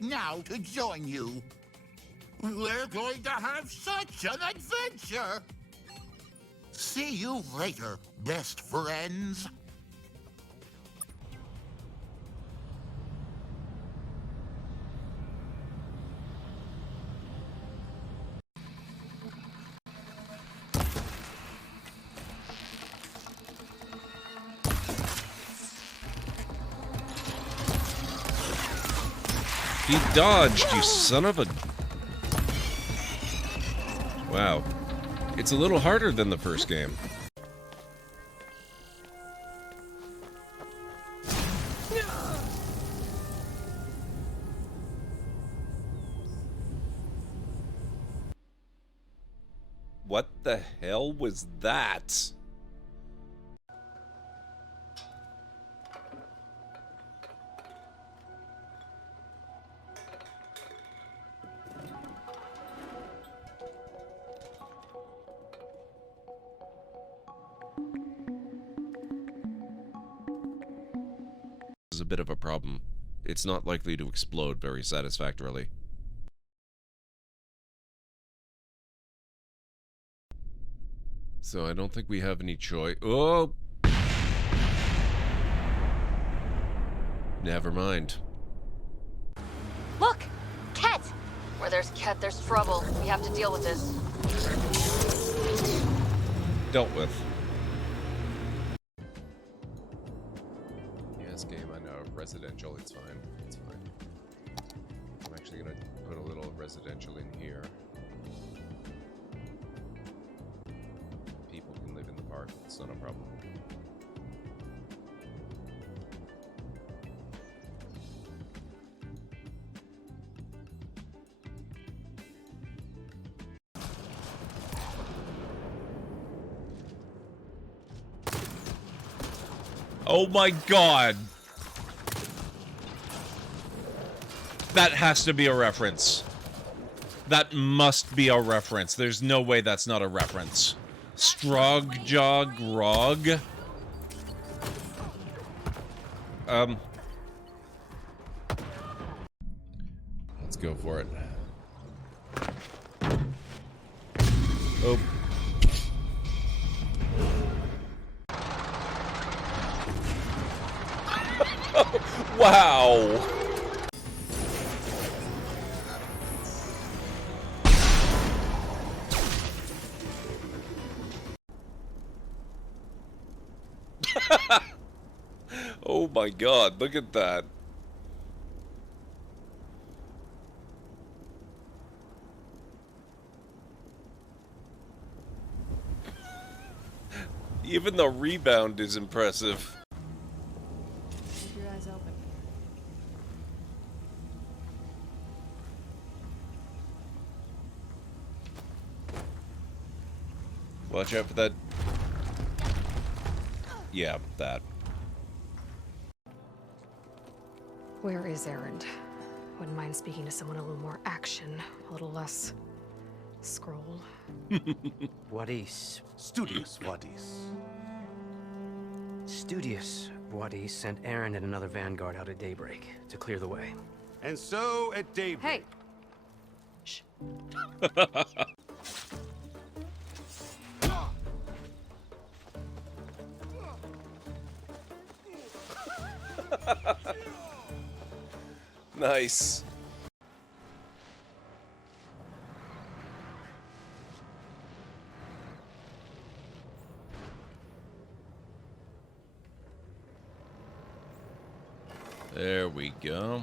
now to join you. We're going to have such an adventure! See you later, best friends. He dodged, you son of a... Wow. It's a little harder than the first game. What the hell was that? Is a bit of a problem. It's not likely to explode very satisfactorily. So I don't think we have any choice. Oh! Never mind. Look! Ket! Where there's Ket, there's trouble. We have to deal with this. Dealt with. Yes, game, I know. Residential, it's fine. It's fine. I'm actually gonna put a little residential in here. People can live in the park. It's not a problem. Oh my god! That has to be a reference. That must be a reference. There's no way that's not a reference. Strog, jog, rog. Let's go for it. Oh. Wow. Oh my god, look at that. Even the rebound is impressive. Keep your eyes open. Watch out for that. Yeah, that. Where is Erend? Wouldn't mind speaking to someone a little more action, a little less scroll. Wadis. Studious Wadis. Studious Wadis sent Erend and another vanguard out at daybreak to clear the way. And so at daybreak. Hey! Shh. Nice. There we go.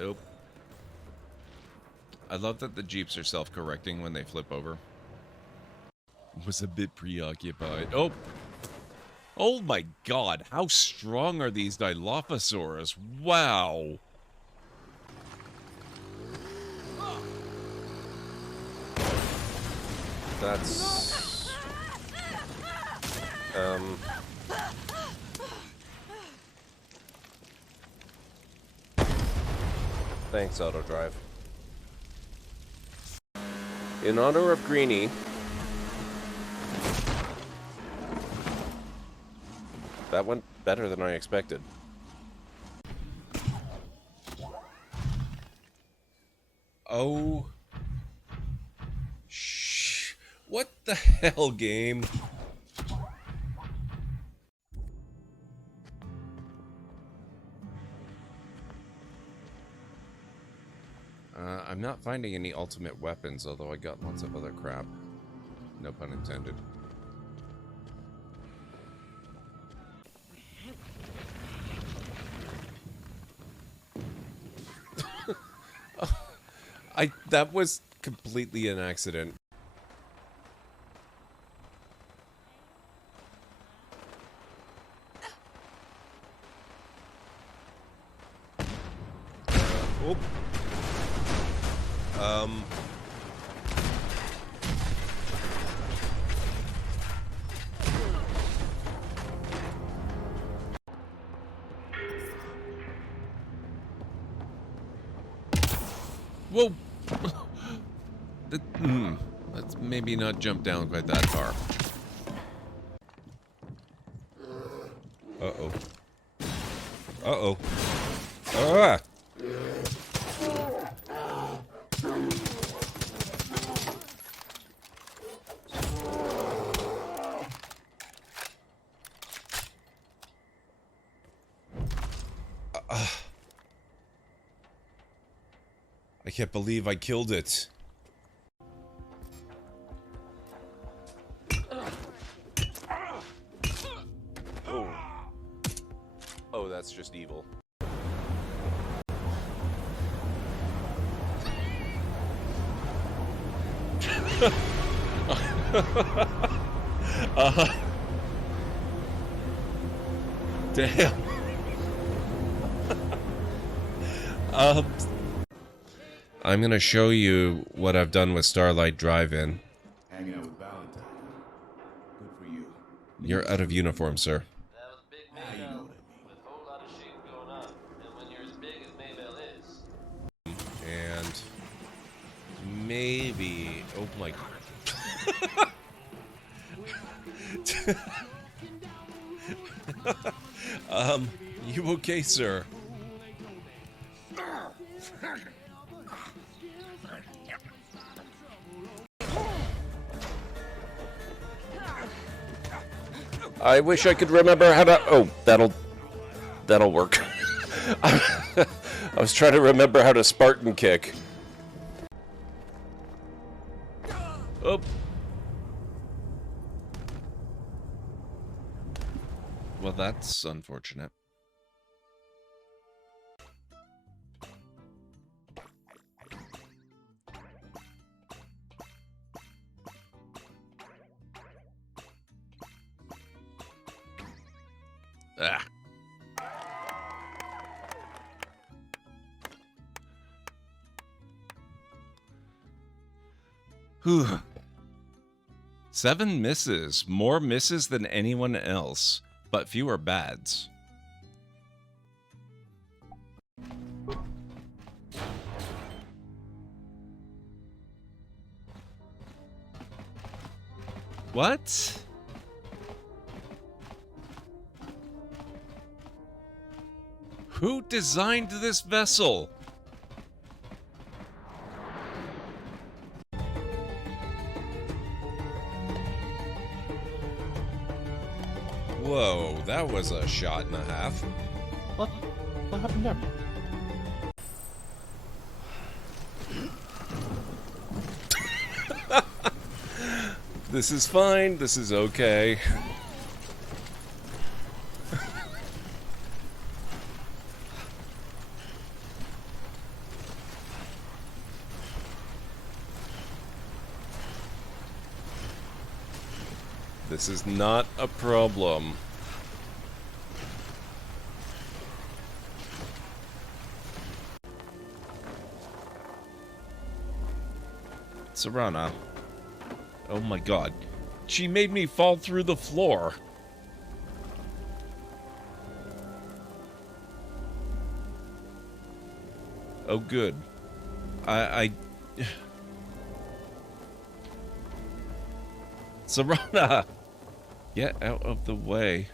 Oh. I love that the Jeeps are self-correcting when they flip over. Was a bit preoccupied. Oh! Oh my god, how strong are these Dilophosaurus? Wow! That's... Thanks, Autodrive. In honor of Greenie... That went better than I expected. Oh. Shh. What the hell, game? I'm not finding any ultimate weapons, although I got lots of other crap. No pun intended. That was completely an accident. Oh. Whoa. Let's maybe not jump down quite that far. Uh-oh. Uh-oh. Ah! I can't believe I killed it. Oh, that's just evil. Damn. I'm gonna show you what I've done with Starlight Drive-In. Hanging out with Valentine. Good for you. You're out of uniform, sir. That was big Maybell, with a whole lot of shit going on. And when you're as big as Maybell is... And... maybe... oh my... you okay, sir? I wish I could remember how to... oh, that'll work. I was trying to remember how to Spartan kick. Oh. Well, that's unfortunate. Ah. Whew. 7 misses. More misses than anyone else, but fewer bads. What? Who designed this vessel? Whoa, that was a shot and a half. What happened there? This is fine, this is okay. This is not a problem. Serana. Oh my god. She made me fall through the floor. Oh good. Serana! Get out of the way.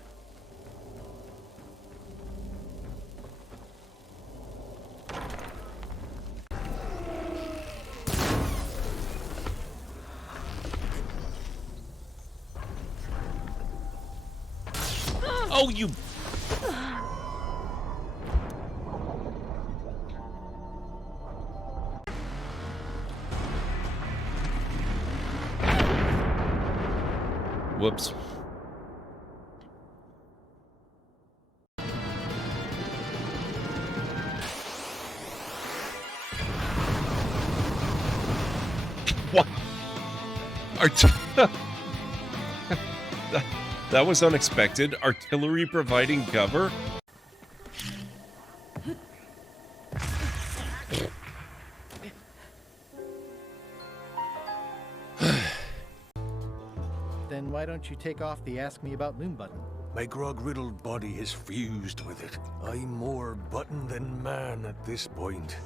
Oh, you... Whoops. What? That was unexpected. Artillery providing cover? Then why don't you take off the Ask Me About Moon button? My grog-riddled body is fused with it. I'm more button than man at this point.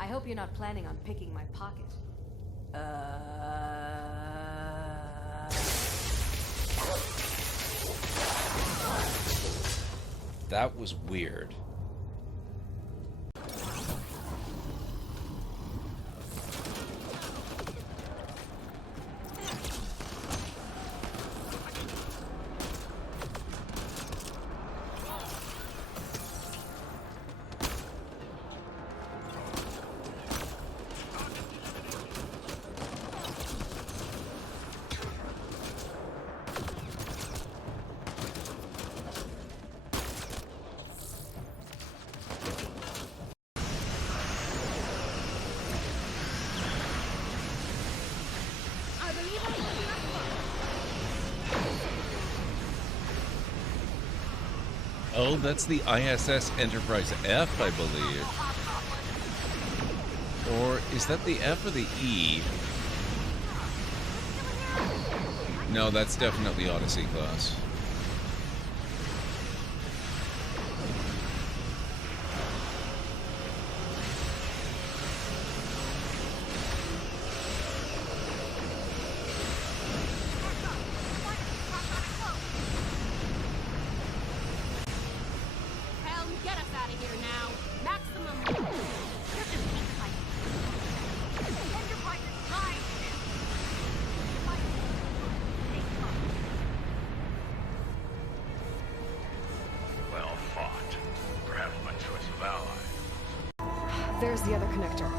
I hope you're not planning on picking my pocket. That was weird. Oh, that's the ISS Enterprise F, I believe. Or is that the F or the E? No, that's definitely Odyssey class. There's the other connector.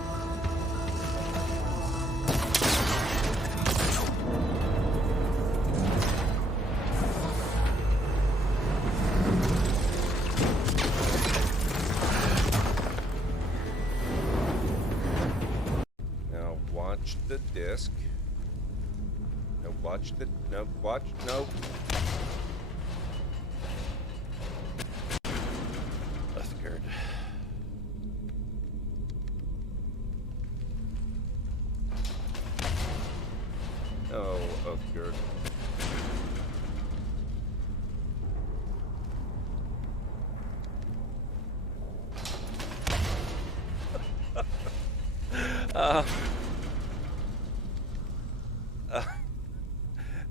Now watch the disc. No, watch the... No, watch... No. Uthgard. Oh, Uthgard.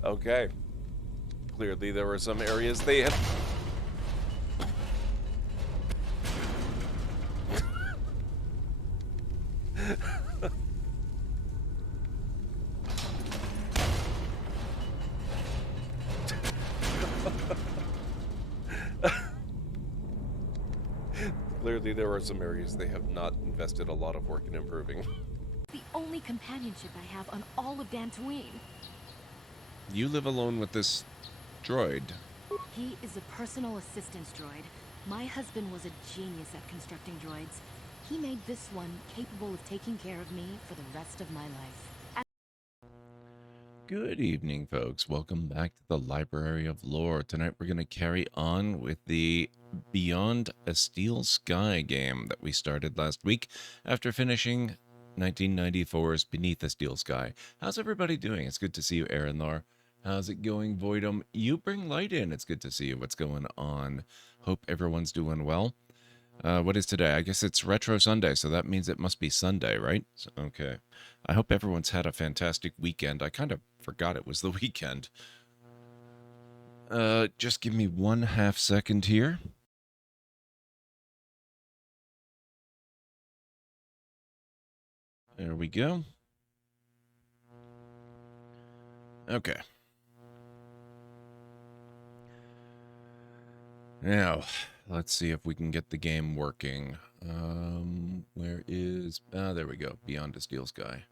Okay. Clearly there were some areas they had... Clearly there are some areas they have not invested a lot of work in improving. The only companionship I have on all of Dantooine. You live alone with this droid. He is a personal assistance droid. My husband was a genius at constructing droids. He made this one capable of taking care of me for the rest of my life. Good evening, folks. Welcome back to the Library of Lore. Tonight we're going to carry on with the Beyond a Steel Sky game that we started last week after finishing 1994's Beneath a Steel Sky. How's everybody doing? It's good to see you, Aaron Lar. How's it going, Voidum? You bring light in. It's good to see you. What's going on? Hope everyone's doing well. What is today? I guess it's Retro Sunday, so that means it must be Sunday, right? Okay. I hope everyone's had a fantastic weekend. I kind of forgot it was the weekend. Just give me 1/2 second here. There we go. Okay. Now, let's see if we can get the game working. Where is... Ah, there we go. Beyond a Steel Sky.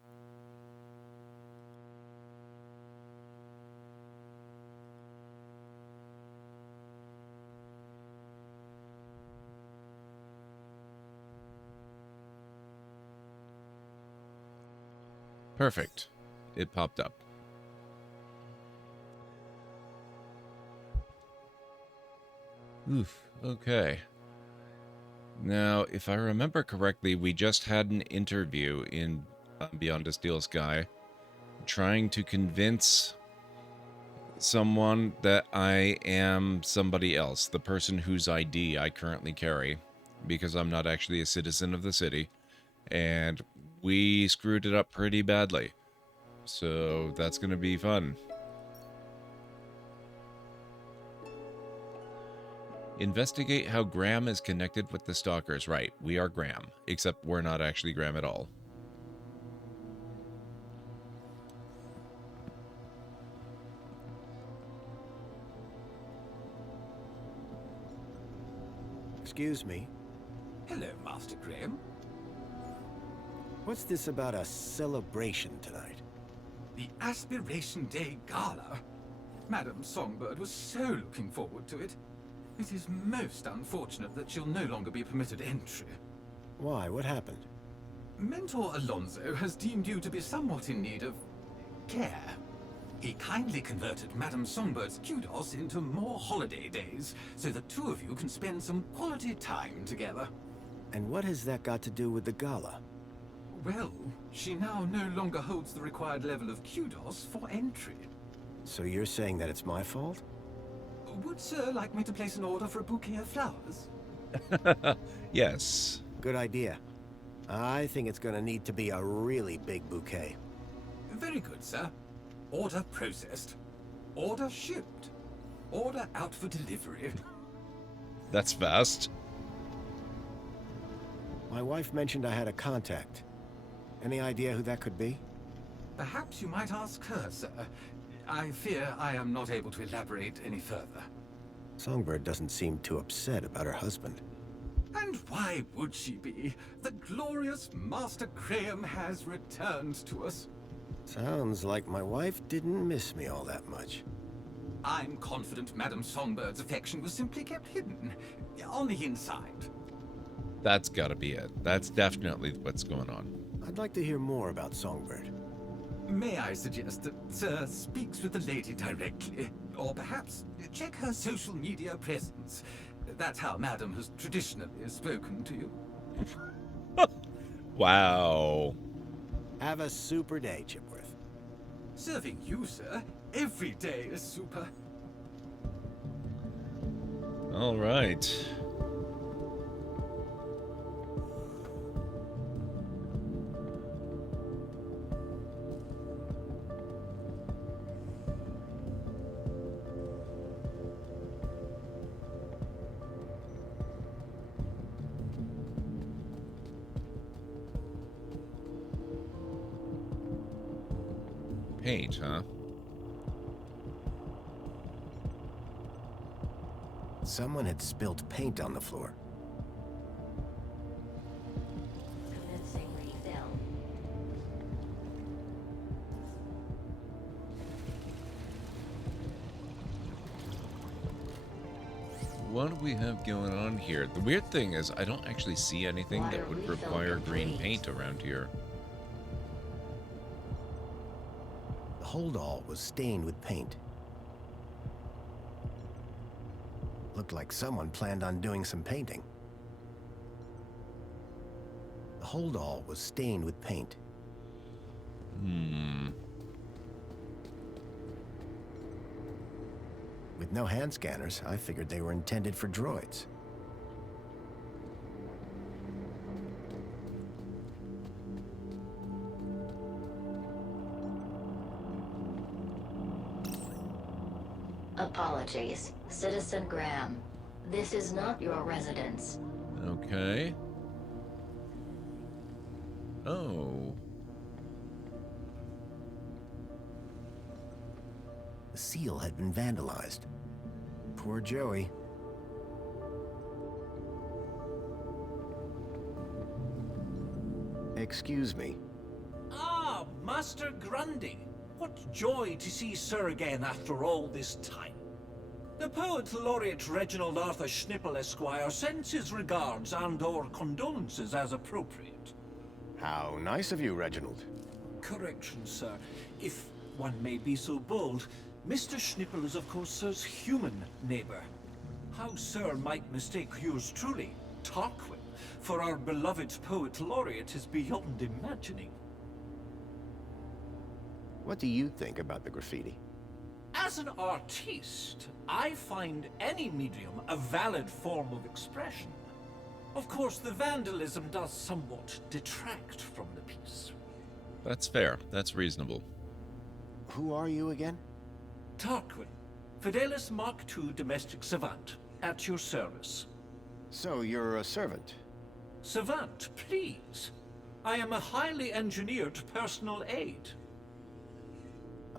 Perfect. It popped up. Oof. Okay. Now, if I remember correctly, we just had an interview in Beyond a Steel Sky trying to convince someone that I am somebody else, the person whose ID I currently carry, because I'm not actually a citizen of the city, and we screwed it up pretty badly. So that's going to be fun. Investigate how Graham is connected with the Stalkers. Right, we are Graham, except we're not actually Graham at all. Excuse me. Hello, Master Graham. What's this about a celebration tonight? The Aspiration Day Gala. Madame Songbird was so looking forward to it. It is most unfortunate that she'll no longer be permitted entry. Why? What happened? Mentor Alonso has deemed you to be somewhat in need of care. He kindly converted Madame Songbird's kudos into more holiday days, so the two of you can spend some quality time together. And what has that got to do with the gala? Well, she now no longer holds the required level of kudos for entry. So you're saying that it's my fault? Would Sir like me to place an order for a bouquet of flowers? Yes. Good idea. I think it's gonna need to be a really big bouquet. Very good, sir. Order processed. Order shipped. Order out for delivery. That's fast. My wife mentioned I had a contact. Any idea who that could be? Perhaps you might ask her, sir. I fear I am not able to elaborate any further. Songbird doesn't seem too upset about her husband. And why would she be? The glorious Master Graham has returned to us. Sounds like my wife didn't miss me all that much. I'm confident Madame Songbird's affection was simply kept hidden, on the inside. That's gotta be it. That's definitely what's going on. I'd like to hear more about Songbird. May I suggest that Sir speaks with the lady directly? Or perhaps check her social media presence. That's how Madame has traditionally spoken to you. Wow. Have a super day, Chipworth. Serving you, sir. Every day is super. All right. Paint, huh? Someone had spilled paint on the floor. Commencing refill. What do we have going on here? The weird thing is I don't actually see anything that would require green paint around here. The holdall was stained with paint. Looked like someone planned on doing some painting. The holdall was stained with paint. With no hand scanners, I figured they were intended for droids. Apologies, Citizen Graham. This is not your residence. Okay. Oh. seal had been vandalized. Poor Joey. Excuse me. Ah, Master Grundy. What joy to see Sir again after all this time. The Poet Laureate Reginald Arthur Schnipple, Esquire, sends his regards and/or condolences as appropriate. How nice of you, Reginald. Correction, sir. If one may be so bold, Mr. Schnipple is of course Sir's human neighbor. How Sir might mistake yours truly, Tarquin, for our beloved Poet Laureate is beyond imagining. What do you think about the graffiti? As an artiste, I find any medium a valid form of expression. Of course, the vandalism does somewhat detract from the piece. That's fair. That's reasonable. Who are you again? Tarquin, Fidelis Mark II domestic savant, at your service. So you're a servant? Savant, please. I am a highly engineered personal aid.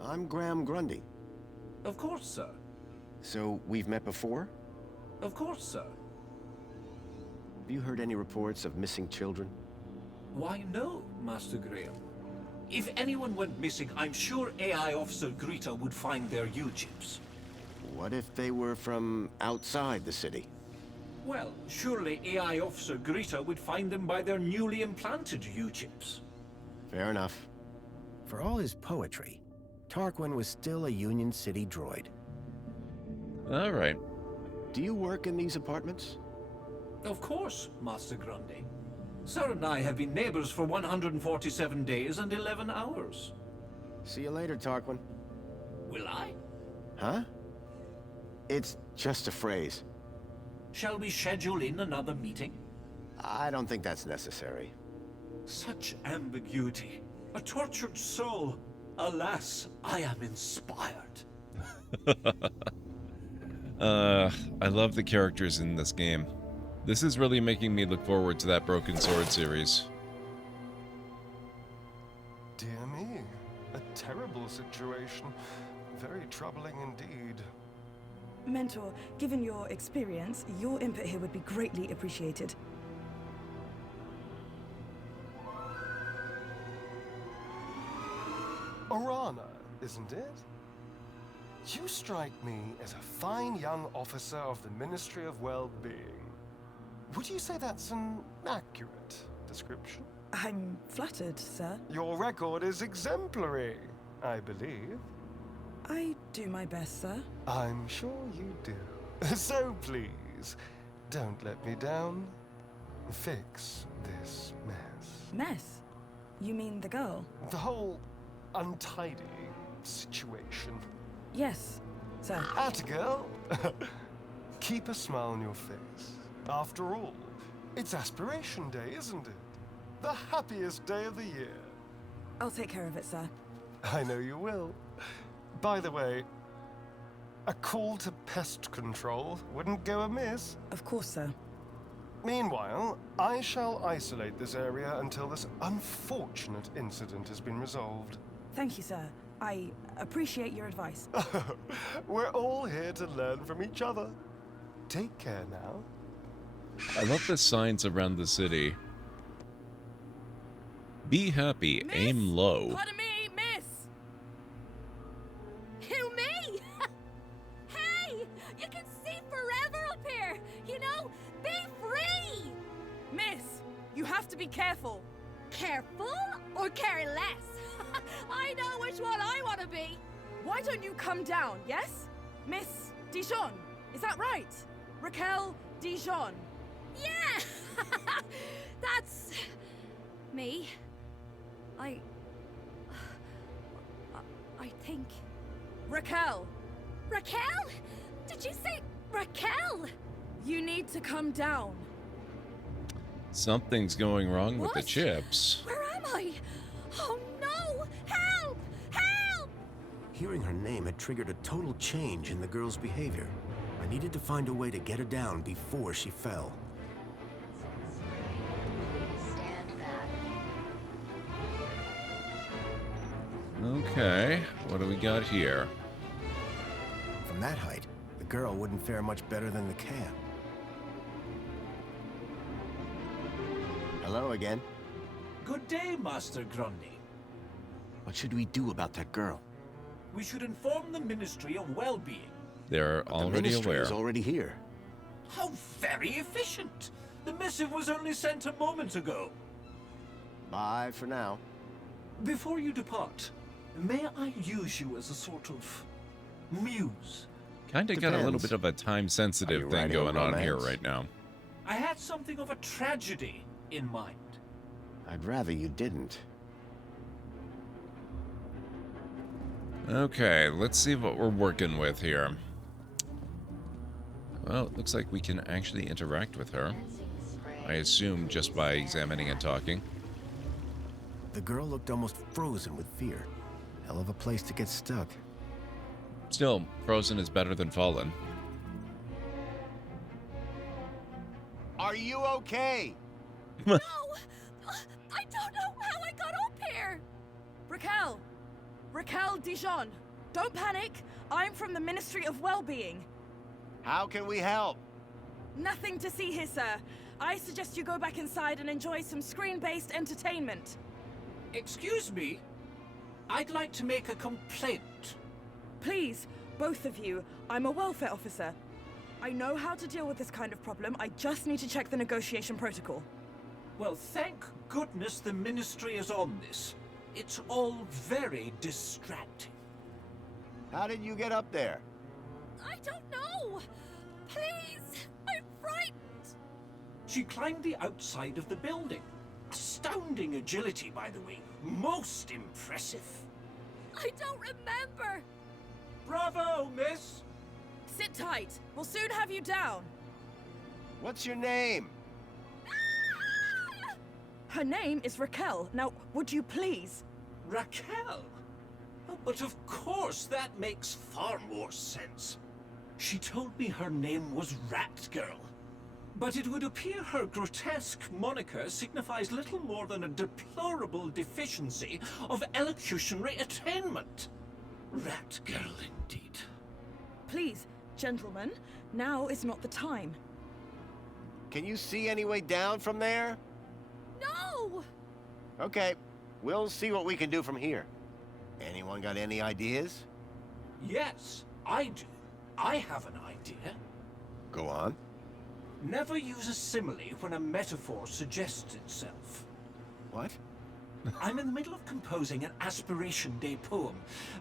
I'm Graham Grundy. Of course, sir. So we've met before? Of course, sir. Have you heard any reports of missing children? Why, no, Master Graham. If anyone went missing, I'm sure AI Officer Greta would find their U-chips. What if they were from outside the city? Well, surely AI Officer Greta would find them by their newly implanted U-chips. Fair enough. For all his poetry, Tarquin was still a Union City droid. All right. Do you work in these apartments? Of course, Master Grundy. Sir and I have been neighbors for 147 days and 11 hours. See you later, Tarquin. Will I? Huh? It's just a phrase. Shall we schedule in another meeting? I don't think that's necessary. Such ambiguity. A tortured soul. Alas, I am inspired. I love the characters in this game. This is really making me look forward to that Broken Sword series. Dear me, a terrible situation. Very troubling indeed. Mentor, given your experience, your input here would be greatly appreciated. Orana, isn't it? You strike me as a fine young officer of the Ministry of Well-Being. Would you say that's an accurate description? I'm flattered, sir. Your record is exemplary, I believe. I do my best, sir. I'm sure you do. So please, don't let me down. Fix this mess. Mess? You mean the girl? The whole untidy situation. Yes, sir. Atta girl. Keep a smile on your face. After all, it's Aspiration Day, isn't it? The happiest day of the year. I'll take care of it, sir. I know you will. By the way, a call to pest control wouldn't go amiss. Of course, sir. Meanwhile, I shall isolate this area until this unfortunate incident has been resolved. Thank you, sir. I appreciate your advice. We're all here to learn from each other. Take care now. I love the signs around the city. Be happy, aim low. Pardon me, miss! Who, me? Hey! You can see forever up here! You know, be free! Miss, you have to be careful. Careful or careless? I know which one I want to be! Why don't you come down, yes? Miss Dijon, is that right? Raquel Dijon. Yeah! That's... me. I think... Raquel! Raquel? Did you say Raquel? You need to come down. Something's going wrong with the What? chips. Where am I? Oh no! Help! Help! Hearing her name had triggered a total change in the girl's behavior. I needed to find a way to get her down before she fell. Okay, what do we got here? that height, the girl wouldn't fare much better than the cab. Hello again. Good day, Master Grundy. What should we do about that girl? We should inform the Ministry of Well-Being. They're The already ministry aware. is already here. How very efficient! The missive was only sent a moment ago. Bye for now. Before you depart, may I use you as a sort of muse? Kinda got a little Depends. bit of a Are time-sensitive you thing writing a going on here romance? right now. I had something of a tragedy in mind. I'd rather you didn't. Okay, let's see what we're working with here. Well, it looks like we can actually interact with her. I assume just by examining and talking. The girl looked almost frozen with fear. Hell of a place to get stuck. Still, frozen is better than fallen. Are you okay? No! I don't know how I got up here! Raquel! Raquel Dijon! Don't panic! I'm from the Ministry of Well-Being. How can we help? Nothing to see here, sir. I suggest you go back inside and enjoy some screen-based entertainment. Excuse me? I'd like to make a complaint. Please, both of you, I'm a welfare officer. I know how to deal with this kind of problem. I just need to check the negotiation protocol. Well, thank goodness the Ministry is on this. It's all very distracting. How did you get up there? I don't know! Please! I'm frightened! She climbed the outside of the building. Astounding agility, by the way. Most impressive. I don't remember! Bravo, miss! Sit tight. We'll soon have you down. What's your name? Her name is Raquel. Now, would you please? Raquel? Oh, but of course, that makes far more sense. She told me her name was Rat Girl. But it would appear her grotesque moniker signifies little more than a deplorable deficiency of elocutionary attainment. Rat Girl, indeed. Please, gentlemen, now is not the time. Can you see any way down from there? No! Okay, we'll see what we can do from here. Anyone got any ideas? Yes, I do. I have an idea. Go on. Never use a simile when a metaphor suggests itself. What? I'm in the middle of composing an Aspiration Day poem,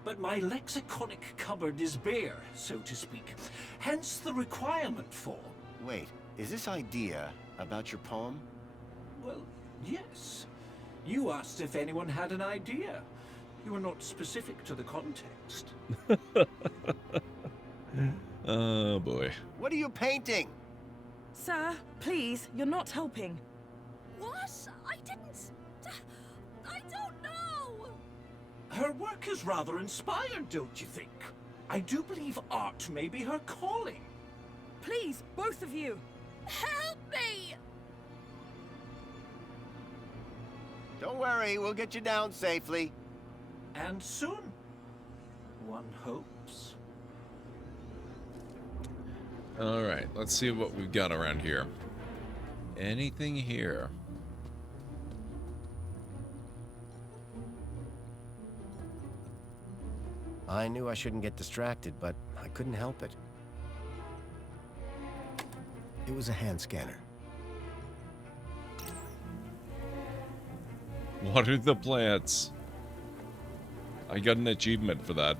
but my lexiconic cupboard is bare, so to speak. Hence the requirement for... Wait, is this idea about your poem? Well, yes. You asked if anyone had an idea. You were not specific to the context. Oh boy. What are you painting? Sir, please, you're not helping. What? I didn't... I don't know! Her work is rather inspired, don't you think? I do believe art may be her calling. Please, both of you. Help me! Don't worry, we'll get you down safely. And soon. One hopes. Alright, let's see what we've got around here. Anything here? I knew I shouldn't get distracted, but I couldn't help it. It was a hand scanner. Water the plants. I got an achievement for that.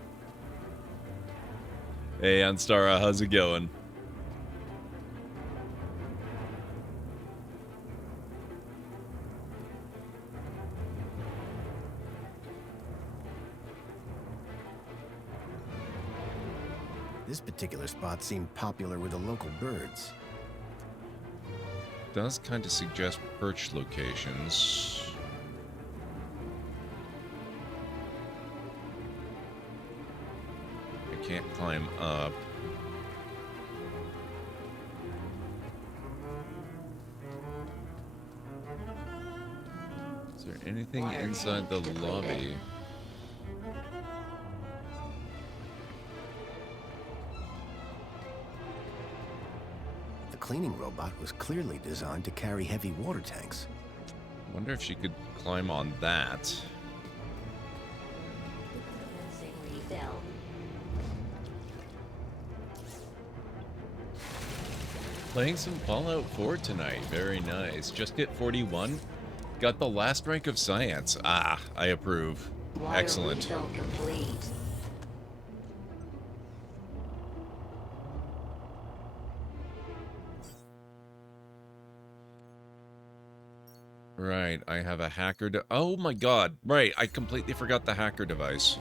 Hey, Anstara, how's it going? This particular spot seemed popular with the local birds. Does kind of suggest perch locations. I can't climb up. Is there anything inside the lobby? cleaning robot was clearly designed to carry heavy water tanks. Wonder if she could climb on that. Playing some Fallout 4 tonight. Very nice. Just hit 41. Got the last rank of science. Ah, I approve. Excellent. Complete. Right, I have a hacker oh my god. Right, I completely forgot the hacker device.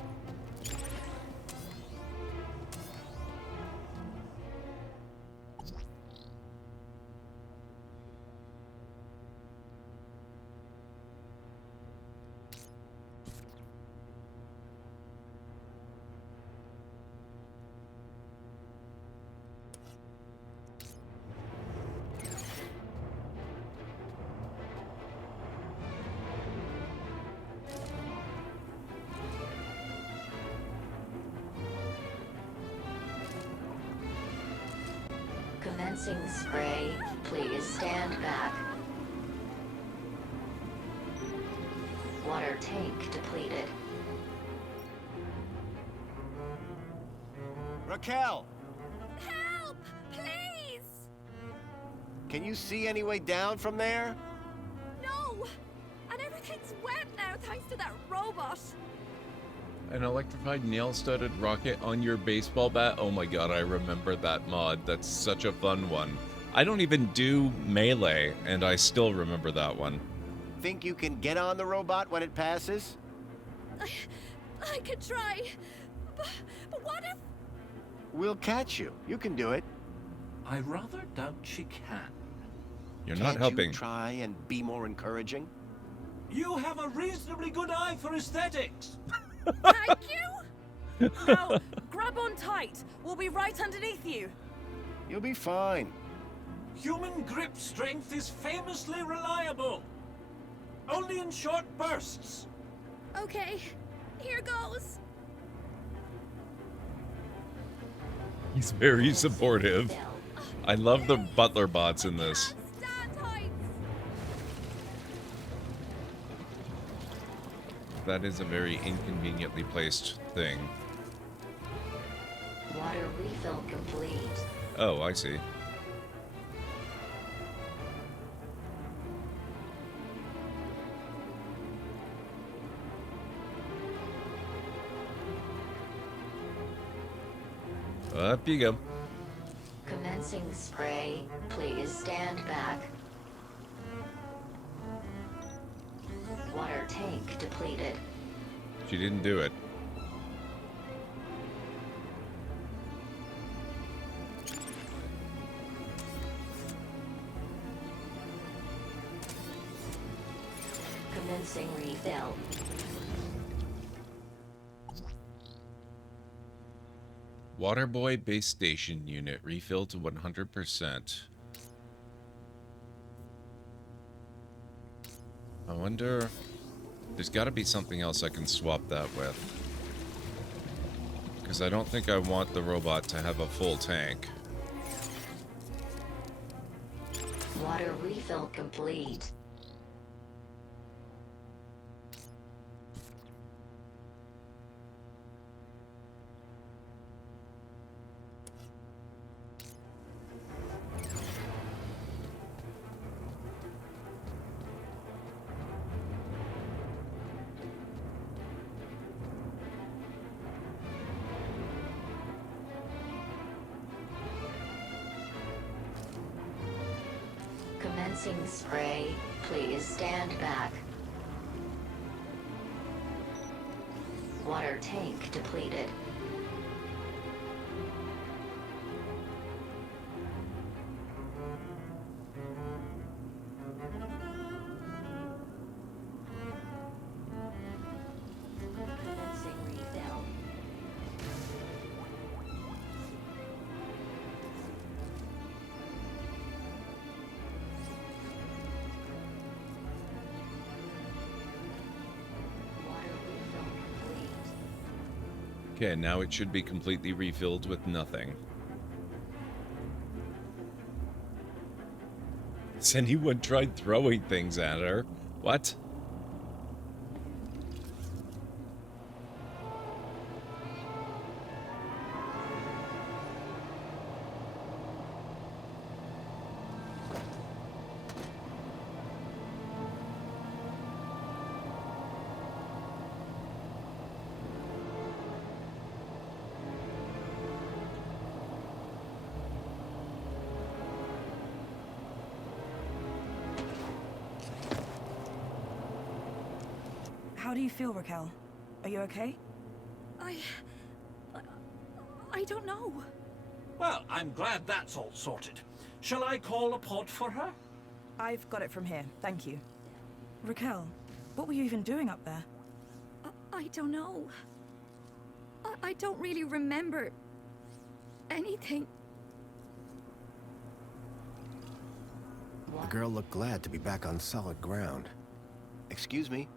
Commencing spray. Please stand back. Water tank depleted. Raquel! Help! Please! Can you see any way down from there? No! And everything's wet now thanks to that robot. An electrified nail-studded rocket on your baseball bat? Oh my god, I remember that mod. That's such a fun one. I don't even do Melee, and I still remember that one. Think you can get on the robot when it passes? I could try. But what if... We'll catch you. You can do it. I rather doubt she can. You're not helping. You try and be more encouraging? You have a reasonably good eye for aesthetics. Thank you! Now, grab on tight. We'll be right underneath you. You'll be fine. Human grip strength is famously reliable. Only in short bursts. Okay, here goes. He's very supportive. I love the butler bots in this. That is a very inconveniently placed thing. Water refill complete. Oh, I see. Up you go. Commencing spray. Please stand back. Water tank depleted. She didn't do it. Commencing refill. Waterboy base station unit refilled to 100%. I wonder... There's got to be something else I can swap that with. Because I don't think I want the robot to have a full tank. Water refill complete. Commencing spray. Please stand back. Water tank depleted. Commencing refill. Okay, now it should be completely refilled with nothing. Has anyone tried throwing things at her? What? How do you feel, Raquel? Are you okay? I don't know. Well, I'm glad that's all sorted. Shall I call a pod for her? I've got it from here, thank you. Raquel, what were you even doing up there? I don't know. I don't really remember anything. The girl looked glad to be back on solid ground. Excuse me?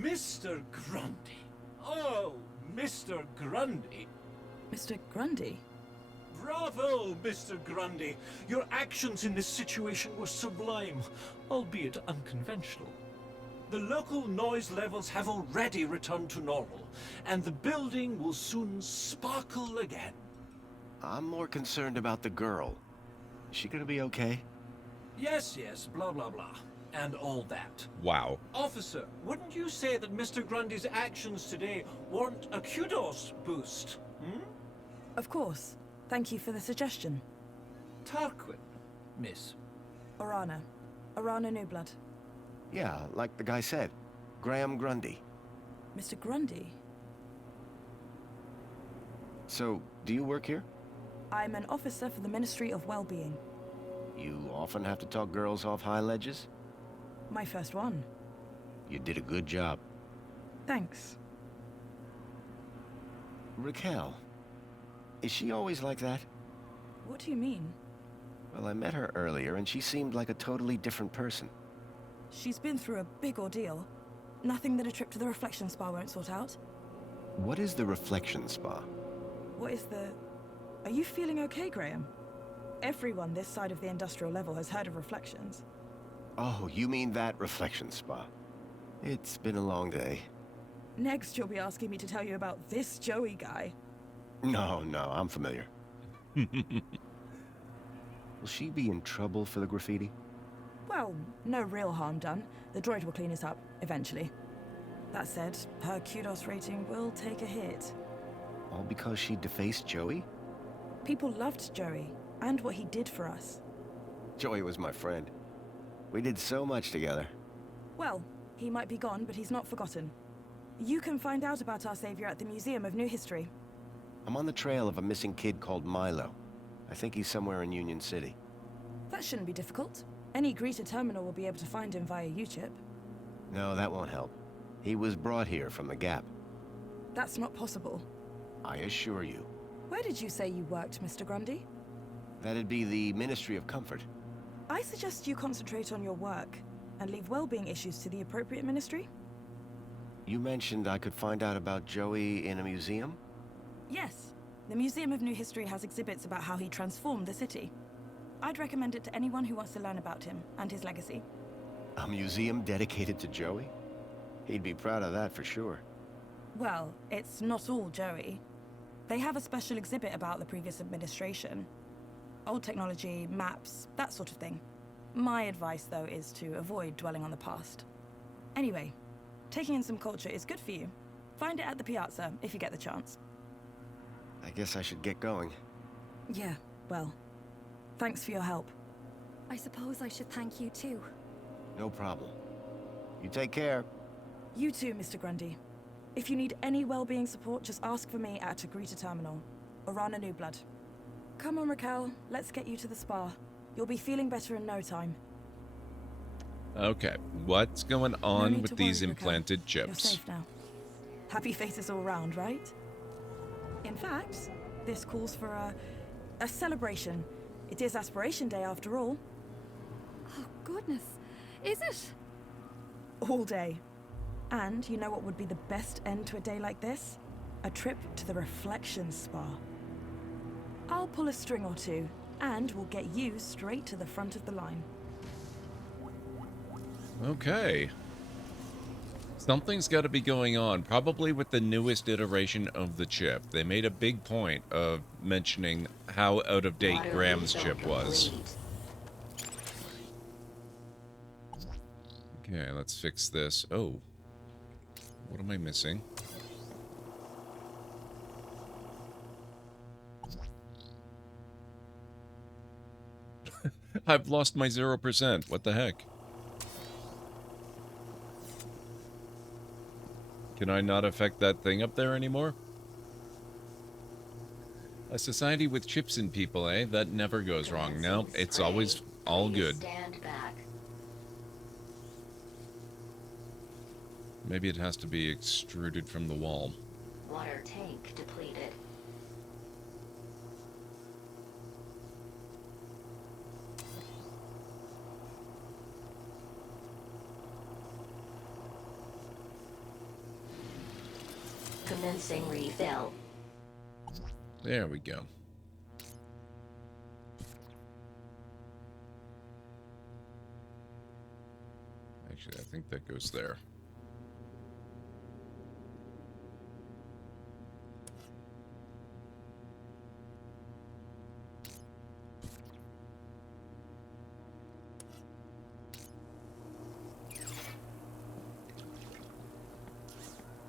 Mr. Grundy. Oh, Mr. Grundy. Mr. Grundy? Bravo, Mr. Grundy. Your actions in this situation were sublime, albeit unconventional. The local noise levels have already returned to normal, and the building will soon sparkle again. I'm more concerned about the girl. Is she gonna be okay? Yes, blah, blah, blah. And all that. Wow. Officer, wouldn't you say that Mr. Grundy's actions today warrant a kudos boost? Hmm? Of course. Thank you for the suggestion. Tarquin, miss. Orana. Orana Newblood. Yeah, like the guy said. Graham Grundy. Mr. Grundy? So, do you work here? I'm an officer for the Ministry of Well-Being. You often have to talk girls off high ledges? My first one. You did a good job. Thanks. Raquel. Is she always like that? What do you mean? Well, I met her earlier and she seemed like a totally different person. She's been through a big ordeal. Nothing that a trip to the reflection spa won't sort out. What is the reflection spa? What is the... Are you feeling okay, Graham? Everyone this side of the industrial level has heard of reflections. Oh, you mean that reflection spa. It's been a long day. Next, you'll be asking me to tell you about this Joey guy. No, I'm familiar. Will she be in trouble for the graffiti? Well, no real harm done. The droid will clean it up, eventually. That said, her kudos rating will take a hit. All because she defaced Joey? People loved Joey, and what he did for us. Joey was my friend. We did so much together. Well, he might be gone, but he's not forgotten. You can find out about our savior at the Museum of New History. I'm on the trail of a missing kid called Milo. I think he's somewhere in Union City. That shouldn't be difficult. Any Greta terminal will be able to find him via U-chip. No, that won't help. He was brought here from the Gap. That's not possible. I assure you. Where did you say you worked, Mr. Grundy? That'd be the Ministry of Comfort. I suggest you concentrate on your work and leave well-being issues to the appropriate ministry. You mentioned I could find out about Joey in a museum? Yes. The Museum of New History has exhibits about how he transformed the city. I'd recommend it to anyone who wants to learn about him and his legacy. A museum dedicated to Joey? He'd be proud of that for sure. Well, it's not all Joey. They have a special exhibit about the previous administration. Old technology, maps, that sort of thing. My advice, though, is to avoid dwelling on the past. Anyway, taking in some culture is good for you. Find it at the Piazza, if you get the chance. I guess I should get going. Yeah, well, thanks for your help. I suppose I should thank you too. No problem. You take care. You too, Mr. Grundy. If you need any well-being support, just ask for me at Agrita Terminal. Orana Newblood. Come on, Raquel. Let's get you to the spa. You'll be feeling better in no time. Okay, what's going on need with to these worry, Raquel. implanted You're chips? safe now. Happy faces all round, right? In fact, this calls for a celebration. It is Aspiration Day after all. Oh, goodness. Is it? All day. And you know what would be the best end to a day like this? A trip to the Reflection Spa. I'll pull a string or two, and we'll get you straight to the front of the line. Okay. Something's got to be going on, probably with the newest iteration of the chip. They made a big point of mentioning how out-of-date Graham's chip was. Okay, let's fix this. Oh. What am I missing? I've lost my 0%. What the heck? Can I not affect that thing up there anymore? A society with chips in people, eh? That never goes wrong. No, it's always all good. Stand back. Maybe it has to be extruded from the wall. Water tank depleted. Commencing refill. There we go. Actually, I think that goes there.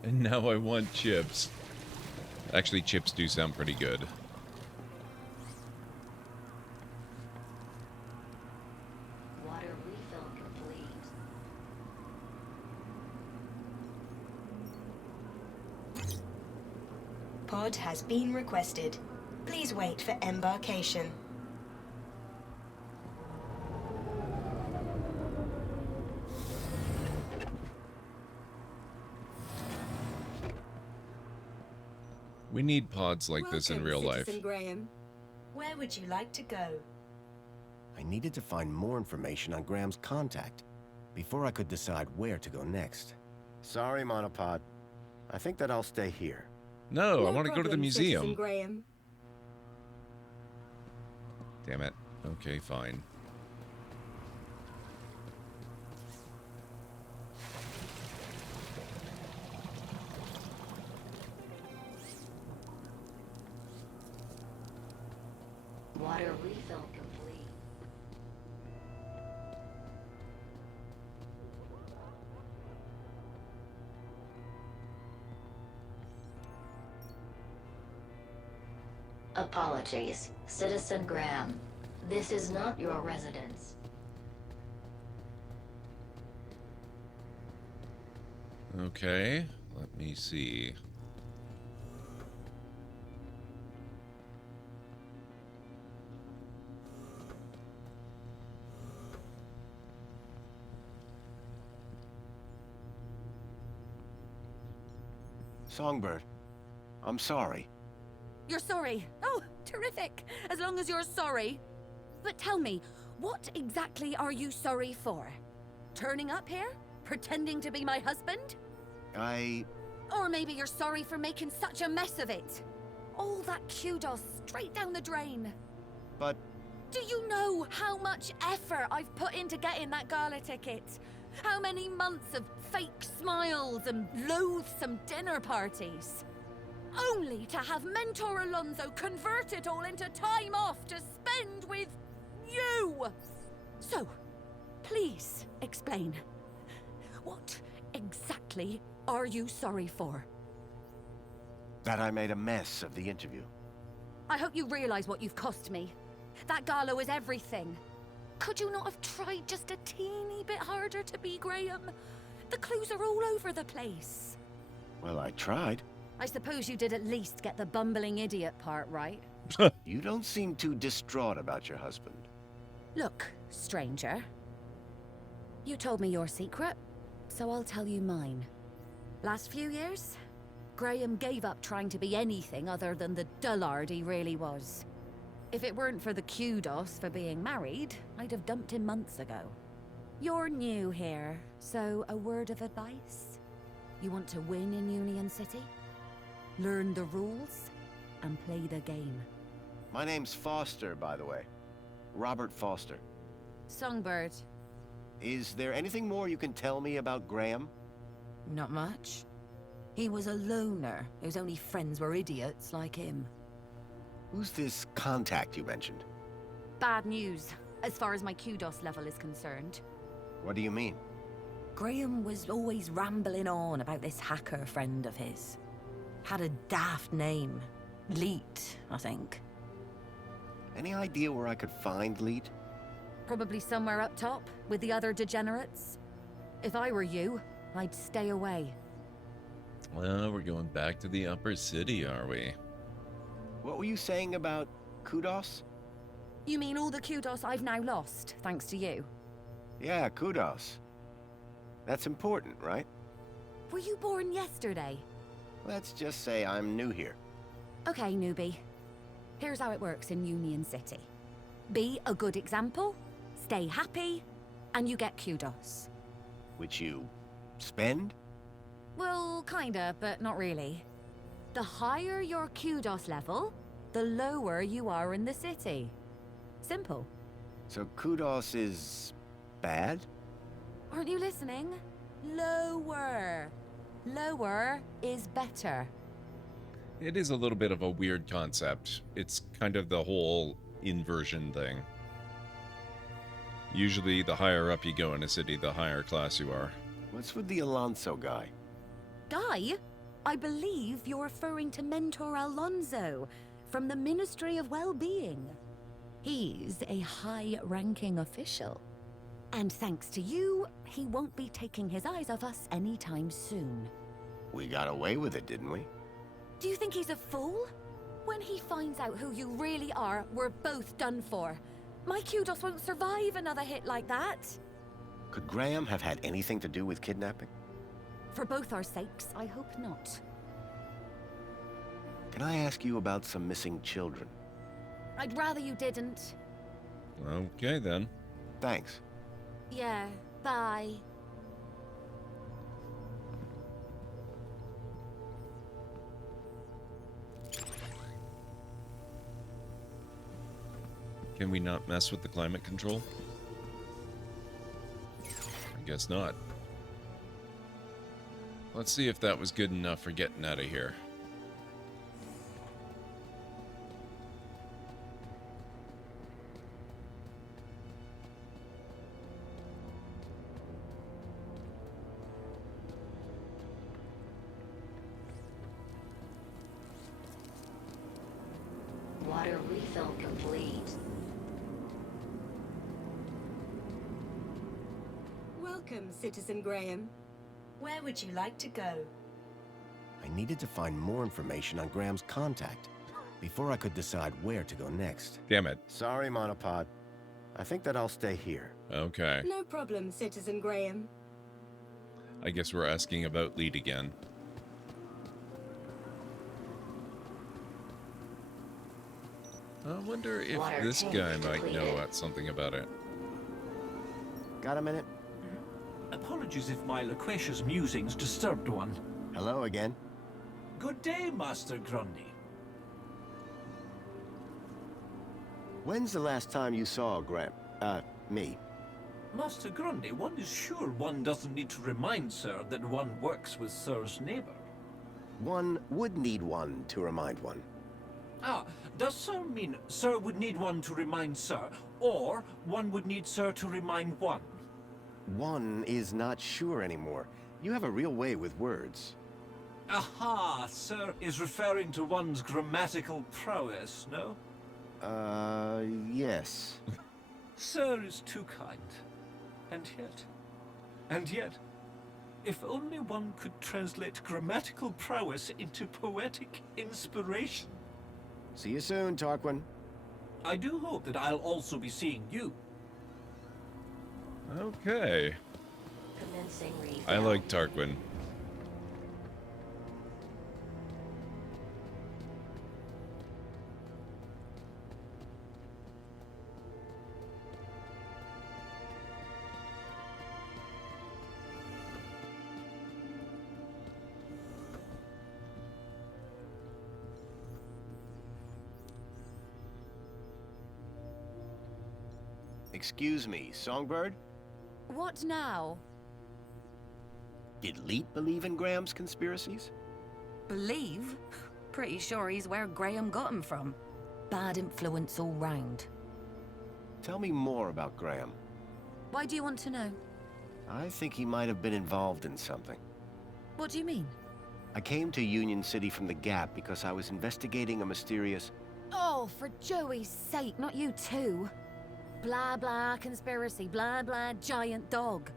And now I want chips. Actually, chips do sound pretty good. Water refill complete. Pod has been requested. Please wait for embarkation. We need pods like this in real life. Citizen Graham. Where would you like to go? I needed to find more information on Graham's contact before I could decide where to go next. Sorry, Monopod. I think that I'll stay here. No, I want to go to the museum. Citizen Graham. Damn it. Okay, fine. Water refill complete. Apologies, Citizen Graham. This is not your residence. Okay, let me see. Songbird, I'm sorry. You're sorry. Oh, terrific. As long as you're sorry. But tell me, what exactly are you sorry for? Turning up here? Pretending to be my husband? Or maybe you're sorry for making such a mess of it. All that kudos straight down the drain. But... Do you know how much effort I've put into getting that gala ticket? How many months of fake smiles and loathsome dinner parties? Only to have Mentor Alonso convert it all into time off to spend with you! So, please explain. What exactly are you sorry for? That I made a mess of the interview. I hope you realize what you've cost me. That gala was everything. Could you not have tried just a teeny bit harder to be Graham? The clues are all over the place. Well, I tried. I suppose you did at least get the bumbling idiot part right. You don't seem too distraught about your husband. Look, stranger. You told me your secret, so I'll tell you mine. Last few years, Graham gave up trying to be anything other than the dullard he really was. If it weren't for the kudos for being married, I'd have dumped him months ago. You're new here, so a word of advice? You want to win in Union City? Learn the rules and play the game. My name's Foster, by the way. Robert Foster. Songbird. Is there anything more you can tell me about Graham? Not much. He was a loner whose only friends were idiots like him. Who's this contact you mentioned? Bad news, as far as my kudos level is concerned. What do you mean? Graham was always rambling on about this hacker friend of his. Had a daft name. Leet, I think. Any idea where I could find Leet? Probably somewhere up top, with the other degenerates. If I were you, I'd stay away. Well, we're going back to the upper city, are we? What were you saying about kudos? You mean all the kudos I've now lost, thanks to you? Yeah, kudos. That's important, right? Were you born yesterday? Let's just say I'm new here. Okay, newbie. Here's how it works in Union City. Be a good example, stay happy, and you get kudos. Which you spend? Well, kinda, but not really. The higher your kudos level, the lower you are in the city. Simple. So kudos is bad? Aren't you listening? Lower. Lower is better. It is a little bit of a weird concept. It's kind of the whole inversion thing. Usually, the higher up you go in a city, the higher class you are. What's with the Alonso guy? Guy? I believe you're referring to Mentor Alonso from the Ministry of Well-Being. He's a high-ranking official. And thanks to you, he won't be taking his eyes off us anytime soon. We got away with it, didn't we? Do you think he's a fool? When he finds out who you really are, we're both done for. My kudos won't survive another hit like that. Could Graham have had anything to do with kidnapping? For both our sakes, I hope not. Can I ask you about some missing children? I'd rather you didn't. Okay, then. Thanks. Yeah, bye. Can we not mess with the climate control? I guess not. Let's see if that was good enough for getting out of here. Water refill complete. Welcome, Citizen Graham. Where would you like to go? I needed to find more information on Graham's contact before I could decide where to go next. Damn it. Sorry, Monopod. I think that I'll stay here. Okay. No problem, Citizen Graham. I guess we're asking about Lead again. I wonder if Water this tank guy might know depleted. something about it. Got a minute? Apologies if my loquacious musings disturbed one. Hello again. Good day, Master Grundy. When's the last time you saw Graham? Me. Master Grundy, one is sure one doesn't need to remind Sir that one works with Sir's neighbor. One would need one to remind one. Ah, does Sir mean Sir would need one to remind Sir, or one would need Sir to remind one? One is not sure anymore. You have a real way with words. Aha, Sir is referring to one's grammatical prowess, no? Yes. Sir is too kind. And yet, if only one could translate grammatical prowess into poetic inspiration. See you soon, Tarquin. I do hope that I'll also be seeing you. Okay. Commencing refill. I like Tarquin. Excuse me, Songbird? What now? Did Leet believe in Graham's conspiracies? Believe? Pretty sure he's where Graham got him from. Bad influence all round. Tell me more about Graham. Why do you want to know? I think he might have been involved in something. What do you mean? I came to Union City from the Gap because I was investigating a mysterious... Oh, for Joey's sake, not you too. Blah blah conspiracy, blah blah giant dog.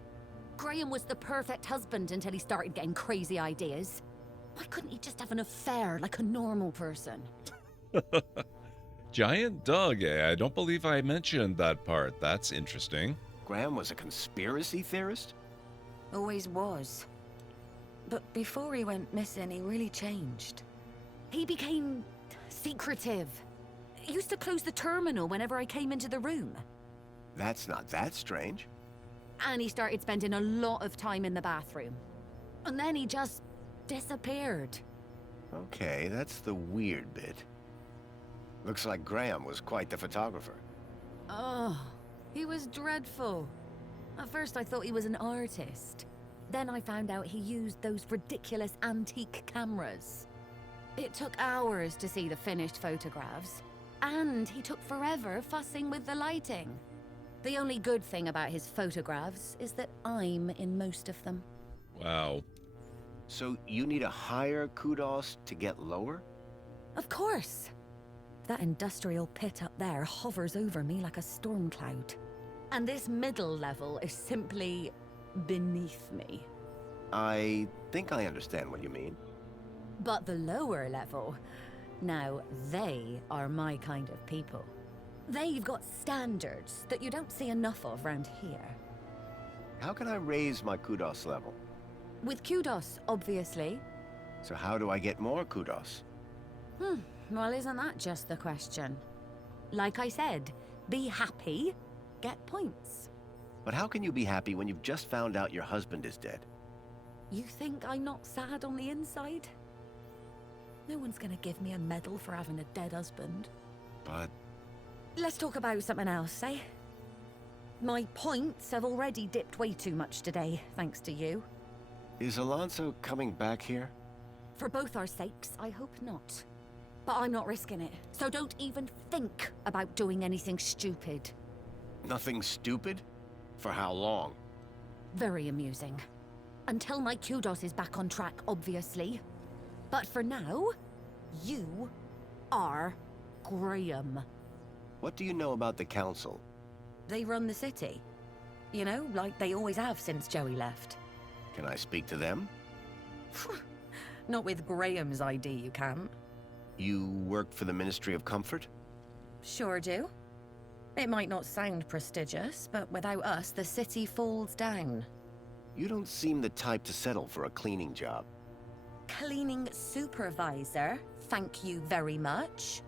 Graham was the perfect husband until he started getting crazy ideas. Why couldn't he just have an affair like a normal person? Giant dog, eh? I don't believe I mentioned that part. That's interesting. Graham was a conspiracy theorist? Always was. But before he went missing, he really changed. He became secretive. He used to close the terminal whenever I came into the room. That's not that strange. And he started spending a lot of time in the bathroom. And then he just disappeared. Okay, that's the weird bit. Looks like Graham was quite the photographer. Oh, he was dreadful. At first I thought he was an artist. Then I found out he used those ridiculous antique cameras. It took hours to see the finished photographs. And he took forever fussing with the lighting. The only good thing about his photographs is that I'm in most of them. Wow. So you need a higher kudos to get lower? Of course. That industrial pit up there hovers over me like a storm cloud. And this middle level is simply beneath me. I think I understand what you mean. But the lower level, now they are my kind of people. They've got standards that you don't see enough of around here. How can I raise my kudos level? With kudos, obviously. So how do I get more kudos? Well, isn't that just the question? Like I said, be happy, get points. But how can you be happy when you've just found out your husband is dead? You think I'm not sad on the inside? No one's gonna give me a medal for having a dead husband. But... Let's talk about something else, eh? My points have already dipped way too much today, thanks to you. Is Alonso coming back here? For both our sakes, I hope not. But I'm not risking it, so don't even think about doing anything stupid. Nothing stupid? For how long? Very amusing. Until my kudos is back on track, obviously. But for now, you are Graham. What do you know about the Council? They run the city. You know, like they always have since Joey left. Can I speak to them? Not with Graham's ID, you can't. You work for the Ministry of Comfort? Sure do. It might not sound prestigious, but without us, the city falls down. You don't seem the type to settle for a cleaning job. Cleaning supervisor, thank you very much.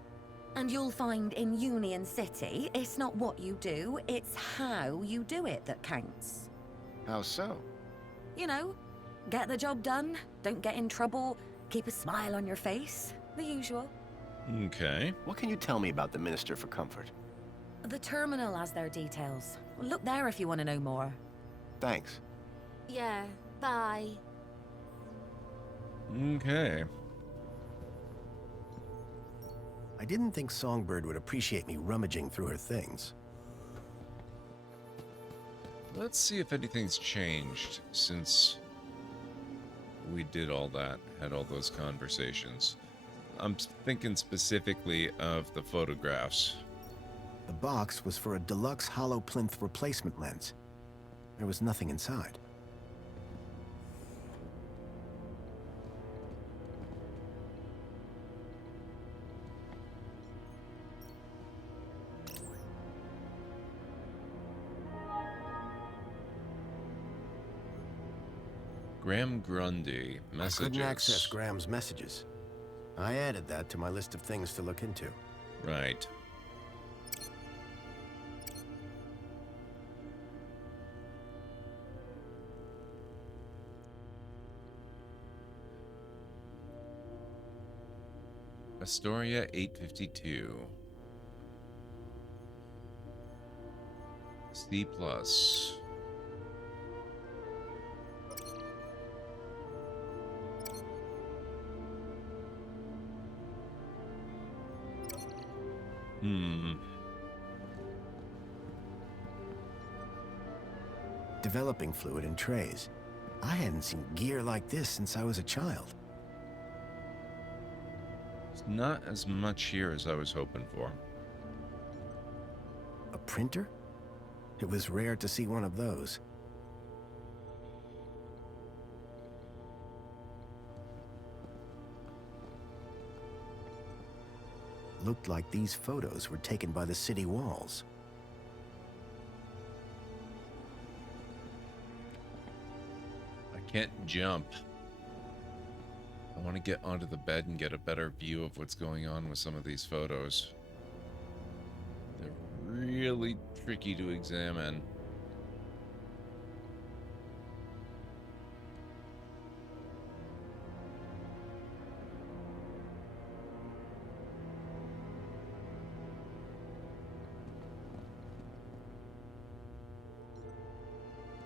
And you'll find in Union City, it's not what you do, it's how you do it that counts. How so? You know, get the job done, don't get in trouble, keep a smile on your face, the usual. Okay. What can you tell me about the Minister for Comfort? The terminal has their details. Look there if you want to know more. Thanks. Yeah, bye. Okay. I didn't think Songbird would appreciate me rummaging through her things. Let's see if anything's changed since we did all that, had all those conversations. I'm thinking specifically of the photographs. The box was for a deluxe hollow plinth replacement lens. There was nothing inside. Graham Grundy, messages. I couldn't access Graham's messages. I added that to my list of things to look into. Right. Astoria 852. C+. developing fluid in trays. I hadn't seen gear like this since I was a child. It's not as much here as I was hoping for. A printer? It was rare to see one of those. Looked like these photos were taken by the city walls. I can't jump. I want to get onto the bed and get a better view of what's going on with some of these photos. They're really tricky to examine.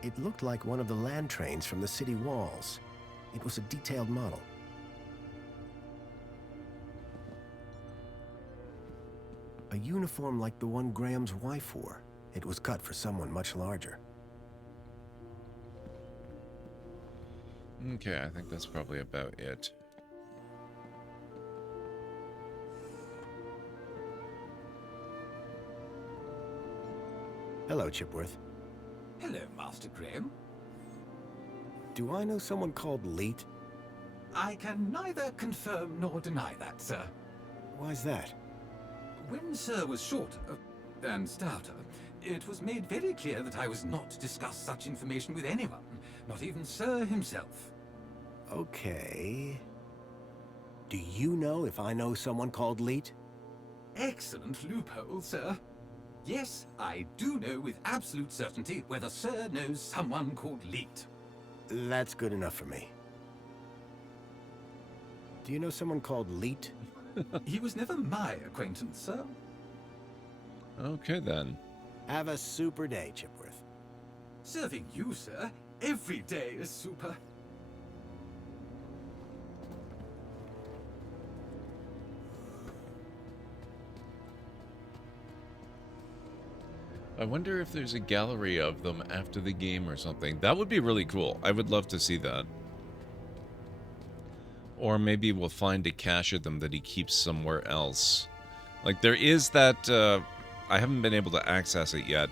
It looked like one of the land trains from the city walls. It was a detailed model. A uniform like the one Graham's wife wore. It was cut for someone much larger. Okay, I think that's probably about it. Hello, Chipworth. Hello, Master Graham. Do I know someone called Leet? I can neither confirm nor deny that, sir. Why's that? When Sir was shorter and stouter, it was made very clear that I was not to discuss such information with anyone, not even Sir himself. Okay. Do you know if I know someone called Leet? Excellent loophole, sir. Yes, I do know with absolute certainty whether Sir knows someone called Leet. That's good enough for me. Do you know someone called Leet? He was never my acquaintance, sir. Okay, then. Have a super day, Chipworth. Serving you, sir. Every day is super. I wonder if there's a gallery of them after the game or something. That would be really cool. I would love to see that. Or maybe we'll find a cache of them that he keeps somewhere else. Like, there is that, I haven't been able to access it yet.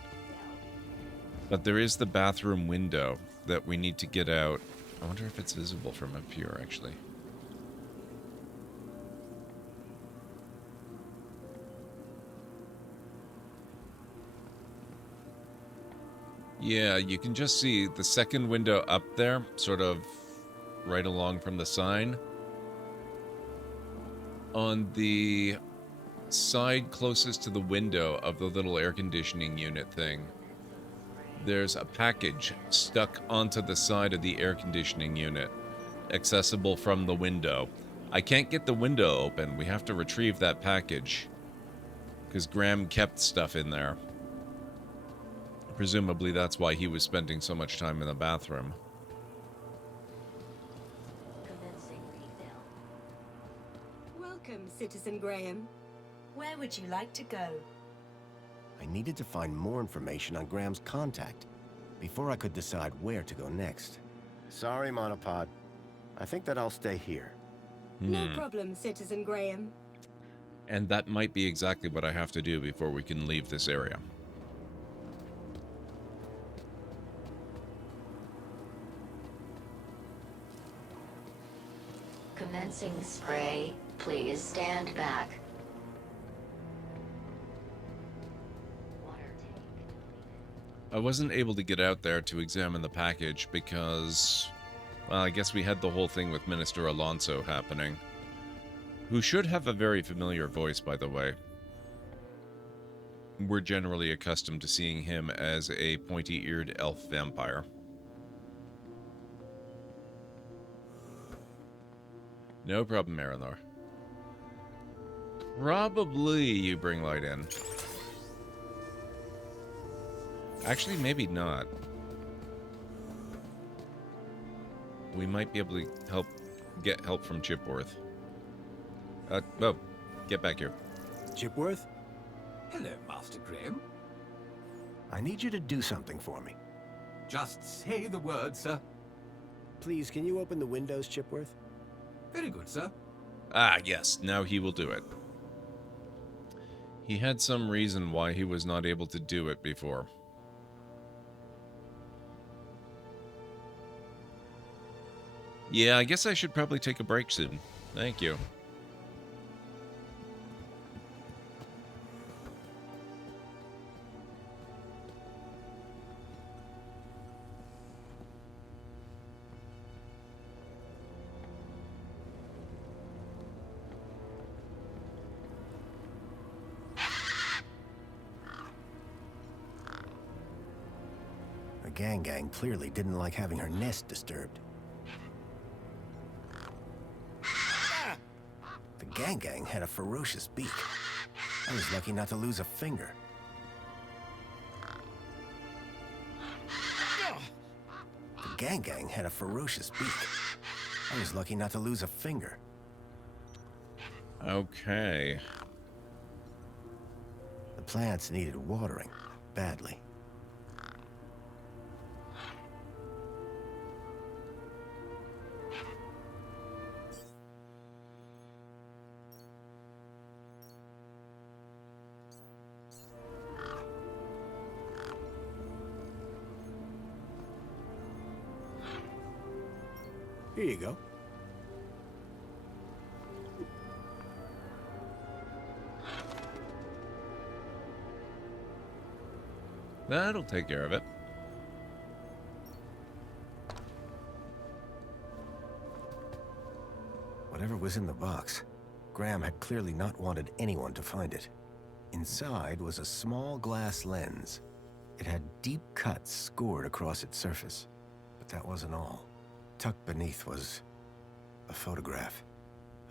But there is the bathroom window that we need to get out. I wonder if it's visible from up here, actually. Yeah, you can just see the second window up there, sort of right along from the sign. On the side closest to the window of the little air conditioning unit thing, there's a package stuck onto the side of the air conditioning unit, accessible from the window. I can't get the window open. We have to retrieve that package, because Graham kept stuff in there. Presumably that's why he was spending so much time in the bathroom. Welcome, Citizen Graham. Where would you like to go? I needed to find more information on Graham's contact before I could decide where to go next. Sorry, Monopod. I think that I'll stay here. No problem, Citizen Graham. And that might be exactly what I have to do before we can leave this area. Commencing spray. Please stand back. I wasn't able to get out there to examine the package because, well, I guess we had the whole thing with Minister Alonso happening. Who should have a very familiar voice, by the way. We're generally accustomed to seeing him as a pointy-eared elf vampire. No problem, Marinor. Probably you bring light in. Actually, maybe not. We might be able to get help from Chipworth. Oh, get back here. Chipworth? Hello, Master Graham. I need you to do something for me. Just say the word, sir. Please, can you open the windows, Chipworth? Very good, sir. Ah, yes. Now he will do it. He had some reason why he was not able to do it before. Yeah, I guess I should probably take a break soon. Thank you. The gang clearly didn't like having her nest disturbed. The gang had a ferocious beak. I was lucky not to lose a finger. The gang had a ferocious beak. I was lucky not to lose a finger. Okay. The plants needed watering badly. Here you go. That'll take care of it. Whatever was in the box, Graham had clearly not wanted anyone to find it. Inside was a small glass lens. It had deep cuts scored across its surface. But that wasn't all. Tucked beneath was a photograph.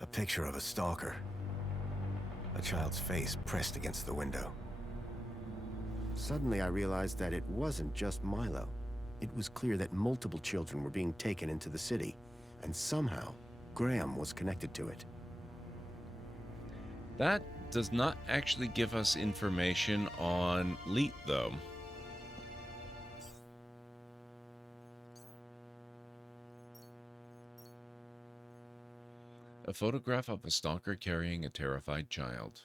A picture of a stalker. A child's face pressed against the window. Suddenly I realized that it wasn't just Milo. It was clear that multiple children were being taken into the city, and somehow Graham was connected to it. That does not actually give us information on Leet, though. A photograph of a stalker carrying a terrified child.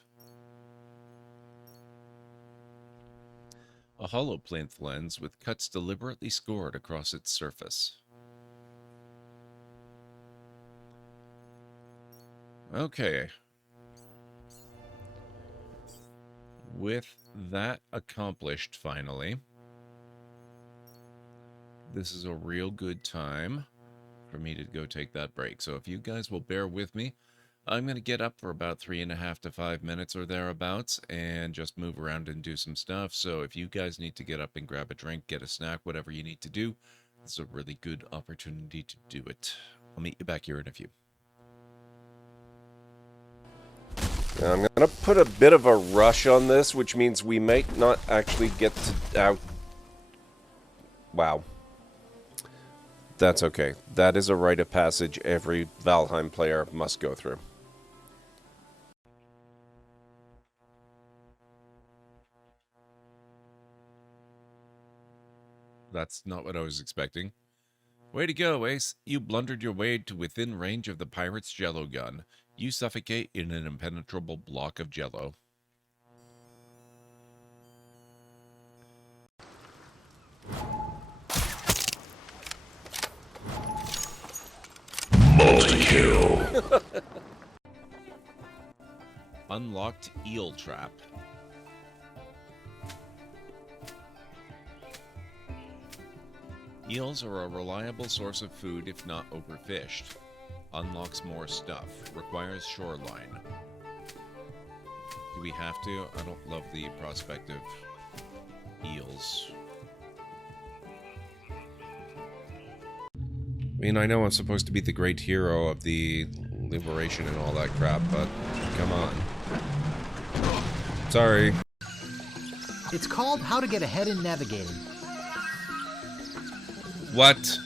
A hollow plinth lens with cuts deliberately scored across its surface. Okay. With that accomplished, finally, this is a real good time for me to go take that break. So if you guys will bear with me, I'm going to get up for about 3.5 to 5 minutes or thereabouts and just move around and do some stuff. So if you guys need to get up and grab a drink, get a snack, whatever you need to do, this is a really good opportunity to do it. I'll meet you back here in a few. Now, I'm going to put a bit of a rush on this, which means we might not actually get to out. Wow. That's okay. That is a rite of passage every Valheim player must go through. That's not what I was expecting. Way to go, Ace. You blundered your way to within range of the pirate's jello gun. You suffocate in an impenetrable block of jello. Multi-kill. Unlocked eel trap. Eels are a reliable source of food if not overfished. Unlocks more stuff. Requires shoreline. Do we have to? I don't love the prospect of eels. I mean, I know I'm supposed to be the great hero of the liberation and all that crap, but come on. Sorry. It's called How to Get Ahead in Navigating. What?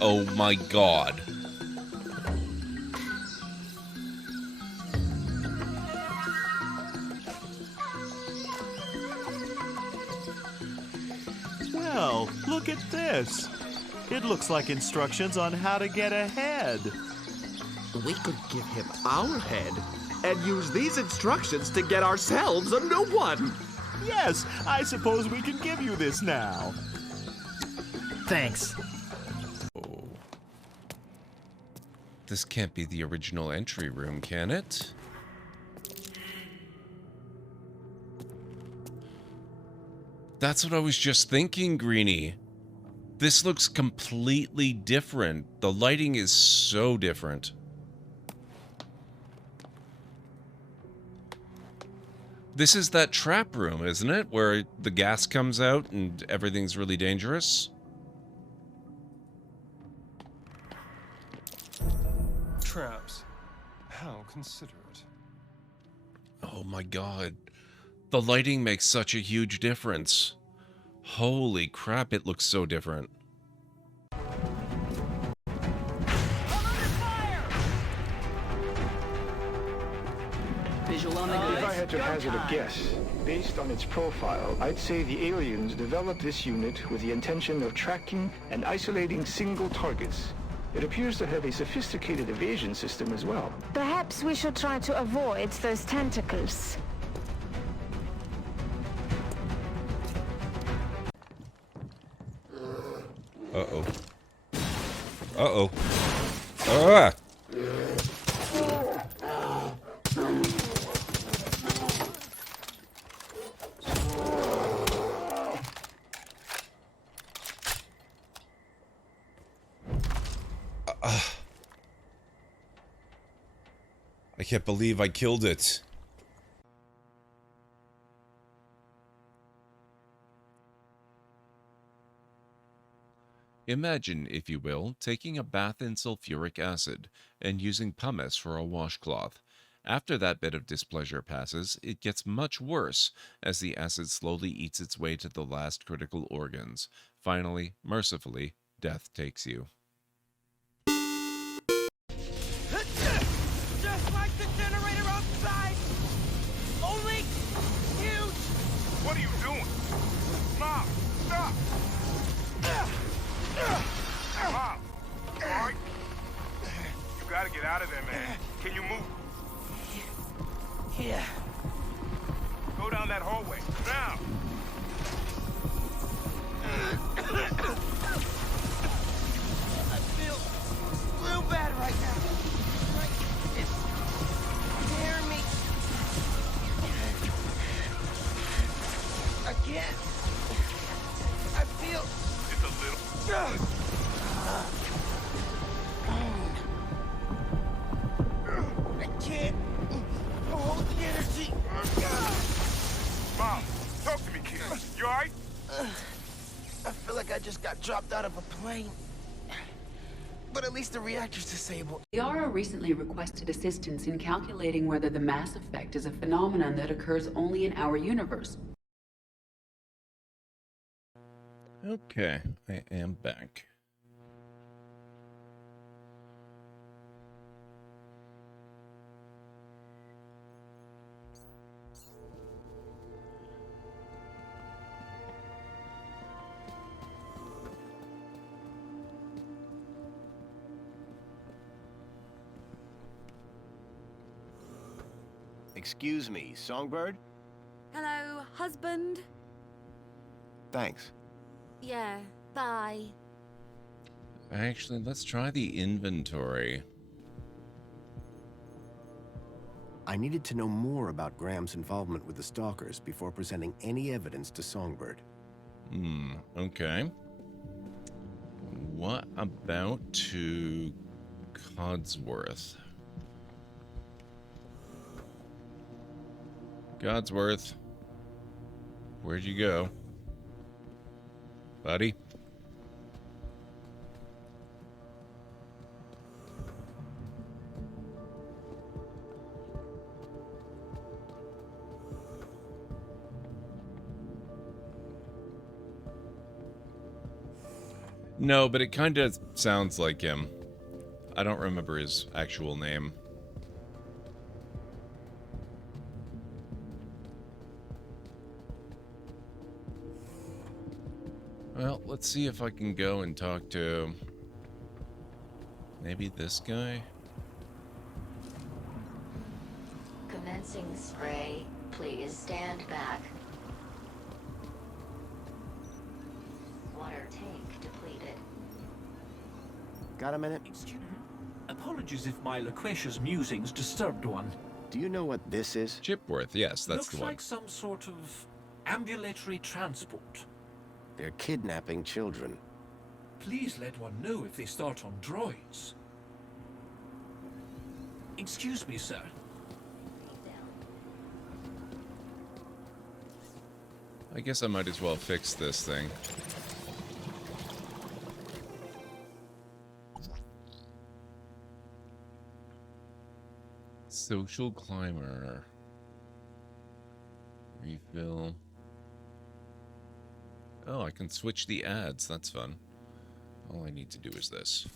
Oh my god. Well, Look at this. It looks like instructions on how to get ahead. We could give him our head and use these instructions to get ourselves a new one. Yes, I suppose we can give you this now. Thanks. Oh. This can't be the original entry room, can it? That's what I was just thinking, Greenie. This looks completely different. The lighting is so different. This is that trap room, isn't it? Where the gas comes out and everything's really dangerous? Traps. How considerate. Oh my god. The lighting makes such a huge difference. Holy crap, it looks so different. If I had to hazard a guess, based on its profile, I'd say the aliens developed this unit with the intention of tracking and isolating single targets. It appears to have a sophisticated evasion system as well. Perhaps we should try to avoid those tentacles. Uh-oh. Uh-oh. Ah! I can't believe I killed it. Imagine, if you will, taking a bath in sulfuric acid and using pumice for a washcloth. After that bit of displeasure passes, it gets much worse as the acid slowly eats its way to the last critical organs. Finally, mercifully, death takes you. Just like the generator outside! Only huge! What are you doing? Mom, stop! Mom, alright? You gotta get out of there, man. Can you move? Yeah. Go down that hallway, now! I feel real bad right now. Like it's tearing me. I can't. I feel. It's a little. I can't hold the energy. Mom, talk to me, kid. You alright? I feel like I just got dropped out of a plane. But at least the reactor's disabled. Yara recently requested assistance in calculating whether the mass effect is a phenomenon that occurs only in our universe. Okay, I am back. Excuse me, Songbird? Hello, husband? Thanks. Yeah, bye. Actually, let's try the inventory. I needed to know more about Graham's involvement with the Stalkers before presenting any evidence to Songbird. Okay. What about to Codsworth? Codsworth. Where'd you go? Buddy? No, but it kind of sounds like him. I don't remember his actual name. Well, let's see if I can go and talk to maybe this guy. Commencing spray. Please stand back. Water tank depleted. Got a minute? Apologies if my loquacious musings disturbed one. Do you know what this is? Chipworth, yes, that's Looks the one. like some sort of ambulatory transport. They're kidnapping children. Please let one know if they start on droids. Excuse me, sir. I guess I might as well fix this thing. Social climber. Refill. Oh, I can switch the ads. That's fun. All I need to do is this.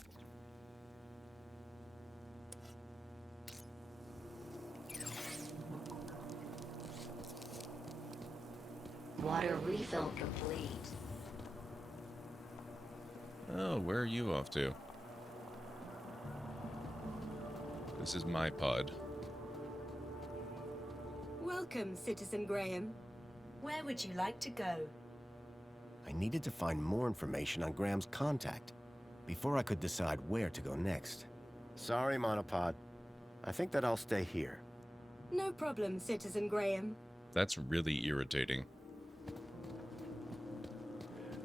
Water refill complete. Oh, where are you off to? This is my pod. Welcome, Citizen Graham. Where would you like to go? I needed to find more information on Graham's contact before I could decide where to go next. Sorry, Monopod. I think that I'll stay here. No problem, Citizen Graham. That's really irritating.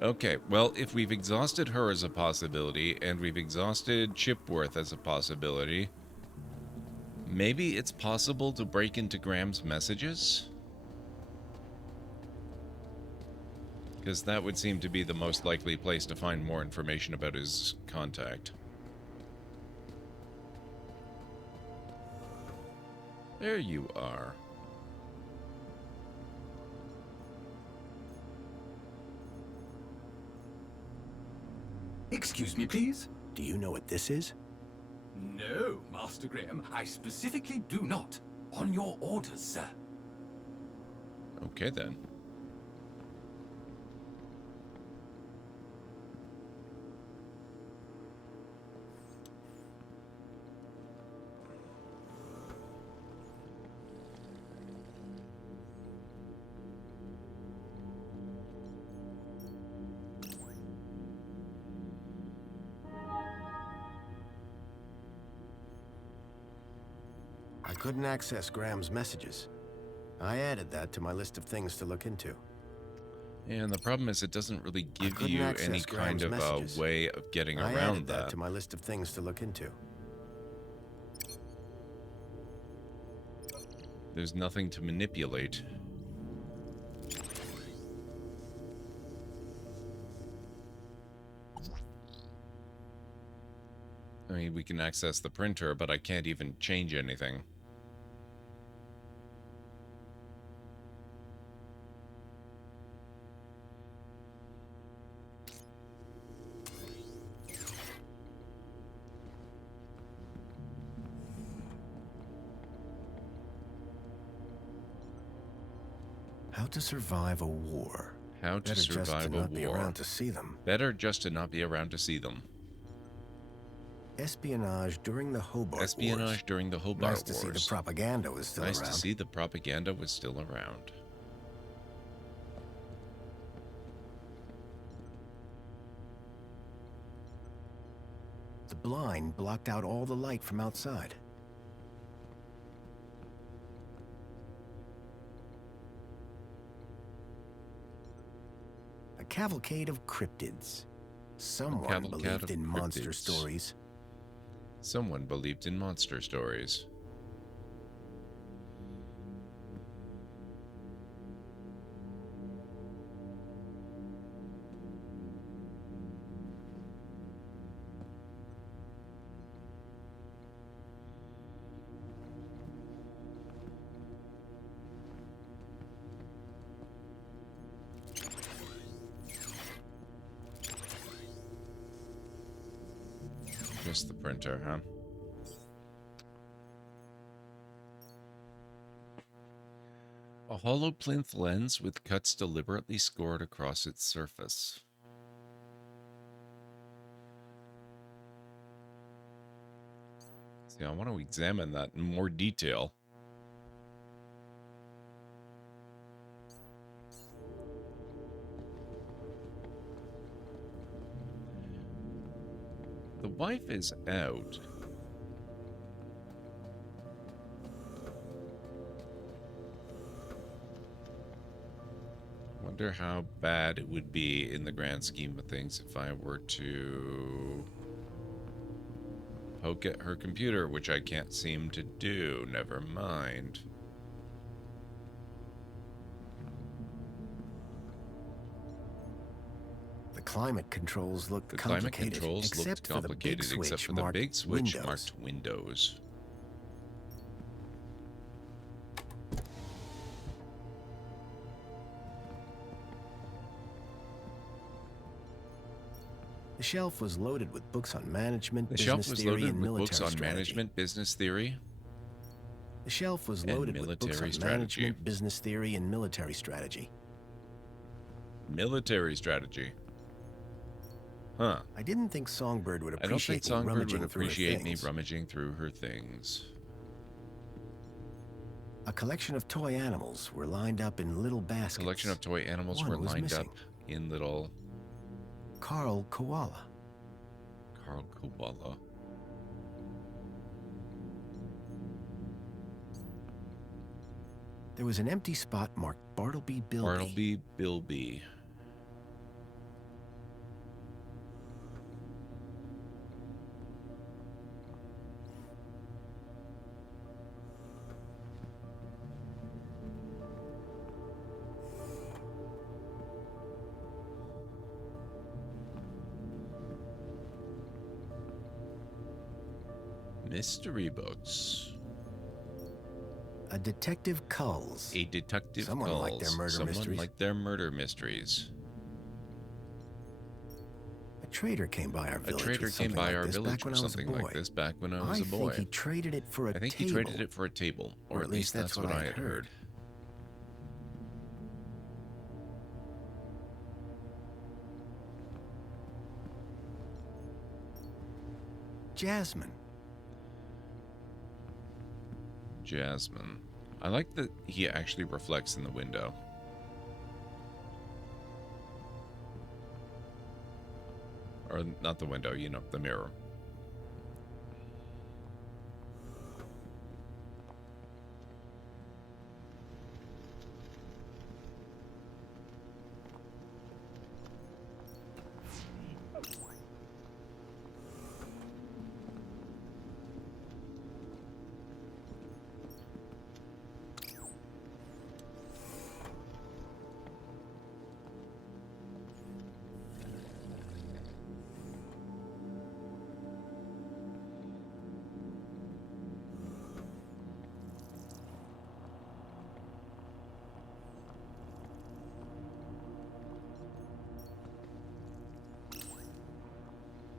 Okay, well, if we've exhausted her as a possibility, and we've exhausted Chipworth as a possibility, maybe it's possible to break into Graham's messages? Because that would seem to be the most likely place to find more information about his contact. There you are. Excuse me, please? Do you know what this is? No, Master Graham. I specifically do not. On your orders, sir. Okay, then. I couldn't access Graham's messages. I added that to my list of things to look into. And the problem is it doesn't really give couldn't you access any kind Graham's of messages. way of getting I around added that to my list of things to look into. There's nothing to manipulate. I mean, we can access the printer, but I can't even change anything. How to survive a war. How to Better just to survive a not be war. around to see them. Better just to not be around to see them. Espionage during the Hobart Espionage Wars. during the Hobart Nice to see Wars. the propaganda was still Nice around. to see the propaganda was still around. The blind blocked out all the light from outside. A cavalcade of cryptids. Someone cavalcade believed of in monster cryptids. stories. Someone believed in monster stories. Just the printer, huh? A hollow plinth lens with cuts deliberately scored across its surface. See, I want to examine that in more detail. The wife is out. Wonder how bad it would be in the grand scheme of things if I were to poke at her computer, which I can't seem to do. Never mind. The climate controls looked The climate complicated, controls except looked for the big complicated except switch for the marked big switch Windows. marked Windows. The shelf was loaded with books on management, The business shelf was theory, loaded and with military books on strategy. management, business theory. The shelf was and loaded with books military on strategy. management, business theory, and military strategy. Military strategy. Huh. I didn't think Songbird would I don't think appreciate me Songbird rummaging would through her appreciate me things. rummaging through her things. A collection of toy animals were lined up in little baskets. Collection of toy animals One were was lined missing. up in little Carl Koala. Carl Koala. There was an empty spot marked Bartleby Bilby. Bartleby Bilby. Mystery books. A Detective Culls. A detective Someone calls. liked their murder Someone mysteries. liked their murder mysteries. A trader came by our A village. trader with came something by like our this village back when with I was a something boy. like this back when I was a boy. think he traded it for a I think table. he traded it for a table, or at least that's what I had heard. Jasmine. Jasmine. I like that he actually reflects in the window. Or not the window, you know, the mirror.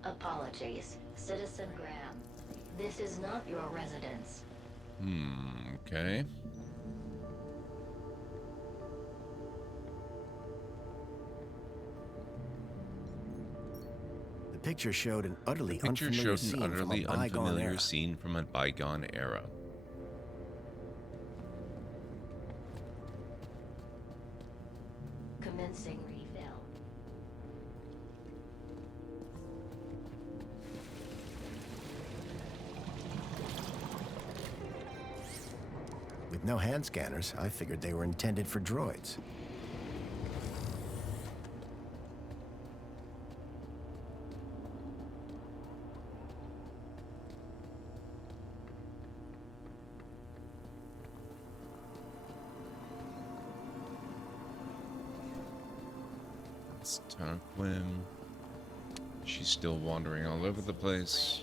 Apologies, Citizen Graham. This is not your residence. Okay. The picture showed an utterly The picture unfamiliar showed an scene from utterly a bygone unfamiliar era. scene from a bygone era. Commencing refill. With no hand scanners, I figured they were intended for droids. It's Tarquin. She's still wandering all over the place.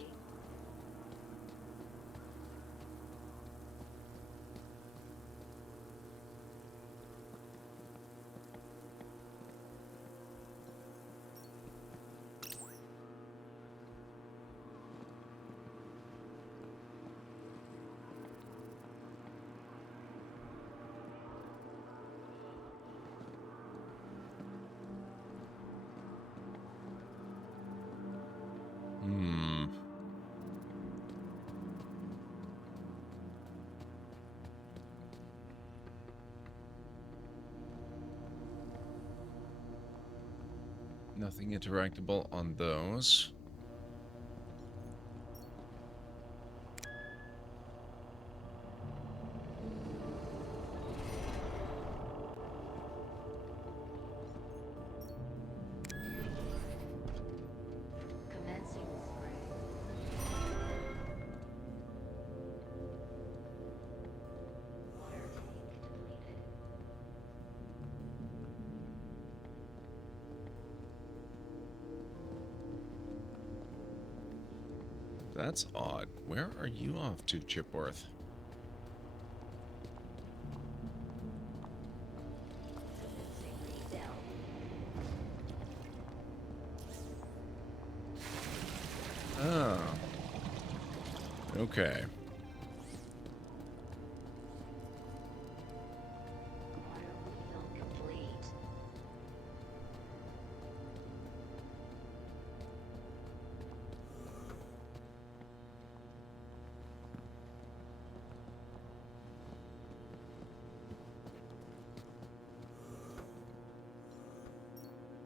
Nothing interactable on those. Commencing spray. Water tank depleted. That's odd. Where are you off to, Chipworth? Oh. Okay.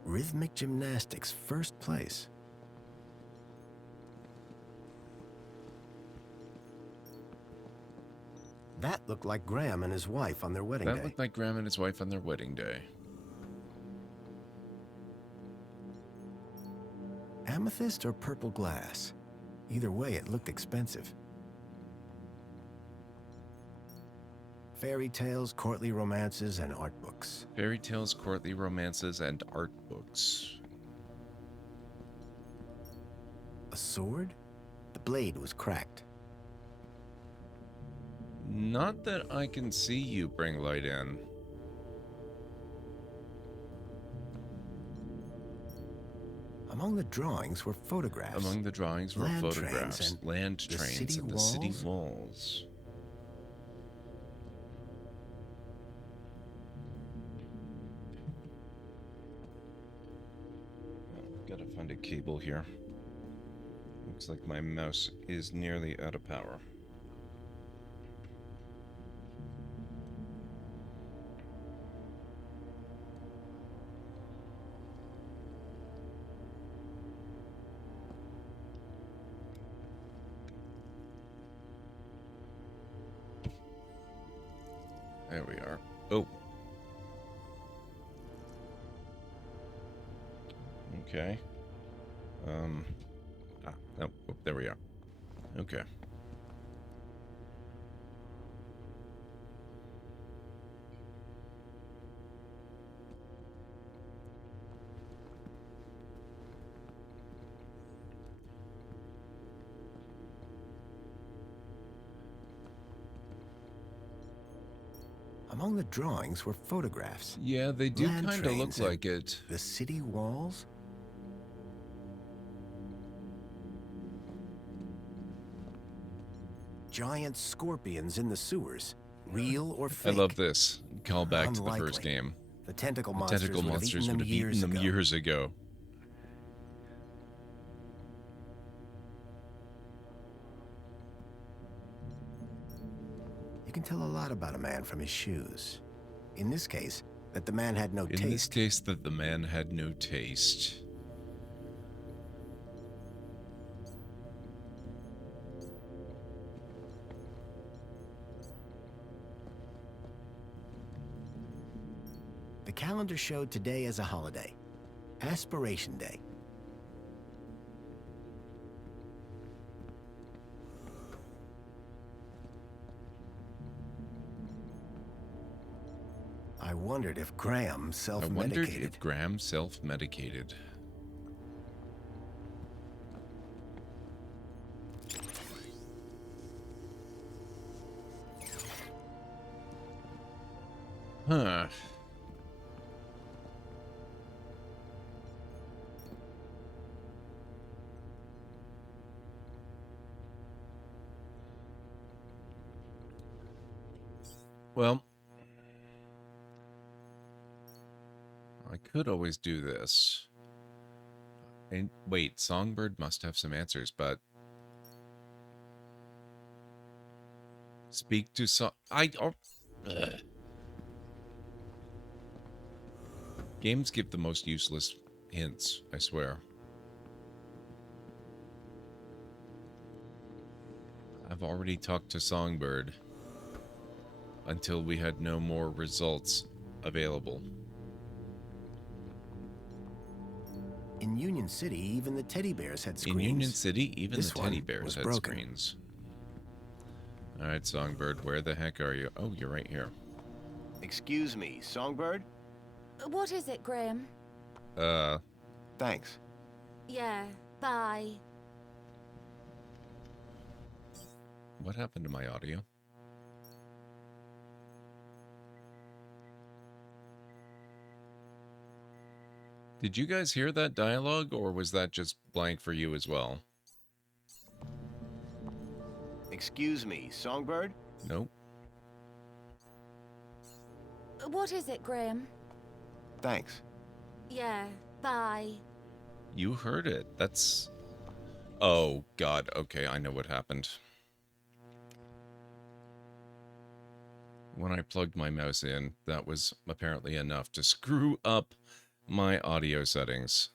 Rhythmic gymnastics, first place. That looked like Graham and his wife on their wedding That day. looked like Graham and his wife on their wedding day. Amethyst or purple glass? Either way, it looked expensive. Fairy tales, courtly romances, and art books. Fairy tales, courtly romances, and art books. A sword? The blade was cracked. Not that I can see, you bring light in. Among the drawings were photographs. Among the drawings were land photographs, trains, and land the trains, city and the city walls. walls. Gotta find a cable here. Looks like my mouse is nearly out of power. There we are. Oh. Okay. No, oh, there we are. Okay. Among the drawings were photographs. Yeah, they do land kind of look trains, and like it. The city walls? Giant scorpions in the sewers. Real or I fake? love this. Call back to the first Unlikely. game. The tentacle The monsters tentacle would have monsters eaten would them have eaten years them ago. years ago. You can tell a lot about a man from his shoes. In this case, that the man had no In taste. this case, that the man had no taste. The calendar showed today as a holiday. Aspiration Day. I wondered if Graham I wondered self-medicated. if Graham self-medicated. Huh. Well, I could always do this. And wait, Songbird must have some answers, but speak to Games give the most useless hints, I swear. I've already talked to Songbird until we had no more results available. In Union City, even the teddy bears had screens. In Union City, even This the teddy one bears was had broken. screens. Alright, Songbird, where the heck are you? Oh, you're right here. Excuse me, Songbird? What is it, Graham? Thanks. Yeah, bye. What happened to my audio? Did you guys hear that dialogue, or was that just blank for you as well? Excuse me, Songbird? Nope. What is it, Graham? Thanks. Yeah, bye. You heard it. That's... Oh, God. Okay, I know what happened. When I plugged my mouse in, that was apparently enough to screw up my audio settings.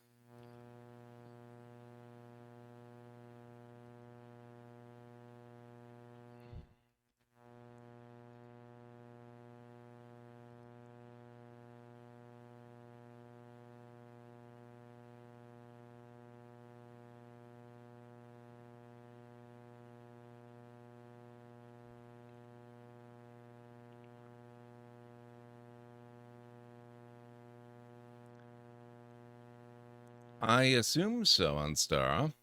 I assume so, Anstara.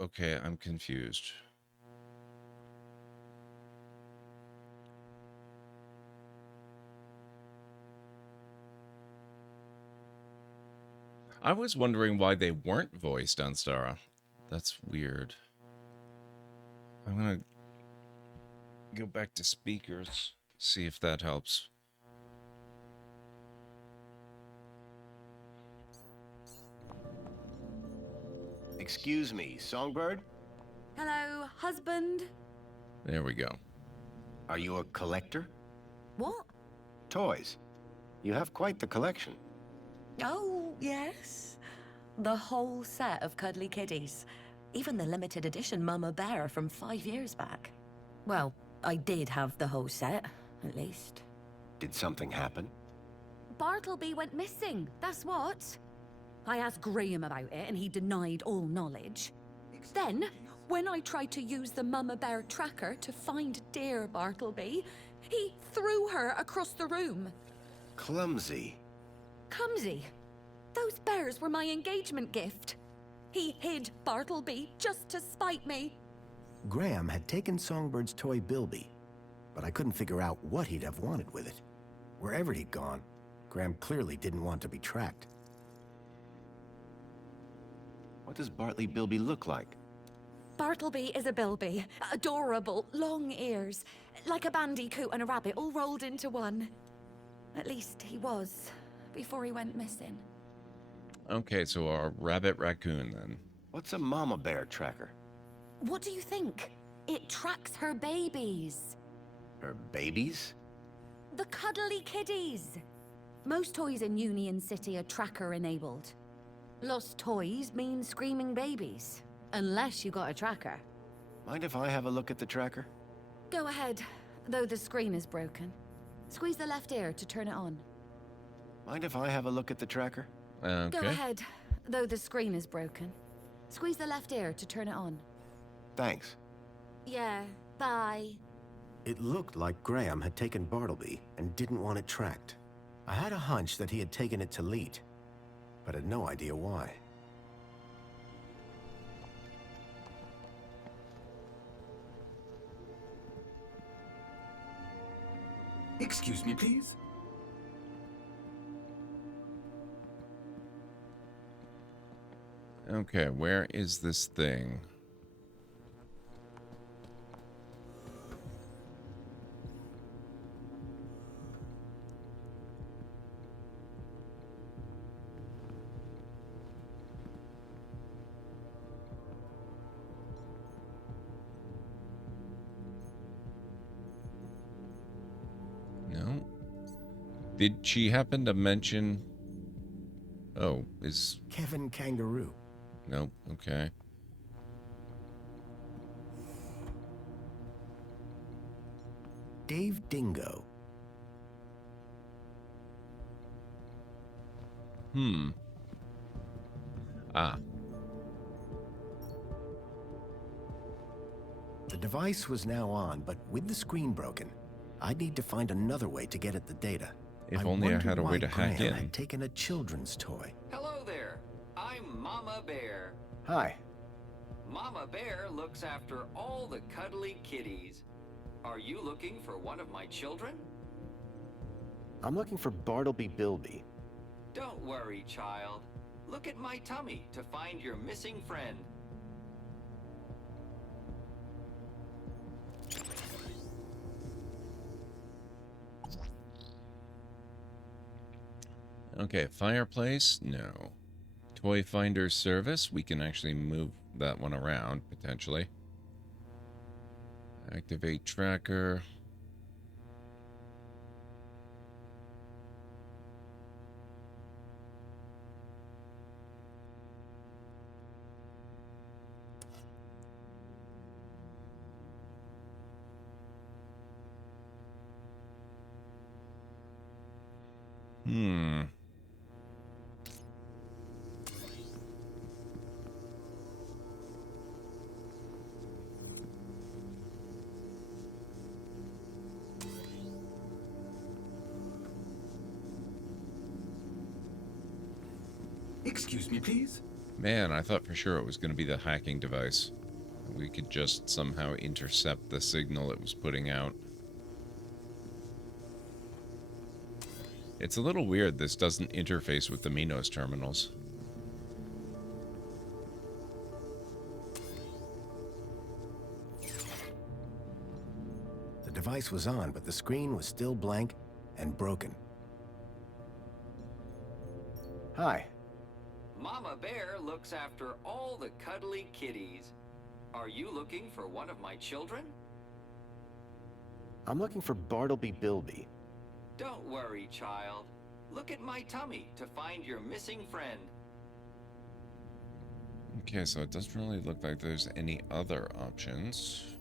Okay, I'm confused. I was wondering why they weren't voiced, Anstara. That's weird. I'm gonna go back to speakers, see if that helps. Excuse me, Songbird? Hello, husband? There we go. Are you a collector? What? Toys. You have quite the collection. Oh, yes. The whole set of cuddly kitties. Even the limited edition Mama Bear from 5 years back. Well, I did have the whole set, at least. Did something happen? Bartleby went missing, that's what. I asked Graham about it and he denied all knowledge. Then, when I tried to use the Mama Bear tracker to find dear Bartleby, he threw her across the room. Clumsy. Clumsy? Those bears were my engagement gift. He hid Bartleby just to spite me. Graham had taken Songbird's toy Bilby, but I couldn't figure out what he'd have wanted with it. Wherever he'd gone, Graham clearly didn't want to be tracked. What does Bartleby Bilby look like? Bartleby is a Bilby. Adorable, long ears. Like a bandicoot and a rabbit all rolled into one. At least he was, before he went missing. Okay, so our rabbit raccoon then. What's a mama bear tracker? What do you think? It tracks her babies. Her babies? The cuddly kiddies. Most toys in Union City are tracker-enabled. Lost toys mean screaming babies. Unless you got a tracker. Mind if I have a look at the tracker? Go ahead, though the screen is broken. Squeeze the left ear to turn it on. Mind if I have a look at the tracker? Okay. Go ahead, though the screen is broken. Squeeze the left ear to turn it on. Thanks. Yeah, bye. It looked like Graham had taken Bartleby and didn't want it tracked. I had a hunch that he had taken it to Leet, but had no idea why. Excuse me, please. Okay, where is this thing? Did she happen to mention... Oh, is... Kevin Kangaroo. Nope, okay. Dave Dingo. Ah. The device was now on, but with the screen broken, I'd need to find another way to get at the data. If only I wondered had a way why to hack Graham in. had taken a children's toy. Hello there. I'm Mama Bear. Hi. Mama Bear looks after all the cuddly kitties. Are you looking for one of my children? I'm looking for Bartleby Bilby. Don't worry, child. Look at my tummy to find your missing friend. Okay, fireplace? No. Toy finder service? We can actually move that one around, potentially. Activate tracker. Excuse me, please. Man, I thought for sure it was going to be the hacking device. We could just somehow intercept the signal it was putting out. It's a little weird this doesn't interface with the Minos terminals. The device was on, but the screen was still blank and broken. Hi. Mama Bear looks after all the cuddly kitties. Are you looking for one of my children? I'm looking for Bartleby Bilby. Don't worry, child. Look at my tummy to find your missing friend. Okay, so it doesn't really look like there's any other options.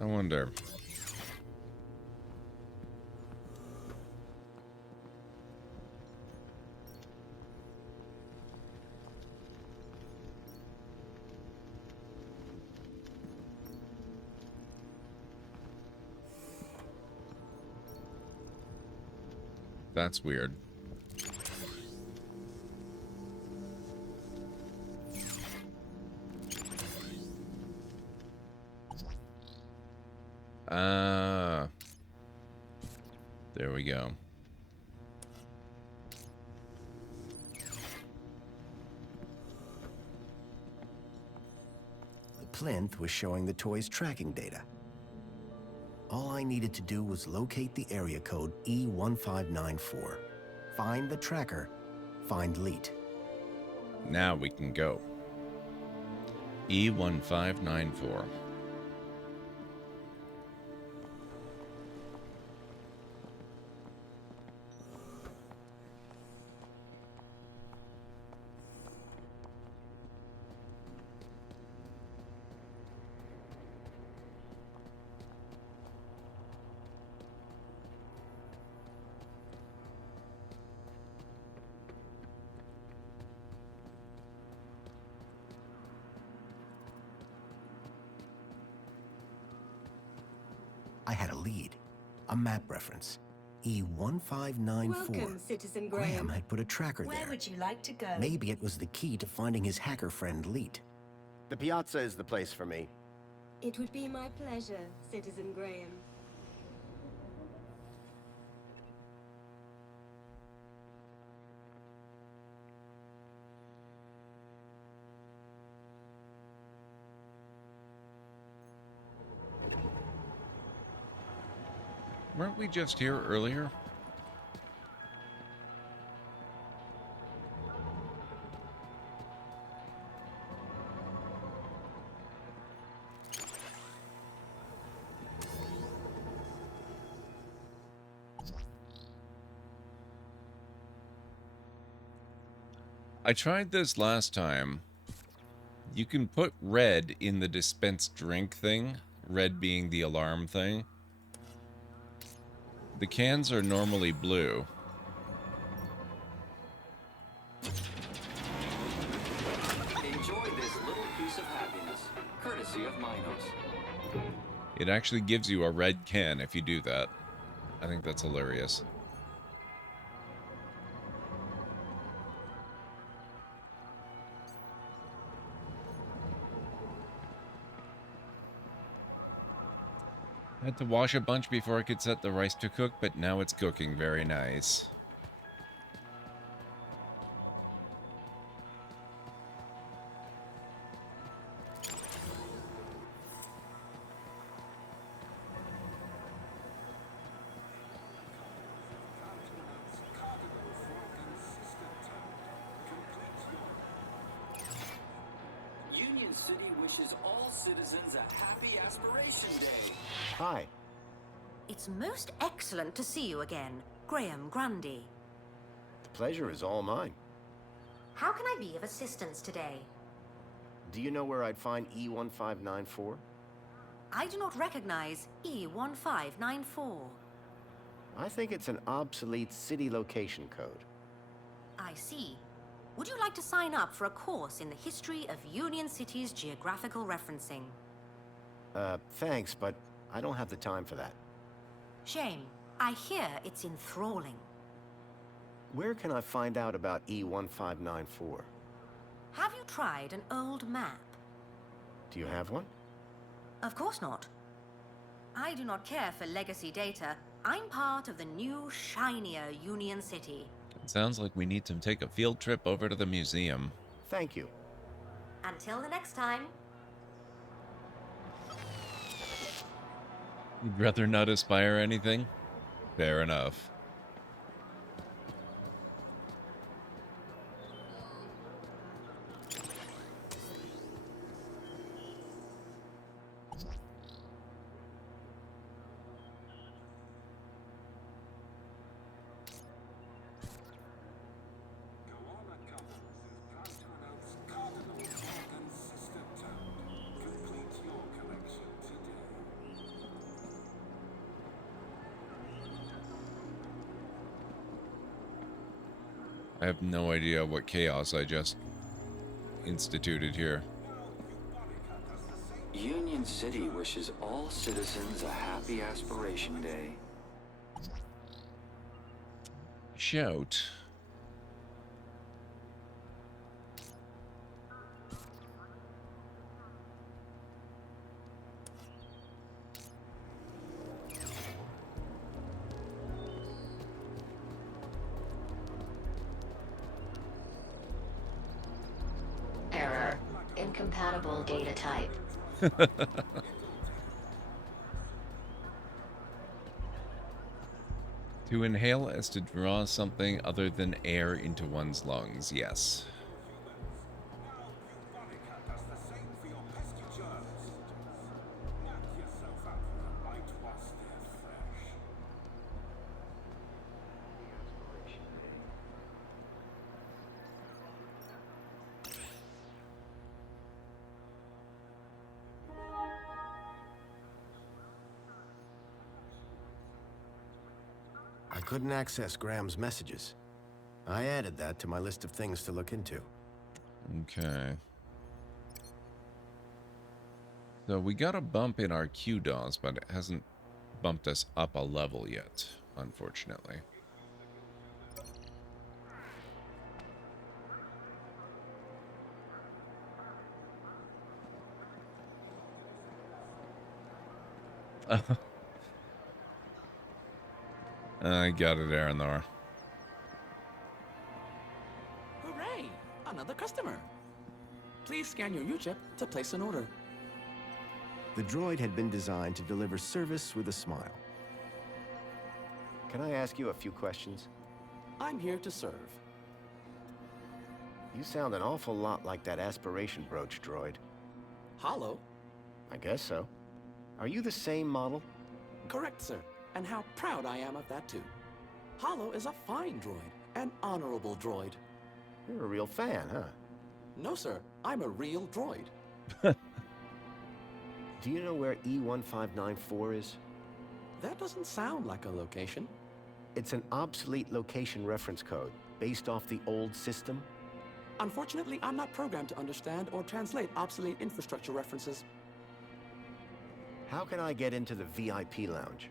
I wonder. That's weird. There we go. The plinth was showing the toy's tracking data. All I needed to do was locate the area code E1594. Find the tracker, find Leet. Now we can go. E1594. I had a lead, a map reference. E1594. Welcome, Citizen Graham. Graham had put a tracker Where there. would you like to go? Maybe it was the key to finding his hacker friend Leet. The piazza is the place for me. It would be my pleasure, Citizen Graham. Weren't we just here earlier? I tried this last time. You can put red in the dispensed drink thing, red being the alarm thing. The cans are normally blue. Enjoy this little piece of happiness, courtesy of Minos. It actually gives you a red can if you do that. I think that's hilarious. I had to wash a bunch before I could set the rice to cook, but now it's cooking very nice. Union City wishes all citizens a happy Aspiration Day. Hi. It's most excellent to see you again, Graham Grundy. The pleasure is all mine. How can I be of assistance today? Do you know where I'd find E1594? I do not recognize E1594. I think it's an obsolete city location code. I see. Would you like to sign up for a course in the history of Union City's geographical referencing? Thanks, but I don't have the time for that. Shame. I hear it's enthralling. Where can I find out about E1594? Have you tried an old map? Do you have one? Of course not. I do not care for legacy data. I'm part of the new, shinier Union City. It sounds like we need to take a field trip over to the museum. Thank you. Until the next time. You'd rather not aspire anything? Fair enough. I have no idea what chaos I just instituted here. Union City wishes all citizens a happy Aspiration Day. Shout. Error. Incompatible data type. To inhale is to draw something other than air into one's lungs, yes. I couldn't access Graham's messages. I added that to my list of things to look into. Okay. So we got a bump in our QDOS, but it hasn't bumped us up a level yet, unfortunately. I got it, Aranor. Hooray! Another customer. Please scan your U-chip to place an order. The droid had been designed to deliver service with a smile. Can I ask you a few questions? I'm here to serve. You sound an awful lot like that aspiration brooch droid. Hollow? I guess so. Are you the same model? Correct, sir. And how proud I am of that, too. Hollow is a fine droid, an honorable droid. You're a real fan, huh? No, sir. I'm a real droid. Do you know where E1594 is? That doesn't sound like a location. It's an obsolete location reference code, based off the old system. Unfortunately, I'm not programmed to understand or translate obsolete infrastructure references. How can I get into the VIP lounge?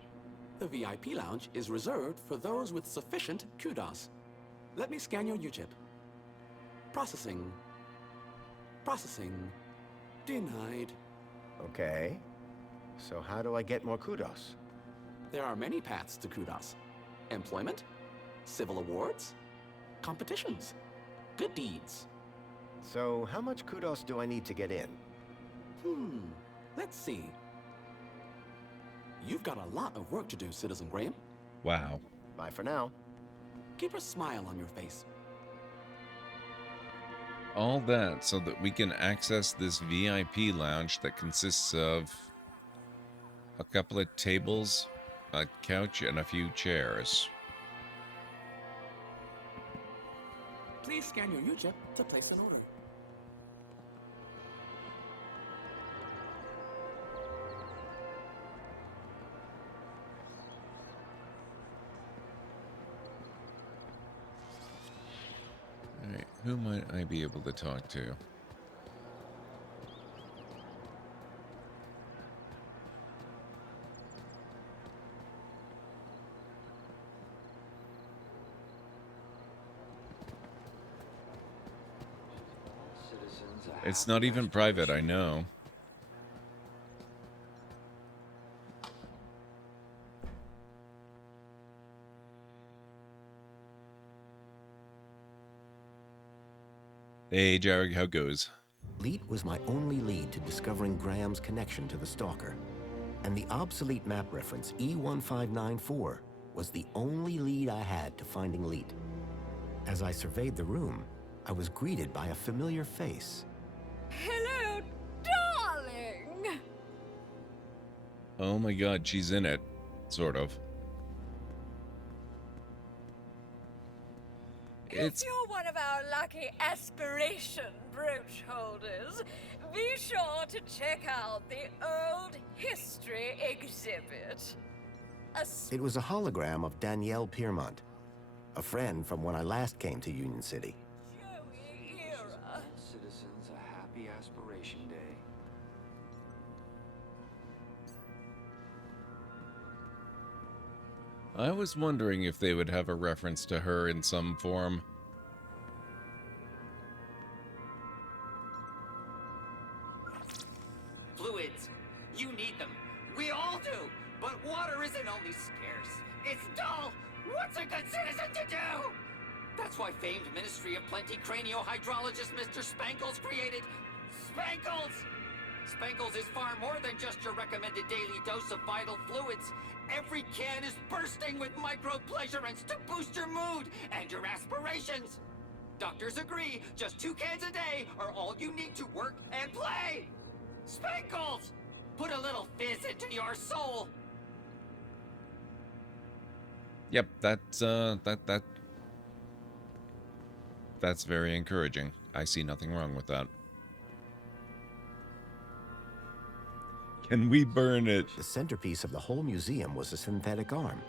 The VIP lounge is reserved for those with sufficient kudos. Let me scan your UChip. Processing. Processing. Denied. Okay. So how do I get more kudos? There are many paths to kudos. Employment, civil awards, competitions, good deeds. So how much kudos do I need to get in? Let's see. You've got a lot of work to do, Citizen Graham. Wow. Bye for now. Keep a smile on your face. All that so that we can access this VIP lounge that consists of a couple of tables, a couch, and a few chairs. Please scan your UChip to place an order. Alright, who might I be able to talk to? It's not even private, I know. Hey, Jarek, how goes? Leet was my only lead to discovering Graham's connection to the Stalker. And the obsolete map reference E1594 was the only lead I had to finding Leet. As I surveyed the room, I was greeted by a familiar face. Hello, darling! Oh my god, she's in it. Sort of. If you're one of our lucky aspiration brooch holders, be sure to check out the old history exhibit. It was a hologram of Danielle Piermont, a friend from when I last came to Union City. Citizens a happy aspiration day. I was wondering if they would have a reference to her in some form. Fluids. You need them. We all do. But water isn't only scarce. It's dull. What's a good citizen to do? That's why famed Ministry of Plenty craniohydrologist Mr. Spankles created Spankles! Spankles is far more than just your recommended daily dose of vital fluids. Every can is bursting with micro-pleasurants to boost your mood and your aspirations. Doctors agree, just 2 cans a day are all you need to work and play. Spankles! Put a little fizz into your soul. Yep, that's that's very encouraging. I see nothing wrong with that. Can we burn it? The centerpiece of the whole museum was a synthetic arm.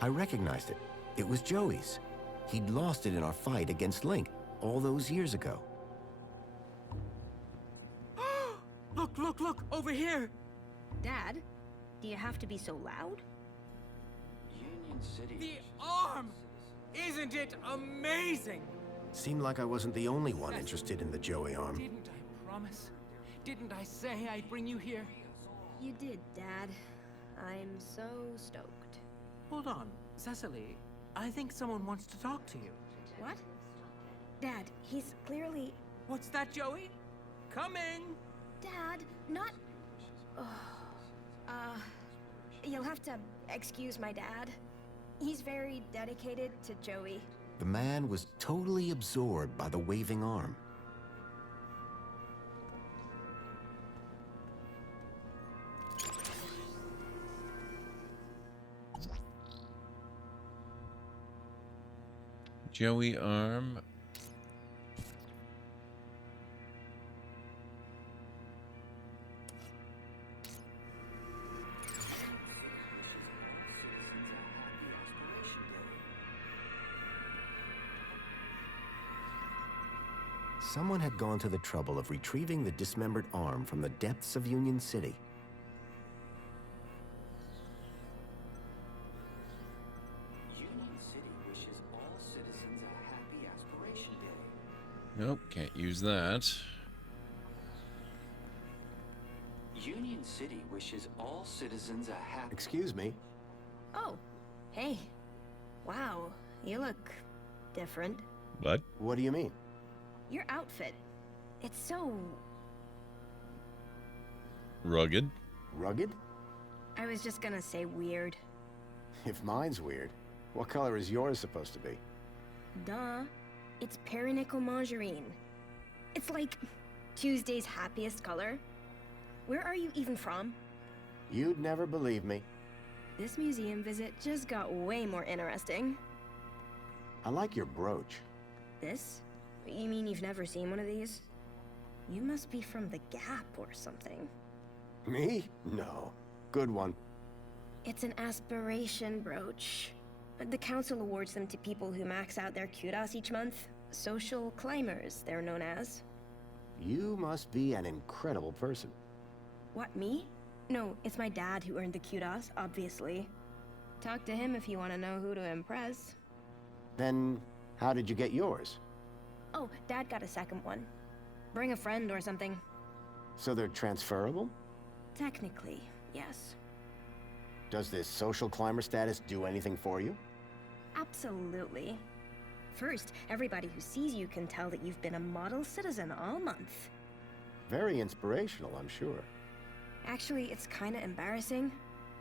I recognized it. It was Joey's. He'd lost it in our fight against Link all those years ago. Look, look, look! Over here! Dad, do you have to be so loud? Union City. The arm! Isn't it amazing? Seemed like I wasn't the only one interested in the Joey arm. Didn't I promise? Didn't I say I'd bring you here? You did, Dad. I'm so stoked. Hold on, Cecily. I think someone wants to talk to you. What? Dad, he's clearly... What's that, Joey? Coming! Dad, not... Oh, you'll have to excuse my dad. He's very dedicated to Joey. The man was totally absorbed by the waving arm. Joey arm. Someone had gone to the trouble of retrieving the dismembered arm from the depths of Union City. Union City wishes all citizens a happy Aspiration Day. Nope, can't use that. Union City wishes all citizens a happy... Excuse me? Oh, hey. Wow, you look different. What? What do you mean? Your outfit. It's so... Rugged? Rugged? I was just gonna say weird. If mine's weird, what color is yours supposed to be? Duh. It's perinickel margarine. It's like Tuesday's happiest color. Where are you even from? You'd never believe me. This museum visit just got way more interesting. I like your brooch. This? You mean you've never seen one of these? You must be from the Gap or something. Me? No. Good one. It's an aspiration brooch. The council awards them to people who max out their kudos each month. Social climbers, they're known as. You must be an incredible person. What, me? No, it's my dad who earned the kudos, obviously. Talk to him if you want to know who to impress. Then, how did you get yours? Oh, Dad got a second one. Bring a friend or something. So they're transferable? Technically, yes. Does this social climber status do anything for you? Absolutely. First, everybody who sees you can tell that you've been a model citizen all month. Very inspirational, I'm sure. Actually, it's kinda embarrassing.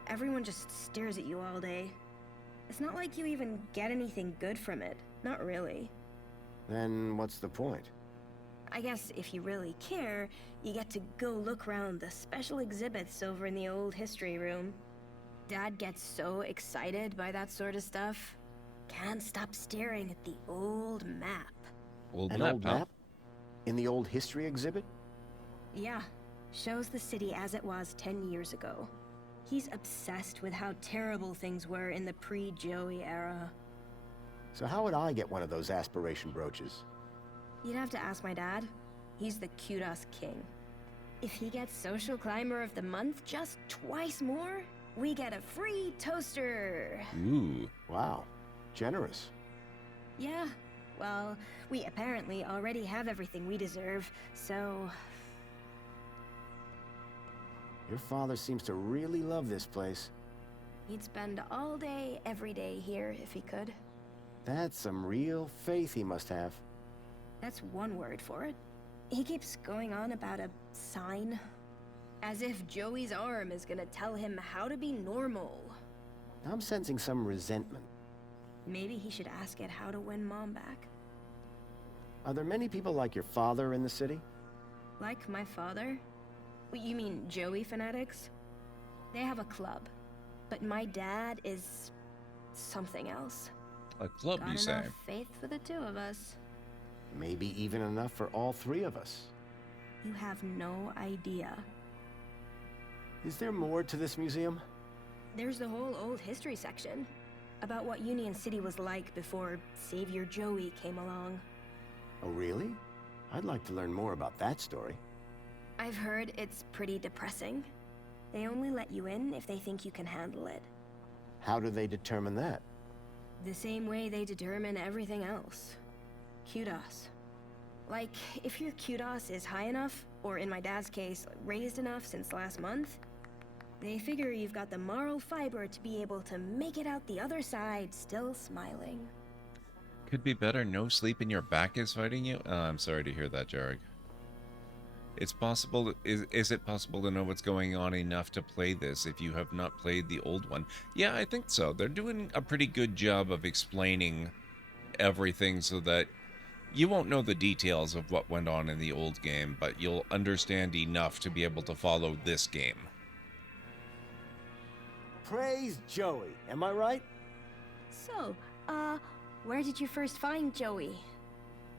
Everyone just stares at you all day. It's not like you even get anything good from it. Not really. Then what's the point? I guess if you really care, you get to go look around the special exhibits over in the old history room. Dad gets so excited by that sort of stuff. Can't stop staring at the old map. An old map? In the old history exhibit? Yeah. Shows the city as it was 10 years ago. He's obsessed with how terrible things were in the pre-Joey era. So how would I get one of those aspiration brooches? You'd have to ask my dad. He's the kudos king. If he gets Social Climber of the Month just twice more, we get a free toaster. Ooh. Wow. Generous. Yeah. Well, we apparently already have everything we deserve, so... Your father seems to really love this place. He'd spend all day, every day here if he could. That's some real faith he must have. That's one word for it. He keeps going on about a sign. As if Joey's arm is gonna tell him how to be normal. I'm sensing some resentment. Maybe he should ask it how to win Mom back. Are there many people like your father in the city? Like my father? You mean Joey fanatics? They have a club. But my dad is... something else. A club, Got you say? enough faith for the two of us. Maybe even enough for all three of us. You have no idea. Is there more to this museum? There's the whole old history section. About what Union City was like before Savior Joey came along. Oh, really? I'd like to learn more about that story. I've heard it's pretty depressing. They only let you in if they think you can handle it. How do they determine that? The same way they determine everything else. Kudos. Like, if your kudos is high enough, or in my dad's case, raised enough since last month, they figure you've got the moral fiber to be able to make it out the other side still smiling. Could be better. No sleep and your back is fighting you? I'm sorry to hear that, Jarek. It's possible. Is it possible to know what's going on enough to play this if you have not played the old one? Yeah, I think so. They're doing a pretty good job of explaining everything so that you won't know the details of what went on in the old game, but you'll understand enough to be able to follow this game. Praise Joey, am I right? So, where did you first find Joey?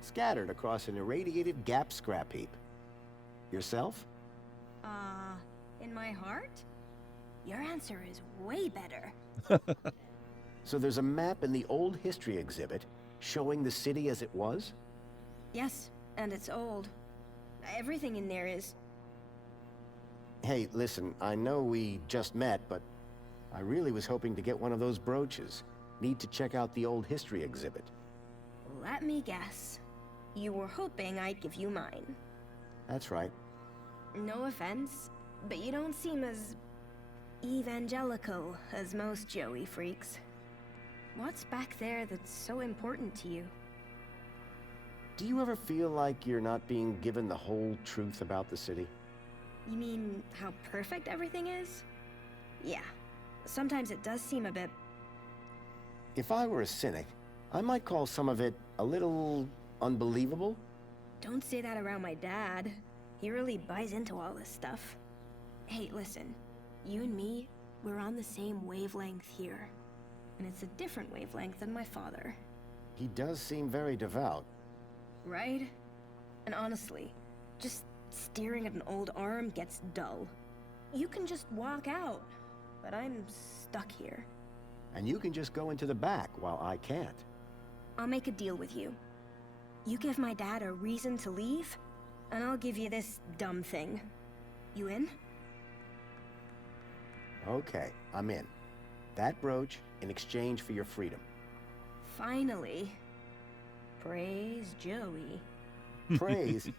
Scattered across an irradiated gap scrap heap. Yourself? In my heart? Your answer is way better. So there's a map in the old history exhibit showing the city as it was? Yes, and it's old. Everything in there is. Hey, listen, I know we just met, but I really was hoping to get one of those brooches. Need to check out the old history exhibit. Let me guess. You were hoping I'd give you mine. That's right. No offense, but you don't seem as evangelical as most Joey freaks. What's back there that's so important to you? Do you ever feel like you're not being given the whole truth about the city? You mean how perfect everything is? Yeah. Sometimes it does seem a bit... If I were a cynic, I might call some of it a little unbelievable. Don't say that around my dad. He really buys into all this stuff. Hey, listen. You and me, we're on the same wavelength here. And it's a different wavelength than my father. He does seem very devout. Right? And honestly, just staring at an old arm gets dull. You can just walk out, but I'm stuck here. And you can just go into the back while I can't. I'll make a deal with you. You give my dad a reason to leave, and I'll give you this dumb thing. You in? Okay, I'm in. That brooch in exchange for your freedom. Finally. Praise Joey. Praise?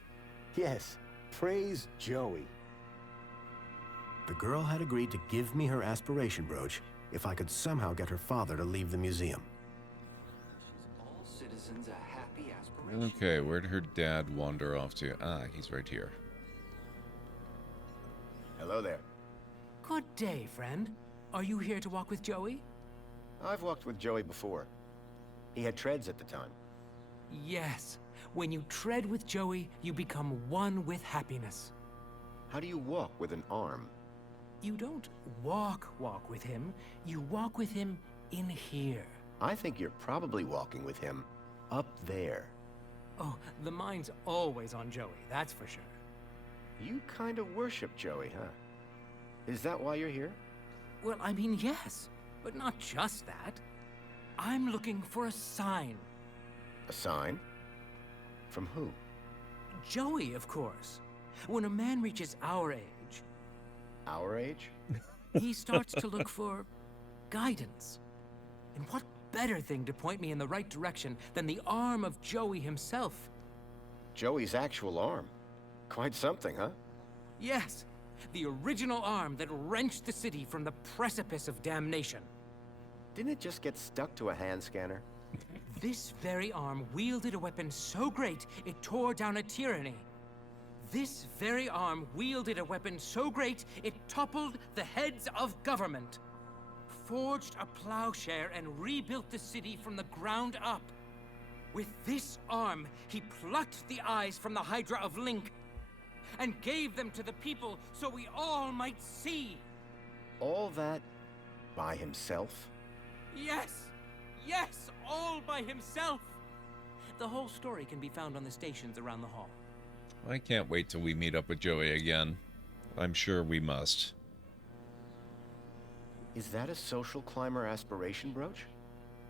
Yes, praise Joey. The girl had agreed to give me her aspiration brooch if I could somehow get her father to leave the museum. All citizens a happy aspiration. Okay, where'd her dad wander off to? Ah, he's right here. Hello there. Good day, friend. Are you here to walk with Joey? I've walked with Joey before. He had treads at the time. Yes. When you tread with Joey, you become one with happiness. How do you walk with an arm? You don't walk with him. You walk with him in here. I think you're probably walking with him up there. Oh, the mind's always on Joey, that's for sure. You kind of worship Joey, huh? Is that why you're here? Well, I mean, yes, but not just that. I'm looking for a sign. A sign? From who? Joey, of course. When a man reaches our age... Our age? He starts to look for guidance. And what better thing to point me in the right direction than the arm of Joey himself? Joey's actual arm. Quite something, huh? Yes, the original arm that wrenched the city from the precipice of damnation. Didn't it just get stuck to a hand scanner? This very arm wielded a weapon so great it tore down a tyranny. This very arm wielded a weapon so great it toppled the heads of government, forged a plowshare and rebuilt the city from the ground up. With this arm, he plucked the eyes from the Hydra of Link and gave them to the people so we all might see. All that by himself? Yes! Yes! All by himself! The whole story can be found on the stations around the hall. I can't wait till we meet up with Joey again. I'm sure we must. Is that a social climber aspiration brooch?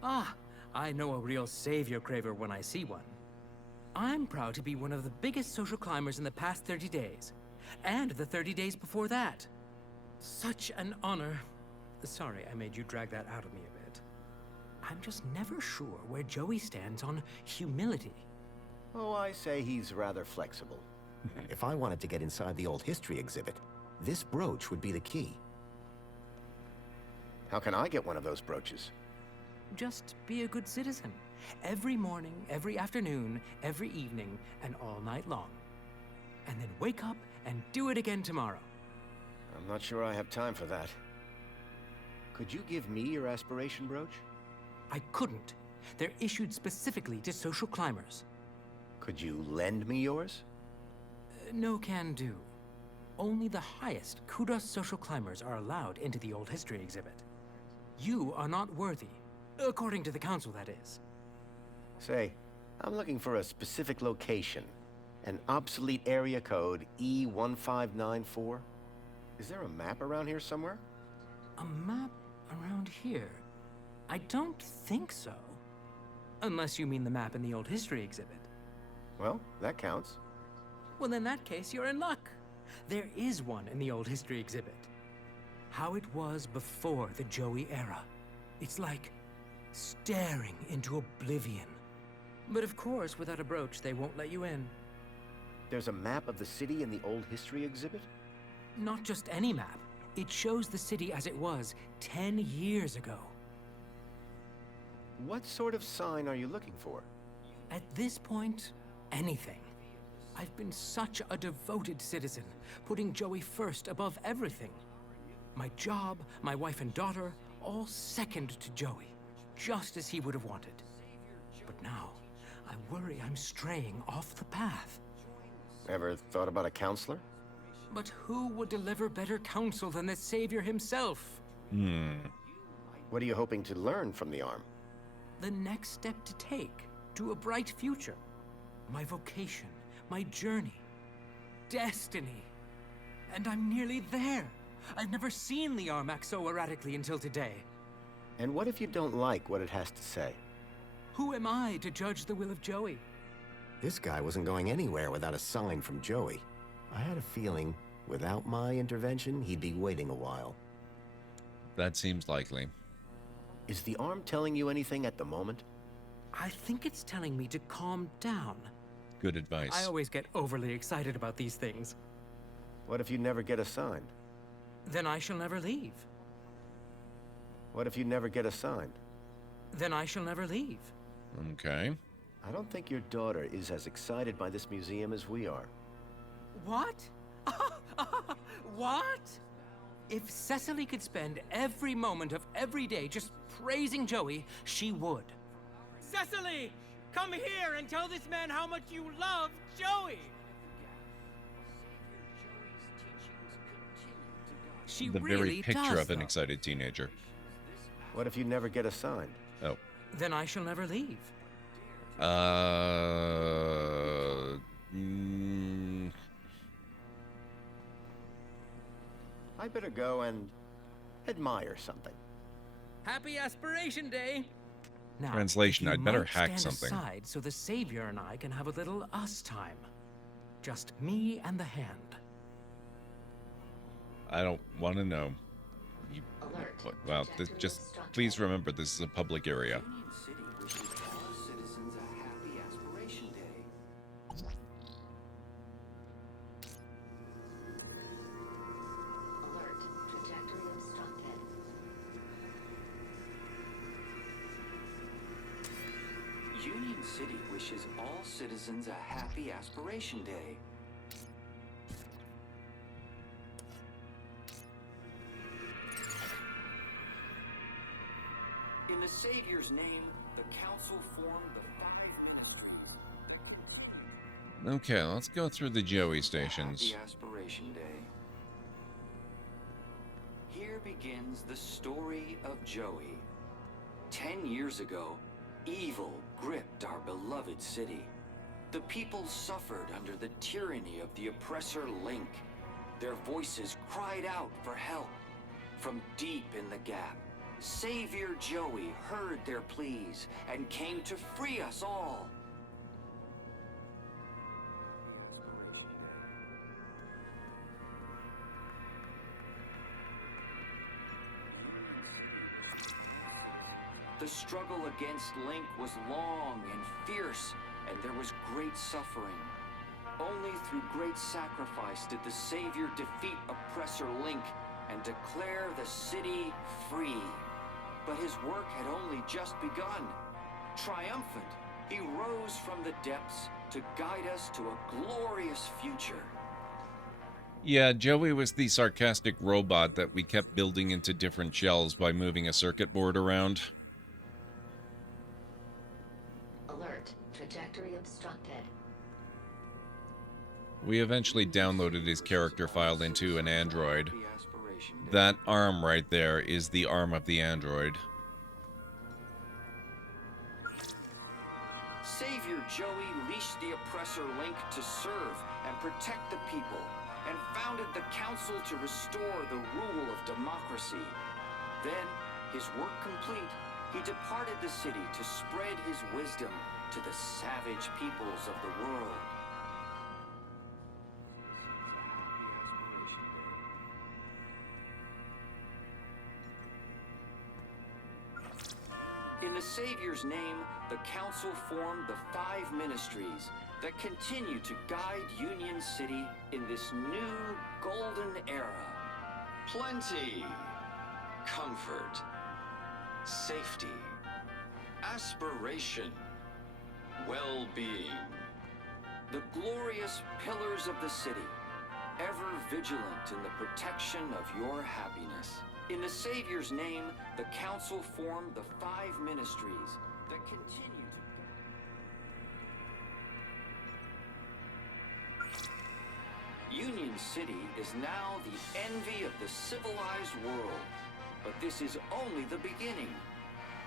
Ah, I know a real savior craver when I see one. I'm proud to be one of the biggest social climbers in the past 30 days. And the 30 days before that. Such an honor. Sorry, I made you drag that out of me a bit. I'm just never sure where Joey stands on humility. Oh, I say he's rather flexible. If I wanted to get inside the old history exhibit, this brooch would be the key. How can I get one of those brooches? Just be a good citizen. Every morning, every afternoon, every evening, and all night long. and then wake up and do it again tomorrow. I'm not sure I have time for that. Could you give me your aspiration brooch? I couldn't. They're issued specifically to social climbers. Could you lend me yours? No can do. Only the highest Kudos social climbers are allowed into the old history exhibit. You are not worthy, according to the council, that is. Say, I'm looking for a specific location. An obsolete area code E1594. Is there a map around here somewhere? A map around here? I don't think so. Unless you mean the map in the old history exhibit. Well, that counts. Well, in that case, you're in luck. There is one in the old history exhibit. How it was before the Joey era. It's like staring into oblivion. But of course, without a brooch, they won't let you in. There's a map of the city in the old history exhibit? Not just any map. It shows the city as it was 10 years ago. What sort of sign are you looking for? At this point, anything. I've been such a devoted citizen, putting Joey first above everything. My job, my wife and daughter, all second to Joey, just as he would have wanted. But now, I worry I'm straying off the path. Ever thought about a counselor? But who would deliver better counsel than the Savior himself? What are you hoping to learn from the arm? The next step to take to a bright future. My vocation, my journey, destiny. And I'm nearly there. I've never seen the arm act so erratically until today. And what if you don't like what it has to say? Who am I to judge the will of Joey? This guy wasn't going anywhere without a sign from Joey. I had a feeling, without my intervention, he'd be waiting a while. That seems likely. Is the arm telling you anything at the moment? I think it's telling me to calm down. Good advice. I always get overly excited about these things. What if you never get assigned? Then I shall never leave. What if you never get assigned? Then I shall never leave. Okay. I don't think your daughter is as excited by this museum as we are. What? What? If Cecily could spend every moment of every day just praising Joey, she would. Cecily! Come here and tell this man how much you love Joey! She The really very picture does, of an though. excited teenager. What if you never get assigned? Oh. Then I shall never leave. I better go and admire something. Happy Aspiration Day! Now, Translation, if you I'd better might hack stand something. aside so the Savior and I can have a little us time. Just me and the hand. I don't want to know. You, well, just please remember this is a public area. Union City wishes all citizens a happy Aspiration Day. Alert. Trajectory obstructed. Union City wishes all citizens a happy Aspiration Day. In the Savior's name, the Council formed the 5 ministries. Okay, let's go through the Joey stations. Happy Aspiration Day. Here begins the story of Joey. 10 years ago, evil gripped our beloved city. The people suffered under the tyranny of the oppressor Link. Their voices cried out for help. From deep in the gap, Savior Joey heard their pleas and came to free us all. The struggle against Link was long and fierce, and there was great suffering. Only through great sacrifice did the Savior defeat oppressor Link and declare the city free. But his work had only just begun. Triumphant, He rose from the depths to guide us to a glorious future. Yeah, Joey was the sarcastic robot that we kept building into different shells by moving a circuit board around. Alert. Trajectory obstructed. We eventually downloaded his character file into an android. That arm right there is the arm of the android. Savior Joey leashed the oppressor Link to serve and protect the people, and founded the Council to restore the rule of democracy. Then, his work complete, he departed the city to spread his wisdom to the savage peoples of the world. In the Savior's name, the Council formed the 5 ministries that continue to guide Union City in this new golden era. Plenty, comfort, safety, aspiration, well-being. The glorious pillars of the city, ever vigilant in the protection of your happiness. In the Savior's name, the Council formed the 5 ministries that continue to... Union City is now the envy of the civilized world, but this is only the beginning.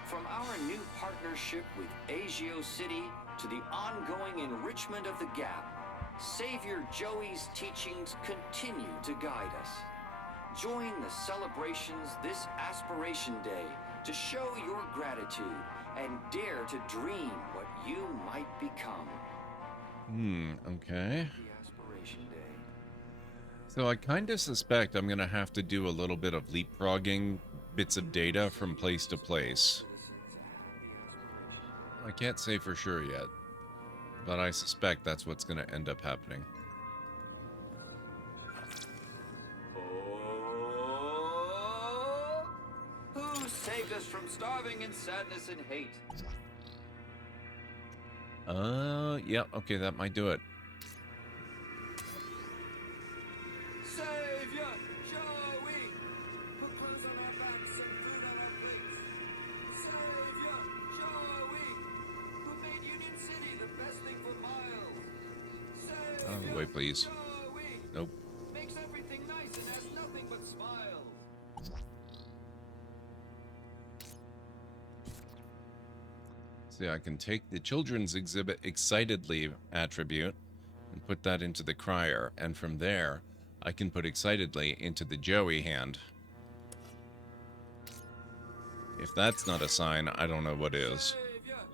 From our new partnership with Agio City to the ongoing enrichment of the Gap, Savior Joey's teachings continue to guide us. Join the celebrations this Aspiration Day to show your gratitude and dare to dream what you might become. Okay. The Aspiration Day. So I kind of suspect I'm going to have to do a little bit of leapfrogging bits of data from place to place. I can't say for sure yet, but I suspect that's what's going to end up happening. Who saved us from starving in sadness and hate? Yeah, okay, that might do it. Savior Joey, put clothes on our backs and food on our plates. Savior Joey, who made Union City the best thing for miles. Savior Wait, please. Joey, Nope. makes everything nice and has nothing but smiles. See, I can take the children's exhibit excitedly attribute and put that into the crier, and from there, I can put excitedly into the Joey hand. If that's not a sign, I don't know what is. All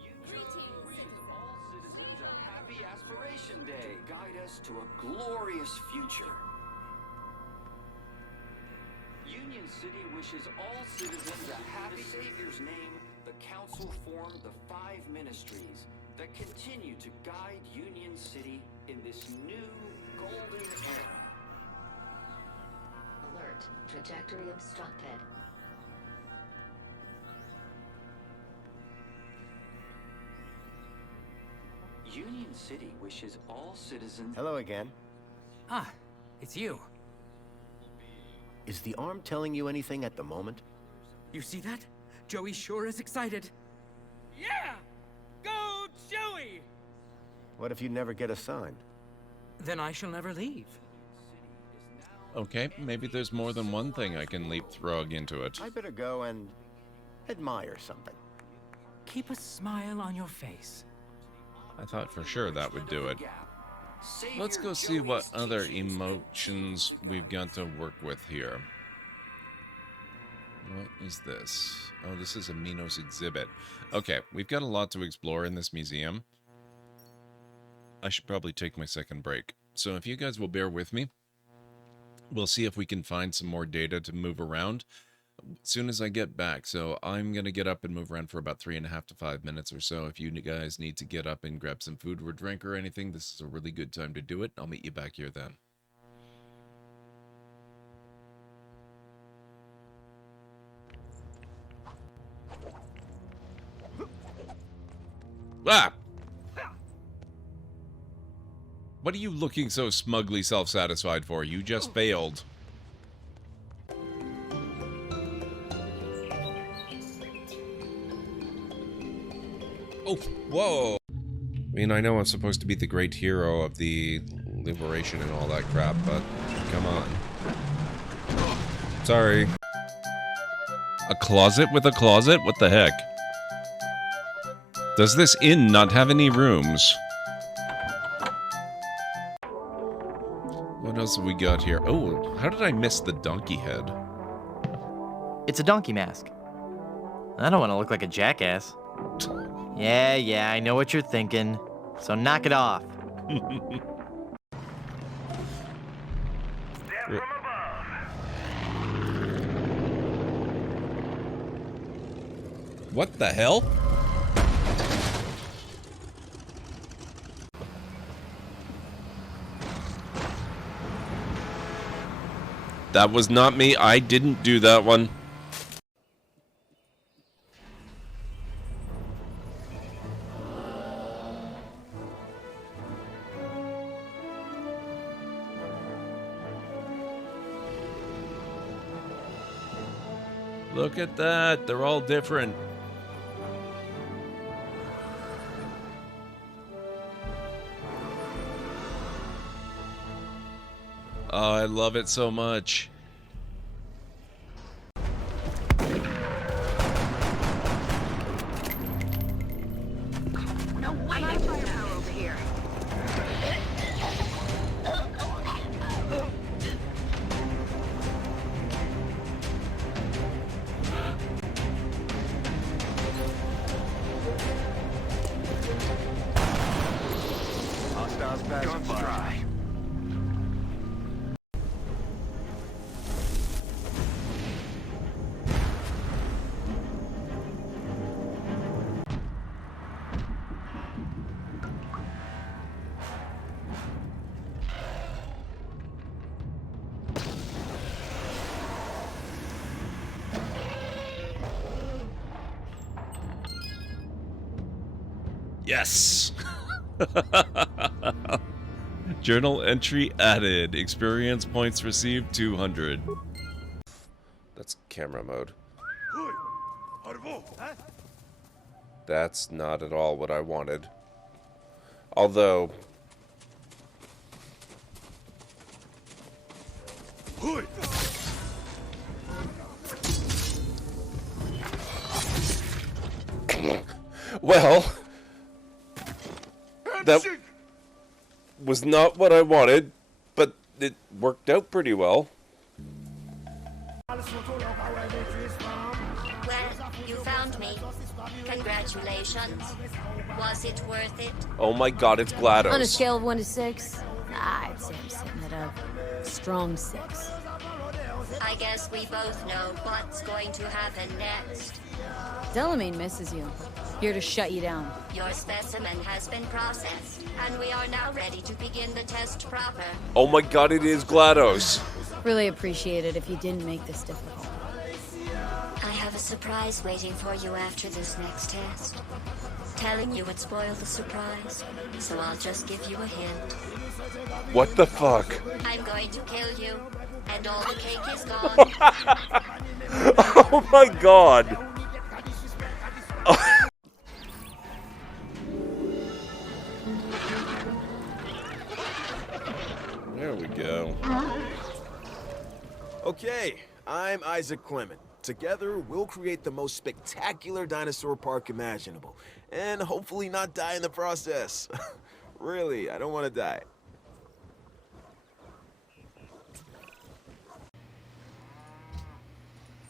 citizens a happy Aspiration Day. Guide us to a glorious future. Union City wishes all citizens a happy... Savior's name, the Council formed the 5 ministries that continue to guide Union City in this new golden era. Alert. Trajectory obstructed. Union City wishes all citizens... Hello again. Ah, it's you. Is the arm telling you anything at the moment? You see that? Joey sure is excited. Yeah! Go, Joey! What if you never get a sign? Then I shall never leave. Okay, maybe there's more than one thing I can leapfrog into it. I better go and admire something. Keep a smile on your face. I thought for sure that would do it. Let's go see what other emotions we've got to work with here. What is this? Oh, this is a Minos exhibit. Okay, we've got a lot to explore in this museum. I should probably take my second break. So if you guys will bear with me, we'll see if we can find some more data to move around as soon as I get back. So I'm going to get up and move around for about 3.5 to 5 minutes or so. If you guys need to get up and grab some food or drink or anything, this is a really good time to do it. I'll meet you back here then. Ah! What are you looking so smugly self-satisfied for? You just failed. Oh, whoa! I mean, I know I'm supposed to be the great hero of the liberation and all that crap, but come on. Sorry. A closet with a closet? What the heck? Does this inn not have any rooms? What else have we got here? Oh, how did I miss the donkey head? It's a donkey mask. I don't want to look like a jackass. Yeah, I know what you're thinking. So knock it off. What the hell? That was not me. I didn't do that one. Look at that. They're all different. Oh, I love it so much. No way they put her over here. Hostiles passing by. Yes! Journal entry added. Experience points received 200. That's camera mode. That's not at all what I wanted. Although... Well... That was not what I wanted, but it worked out pretty well. Well, you found me. Congratulations. Was it worth it? Oh my god, it's GLaDOS. On a scale of 1 to 6, I'd say I'm sitting at a strong 6. I guess we both know what's going to happen next. Delamain misses you. Here to shut you down. Your specimen has been processed, and we are now ready to begin the test proper. Oh my god, it is GLaDOS. Really appreciate it if you didn't make this difficult. I have a surprise waiting for you after this next test. Telling you would spoil the surprise, so I'll just give you a hint. What the fuck? I'm going to kill you, and all the cake is gone. Oh my god. There we go. Okay, I'm Isaac Clement. Together, we'll create the most spectacular dinosaur park imaginable. And hopefully not die in the process. Really, I don't want to die.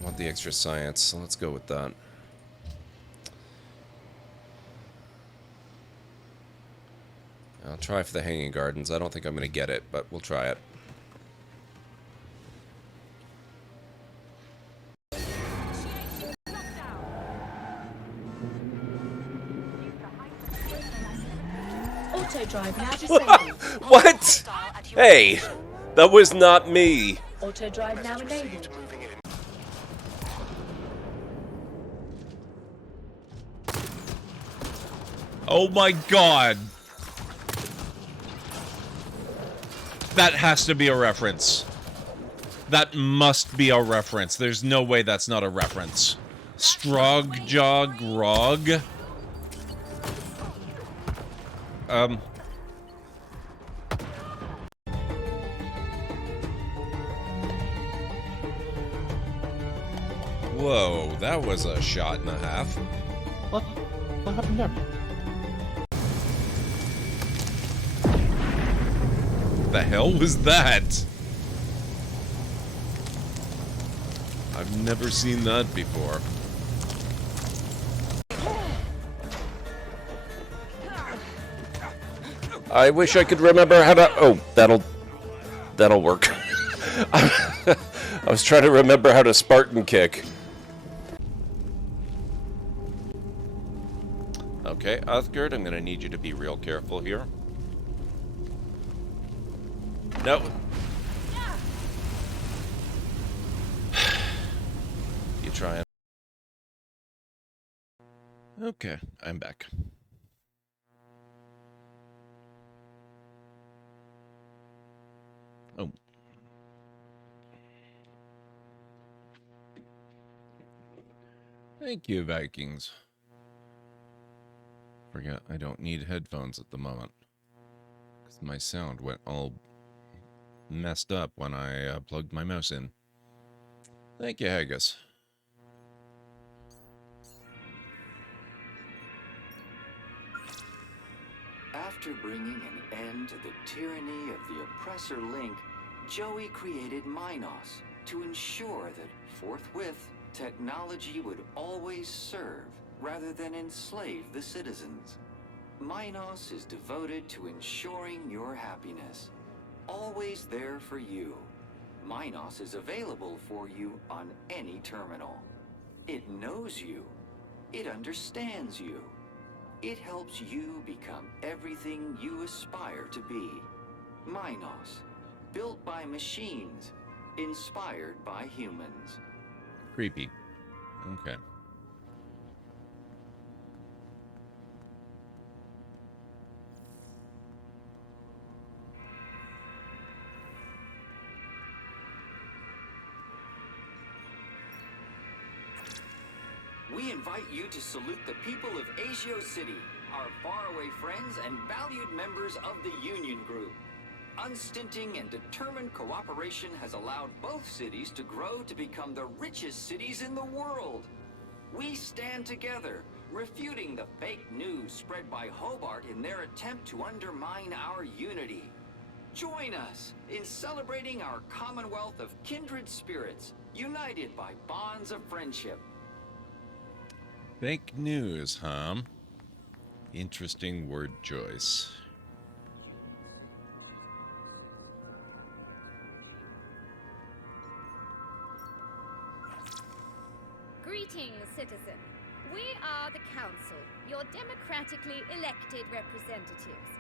I want the extra science, so let's go with that. I'll try for the Hanging Gardens. I don't think I'm going to get it, but we'll try it. Auto drive now disabled. What? Hey, that was not me. Auto drive now enabled. Oh my god. That has to be a reference. That must be a reference. There's no way that's not a reference. Strog, jog, grog. Whoa, that was a shot and a half. What happened there? The hell was that? I've never seen that before. I wish I could remember how to... Oh, that'll work. I was trying to remember how to Spartan kick. Okay, Uthgard, I'm gonna need you to be real careful here. No. You trying? Okay, I'm back. Oh. Thank you, Vikings. Forget I don't need headphones at the moment. Because my sound went all messed up when I plugged my mouse in. Thank you, Haggis. After bringing an end to the tyranny of the oppressor Link, Joey created Minos to ensure that forthwith technology would always serve rather than enslave the citizens. Minos is devoted to ensuring your happiness, always there for you. Minos is available for you on any terminal. It knows you. It understands you. It helps you become everything you aspire to be. Minos, built by machines, inspired by humans. Creepy. Okay. We invite you to salute the people of Asio City, our faraway friends and valued members of the Union Group. Unstinting and determined cooperation has allowed both cities to grow to become the richest cities in the world. We stand together, refuting the fake news spread by Hobart in their attempt to undermine our unity. Join us in celebrating our commonwealth of kindred spirits, united by bonds of friendship. Fake news, huh? Interesting word choice. Greetings, citizen. We are the Council, your democratically elected representatives.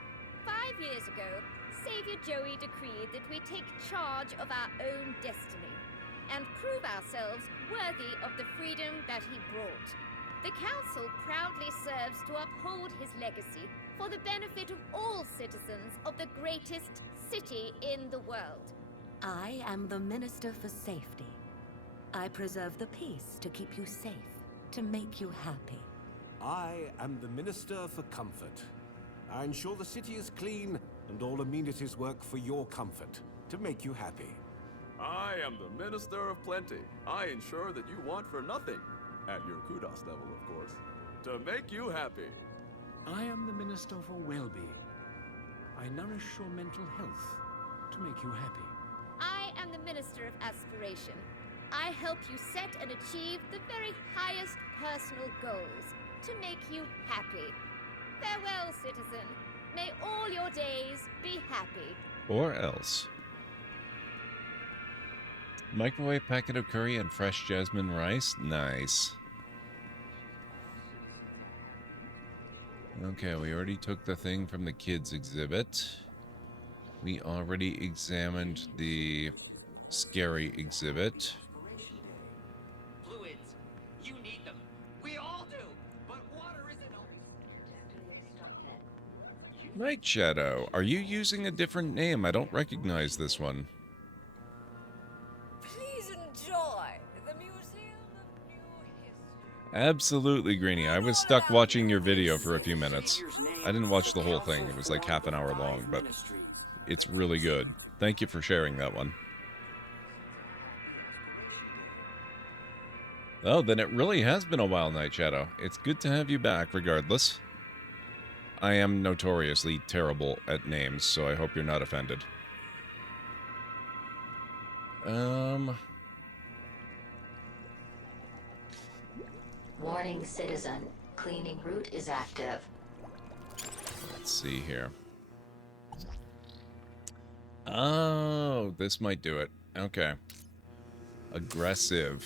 5 years ago, Savior Joey decreed that we take charge of our own destiny and prove ourselves worthy of the freedom that he brought. The Council proudly serves to uphold his legacy for the benefit of all citizens of the greatest city in the world. I am the Minister for Safety. I preserve the peace to keep you safe, to make you happy. I am the Minister for Comfort. I ensure the city is clean and all amenities work for your comfort, to make you happy. I am the Minister of Plenty. I ensure that you want for nothing. At your kudos level, of course. To make you happy. I am the Minister for Well-being. I nourish your mental health to make you happy. I am the Minister of Aspiration. I help you set and achieve the very highest personal goals to make you happy. Farewell, citizen. May all your days be happy. Or else. Microwave packet of curry and fresh jasmine rice? Nice. Okay, we already took the thing from the kids exhibit. We already examined the scary exhibit. Fluids. You need them. We all do. But water isn't always... You Night Shadow, are you using a different name? I don't recognize this one. Please enjoy the Museum of New History. Absolutely, Greenie. I was stuck watching your video for a few minutes. I didn't watch the whole thing. It was like half an hour long, but it's really good. Thank you for sharing that one. Oh, then it really has been a while, Night Shadow. It's good to have you back, regardless. I am notoriously terrible at names, so I hope you're not offended. Warning, citizen. Cleaning route is active. Let's see here. Oh, this might do it. Okay. Aggressive.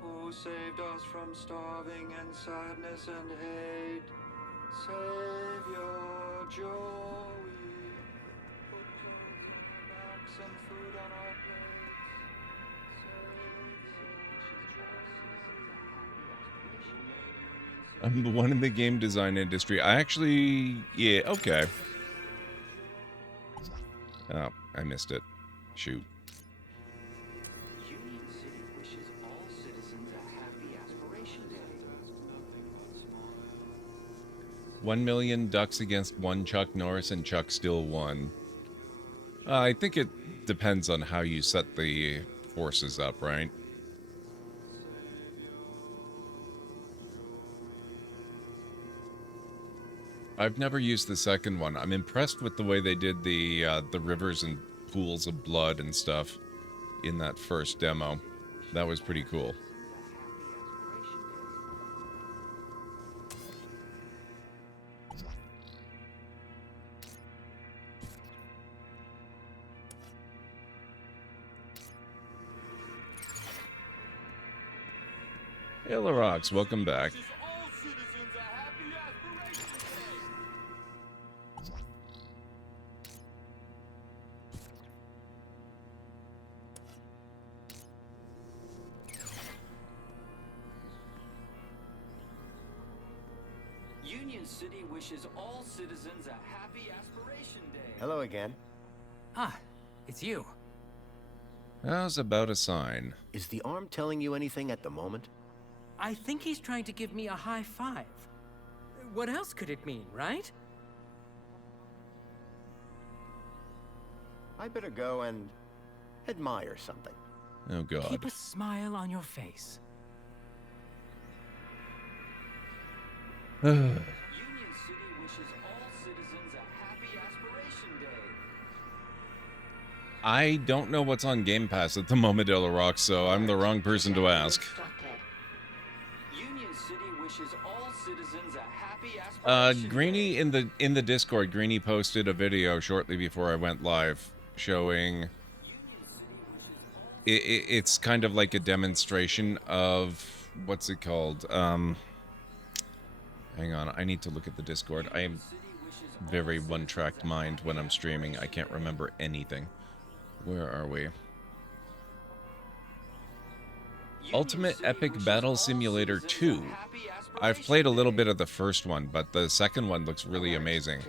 Who saved us from starving and sadness and hate? Savior Joey. Put clothes on our backs and food on our plates. I'm the one in the game design industry. I actually... Yeah, okay. Oh, I missed it. Shoot. Union City wishes all citizens a happy Aspiration Day. 1 million ducks against one Chuck Norris, and Chuck still won. I think it depends on how you set the forces up, right? I've never used the second one. I'm impressed with the way they did the rivers and pools of blood and stuff in that first demo. That was pretty cool. Hey, Larox, welcome back. Union City wishes all citizens a happy Aspiration Day. Hello again. Ah, it's you. How's about a sign? Is the arm telling you anything at the moment? I think he's trying to give me a high five. What else could it mean, right? I better go and admire something. Oh, God. Keep a smile on your face. Union City wishes all citizens a happy Aspiration Day. I don't know what's on Game Pass at the moment, Elarox, so I'm the wrong person to ask. Union City wishes all citizens a happy Aspiration Greenie in the Discord, Greenie posted a video shortly before I went live showing it's kind of like a demonstration of what's it called? Hang on, I need to look at the Discord. I am very one-tracked mind when I'm streaming. I can't remember anything. Where are we? Ultimate Epic Battle Simulator 2. I've played a little bit of the first one, but the second one looks really amazing.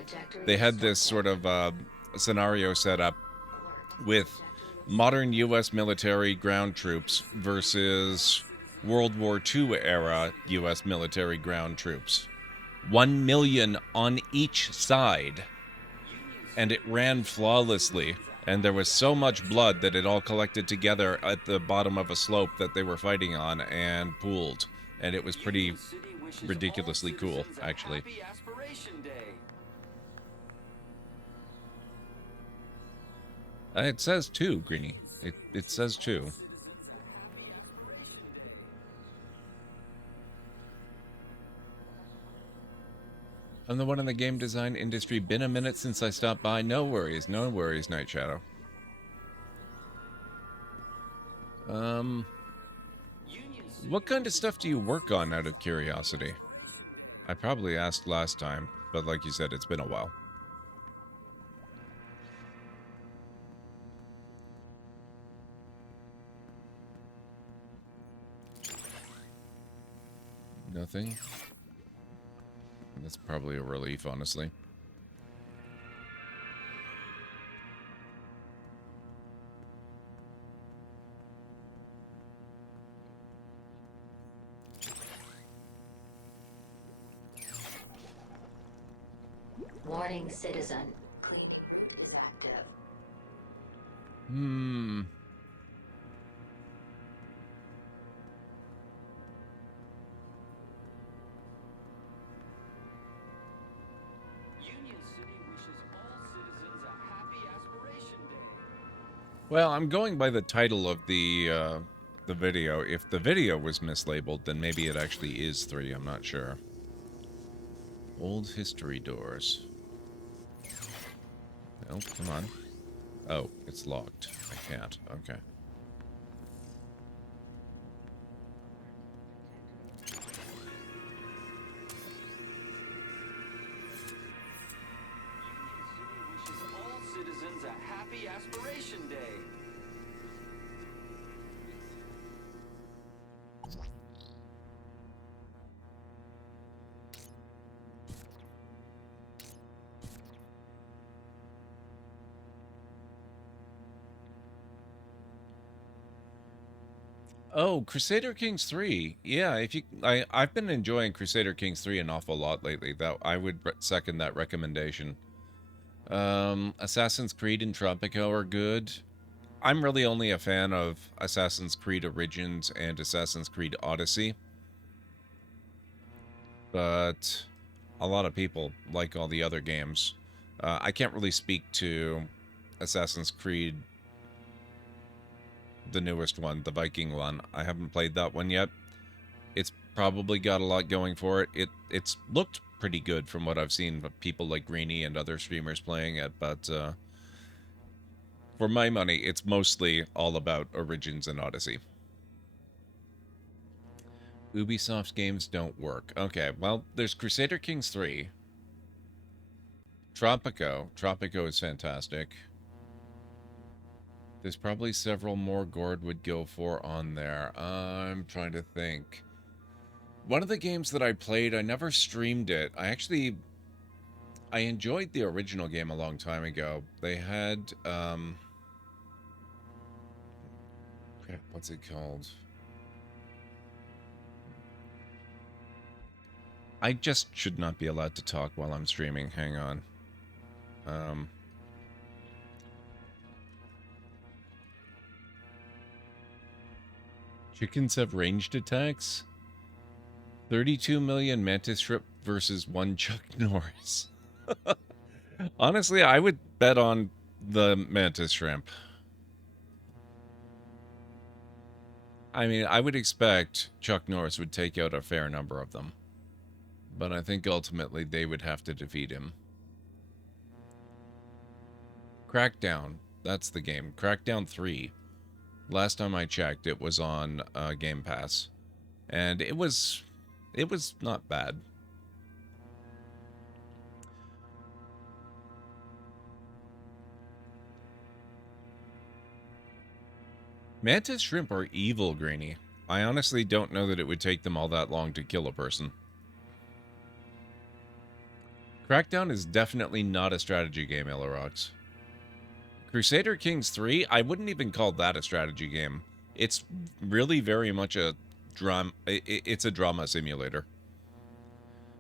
They had this sort of scenario set up with modern U.S. military ground troops versus World War II era U.S. military ground troops. 1 million on each side. And it ran flawlessly. And there was so much blood that it all collected together at the bottom of a slope that they were fighting on and pooled. And it was pretty ridiculously cool, actually. It says 2, Greenie. It says 2. I'm the one in the game design industry. Been a minute since I stopped by. No worries, Night Shadow. What kind of stuff do you work on, out of curiosity? I probably asked last time, but like you said, it's been a while. Nothing. That's probably a relief, honestly. Warning, citizen. Clean is active. Hmm. Union City wishes all citizens a happy Aspiration Day. Well, I'm going by the title of the video. If the video was mislabeled, then maybe it actually is 3. I'm not sure. Old history doors. Oh, come on. Oh, it's locked. I can't. Okay. Wishes all citizens a happy Aspiration Day. Oh, Crusader Kings 3. Yeah, if you I've been enjoying Crusader Kings 3 an awful lot lately. That I would second that recommendation. Assassin's Creed and Tropico are good. I'm really only a fan of Assassin's Creed Origins and Assassin's Creed Odyssey. But a lot of people like all the other games. I can't really speak to Assassin's Creed, the newest one, the Viking one. I haven't played that one yet. It's probably got a lot going for it. It's looked pretty good from what I've seen of people like Greeny and other streamers playing it, but for my money, it's mostly all about Origins and Odyssey. Ubisoft games don't work. Okay, well, there's Crusader Kings 3. Tropico. Tropico is fantastic. There's probably several more Gord would go for on there. I'm trying to think. One of the games that I played, I never streamed it. I enjoyed the original game a long time ago. They had, what's it called? I just should not be allowed to talk while I'm streaming. Hang on. Chickens have ranged attacks? 32 million Mantis Shrimp versus 1 Chuck Norris. Honestly, I would bet on the Mantis Shrimp. I mean, I would expect Chuck Norris would take out a fair number of them. But I think ultimately they would have to defeat him. Crackdown. That's the game. Crackdown 3. Last time I checked, it was on Game Pass. And it was not bad. Mantis Shrimp are evil, Greeny. I honestly don't know that it would take them all that long to kill a person. Crackdown is definitely not a strategy game, Elarox. Crusader Kings 3, I wouldn't even call that a strategy game. It's really very much a drama. It's a drama simulator.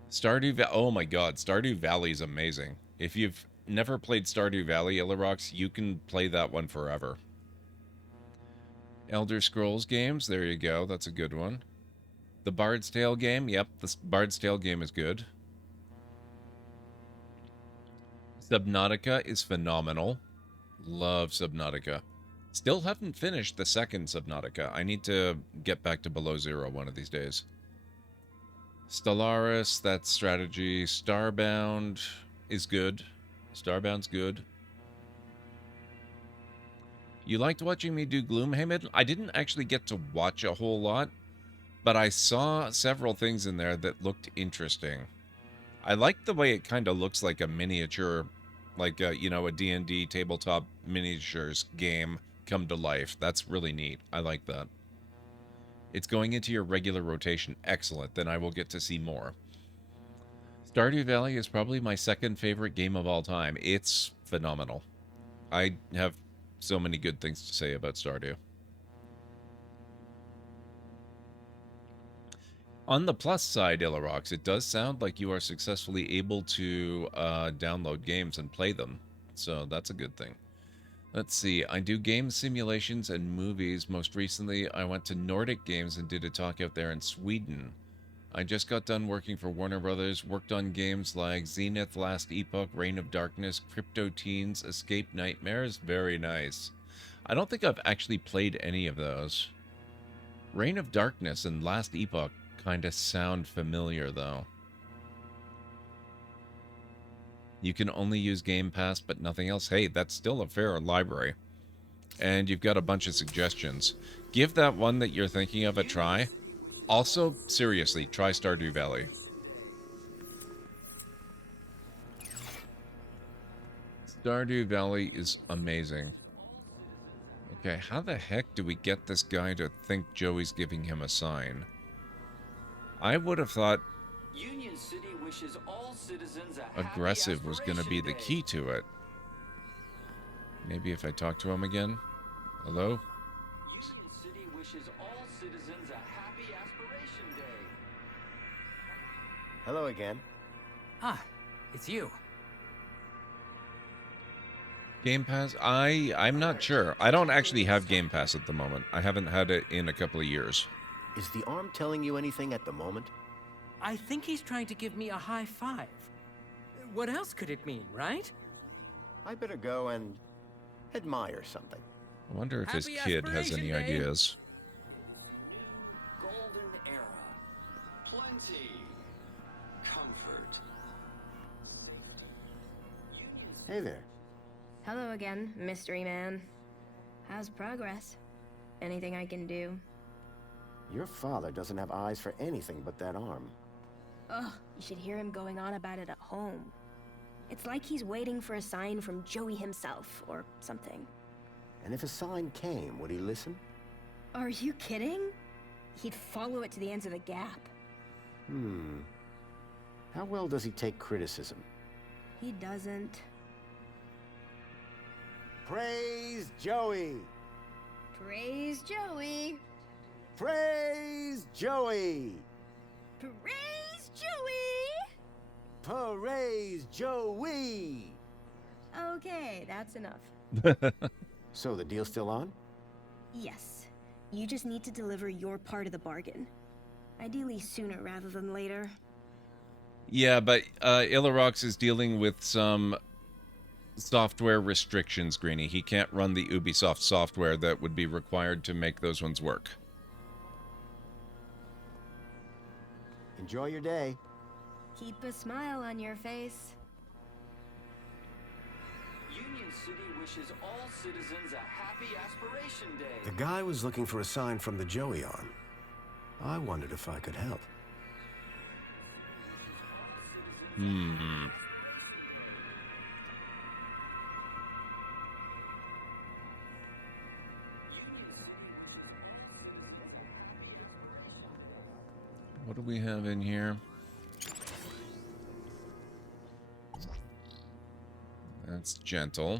Stardew Valley. Oh my god, Stardew Valley is amazing. If you've never played Stardew Valley, Elarox, you can play that one forever. Elder Scrolls games, there you go. That's a good one. The Bard's Tale game, yep, the Bard's Tale game is good. Subnautica is phenomenal. Love Subnautica. Still haven't finished the second Subnautica. I need to get back to Below Zero one of these days. Stellaris, that's strategy. Starbound is good. Starbound's good. You liked watching me do Gloomhaven? I didn't actually get to watch a whole lot, but I saw several things in there that looked interesting. I like the way it kind of looks like a miniature, like a, you know, a D&D tabletop miniatures game come to life. That's really neat. I like that. It's going into your regular rotation. Excellent. Then I will get to see more. Stardew Valley is probably my second favorite game of all time. It's phenomenal. I have so many good things to say about Stardew. On the plus side, Illarox, it does sound like you are successfully able to download games and play them. So that's a good thing. Let's see. I do game simulations and movies. Most recently, I went to Nordic Games and did a talk out there in Sweden. I just got done working for Warner Brothers, worked on games like Zenith, Last Epoch, Reign of Darkness, Crypto Teens, Escape Nightmares. Very nice. I don't think I've actually played any of those. Reign of Darkness and Last Epoch kind of sound familiar, though. You can only use Game Pass, but nothing else. Hey, that's still a fair library. And you've got a bunch of suggestions. Give that one that you're thinking of a try. Also, seriously, try Stardew Valley. Stardew Valley is amazing. Okay, how the heck do we get this guy to think Joey's giving him a sign? I would have thought Union City wishes all citizens a aggressive was going to be the key to it. Maybe if I talk to him again. Hello? Union City wishes all citizens a happy Aspiration Day. Hello again. Ah, it's you. Game Pass? I'm not sure. I don't actually have Game Pass at the moment. I haven't had it in a couple of years. Is the arm telling you anything at the moment? I think he's trying to give me a high five. What else could it mean, right? I better go and admire something. I wonder if his Happy kid has any Aspiration Day. ideas. Golden era. Plenty. Comfort. Hey there. Hello again, mystery man. How's progress? Anything I can do? Your father doesn't have eyes for anything but that arm. Ugh, you should hear him going on about it at home. It's like he's waiting for a sign from Joey himself, or something. And if a sign came, would he listen? Are you kidding? He'd follow it to the ends of the gap. How well does he take criticism? He doesn't. Praise Joey! Praise Joey! Praise Joey! Praise Joey! Praise Joey! Okay, that's enough. So the deal's still on? Yes. You just need to deliver your part of the bargain. Ideally sooner rather than later. Yeah, but Illarox is dealing with some software restrictions, Greenie. He can't run the Ubisoft software that would be required to make those ones work. Enjoy your day. Keep a smile on your face. Union City wishes all citizens a happy Aspiration Day. The guy was looking for a sign from the Joey arm. I wondered if I could help. What do we have in here? That's gentle.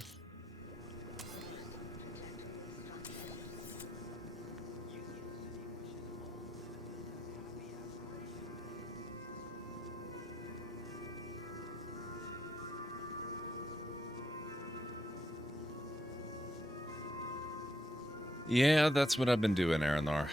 Yeah, that's what I've been doing, Aranor.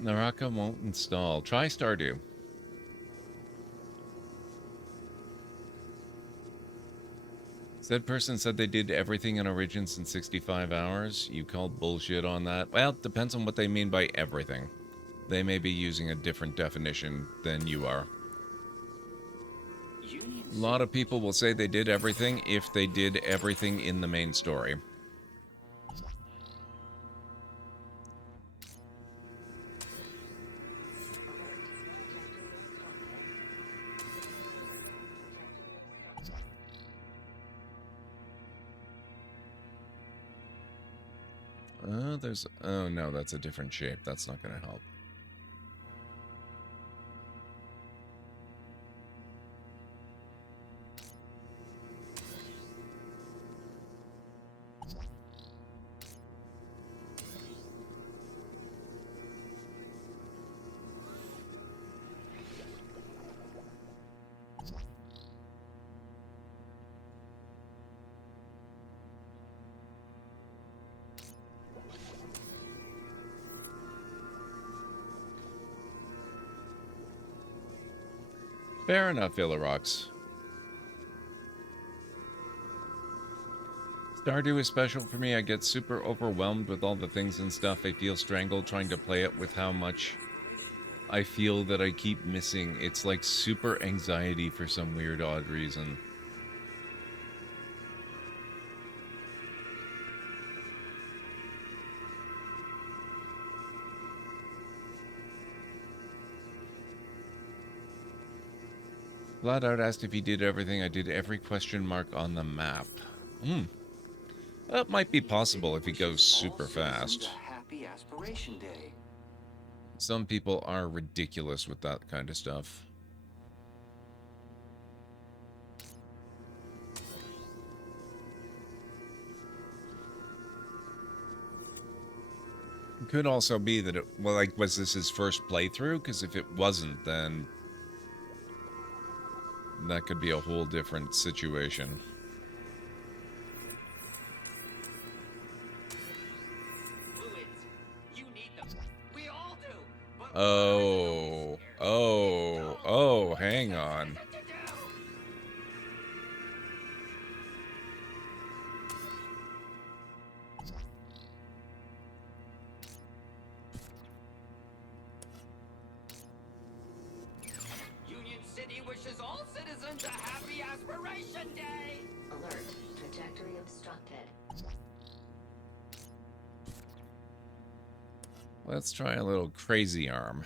Naraka won't install. Try Stardew. Said person said they did everything in Origins in 65 hours. You called bullshit on that. Well, it depends on what they mean by everything. They may be using a different definition than you are. A lot of people will say they did everything if they did everything in the main story. Oh no, that's a different shape. That's not going to help. Fair enough, Illarox. Stardew is special for me. I get super overwhelmed with all the things and stuff. I feel strangled trying to play it with how much I feel that I keep missing. It's like super anxiety for some weird, odd reason. Flat out asked if he did everything. I did every question mark on the map. That might be possible if he goes super fast. Happy Aspiration Day. Some people are ridiculous with that kind of stuff. It could also be that it, well, like, was this his first playthrough? Because if it wasn't, then that could be a whole different situation. Oh, hang on. Union City wishes all citizens a happy Aspiration Day! Alert. Trajectory obstructed. Let's try a little crazy arm.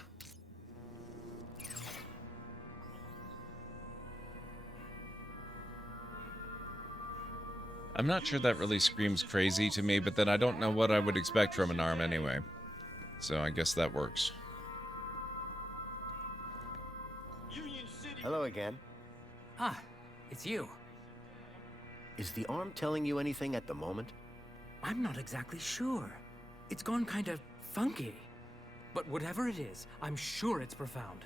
I'm not sure that really screams crazy to me, but then I don't know what I would expect from an arm anyway. So I guess that works. Hello again. Ah, it's you. Is the arm telling you anything at the moment? I'm not exactly sure. It's gone kind of funky. But whatever it is, I'm sure it's profound.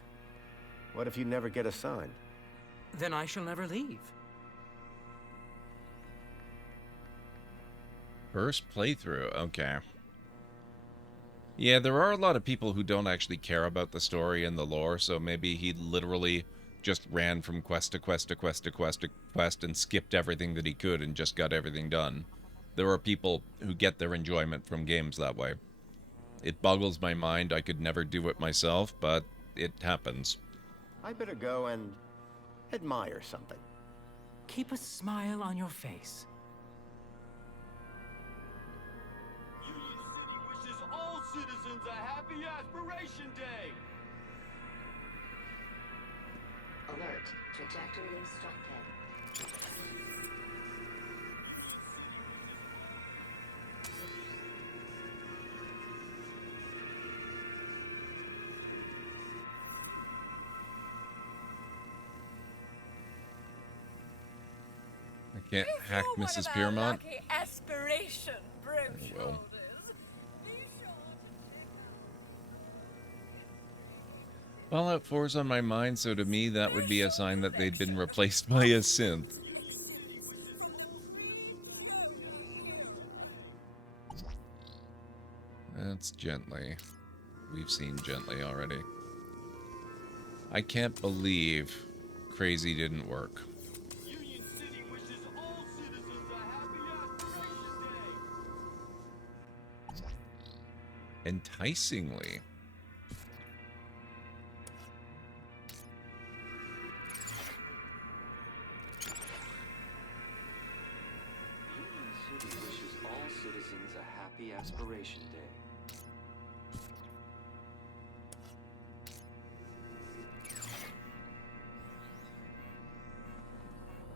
What if you never get a sign? Then I shall never leave. First playthrough, okay. Yeah, there are a lot of people who don't actually care about the story and the lore, so maybe he literally just ran from quest to quest to quest to quest to quest and skipped everything that he could and just got everything done. There are people who get their enjoyment from games that way. It boggles my mind. I could never do it myself, but it happens. I better go and admire something. Keep a smile on your face. Wishes all citizens a happy Aspiration Day! Alert. Trajectory obstructed. I can't hack Mrs. Piermont. Aspiration brooch Well. holders. Fallout 4's on my mind, so to me that would be a sign that they'd been replaced by a synth. That's Gently. We've seen Gently already. I can't believe Crazy didn't work. Union City wishes all citizens a happy Aspiration Day! Enticingly.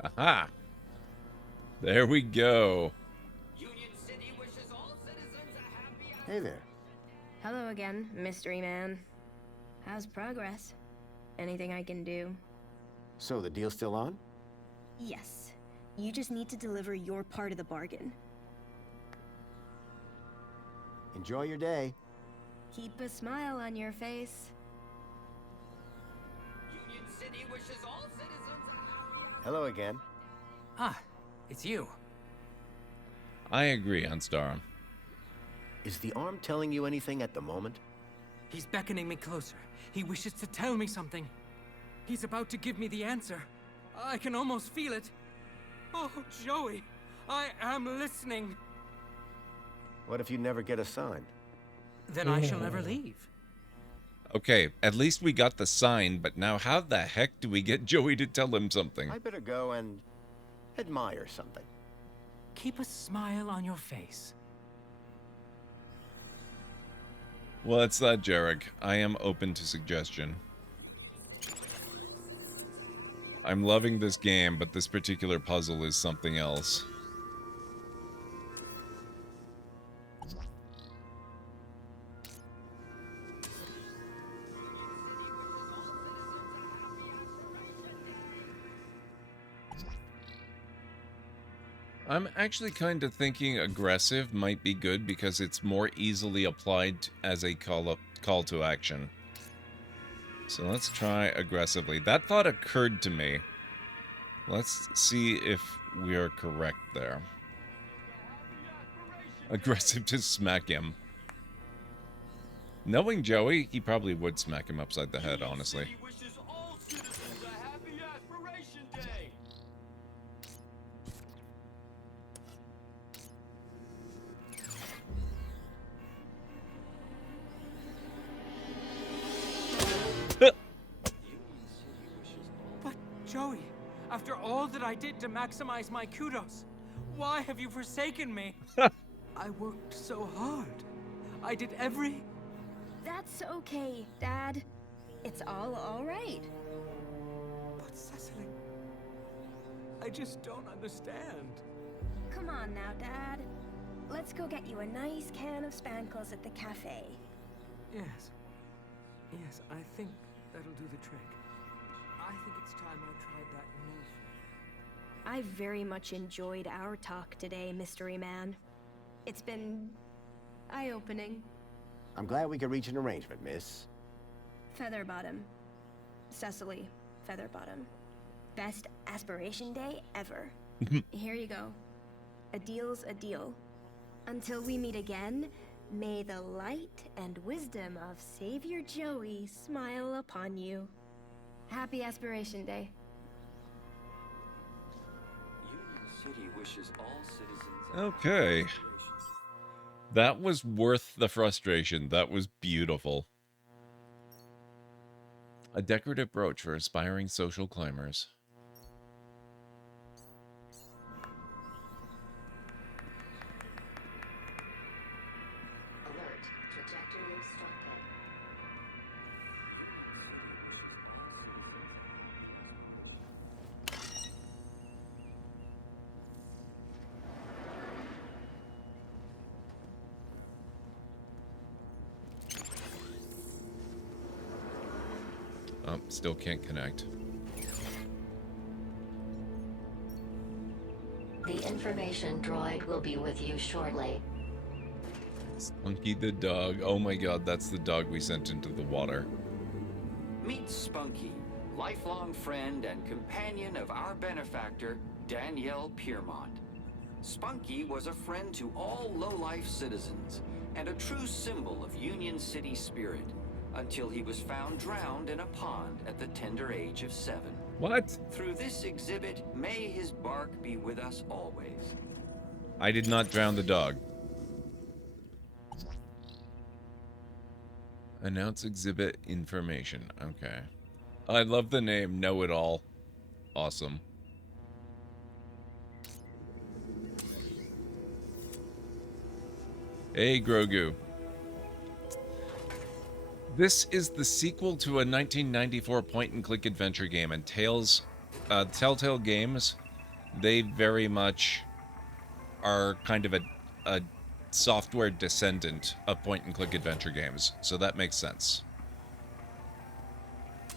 Aha! There we go. Hey there. Hello again, mystery man. How's progress? Anything I can do? So the deal's still on? Yes. You just need to deliver your part of the bargain. Enjoy your day. Keep a smile on your face. Union City wishes all citizens Hello again. Ah, it's you. I agree, Anstar. Is the arm telling you anything at the moment? He's beckoning me closer. He wishes to tell me something. He's about to give me the answer. I can almost feel it. Oh, Joey, I am listening. What if you never get a sign? Then I shall never leave. Okay, at least we got the sign, but now how the heck do we get Joey to tell him something? I better go and admire something. Keep a smile on your face. Well, it's that, Jarek. I am open to suggestion. I'm loving this game, but this particular puzzle is something else. I'm actually kind of thinking aggressive might be good because it's more easily applied as a call to action. So let's try aggressively. That thought occurred to me. Let's see if we are correct there. Aggressive to smack him. Knowing Joey, he probably would smack him upside the head, honestly. But, Joey, after all that I did to maximize my kudos, why have you forsaken me? I worked so hard. I did every... That's okay, Dad. It's all right. But, Cecily, I just don't understand. Come on now, Dad. Let's go get you a nice can of Spankles at the cafe. Yes. Yes, I think that'll do the trick. I think it's time I tried that move. I very much enjoyed our talk today, Mystery Man. It's been eye-opening. I'm glad we could reach an arrangement, miss. Featherbottom. Cecily Featherbottom. Best aspiration day ever. Here you go. A deal's a deal. Until we meet again, may the light and wisdom of Savior Joey smile upon you. Happy Aspiration Day. Union City wishes all citizens... Okay. That was worth the frustration. That was beautiful. A decorative brooch for aspiring social climbers. Alert. Trajectory obstructed. Oh, still can't connect. The information droid will be with you shortly. Spunky the dog. Oh my god, that's the dog we sent into the water. Meet Spunky, lifelong friend and companion of our benefactor, Danielle Piermont. Spunky was a friend to all low-life citizens and a true symbol of Union City spirit until he was found drowned in a pond at the tender age of 7. What? Through this exhibit, may his bark be with us always. I did not drown the dog. Announce exhibit information. Okay. I love the name Know-It-All. Awesome. Hey, Grogu. This is the sequel to a 1994 point-and-click adventure game, and Telltale Games They very much are kind of a software descendant of point-and-click adventure games, so that makes sense.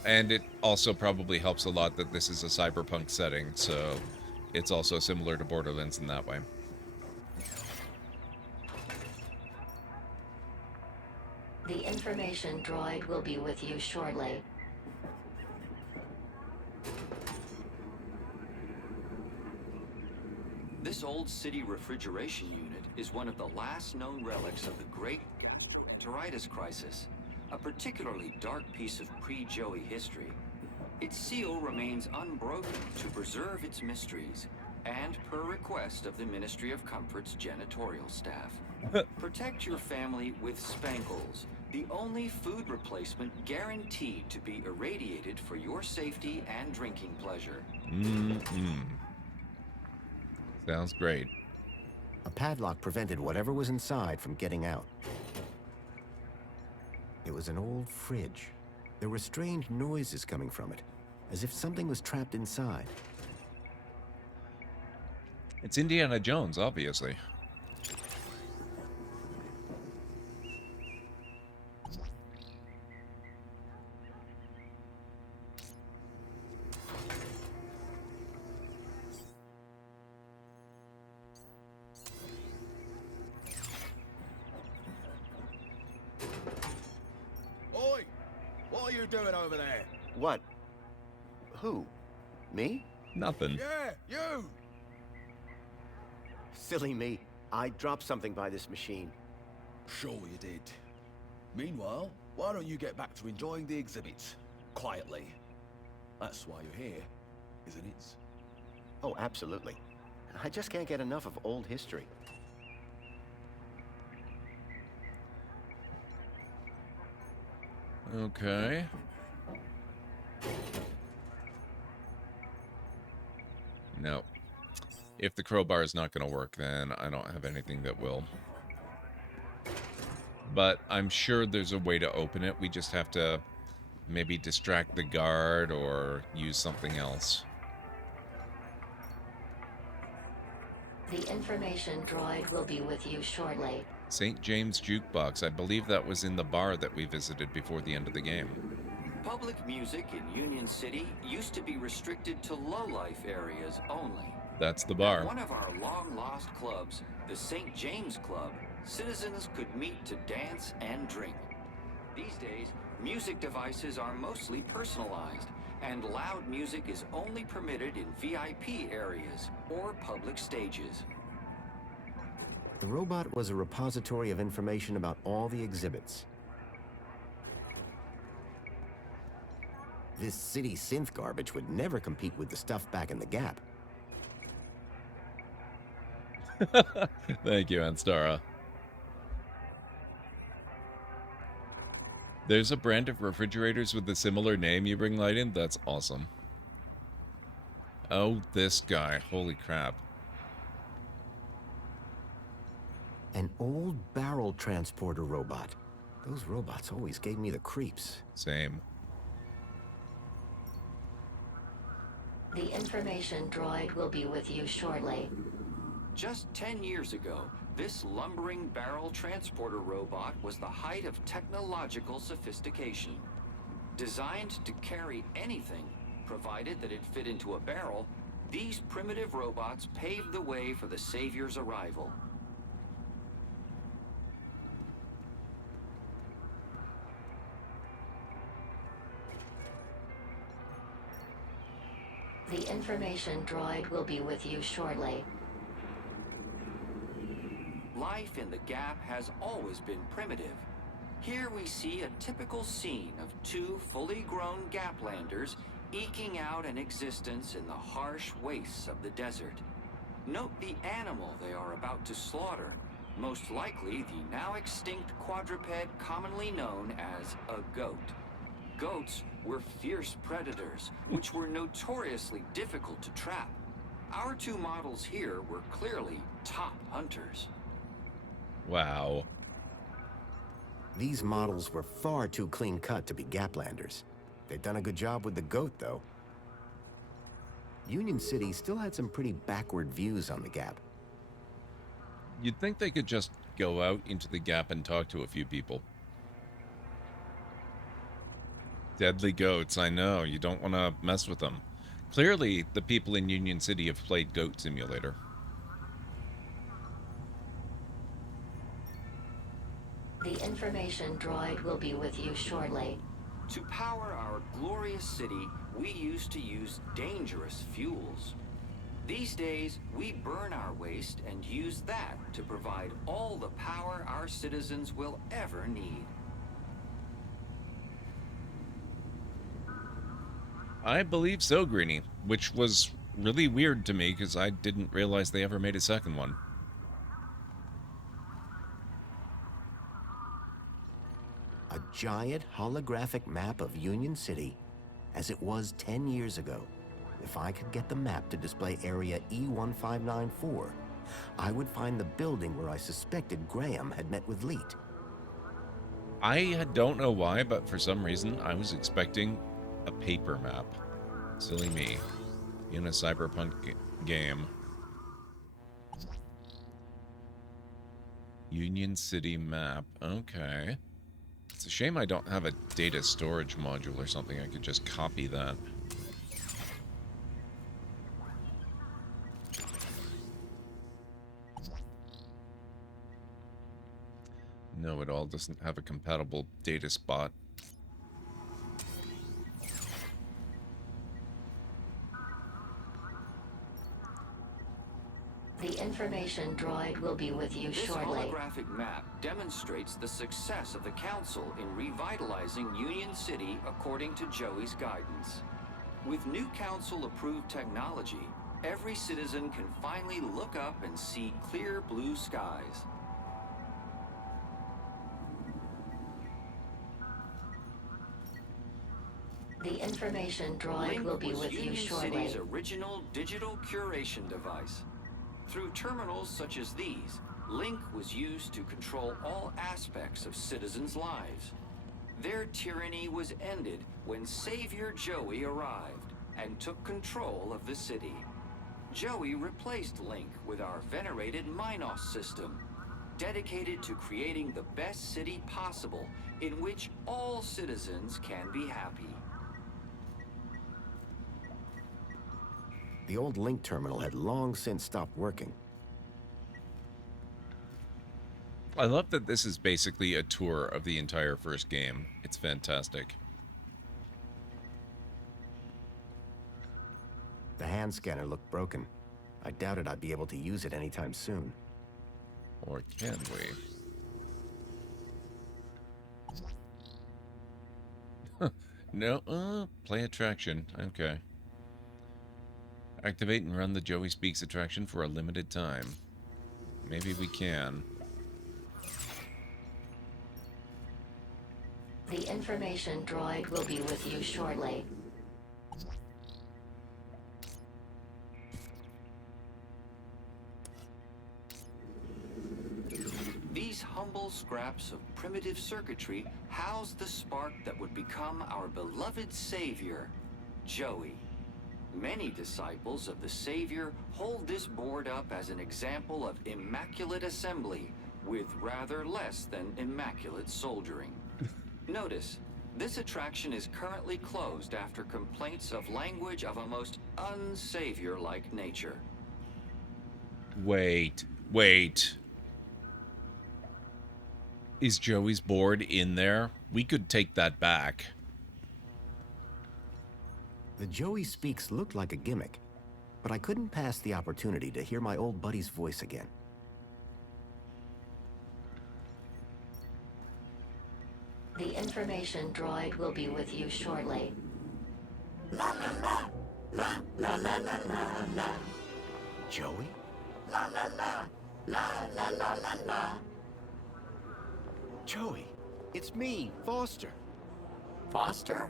And it also probably helps a lot that this is a cyberpunk setting, so it's also similar to Borderlands in that way. The information droid will be with you shortly. This old city refrigeration unit is one of the last known relics of the Great Gastroenteritis Crisis, a particularly dark piece of pre-Joey history. Its seal remains unbroken to preserve its mysteries, and per request of the Ministry of Comfort's janitorial staff. Protect your family with Spankles, the only food replacement guaranteed to be irradiated for your safety and drinking pleasure. Sounds great. A padlock prevented whatever was inside from getting out. It was an old fridge. There were strange noises coming from it, as if something was trapped inside. It's Indiana Jones, obviously. Oi! What are you doing over there? What? Who? Me? Nothing. Yeah, you! Silly me. I dropped something by this machine. Sure you did. Meanwhile, why don't you get back to enjoying the exhibits? Quietly. That's why you're here, isn't it? Oh, absolutely. I just can't get enough of old history. Okay. No. If the crowbar is not going to work, then I don't have anything that will. But I'm sure there's a way to open it. We just have to maybe distract the guard or use something else. The information droid will be with you shortly. St. James Jukebox. I believe that was in the bar that we visited before the end of the game. Public music in Union City used to be restricted to low-life areas only. That's the bar. At one of our long-lost clubs, the St. James Club, citizens could meet to dance and drink. These days, music devices are mostly personalized, and loud music is only permitted in VIP areas or public stages. The robot was a repository of information about all the exhibits. This city synth garbage would never compete with the stuff back in the Gap. Thank you, Anstara. There's a brand of refrigerators with a similar name you bring light in? That's awesome. Oh, this guy. Holy crap. An old barrel transporter robot. Those robots always gave me the creeps. Same. The information droid will be with you shortly. Just 10 years ago, this lumbering barrel transporter robot was the height of technological sophistication. Designed to carry anything, provided that it fit into a barrel, these primitive robots paved the way for the Savior's arrival. The information droid will be with you shortly. Life in the Gap has always been primitive. Here we see a typical scene of two fully grown Gaplanders eking out an existence in the harsh wastes of the desert. Note the animal they are about to slaughter, most likely the now extinct quadruped commonly known as a goat. Goats were fierce predators, which were notoriously difficult to trap. Our two models here were clearly top hunters. Wow. These models were far too clean-cut to be Gaplanders. They'd done a good job with the goat, though. Union City still had some pretty backward views on the Gap. You'd think they could just go out into the Gap and talk to a few people. Deadly goats, I know. You don't want to mess with them. Clearly, the people in Union City have played Goat Simulator. The information droid will be with you shortly. To power our glorious city, we used to use dangerous fuels. These days, we burn our waste and use that to provide all the power our citizens will ever need. I believe so, Greenie, which was really weird to me because I didn't realize they ever made a second one. A giant holographic map of Union City, as it was 10 years ago. If I could get the map to display area E1594, I would find the building where I suspected Graham had met with Leet. I don't know why, but for some reason, I was expecting a paper map. Silly me. In a cyberpunk game. Union City map. Okay. It's a shame I don't have a data storage module or something. I could just copy that. No, it all doesn't have a compatible data spot. The information droid will be with you shortly. This holographic map demonstrates the success of the Council in revitalizing Union City according to Joey's guidance. With new Council-approved technology, every citizen can finally look up and see clear blue skies. The information droid Link will be was with you Union shortly. City's original digital curation device. Through terminals such as these, Link was used to control all aspects of citizens' lives. Their tyranny was ended when Savior Joey arrived and took control of the city. Joey replaced Link with our venerated Minos system, dedicated to creating the best city possible in which all citizens can be happy. The old Link terminal had long since stopped working. I love that this is basically a tour of the entire first game. It's fantastic. The hand scanner looked broken. I doubted I'd be able to use it anytime soon. Or can we? No, play attraction. Okay. Activate and run the Joey Speaks attraction for a limited time. Maybe we can. The information droid will be with you shortly. These humble scraps of primitive circuitry house the spark that would become our beloved Savior, Joey. Many disciples of the Savior hold this board up as an example of immaculate assembly with rather less than immaculate soldiering. Notice, this attraction is currently closed after complaints of language of a most un-Savior-like nature. Wait. Is Joey's board in there? We could take that back. The Joey Speaks looked like a gimmick, but I couldn't pass the opportunity to hear my old buddy's voice again. The information droid will be with you shortly. La la la, la la la la la la. Joey? La la la, la la la la la. Joey, it's me, Foster. Foster?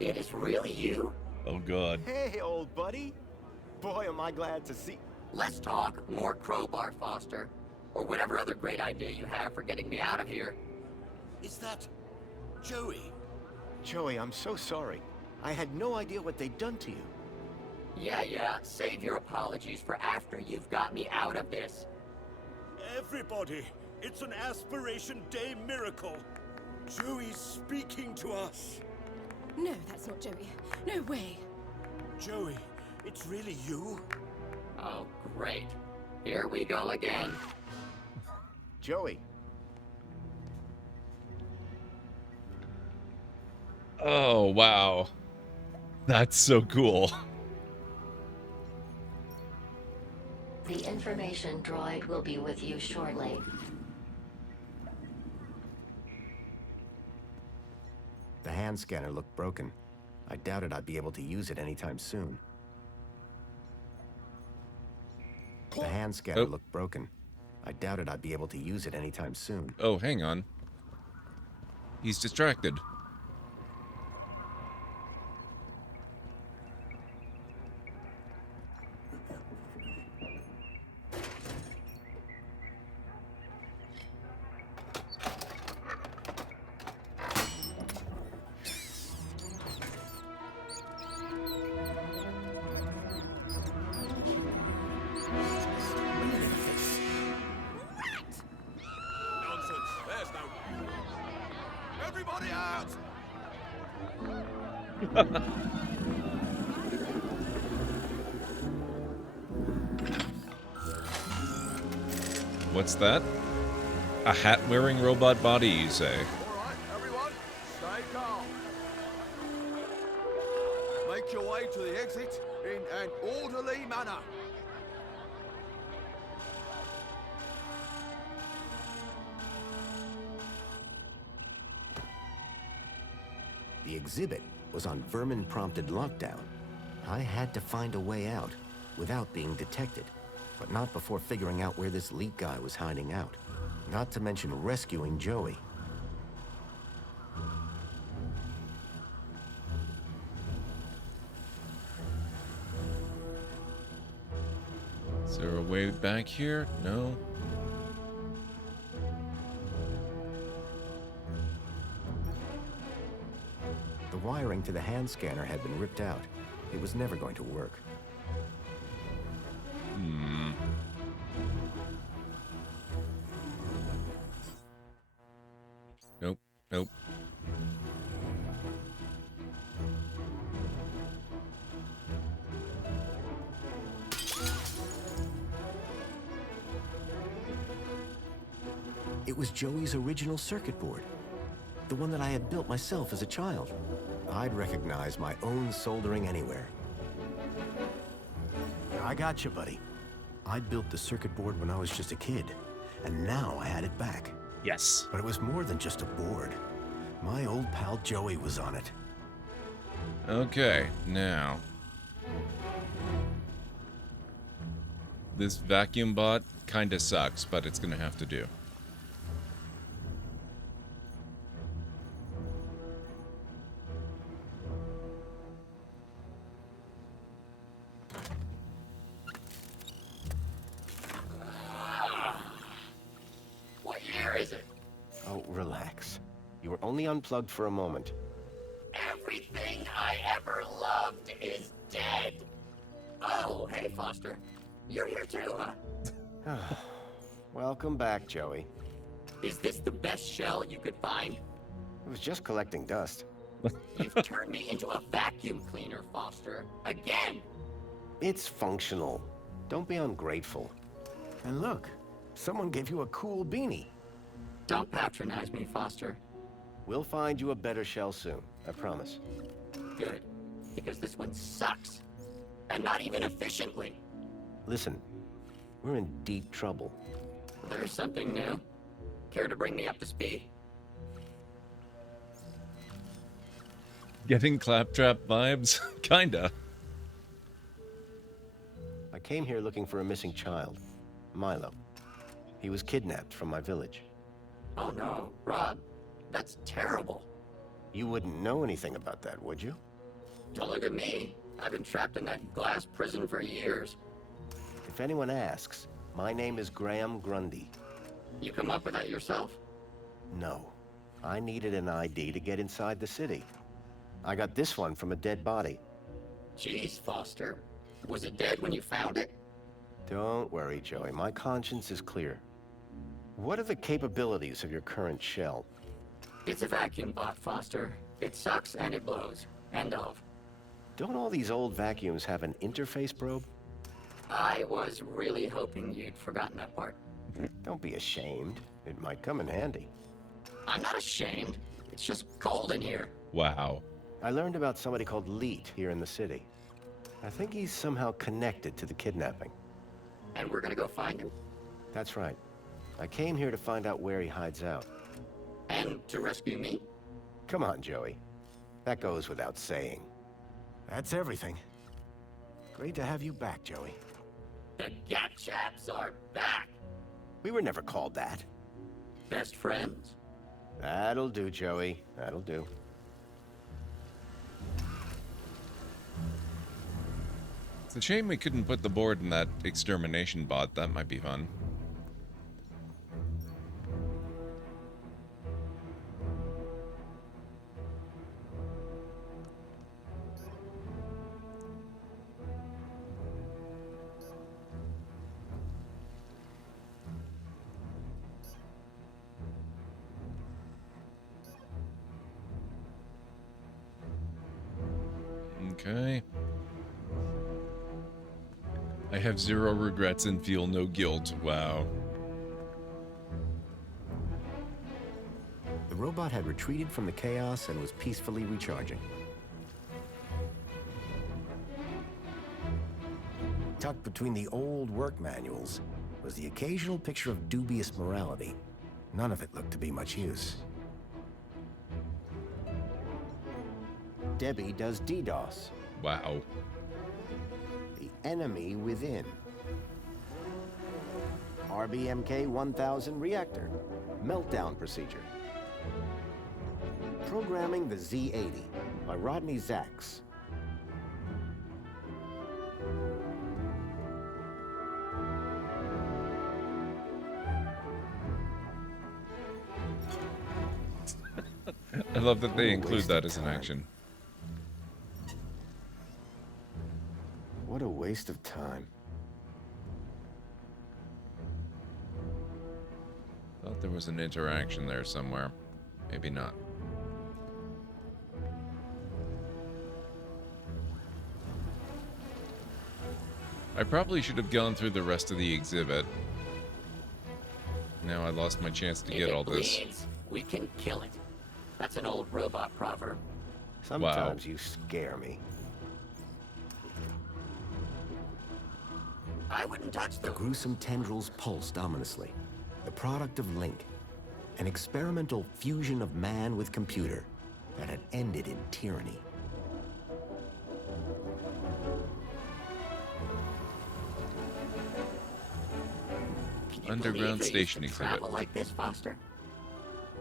It is really you? Oh, God. Hey, old buddy. Boy, am I glad to see... Let's talk more crowbar, Foster. Or whatever other great idea you have for getting me out of here. Is that... Joey? Joey, I'm so sorry. I had no idea what they'd done to you. Yeah, save your apologies for after you've got me out of this. Everybody, it's an Aspiration Day miracle. Joey's speaking to us. No, that's not Joey. No way. Joey, it's really you? Oh, great. Here we go again. Joey. Oh, wow. That's so cool. The information droid will be with you shortly. The hand scanner looked broken. I doubted I'd be able to use it anytime soon. The hand scanner looked broken. I doubted I'd be able to use it anytime soon. Oh, hang on. He's distracted. Nonsense. There's no... Everybody out! What's that? A hat-wearing robot body, you say? Alright, everyone, stay calm. Make your way to the exit in an orderly manner. The exhibit was on vermin-prompted lockdown. I had to find a way out without being detected, but not before figuring out where this leak guy was hiding out. Not to mention rescuing Joey. Is there a way back here? No. The wiring to the hand scanner had been ripped out. It was never going to work. Nope, nope. It was Joey's original circuit board. The one that I had built myself as a child. I'd recognize my own soldering anywhere. I got you, buddy. I built the circuit board when I was just a kid, and now I had it back. Yes. But it was more than just a board. My old pal Joey was on it. Okay, now. This vacuum bot kinda sucks, but it's gonna have to do. What year is it? Oh, relax. You were only unplugged for a moment. Everything I ever loved is dead. Oh, hey, Foster. You're here too, huh? Welcome back, Joey. Is this the best shell you could find? It was just collecting dust. You've turned me into a vacuum cleaner, Foster. Again! It's functional. Don't be ungrateful. And look, someone gave you a cool beanie. Don't patronize me, Foster. We'll find you a better shell soon, I promise. Good. Because this one sucks. And not even efficiently. Listen, we're in deep trouble. There's something new. Care to bring me up to speed? Getting Claptrap vibes? Kinda. I came here looking for a missing child, Milo. He was kidnapped from my village. Oh no, Rob. That's terrible. You wouldn't know anything about that, would you? Don't look at me. I've been trapped in that glass prison for years. If anyone asks, my name is Graham Grundy. You come up with that yourself? No. I needed an ID to get inside the city. I got this one from a dead body. Jeez, Foster. Was it dead when you found it? Don't worry, Joey. My conscience is clear. What are the capabilities of your current shell? It's a vacuum bot, Foster. It sucks and it blows. End of. Don't all these old vacuums have an interface probe? I was really hoping you'd forgotten that part. Don't be ashamed. It might come in handy. I'm not ashamed. It's just cold in here. Wow. I learned about somebody called Leet here in the city. I think he's somehow connected to the kidnapping. And we're gonna go find him? That's right. I came here to find out where he hides out. And to rescue me? Come on, Joey. That goes without saying. That's everything. Great to have you back, Joey. The Gat Chaps are back! We were never called that. Best friends? That'll do, Joey. That'll do. It's a shame we couldn't put the board in that extermination bot. That might be fun. Okay. I have zero regrets and feel no guilt. Wow. The robot had retreated from the chaos and was peacefully recharging. Tucked between the old work manuals was the occasional picture of dubious morality. None of it looked to be much use. Debbie does DDoS. Wow. The enemy within. RBMK 1000 reactor. Meltdown procedure. Programming the Z80 by Rodney Zacks. I love that they include that as an action. What a waste of time. Thought there was an interaction there somewhere. Maybe not. I probably should have gone through the rest of the exhibit. Now I lost my chance to get all this. Bleeds, we can kill it. That's an old robot proverb. Sometimes you scare me. I wouldn't touch The gruesome tendrils pulsed ominously. The product of Link. An experimental fusion of man with computer that had ended in tyranny. Underground station exhibit. Travel like this, Foster?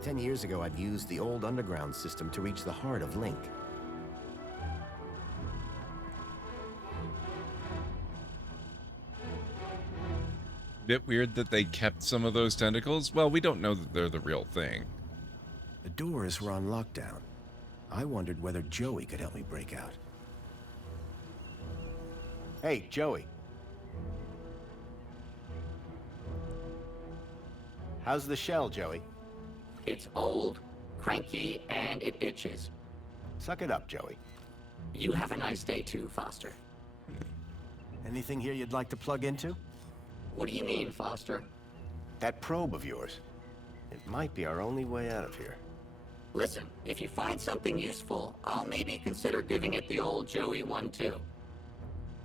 10 years ago, I'd used the old underground system to reach the heart of Link. Bit weird that they kept some of those tentacles. Well, we don't know that they're the real thing. The doors were on lockdown. I wondered whether Joey could help me break out. Hey, Joey. How's the shell, Joey? It's old, cranky, and it itches. Suck it up, Joey. You have a nice day too, Foster. Anything here you'd like to plug into? What do you mean, Foster? That probe of yours. It might be our only way out of here. Listen, if you find something useful, I'll maybe consider giving it the old Joey one too.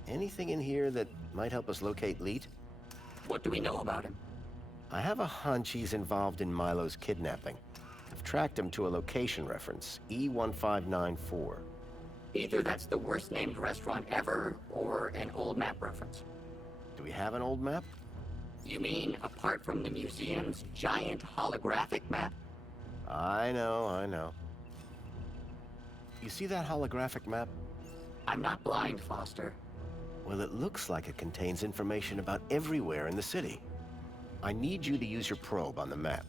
Anything in here that might help us locate Leet? What do we know about him? I have a hunch he's involved in Milo's kidnapping. I've tracked him to a location reference, E1594. Either that's the worst named restaurant ever, or an old map reference. Do we have an old map? You mean, apart from the museum's giant holographic map? I know. You see that holographic map? I'm not blind, Foster. Well, it looks like it contains information about everywhere in the city. I need you to use your probe on the map.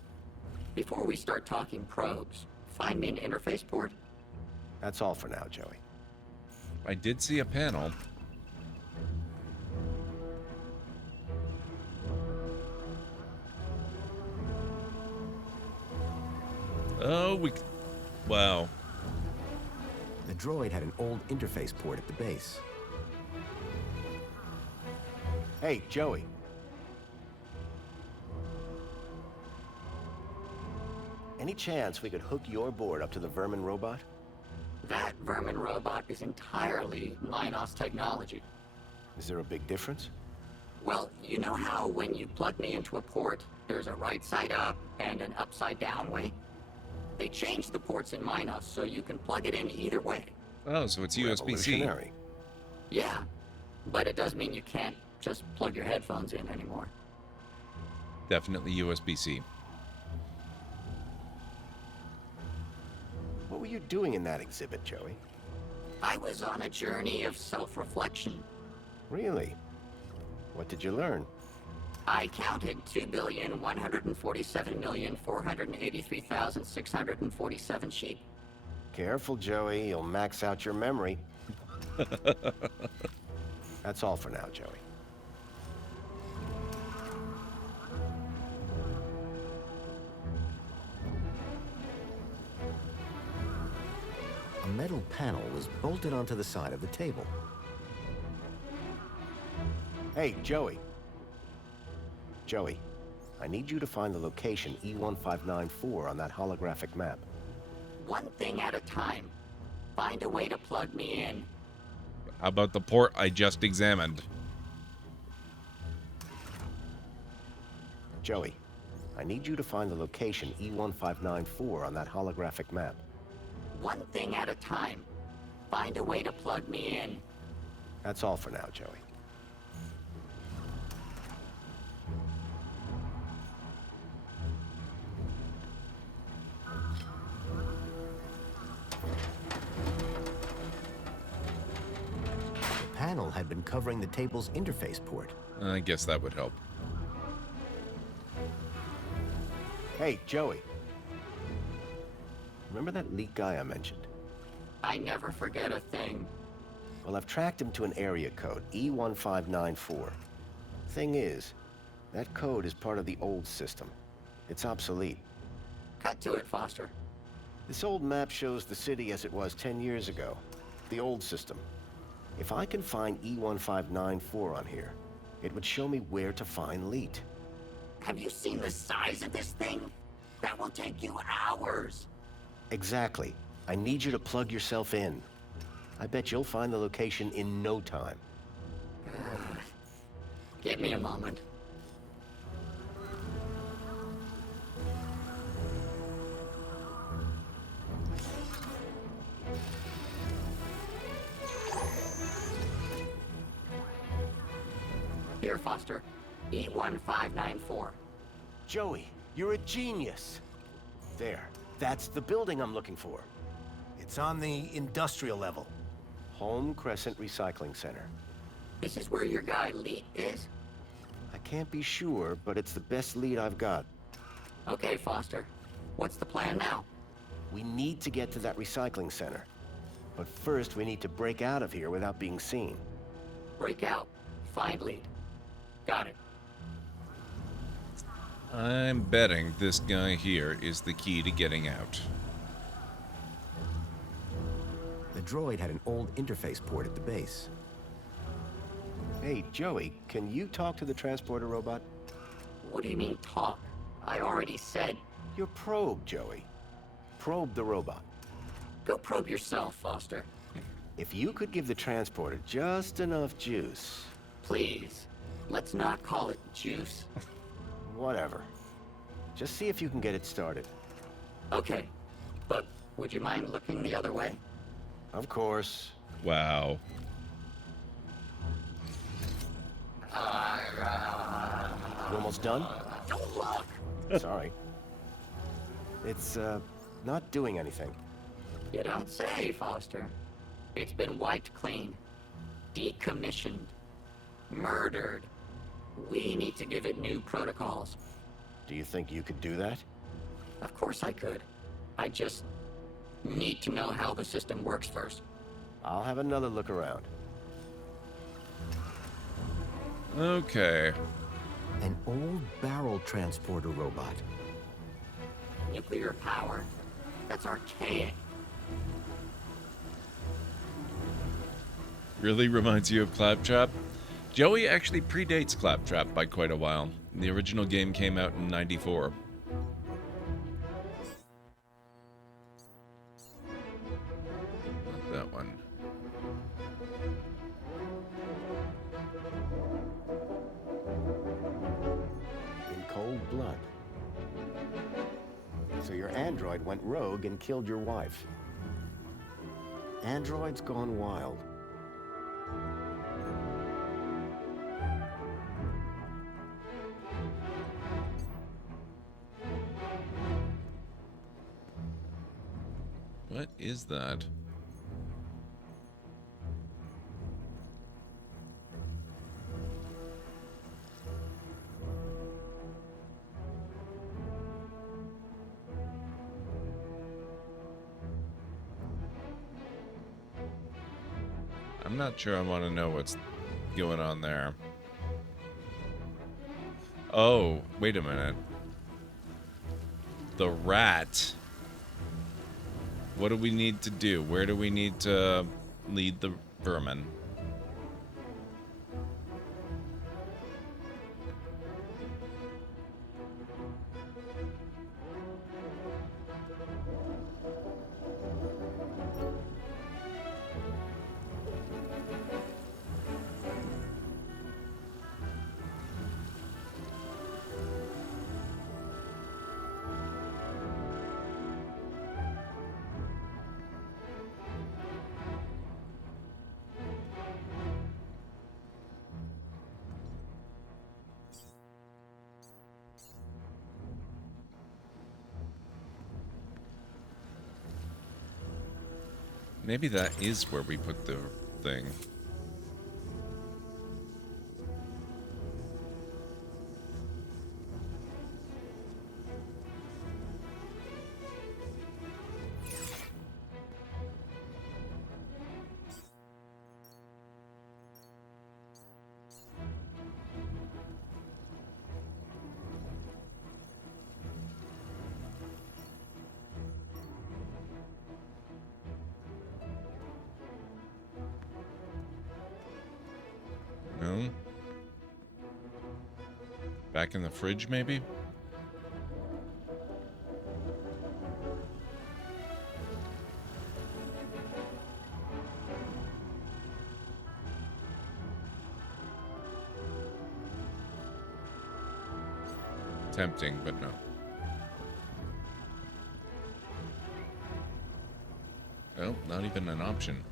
Before we start talking probes, find me an interface port. That's all for now, Joey. I did see a panel. Oh, wow. The droid had an old interface port at the base. Hey, Joey. Any chance we could hook your board up to the Vermin robot? That vermin robot is entirely Minos technology. Is there a big difference? Well, you know how when you plug me into a port, there's a right side up and an upside down way? They changed the ports in Minos so you can plug it in either way. Oh, so it's USB-C. Revolutionary. Yeah, but it does mean you can't just plug your headphones in anymore. Definitely USB-C. What were you doing in that exhibit, Joey? I was on a journey of self-reflection. Really? What did you learn? I counted 2,147,483,647 sheep. Careful, Joey. You'll max out your memory. That's all for now, Joey. A metal panel was bolted onto the side of the table. Hey, Joey. Joey, I need you to find the location E1594 on that holographic map. One thing at a time. Find a way to plug me in. How about the port I just examined? Joey, I need you to find the location E1594 on that holographic map. One thing at a time. Find a way to plug me in. That's all for now, Joey. The panel had been covering the table's interface port. I guess that would help. Hey, Joey. Remember that leak guy I mentioned? I never forget a thing. Well, I've tracked him to an area code, E1594. Thing is, that code is part of the old system. It's obsolete. Cut to it, Foster. This old map shows the city as it was 10 years ago. The old system. If I can find E1594 on here, it would show me where to find Leet. Have you seen the size of this thing? That will take you hours. Exactly. I need you to plug yourself in. I bet you'll find the location in no time. Give me a moment. Here, Foster. E1594. Joey, you're a genius. There. That's the building I'm looking for. It's on the industrial level. Home Crescent Recycling Center. This is where your guy Leet is? I can't be sure, but it's the best lead I've got. Okay, Foster. What's the plan now? We need to get to that recycling center. But first, we need to break out of here without being seen. Break out. Find Leet. Got it. I'm betting this guy here is the key to getting out. The droid had an old interface port at the base. Hey, Joey, can you talk to the transporter robot? What do you mean, talk? I already said... Your probe, Joey. Probe the robot. Go probe yourself, Foster. If you could give the transporter just enough juice... Please, let's not call it juice. Whatever. Just see if you can get it started. Okay, but would you mind looking the other way? Of course. Wow. You almost done? Don't look! Sorry. It's, not doing anything. You don't say, Foster. It's been wiped clean. Decommissioned. Murdered. We need to give it new protocols. Do you think you could do that? Of course I could. I just need to know how the system works first. I'll have another look around. Okay. An old barrel transporter robot. Nuclear power. That's archaic. Really reminds you of Claptrap? Joey actually predates Claptrap by quite a while. The original game came out in '94. Not that one. In cold blood. So your android went rogue and killed your wife. Androids gone wild. What is that? I'm not sure I want to know what's going on there. Oh, wait a minute. The rat. What do we need to do? Where do we need to lead the vermin? Maybe that is where we put the thing. No? Back in the fridge, maybe? Tempting, but no. Oh, not even an option.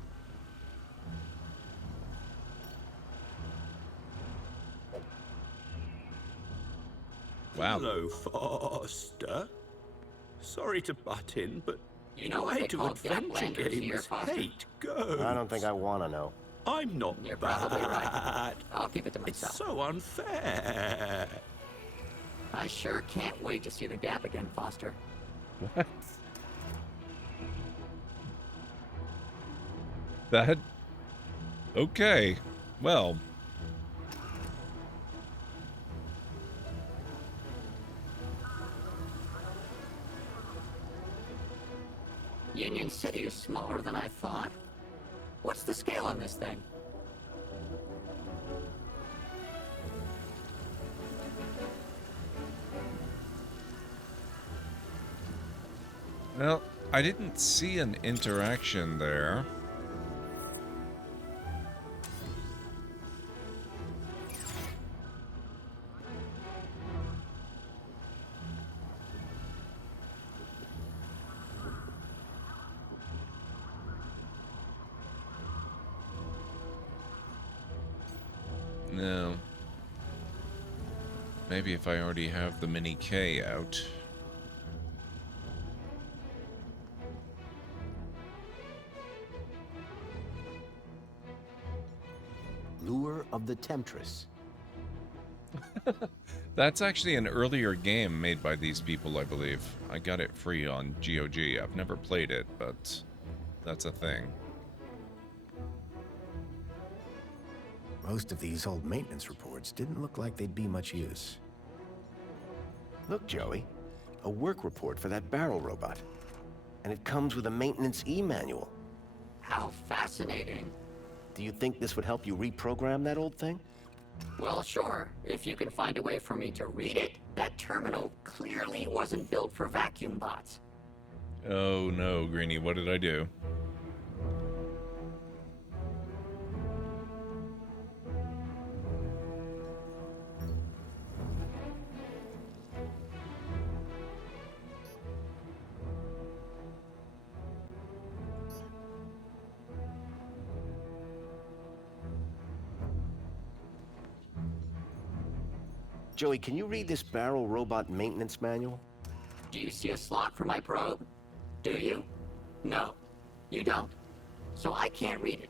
Wow. Hello, Foster. Sorry to butt in, but You know what way they to call adventure gaplanders here, gamers Foster? hate ghosts. I don't think I want to know. I'm not You're bad. probably right. I'll keep it to It's myself. so unfair. I sure can't wait to see the gap again, Foster. What? That? Okay. Well. Union City is smaller than I thought. What's the scale on this thing? Well, I didn't see an interaction there. No. Maybe if I already have the Mini K out. Lure of the Temptress. That's actually an earlier game made by these people, I believe. I got it free on GOG. I've never played it, but that's a thing. Most of these old maintenance reports didn't look like they'd be much use. Look, Joey. A work report for that barrel robot. and it comes with a maintenance e-manual. How fascinating. Do you think this would help you reprogram that old thing? Well, sure, if you can find a way for me to read it. That terminal clearly wasn't built for vacuum bots. Oh no, Greenie, what did I do? Joey, can you read this barrel robot maintenance manual? Do you see a slot for my probe? Do you? No, you don't. So I can't read it.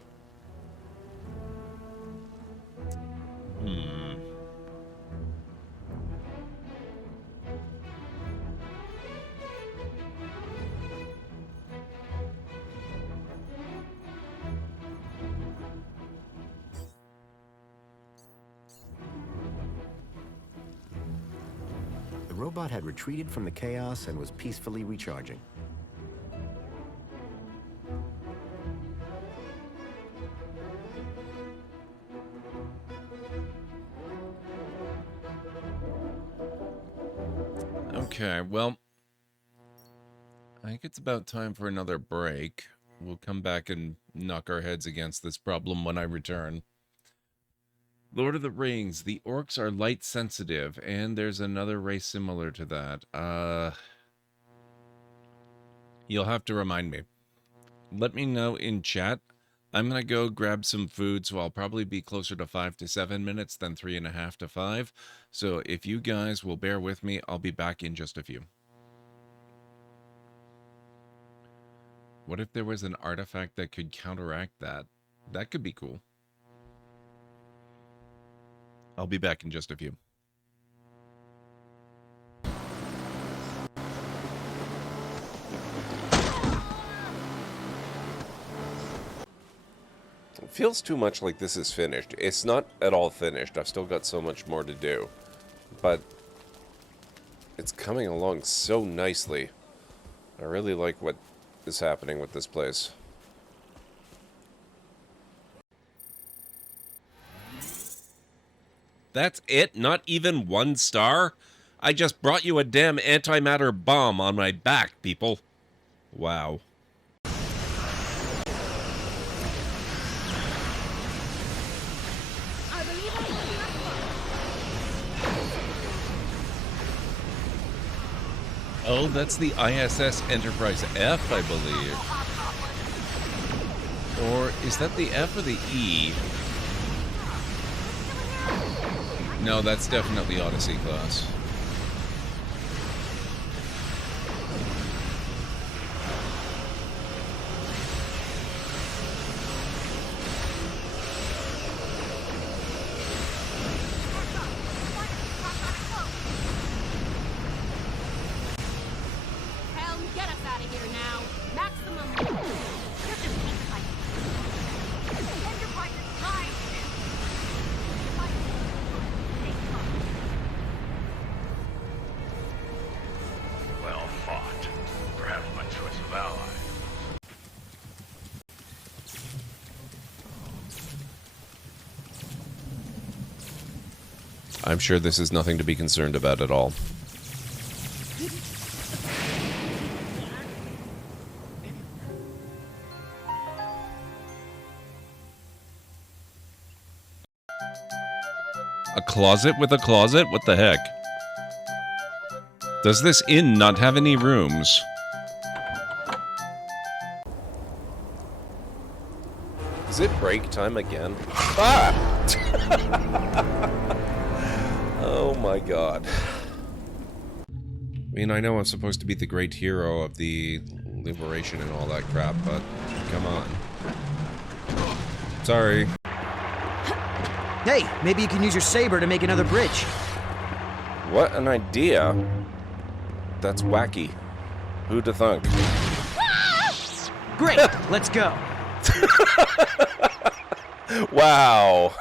The robot had retreated from the chaos and was peacefully recharging. Okay, well, I think it's about time for another break. We'll come back and knock our heads against this problem when I return. Lord of the Rings, the orcs are light sensitive, and there's another race similar to that. You'll have to remind me. Let me know in chat. I'm going to go grab some food, so I'll probably be closer to 5 to 7 minutes than 3.5 to 5. So if you guys will bear with me, I'll be back in just a few. What if there was an artifact that could counteract that? That could be cool. I'll be back in just a few. It feels too much like this is finished. It's not at all finished. I've still got so much more to do. But it's coming along so nicely. I really like what is happening with this place. That's it? Not even 1 star? I just brought you a damn antimatter bomb on my back, people. Wow. Oh, that's the ISS Enterprise F, I believe. Or is that the F or the E? No, that's definitely Odyssey class. Helm, get us out of here now. Maximum. Well fought. Perhaps my choice of ally. I'm sure this is nothing to be concerned about at all. A closet with a closet? What the heck? Does this inn not have any rooms? Is it break time again? Ah! Oh my god. I mean, I know I'm supposed to be the great hero of the liberation and all that crap, but come on. Sorry. Hey, maybe you can use your saber to make another bridge. What an idea. That's wacky. Who'd have thunk? Great, let's go. Wow.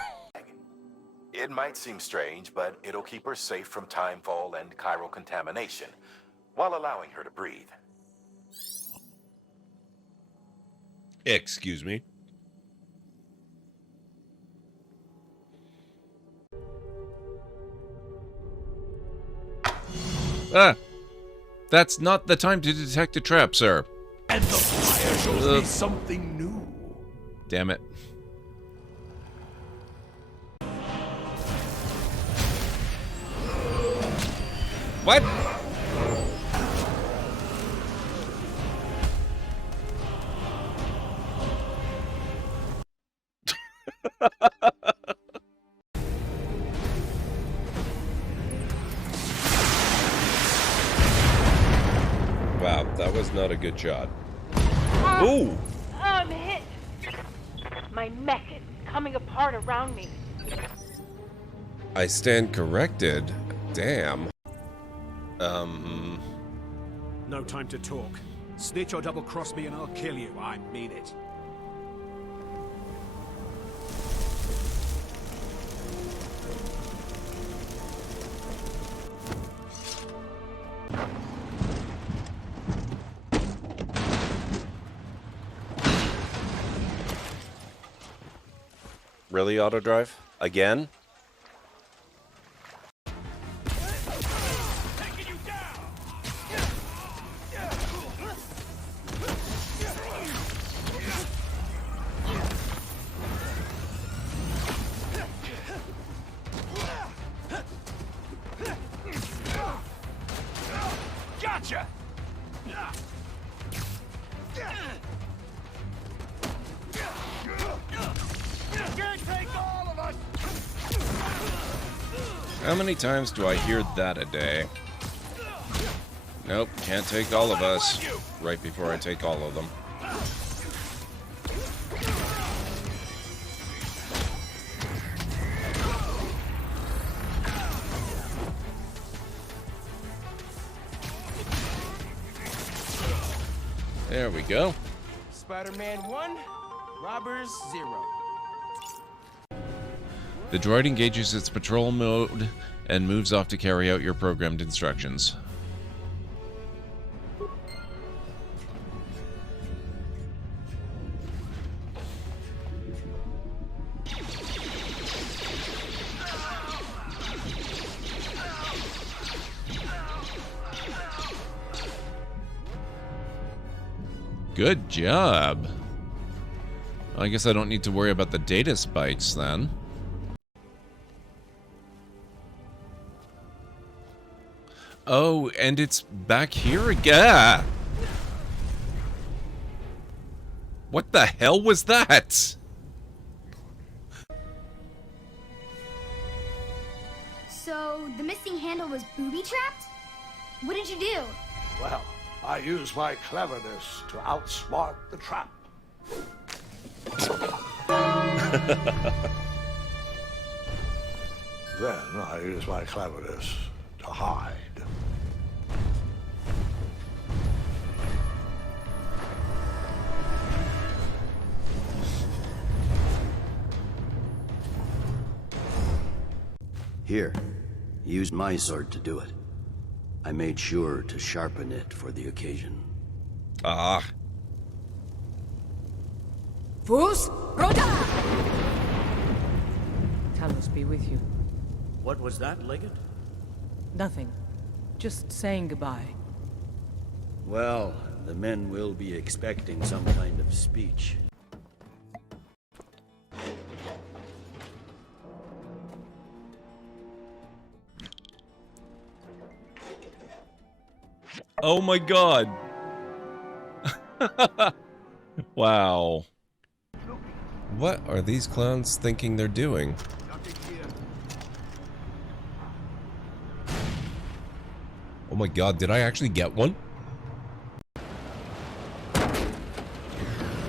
It might seem strange, but it'll keep her safe from timefall and chiral contamination, while allowing her to breathe. Excuse me. Ah! That's not the time to detect a trap, sir. And the fire shows me something new. Damn it. What? Wow, that was not a good shot. Ooh! I'm hit. My mech is coming apart around me. I stand corrected. Damn. No time to talk. Snitch or double-cross me and I'll kill you. I mean it. Really, Autodrive? Again? Gotcha! How many times do I hear that a day? Nope, can't take all of us. Right before I take all of them. There we go. Spider-Man 1, Robbers 0. The droid engages its patrol mode and moves off to carry out your programmed instructions. Good job. I guess I don't need to worry about the data spikes then. Oh, and it's back here again. What the hell was that? So, the missing handle was booby-trapped? What did you do? Well, I used my cleverness to outsmart the trap. Then I used my cleverness to hide. Here, use my sword to do it. I made sure to sharpen it for the occasion. Ah. Fools, Rhoda! Talos be with you. What was that, Legate? Nothing. Just saying goodbye. Well, the men will be expecting some kind of speech. Oh my god. Wow. What are these clowns thinking they're doing? Oh my god, did I actually get one?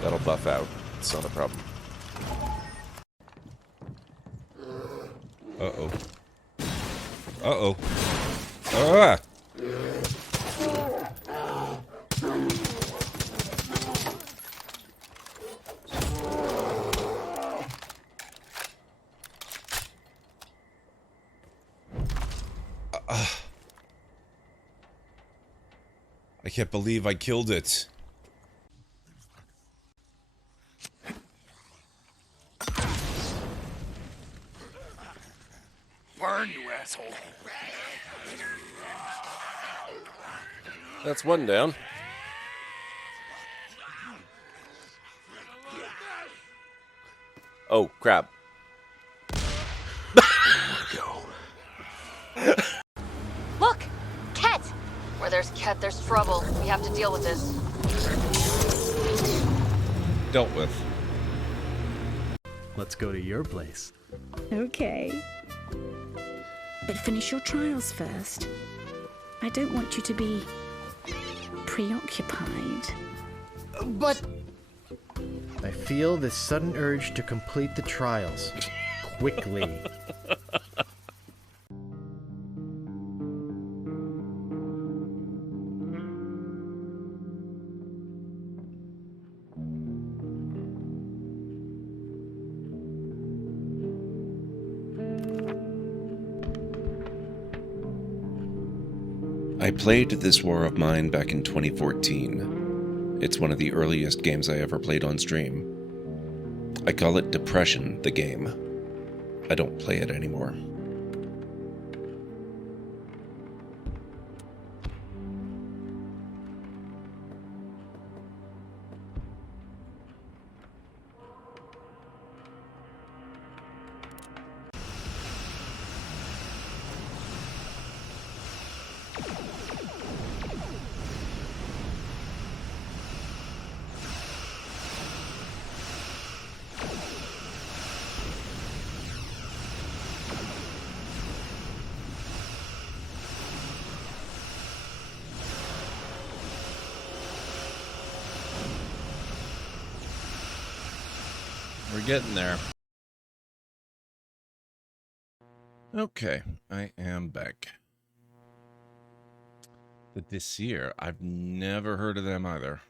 That'll buff out. It's not a problem. Uh-oh. Uh-oh. Ah! I can't believe I killed it. burn, you asshole. That's one down. Oh, crap. Look! Ket! Where there's Ket, there's trouble. We have to deal with this. Dealt with. Let's go to your place. Okay. But finish your trials first. I don't want you to be preoccupied. But I feel this sudden urge to complete the trials. Quickly. I played This War of Mine back in 2014. It's one of the earliest games I ever played on stream. I call it Depression, the game. I don't play it anymore. We're getting there. Okay, I am back. The Disir, I've never heard of them either.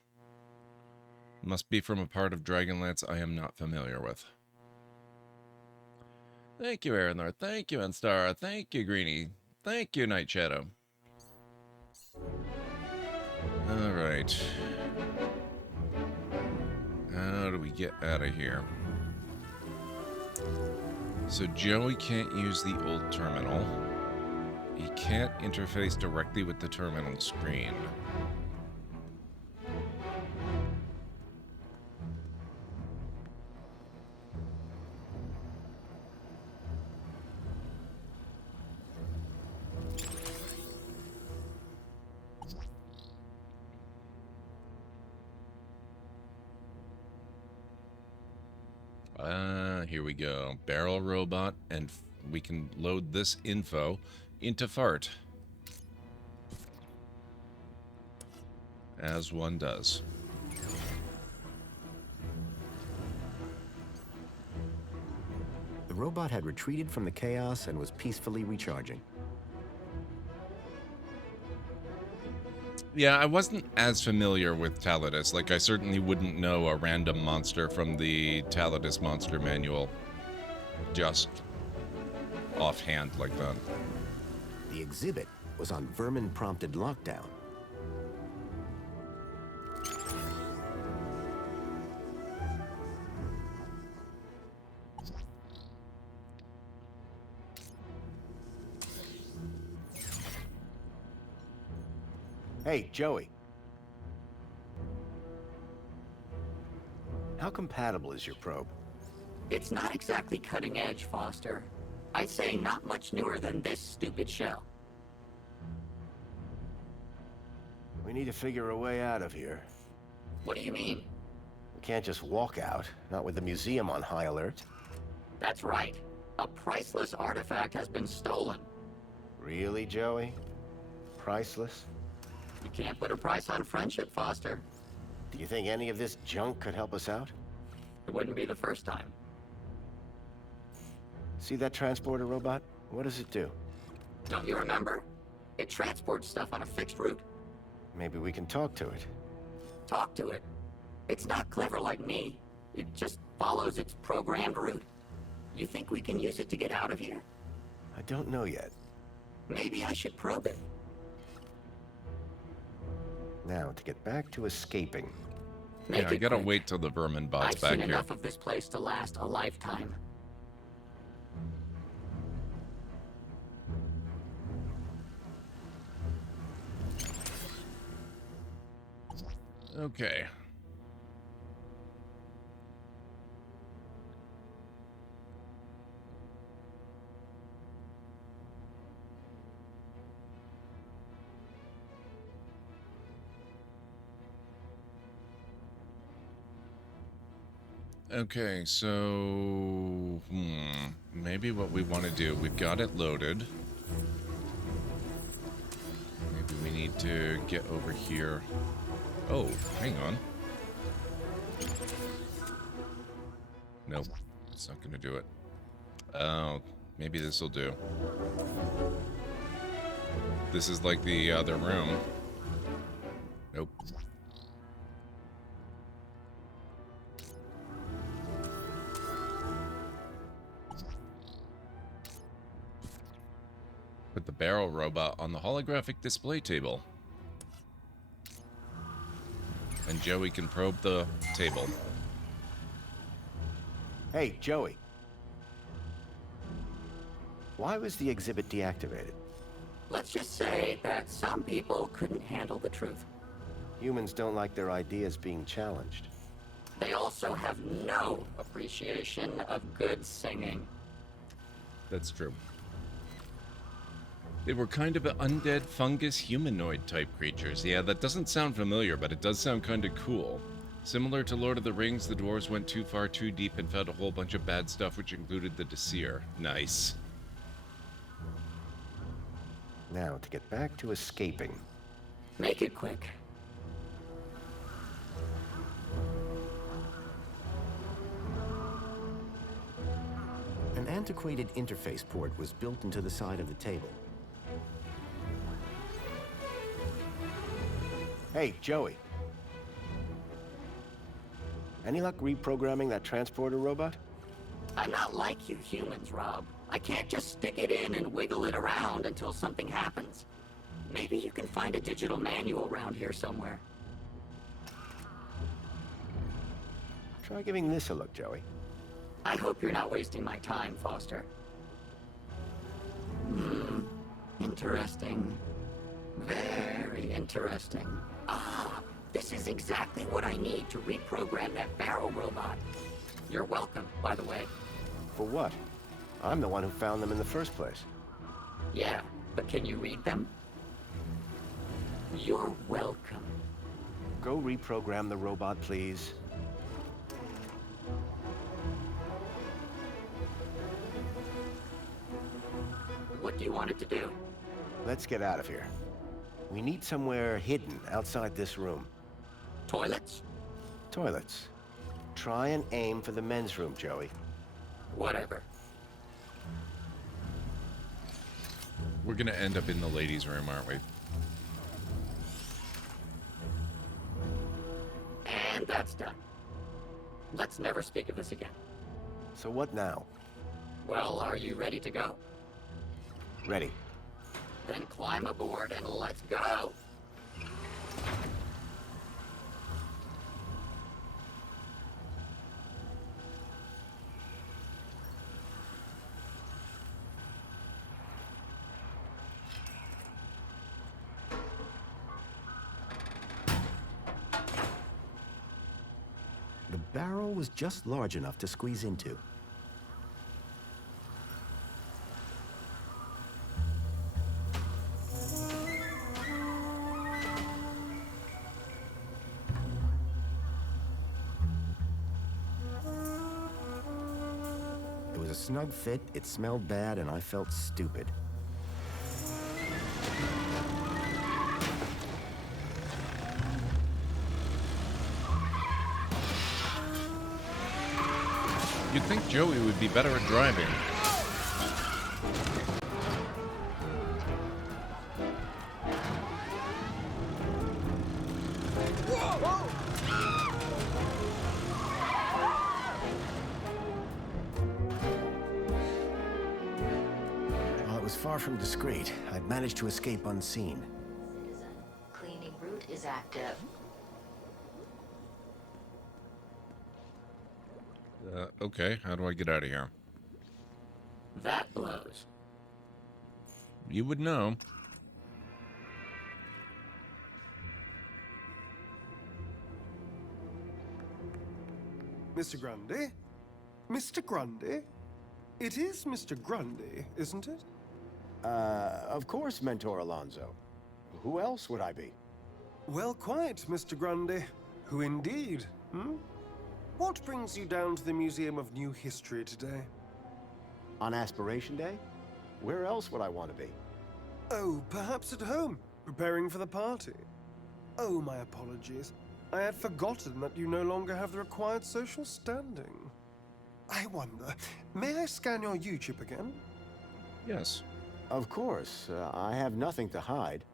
Must be from a part of Dragonlance I am not familiar with. Thank you, Aranor. Thank you, Anstara. Thank you, Greenie. Thank you, Night Shadow. Alright. How do we get out of here? So Joey can't use the old terminal. He can't interface directly with the terminal screen. Here we go. Barrel robot, and we can load this info into Fart. As one does. The robot had retreated from the chaos and was peacefully recharging. Yeah, I wasn't as familiar with Talidus. Like, I certainly wouldn't know a random monster from the Talidus Monster Manual just offhand like that. The exhibit was on vermin-prompted lockdown. Hey, Joey. How compatible is your probe? It's not exactly cutting edge, Foster. I'd say not much newer than this stupid shell. We need to figure a way out of here. What do you mean? We can't just walk out, not with the museum on high alert. That's right. A priceless artifact has been stolen. Really, Joey? Priceless? You can't put a price on friendship, Foster. Do you think any of this junk could help us out? It wouldn't be the first time. See that transporter robot? What does it do? Don't you remember? It transports stuff on a fixed route. Maybe we can talk to it. Talk to it. It's not clever like me. It just follows its programmed route. You think we can use it to get out of here? I don't know yet. Maybe I should probe it. Now, to get back to escaping. Yeah, I gotta wait till the vermin bot's I've back seen here. enough of this place to last a lifetime. Okay. Okay, so maybe what we want to do, we've got it loaded. Maybe we need to get over here. Oh, hang on. Nope, it's not going to do it. Oh, maybe this will do. This is like the other room. Nope. Put the barrel robot on the holographic display table. And Joey can probe the table. Hey, Joey. Why was the exhibit deactivated? Let's just say that some people couldn't handle the truth. Humans don't like their ideas being challenged. They also have no appreciation of good singing. That's true. They were kind of an undead fungus humanoid type creatures. Yeah, that doesn't sound familiar, but it does sound kind of cool. Similar to Lord of the Rings, the dwarves went too far too deep and found a whole bunch of bad stuff, which included the Disir. Nice. Now, to get back to escaping. Make it quick. An antiquated interface port was built into the side of the table. Hey, Joey. Any luck reprogramming that transporter robot? I'm not like you humans, Rob. I can't just stick it in and wiggle it around until something happens. Maybe you can find a digital manual around here somewhere. Try giving this a look, Joey. I hope you're not wasting my time, Foster. Interesting. Very interesting. Ah, this is exactly what I need to reprogram that barrel robot. You're welcome, by the way. For what? I'm the one who found them in the first place. Yeah, but can you read them? You're welcome. Go reprogram the robot, please. What do you want it to do? Let's get out of here. We need somewhere hidden outside this room. Toilets? Toilets. Try and aim for the men's room, Joey. Whatever. We're gonna end up in the ladies' room, aren't we? And that's done. Let's never speak of this again. So what now? Well, are you ready to go? Ready. Then climb aboard and let's go! The barrel was just large enough to squeeze into. It was a snug fit, it smelled bad, and I felt stupid. You'd think Joey would be better at driving. While it was far from discreet, I'd managed to escape unseen. Cleaning route is active. Okay, how do I get out of here? That blows. You would know. Mr. Grundy? Mr. Grundy? It is Mr. Grundy, isn't it? Of course, Mentor Alonso. Who else would I be? Well, quite, Mr. Grundy. Who indeed, hmm? What brings you down to the Museum of New History today? On Aspiration Day? Where else would I want to be? Oh, perhaps at home, preparing for the party. Oh, my apologies. I had forgotten that you no longer have the required social standing. I wonder, may I scan your U-chip again? Yes. Of course. I have nothing to hide.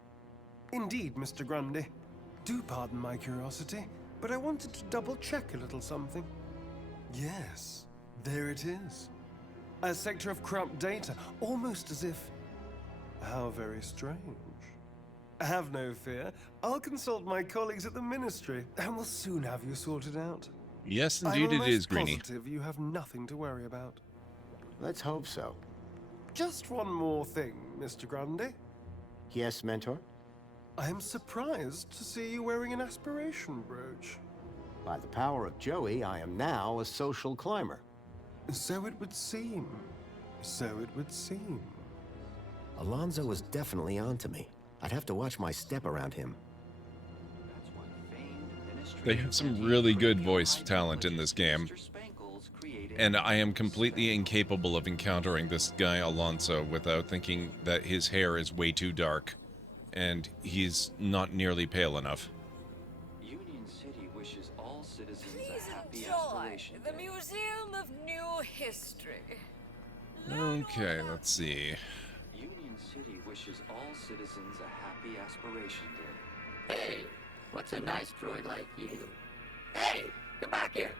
Indeed, Mr. Grundy. Do pardon my curiosity, but I wanted to double-check a little something. Yes, there it is. A sector of corrupt data, almost as if... How very strange. Have no fear. I'll consult my colleagues at the Ministry, and we'll soon have you sorted out. Yes, indeed it is, Greenie. I'm positive you have nothing to worry about. Let's hope so. Just one more thing, Mr. Grundy. Yes, Mentor? I am surprised to see you wearing an aspiration brooch. By the power of Joey, I am now a social climber. So it would seem. So it would seem. Alonso was definitely onto me. I'd have to watch my step around him. They have some really good voice talent in this game. And I am completely incapable of encountering this guy Alonso without thinking that his hair is way too dark. And he's not nearly pale enough. Union City wishes all citizens Please a happy enjoy aspiration the day. Museum of New History. Okay, let's see. Union City wishes all citizens a happy aspiration day. Hey, what's a nice droid like you? Hey, come back here.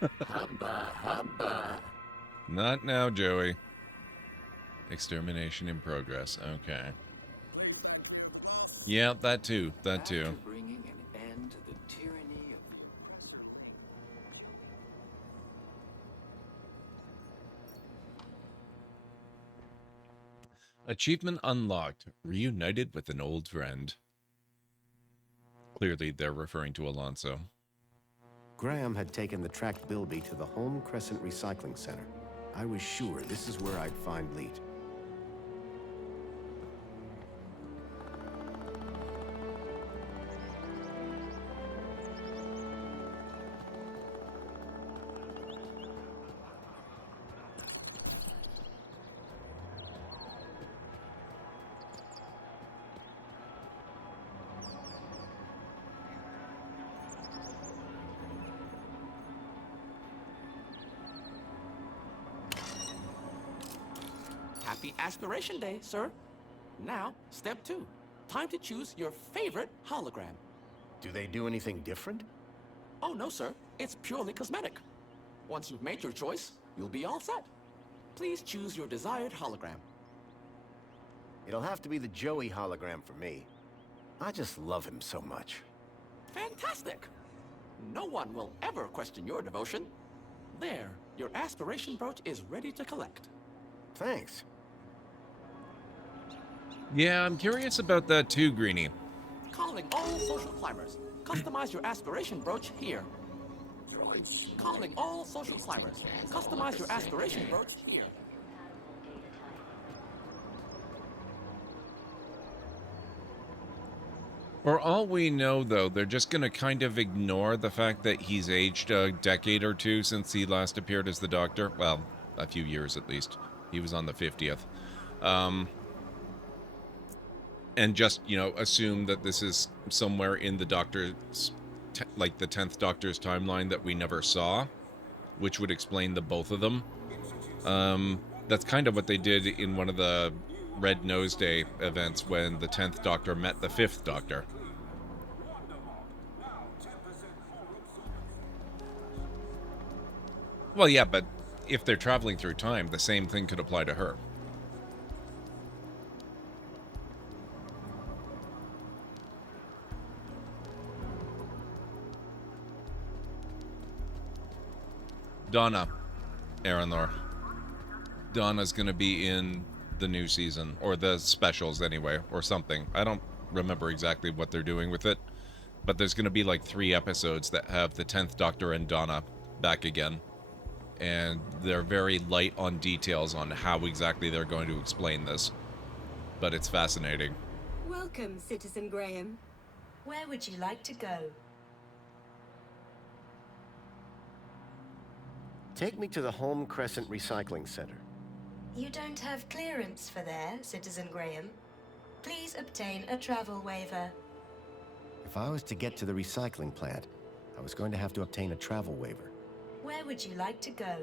Hubba, hubba. Not now, Joey. Extermination in progress. Okay. Yeah, that too. That too. Bringing an end to the tyranny of the oppressor. Achievement unlocked. Reunited with an old friend. Clearly, they're referring to Alonso. Graham had taken the tracked Bilby to the Home Crescent Recycling Center. I was sure this is where I'd find Leet. Happy Aspiration Day, sir. Now, step 2. Time to choose your favorite hologram. Do they do anything different? Oh, no, sir. It's purely cosmetic. Once you've made your choice, you'll be all set. Please choose your desired hologram. It'll have to be the Joey hologram for me. I just love him so much. Fantastic! No one will ever question your devotion. There, your aspiration brooch is ready to collect. Thanks. Yeah, I'm curious about that too, Greenie. Calling all social climbers. Customize your aspiration brooch here. Calling all social climbers. Customize your aspiration brooch here. For all we know, though, they're just going to kind of ignore the fact that he's aged a decade or two since he last appeared as the Doctor. Well, a few years at least. He was on the 50th. And just, you know, assume that this is somewhere in the Doctor's, like the 10th Doctor's timeline that we never saw, which would explain the both of them. That's kind of what they did in one of the Red Nose Day events when the 10th Doctor met the 5th Doctor. Well, yeah, but if they're traveling through time, the same thing could apply to her. Donna, Aranor. Donna's gonna be in the new season, or the specials anyway, or something. I don't remember exactly what they're doing with it, but there's gonna be like 3 episodes that have the 10th Doctor and Donna back again. And they're very light on details on how exactly they're going to explain this. But it's fascinating. Welcome, Citizen Graham. Where would you like to go? Take me to the Home Crescent Recycling Center. You don't have clearance for there, Citizen Graham. Please obtain a travel waiver. If I was to get to the recycling plant, I was going to have to obtain a travel waiver. Where would you like to go?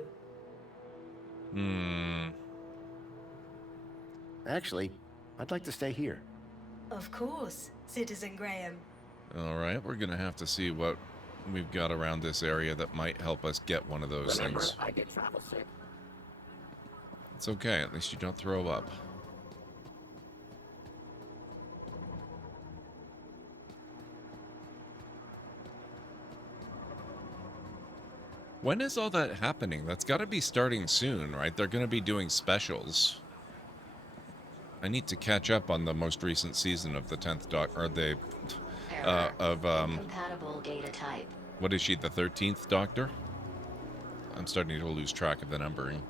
Actually, I'd like to stay here. Of course, Citizen Graham. Alright, we're gonna have to see what we've got around this area that might help us get one of those things. I get travel sick. It's okay, at least you don't throw up. When is all that happening? That's got to be starting soon, right? They're going to be doing specials. I need to catch up on the most recent season of the 10th Doctor, or the, Incompatible data type. what is she, the 13th Doctor? I'm starting to lose track of the numbering.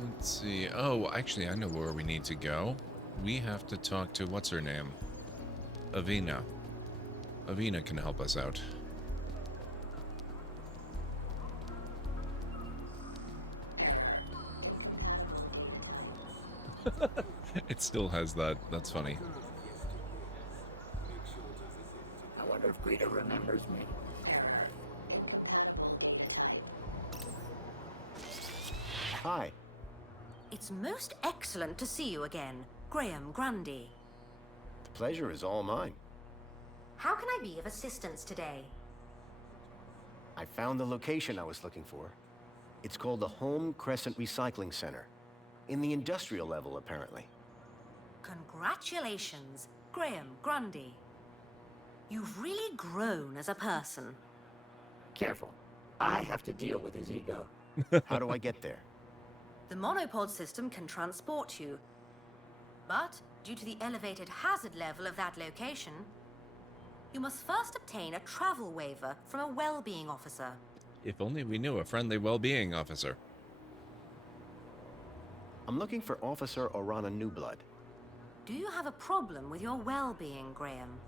Let's see. Oh, actually, I know where we need to go. We have to talk to, what's her name? Avina. Avina can help us out. It still has that. That's funny. I wonder if Greta remembers me. Hi. It's most excellent to see you again, Graham Grundy. The pleasure is all mine. How can I be of assistance today? I found the location I was looking for. It's called the Home Crescent Recycling Center. In the industrial level, apparently. Congratulations, Graham Grundy. You've really grown as a person. Careful. I have to deal with his ego. How do I get there? The monopod system can transport you. But, due to the elevated hazard level of that location, you must first obtain a travel waiver from a well-being officer. If only we knew a friendly well-being officer. I'm looking for Officer Orana Newblood. Do you have a problem with your well-being, Graham?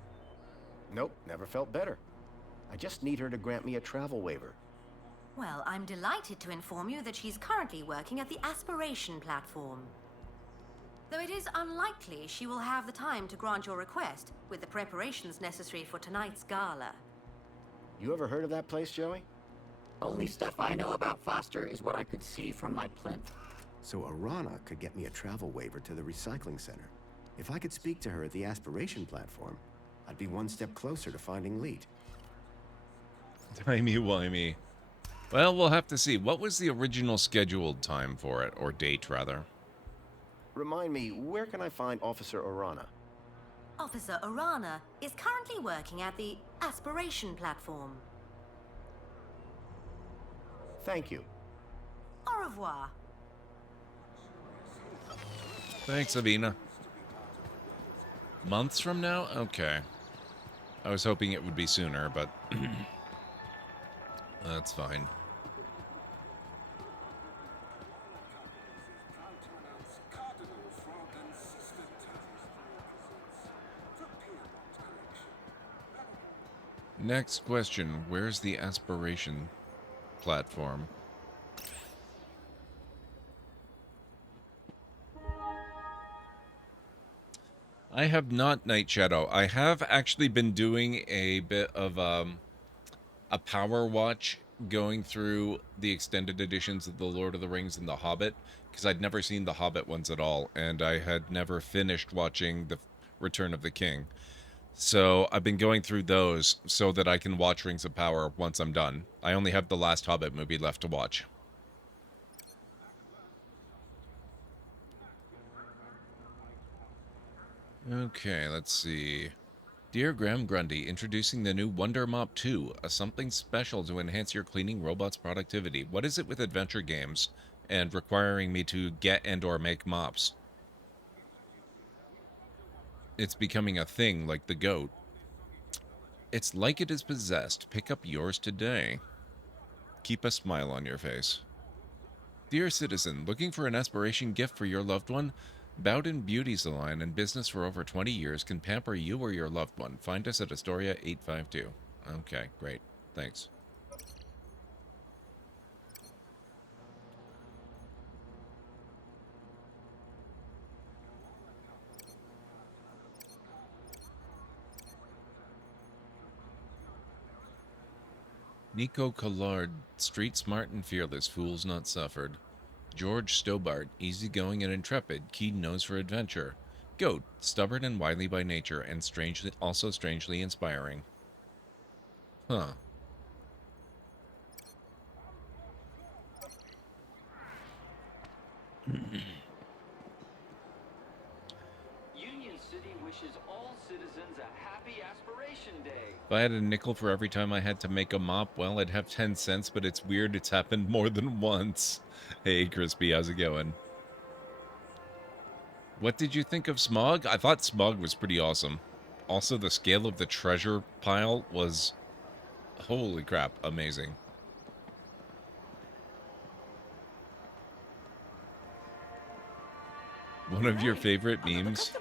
Nope, never felt better. I just need her to grant me a travel waiver. Well, I'm delighted to inform you that she's currently working at the Aspiration platform. Though it is unlikely she will have the time to grant your request with the preparations necessary for tonight's gala. You ever heard of that place, Joey? Only stuff I know about Foster is what I could see from my plinth. So Orana could get me a travel waiver to the recycling center. If I could speak to her at the Aspiration platform, I'd be one step closer to finding Leet. Timey-wimey. Well, we'll have to see. What was the original scheduled time for it? Or date, rather? Remind me, where can I find Officer Orana? Officer Orana is currently working at the Aspiration platform. Thank you. Au revoir. Thanks, Avina. Months from now? Okay. I was hoping it would be sooner, but that's fine. Next question. Where's the Aspiration platform? I have not, Night Shadow. I have actually been doing a bit of a power watch going through the extended editions of The Lord of the Rings and The Hobbit, because I'd never seen the Hobbit ones at all, and I had never finished watching The Return of the King. So I've been going through those so that I can watch Rings of Power once I'm done. I only have the last Hobbit movie left to watch. Okay, let's see. Dear Graham Grundy, introducing the new Wonder Mop 2, a something special to enhance your cleaning robot's productivity. What is it with adventure games and requiring me to get and or make mops? It's becoming a thing like the goat. It's like it is possessed. Pick up yours today. Keep a smile on your face. Dear citizen, looking for an aspiration gift for your loved one? Bowden Beauty Salon, in business for over 20 years, can pamper you or your loved one. Find us at Astoria 852. Okay, great. Thanks. Nico Collard, street smart and fearless, fools not suffered. George Stobart, easygoing and intrepid, keen nose for adventure. Goat, stubborn and wily by nature, and also strangely inspiring. Huh. Union City wishes all citizens a happy Aspiration Day. If I had a nickel for every time I had to make a mop, well, I'd have 10 cents, but it's weird it's happened more than once. Hey, Crispy, how's it going? What did you think of Smog? I thought Smog was pretty awesome. Also, the scale of the treasure pile was, holy crap, amazing. One of your favorite memes?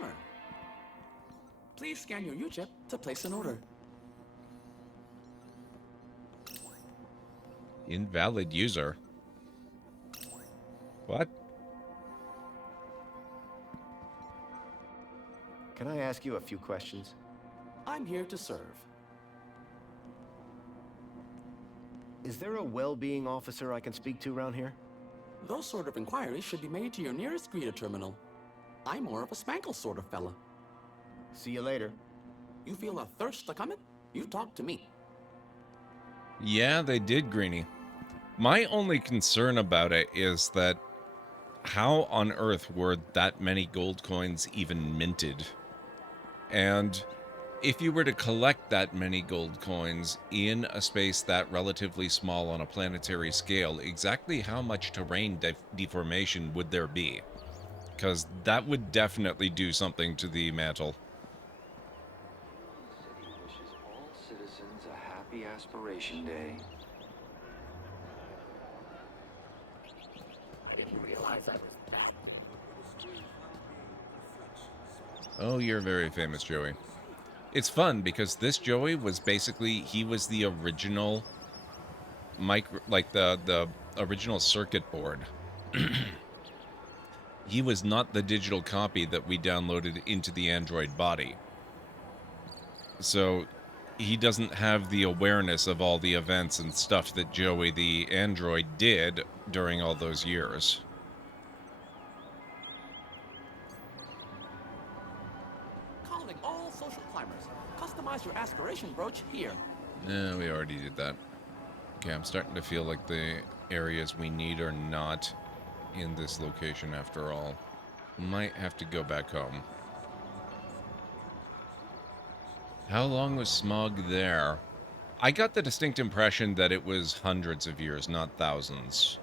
Please scan your U-chip to place an order. Invalid user. What? Can I ask you a few questions? I'm here to serve. Is there a well-being officer I can speak to around here? Those sort of inquiries should be made to your nearest greeter terminal. I'm more of a Spankle sort of fella. See you later. You feel a thirst to come in? You talk to me. Yeah, they did, Greenie. My only concern about it is that how on earth were that many gold coins even minted? And if you were to collect that many gold coins in a space that relatively small on a planetary scale, exactly how much terrain deformation would there be? Because that would definitely do something to the mantle. The city wishes all citizens a happy Aspiration Day. I didn't realize I was that. Oh, you're very famous, Joey. It's fun because this Joey was basically, he was the original the original circuit board. He was not the digital copy that we downloaded into the Android body. So he doesn't have the awareness of all the events and stuff that Joey the Android did during all those years. Calling all social climbers. Customize your aspiration brooch here. Yeah, we already did that. Okay, I'm starting to feel like the areas we need are not in this location after all. Might have to go back home. How long was Smog there? I got the distinct impression that it was hundreds of years, not thousands.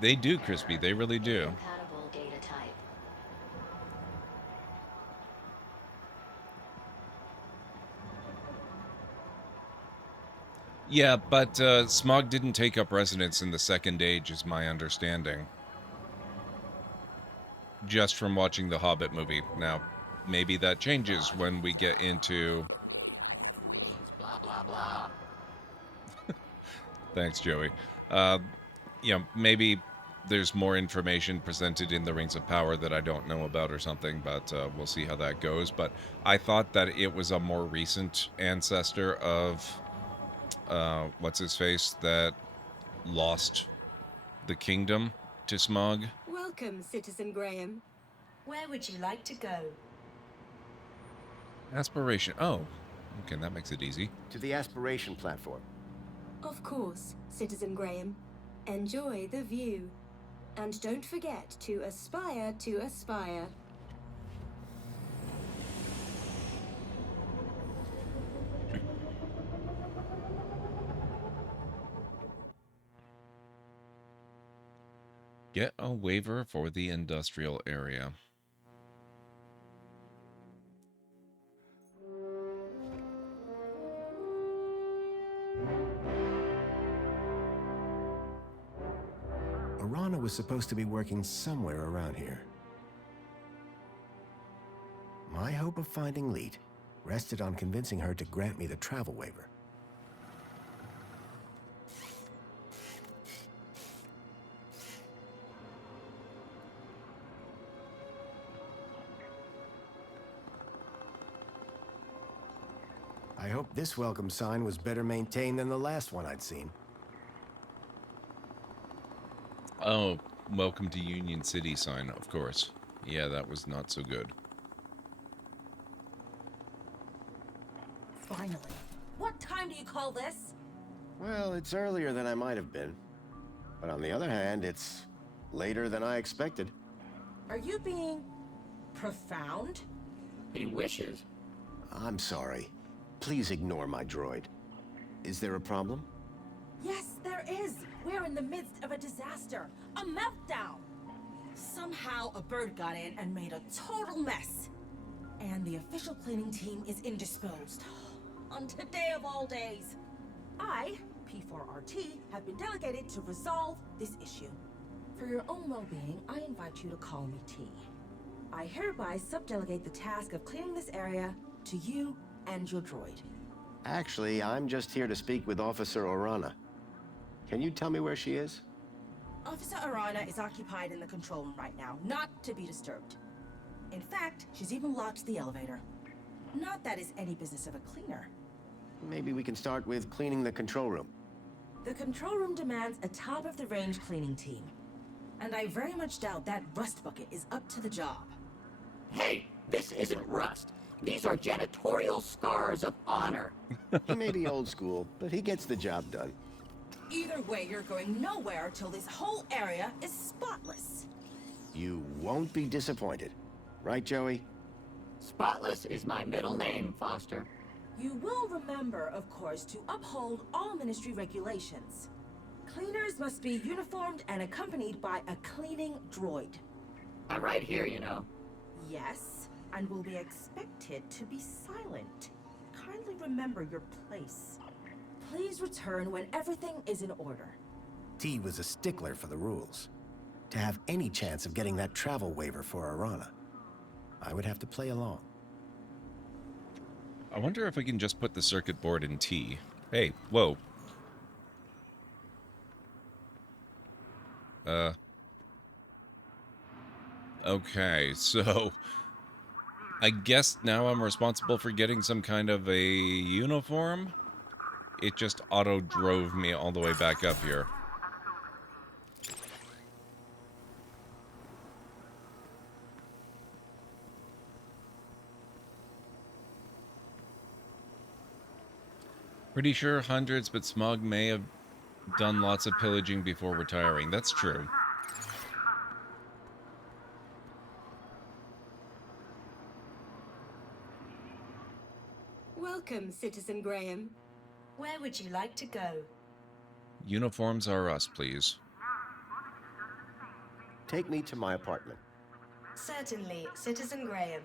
They do, Crispy. They really do. Compatible data type. Yeah, but Smog didn't take up residence in the Second Age, is my understanding. Just from watching the Hobbit movie. Now, maybe that changes when we get into... Blah, blah, blah. Thanks, Joey. You know, maybe there's more information presented in the Rings of Power that I don't know about or something, but we'll see how that goes. But I thought that it was a more recent ancestor of... what's-his-face that lost the kingdom to Smog. Welcome, Citizen Graham. Where would you like to go? Aspiration. Oh, okay, that makes it easy. To the aspiration platform. Of course, Citizen Graham. Enjoy the view. And don't forget to aspire to aspire. Get a waiver for the industrial area. Arana was supposed to be working somewhere around here. My hope of finding Leet rested on convincing her to grant me the travel waiver. I hope this welcome sign was better maintained than the last one I'd seen. Oh, welcome to Union City sign, of course. Yeah, that was not so good. Finally. What time do you call this? Well, it's earlier than I might have been. But on the other hand, it's later than I expected. Are you being profound? He wishes. I'm sorry. Please ignore my droid. Is there a problem? Yes, there is. We're in the midst of a disaster. A meltdown. Somehow a bird got in and made a total mess. And the official cleaning team is indisposed. On today of all days. I, P4RT, have been delegated to resolve this issue. For your own well-being, I invite you to call me T. I hereby subdelegate the task of cleaning this area to you and your droid. Actually, I'm just here to speak with Officer Arana. Can you tell me where she is? Officer Arana is occupied in the control room right now, not to be disturbed. In fact, she's even locked the elevator. Not that it's any business of a cleaner. Maybe we can start with cleaning the control room. The control room demands a top-of-the-range cleaning team. And I very much doubt that rust bucket is up to the job. Hey, this isn't rust. These are janitorial scars of honor. He may be old school, but he gets the job done. Either way, you're going nowhere till this whole area is spotless. You won't be disappointed. Right, Joey? Spotless is my middle name, Foster. You will remember, of course, to uphold all ministry regulations. Cleaners must be uniformed and accompanied by a cleaning droid. I'm right here, you know. Yes, and will be expected to be silent. Kindly remember your place. Please return when everything is in order. T was a stickler for the rules. To have any chance of getting that travel waiver for Arana, I would have to play along. I wonder if we can just put the circuit board in T. Hey, whoa. Okay, so I guess now I'm responsible for getting some kind of a uniform? It just auto-drove me all the way back up here. Pretty sure hundreds, but Smog may have done lots of pillaging before retiring. That's true. Welcome, Citizen Graham. Where would you like to go? Uniforms are us, please. Take me to my apartment. Certainly, Citizen Graham.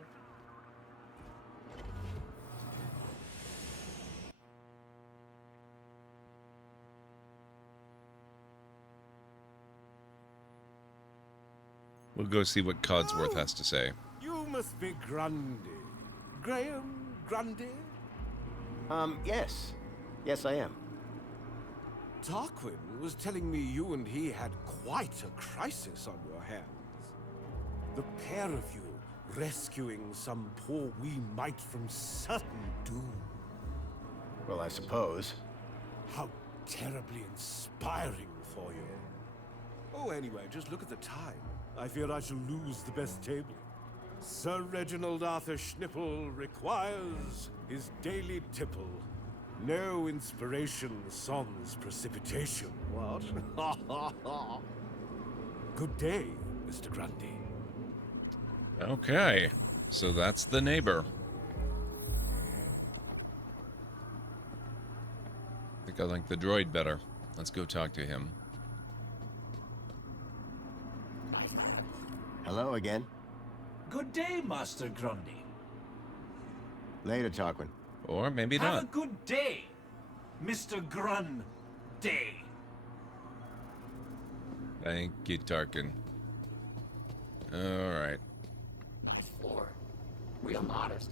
We'll go see what Codsworth has to say. You must be Grundy. Graham Grundy? Yes. Yes, I am. Tarquin was telling me you and he had quite a crisis on your hands. The pair of you rescuing some poor wee mite from certain doom. Well, I suppose. How terribly inspiring for you. Oh, anyway, just look at the time. I fear I shall lose the best table. Sir Reginald Arthur Schnipple requires his daily tipple. No inspiration sans precipitation, what? Good day, Mr. Grundy. Okay, so that's the neighbor. I think I like the droid better. Let's go talk to him. Hello again. Good day, Master Grundy. Later, Tarquin. Or maybe Have not. a good day, Mr. Grundy. Thank you, Tarkin. Alright. Nice floor. Real modest.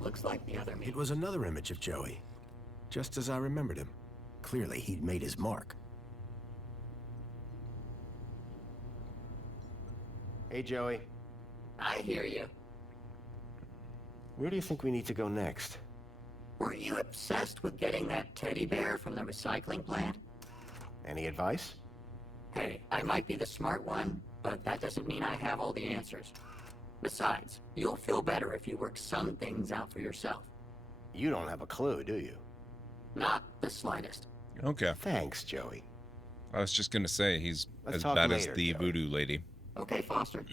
Looks like the other It was another image of Joey. Just as I remembered him. Clearly, he'd made his mark. Hey, Joey. I hear you. Where do you think we need to go next? Were you obsessed with getting that teddy bear from the recycling plant? Any advice? Hey, I might be the smart one, but that doesn't mean I have all the answers. Besides, you'll feel better if you work some things out for yourself. You don't have a clue, do you? Not the slightest. Okay. Thanks, Joey. I was just gonna say, he's Let's as talk bad later, as the Joey. voodoo lady. Okay, Foster.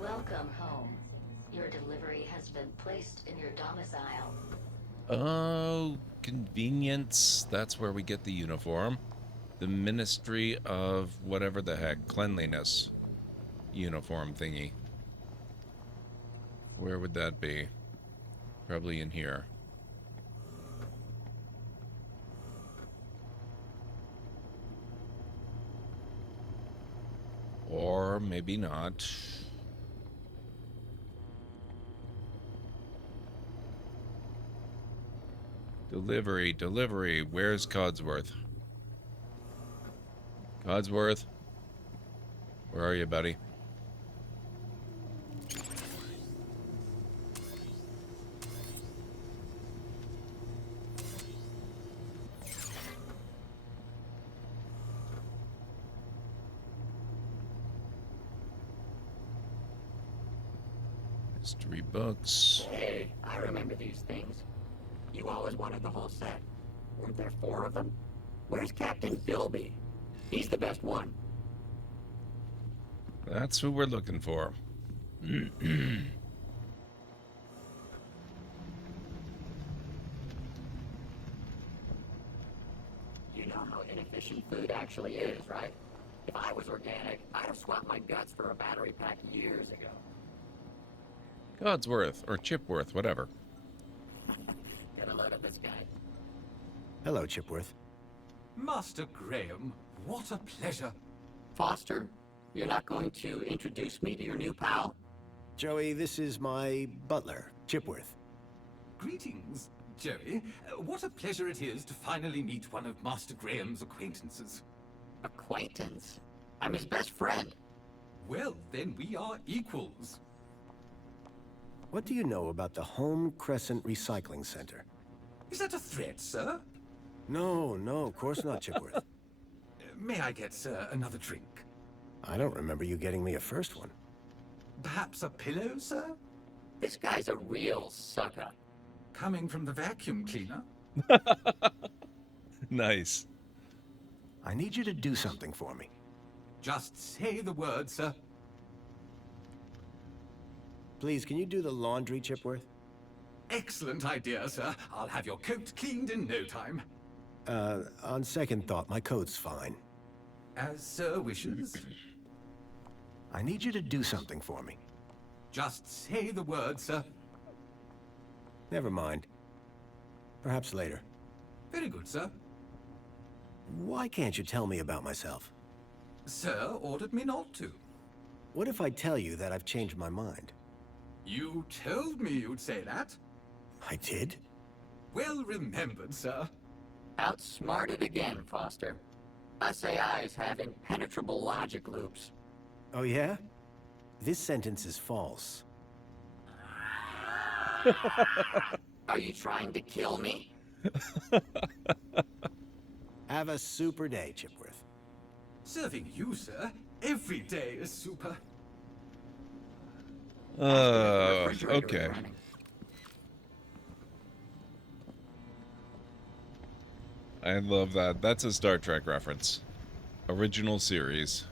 Welcome home. Your delivery has been placed in your domicile. Oh, convenience. That's where we get the uniform. The Ministry of whatever the heck, cleanliness uniform thingy. Where would that be? Probably in here. Or maybe not. Delivery. Where's Codsworth? Codsworth? Where are you, buddy? Mystery books. Hey, I remember these things. You always wanted the whole set. Weren't there 4 of them? Where's Captain Bilby? He's the best one. That's who we're looking for. You know how inefficient food actually is, right? If I was organic, I'd have swapped my guts for a battery pack years ago. Codsworth, or Chipworth, whatever. Get a load of this guy. Hello, Chipworth. Master Graham, what a pleasure. Foster, you're not going to introduce me to your new pal? Joey, this is my butler, Chipworth. Greetings, Joey. What a pleasure it is to finally meet one of Master Graham's acquaintances. Acquaintance? I'm his best friend. Well, then we are equals. What do you know about the Home Crescent Recycling Center? Is that a threat, sir? No, of course not, Chipworth. May I get, sir, another drink? I don't remember you getting me a first one. Perhaps a pillow, sir? This guy's a real sucker. Coming from the vacuum cleaner? Nice. I need you to do something for me. Just say the word, sir. Please, can you do the laundry, Chipworth? Excellent idea, sir. I'll have your coat cleaned in no time. On second thought, my coat's fine. As sir wishes. I need you to do something for me. Just say the word, sir. Never mind. Perhaps later. Very good, sir. Why can't you tell me about myself? Sir ordered me not to. What if I tell you that I've changed my mind? You told me you'd say that. I did? Well remembered, sir. Outsmarted again, Foster. Us AIs have impenetrable logic loops. Oh yeah? This sentence is false. Are you trying to kill me? Have a super day, Chipworth. Serving you, sir. Every day is super. Okay. I love that. That's a Star Trek reference. Original series.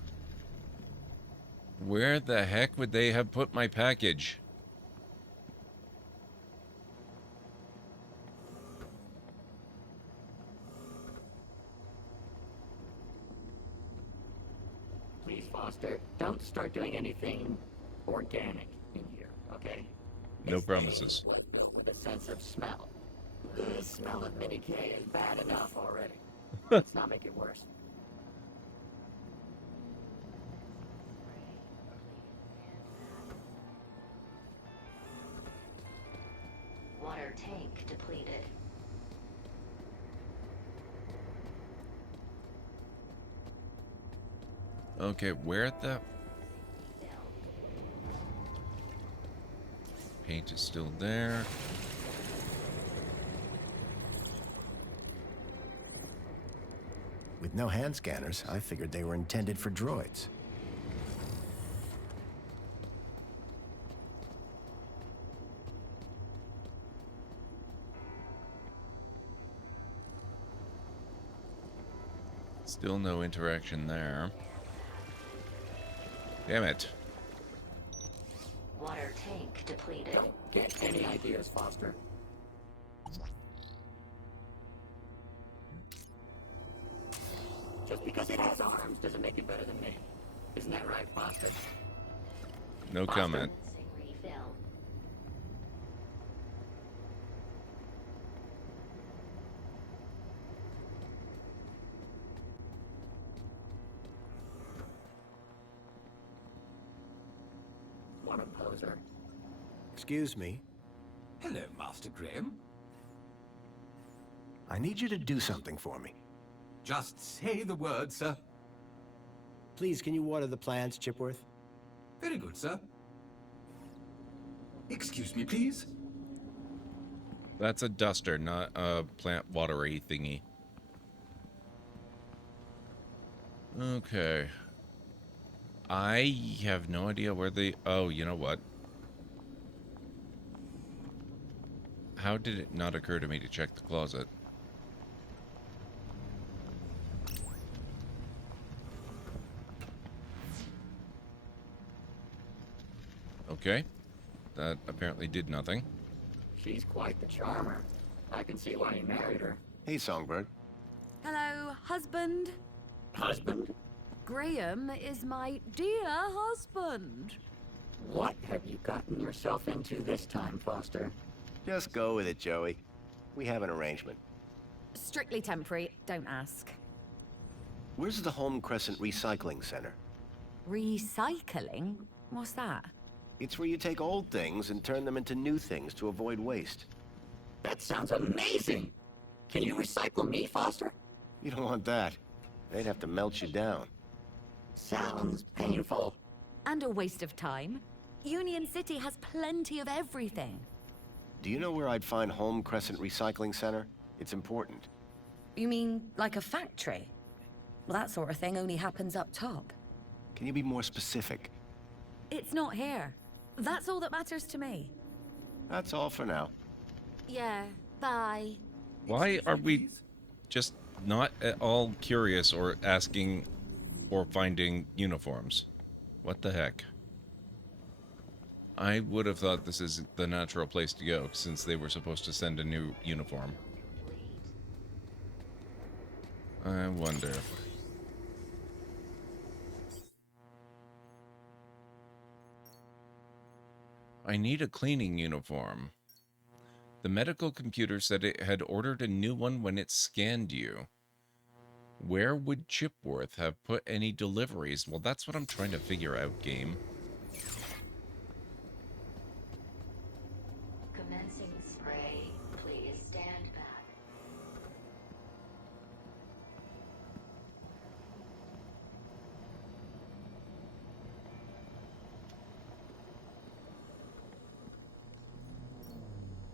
Where the heck would they have put my package? Please, Foster, don't start doing anything organic in here, okay? No promises. Was built with a sense of smell. The smell of mini-K is bad enough already. Let's not make it worse. Water tank depleted. Okay, where the... Paint is still there. With no hand scanners, I figured they were intended for droids. Still no interaction there. Damn it. Water tank depleted. Don't get any ideas, Foster. Just because it has arms doesn't make it better than me. Isn't that right, Foster? No Foster. comment. Refill. What a poser. Excuse me. Hello, Master Graham. I need you to do something for me. Just say the word, sir. Please, can you water the plants, Chipworth? Very good, sir. Excuse me, please. That's a duster, not a plant watery thingy. Okay. I have no idea where the... Oh, you know what? How did it not occur to me to check the closet? Okay. That apparently did nothing. She's quite the charmer. I can see why you married her. Hey, Songbird. Hello, husband. Husband? Graham is my dear husband. What have you gotten yourself into this time, Foster? Just go with it, Joey. We have an arrangement. Strictly temporary, don't ask. Where's the Home Crescent Recycling Center? Recycling? What's that? It's where you take old things and turn them into new things to avoid waste. That sounds amazing! Can you recycle me, Foster? You don't want that. They'd have to melt you down. Sounds painful. And a waste of time. Union City has plenty of everything. Do you know where I'd find Home Crescent Recycling Center? It's important. You mean like a factory? Well, that sort of thing only happens up top. Can you be more specific? It's not here. That's all that matters to me. That's all for now. Yeah, bye. Why are we just not at all curious or asking or finding uniforms? What the heck? I would have thought this is the natural place to go, since they were supposed to send a new uniform. I wonder. I need a cleaning uniform. The medical computer said it had ordered a new one when it scanned you. Where would Chipworth have put any deliveries? Well, that's what I'm trying to figure out, game. Commencing spray. Please stand back.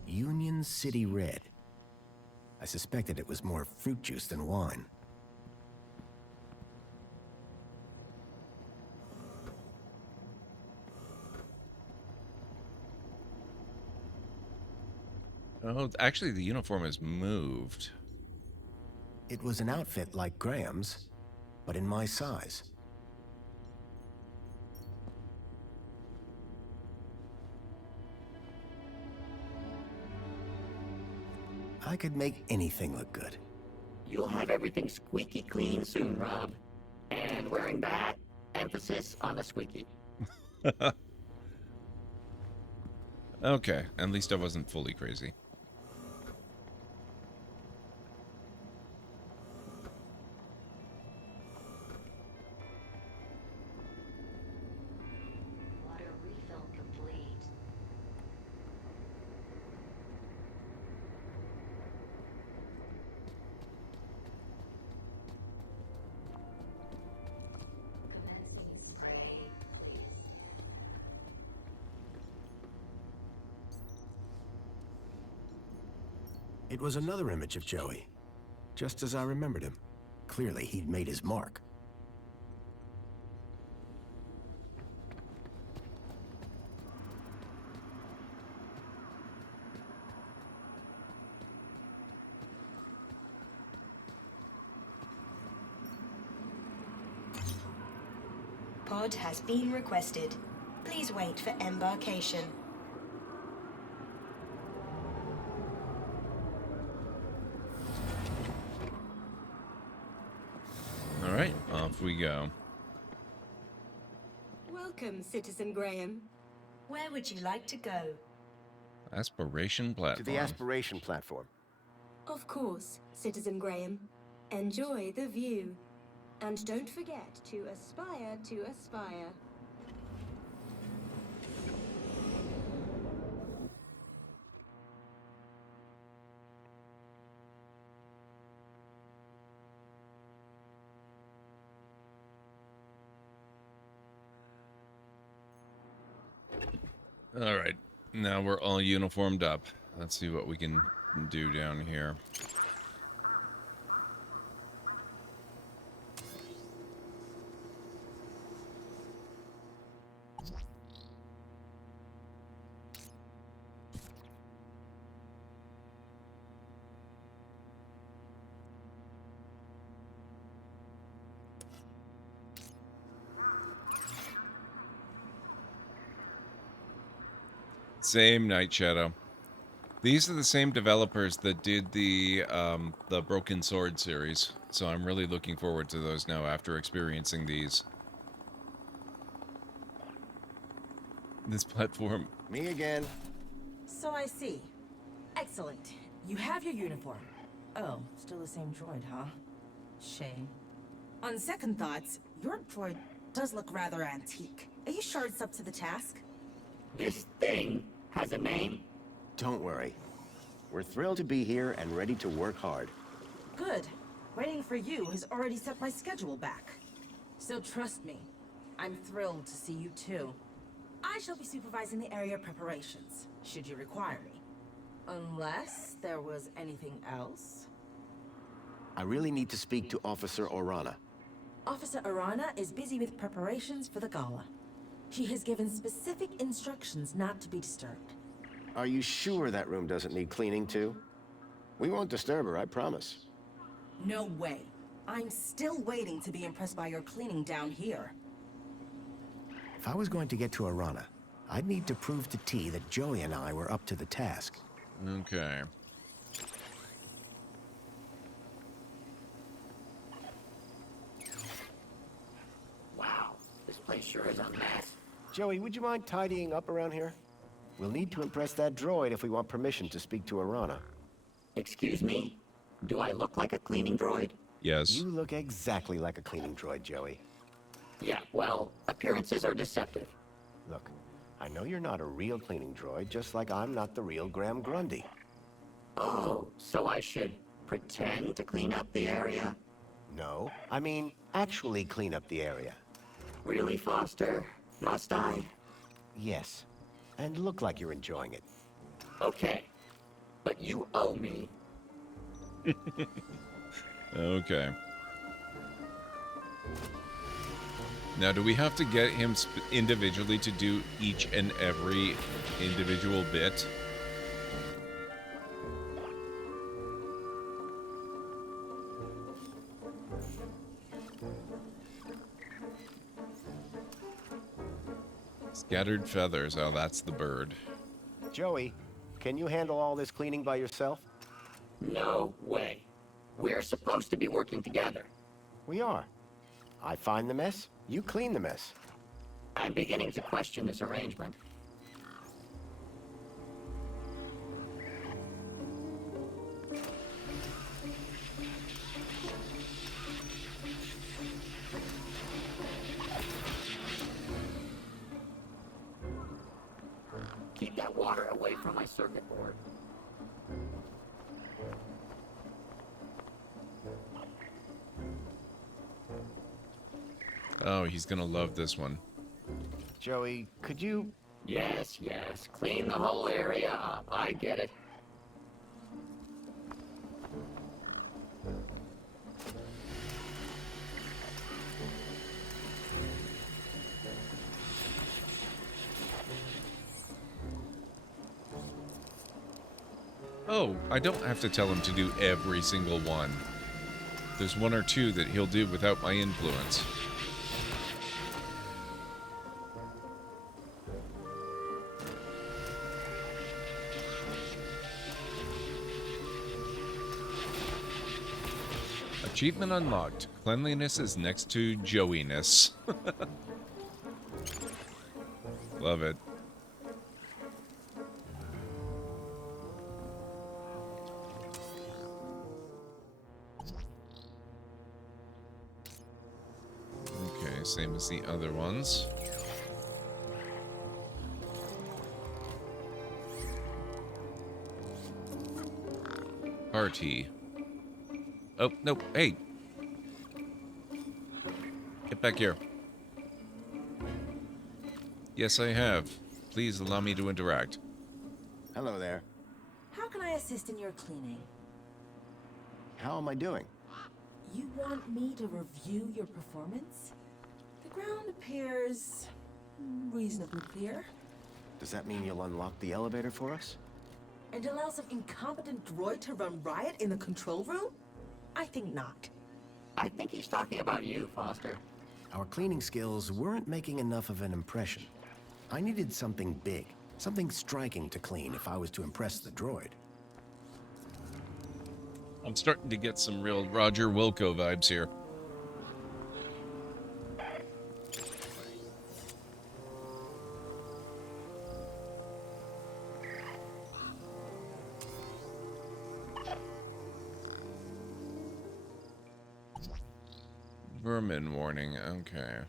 Union City Red. I suspected it was more fruit juice than wine. Oh, actually, the uniform is moved. It was an outfit like Graham's, but in my size. I could make anything look good. You'll have everything squeaky clean soon, Rob. And wearing that, emphasis on the squeaky. Okay, at least I wasn't fully crazy. Water refill complete. Commencing spray. It was another image of Joey, just as I remembered him. Clearly, he'd made his mark. Pod has been requested. Please wait for embarkation. All right, off we go. Welcome, Citizen Graham. Where would you like to go? Aspiration platform. To the aspiration platform. Of course, Citizen Graham. Enjoy the view. And don't forget to aspire to aspire. All right, now we're all uniformed up. Let's see what we can do down here. Same Night Shadow. These are the same developers that did the Broken Sword series, so I'm really looking forward to those now after experiencing these. This platform. Me again. So I see. Excellent. You have your uniform. Oh, still the same droid, huh? Shame. On second thoughts, your droid does look rather antique. Are you sure it's up to the task? This thing has a name? Don't worry. We're thrilled to be here and ready to work hard. Good. Waiting for you has already set my schedule back. So trust me, I'm thrilled to see you too. I shall be supervising the area preparations, should you require me. Unless there was anything else? I really need to speak to Officer Orana. Officer Arana is busy with preparations for the gala. She has given specific instructions not to be disturbed. Are you sure that room doesn't need cleaning too? We won't disturb her, I promise. No way. I'm still waiting to be impressed by your cleaning down here. If I was going to get to Arana, I'd need to prove to T that Joey and I were up to the task. Okay. Wow, this place sure is a mess. Joey, would you mind tidying up around here? We'll need to impress that droid if we want permission to speak to Arana. Excuse me? Do I look like a cleaning droid? Yes. You look exactly like a cleaning droid, Joey. Yeah, well, appearances are deceptive. Look, I know you're not a real cleaning droid, just like I'm not the real Graham Grundy. Oh, so I should pretend to clean up the area? No, I mean actually clean up the area. Really, Foster? Must I? Yes, and look like you're enjoying it. Okay, but you owe me. Okay. Now, do we have to get him individually to do each and every individual bit? Scattered feathers. Oh, that's the bird. Joey, can you handle all this cleaning by yourself? No way. We're supposed to be working together. We are. I find the mess, you clean the mess. I'm beginning to question this arrangement. Keep that water away from my circuit board. Oh, he's gonna love this one. Joey, could you... Yes, yes. Clean the whole area up. I get it. Oh, I don't have to tell him to do every single one. There's one or two that he'll do without my influence. Achievement unlocked. Cleanliness is next to Joey-ness. Love it. Okay, same as the other ones. Party. Oh, no, hey! Get back here. Yes, I have. Please allow me to interact. Hello there. How can I assist in your cleaning? How am I doing? You want me to review your performance? The ground appears reasonably clear. Does that mean you'll unlock the elevator for us? And allow some incompetent droid to run riot in the control room? I think not. I think he's talking about you, Foster. Our cleaning skills weren't making enough of an impression. I needed something big, something striking to clean if I was to impress the droid. I'm starting to get some real Roger Wilco vibes here. Vermin warning, okay.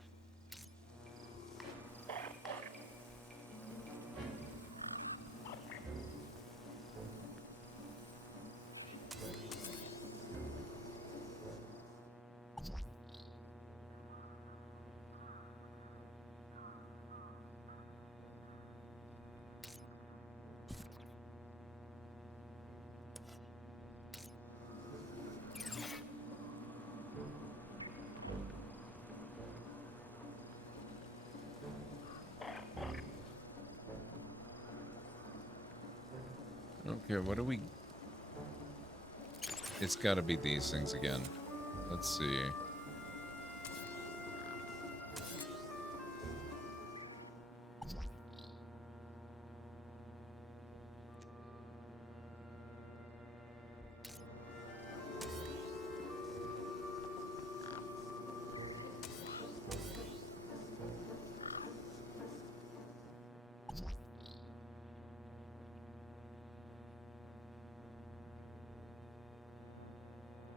Okay, what do we... It's gotta be these things again. Let's see.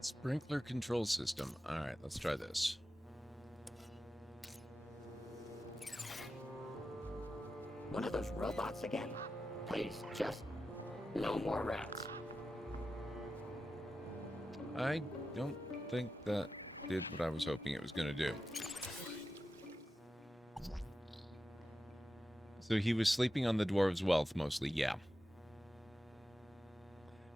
Sprinkler control system. Alright, let's try this. One of those robots again? Please, just no more rats. I don't think that did what I was hoping it was going to do. So he was sleeping on the dwarves' wealth mostly, yeah.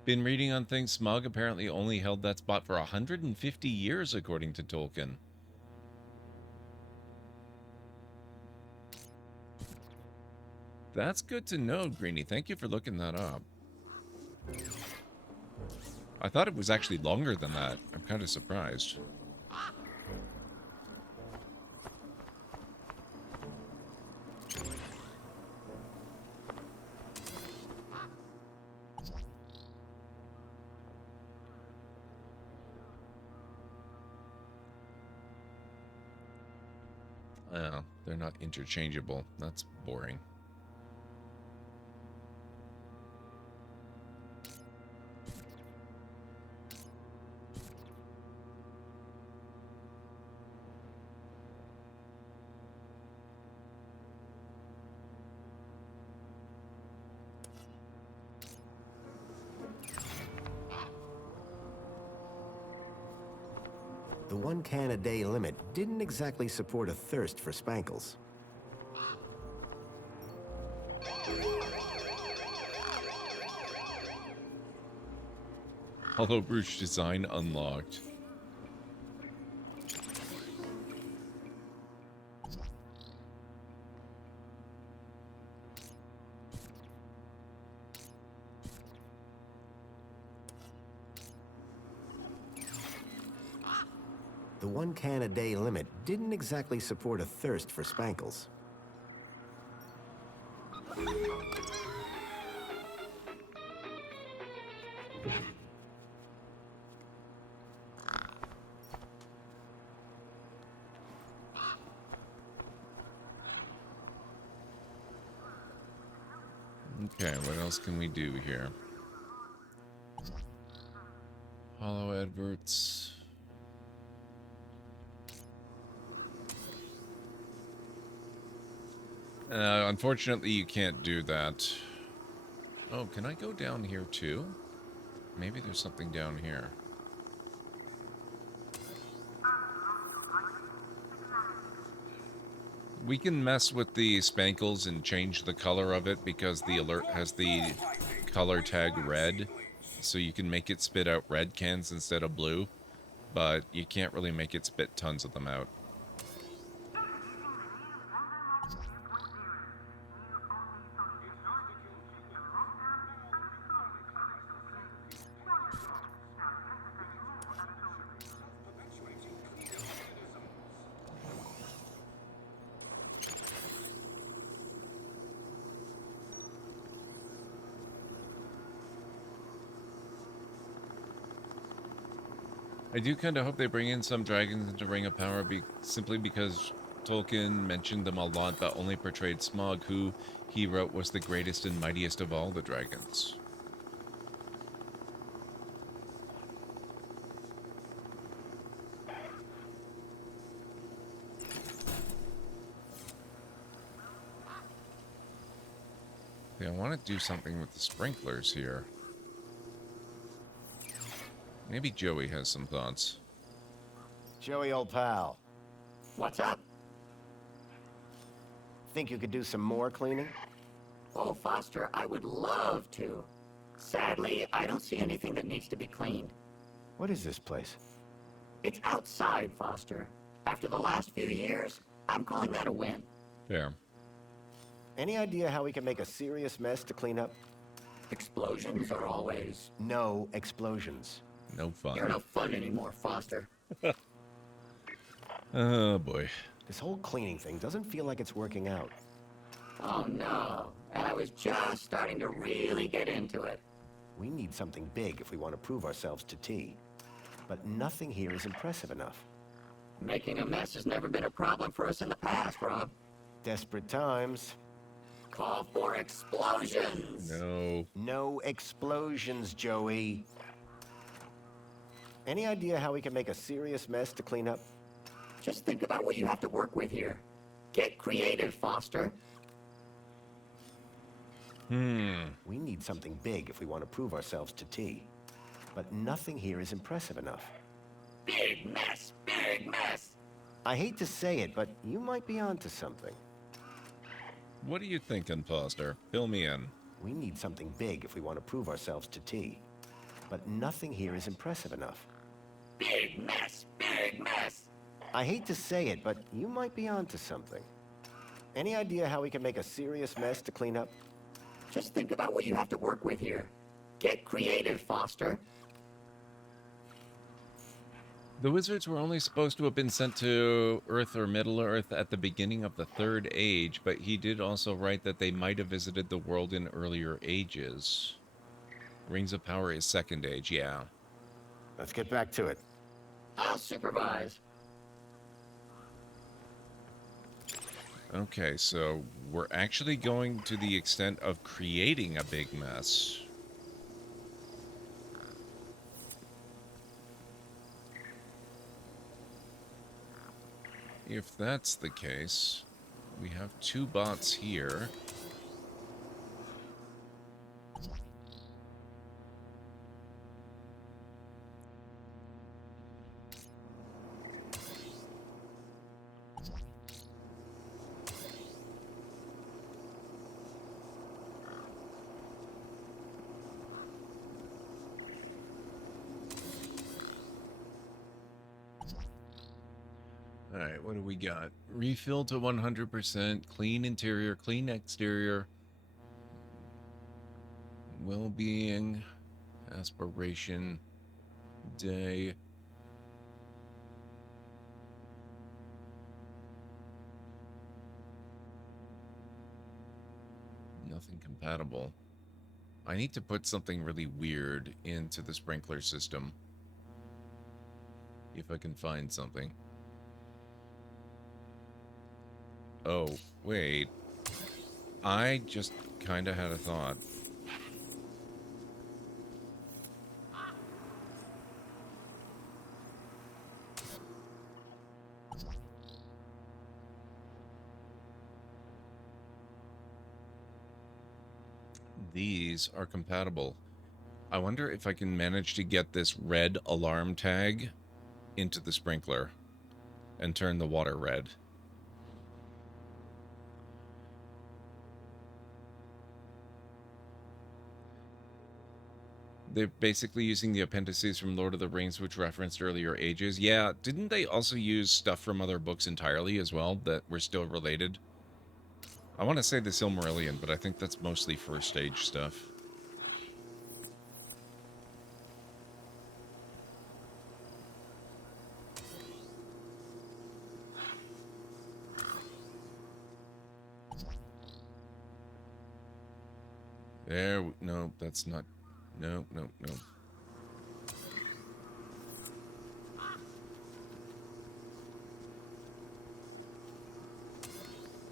Been reading on things. Smaug apparently only held that spot for 150 years, according to Tolkien. That's good to know, Greenie. Thank you for looking that up. I thought it was actually longer than that. I'm kind of surprised. They're not interchangeable. That's boring. The 1 can a day limit didn't exactly support a thirst for spankles. Hollow brooch design unlocked. The 1 can a day limit didn't exactly support a thirst for spankles. Okay, what else can we do here? Hollow adverts. Unfortunately, you can't do that. Oh, can I go down here too? Maybe there's something down here. We can mess with the spankles and change the color of it because the alert has the color tag red. So you can make it spit out red cans instead of blue. But you can't really make it spit tons of them out. I do kind of hope they bring in some dragons into Ring of Power simply because Tolkien mentioned them a lot but only portrayed Smaug, who he wrote was the greatest and mightiest of all the dragons. Okay, I want to do something with the sprinklers here. Maybe Joey has some thoughts. Joey, old pal. What's up? Think you could do some more cleaning? Oh, Foster, I would love to. Sadly, I don't see anything that needs to be cleaned. What is this place? It's outside, Foster. After the last few years, I'm calling that a win. Fair. Any idea how we can make a serious mess to clean up? Explosions are always... No explosions. No fun. You're no fun anymore, Foster. Oh, boy. This whole cleaning thing doesn't feel like it's working out. Oh, no. And I was just starting to really get into it. We need something big if we want to prove ourselves to T. But nothing here is impressive enough. Making a mess has never been a problem for us in the past, Rob. Desperate times. Call for explosions! No. No explosions, Joey. Any idea how we can make a serious mess to clean up? Just think about what you have to work with here. Get creative, Foster. We need something big if we want to prove ourselves to T. But nothing here is impressive enough. Big mess! Big mess! I hate to say it, but you might be onto something. What are you thinking, Foster? Fill me in. We need something big if we want to prove ourselves to T. But nothing here is impressive enough. Big mess! Big mess! I hate to say it, but you might be onto something. Any idea how we can make a serious mess to clean up? Just think about what you have to work with here. Get creative, Foster. The wizards were only supposed to have been sent to Earth or Middle-earth at the beginning of the Third Age, but he did also write that they might have visited the world in earlier ages. Rings of Power is Second Age, yeah. Let's get back to it. I'll supervise. Okay, so we're actually going to the extent of creating a big mess. If that's the case, we have 2 bots here. Alright, what do we got? Refill to 100%, clean interior, clean exterior, well-being, aspiration, day. Nothing compatible. I need to put something really weird into the sprinkler system. If I can find something. Oh, wait. I just kind of had a thought. These are compatible. I wonder if I can manage to get this red alarm tag into the sprinkler and turn the water red. They're basically using the appendices from Lord of the Rings, which referenced earlier ages. Yeah, didn't they also use stuff from other books entirely as well that were still related? I want to say the Silmarillion, but I think that's mostly First Age stuff. No, that's not... No.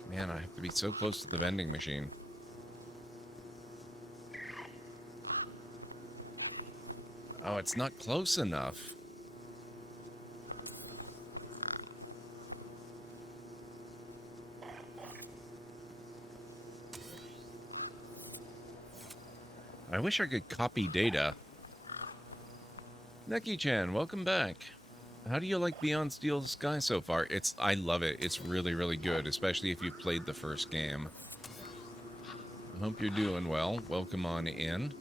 Man, I have to be so close to the vending machine. Oh, it's not close enough. I wish I could copy data. Neki-chan, welcome back. How do you like Beyond Steel Sky so far? I love it. It's really, really good, especially if you've played the first game. I hope you're doing well. Welcome on in.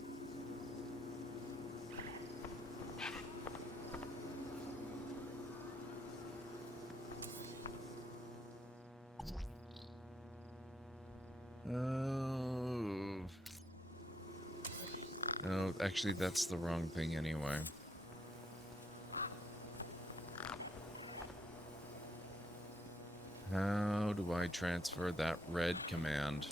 No, actually, that's the wrong thing anyway. How do I transfer that red command?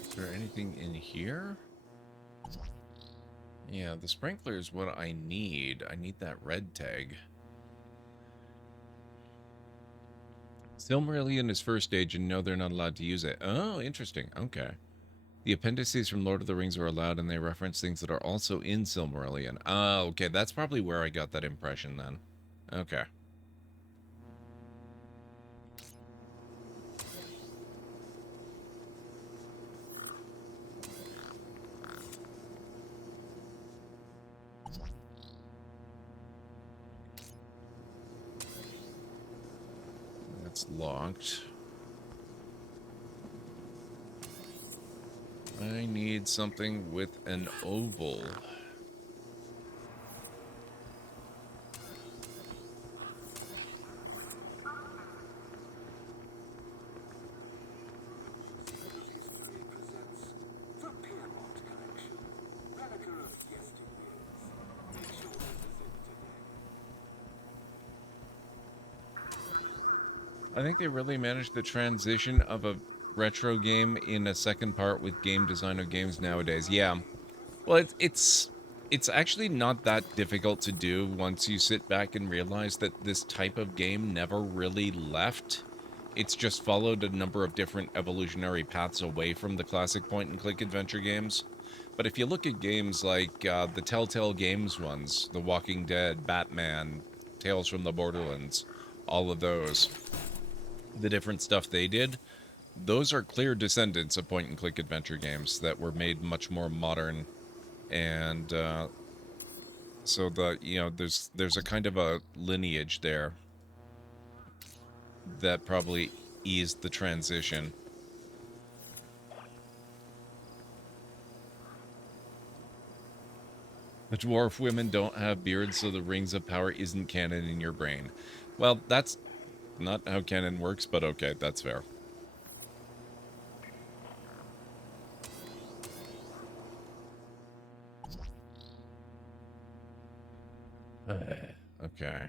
Is there anything in here? Yeah, the sprinkler is what I need. I need that red tag. Silmarillion is First Age, and no, they're not allowed to use it. Oh, interesting. Okay. The appendices from Lord of the Rings are allowed, and they reference things that are also in Silmarillion. Oh, okay. That's probably where I got that impression then. Okay. Locked. I need something with an oval. I think they really managed the transition of a retro game in a second part with game designer games nowadays. Yeah. Well, it's actually not that difficult to do once you sit back and realize that this type of game never really left. It's just followed a number of different evolutionary paths away from the classic point-and-click adventure games. But if you look at games like the Telltale Games ones, The Walking Dead, Batman, Tales from the Borderlands, all of those, the different stuff they did, those are clear descendants of point-and-click adventure games that were made much more modern. And so there's a kind of a lineage there that probably eased the transition. The dwarf women don't have beards, so the Rings of Power isn't canon in your brain. Well, that's not how canon works, but okay, that's fair. Okay.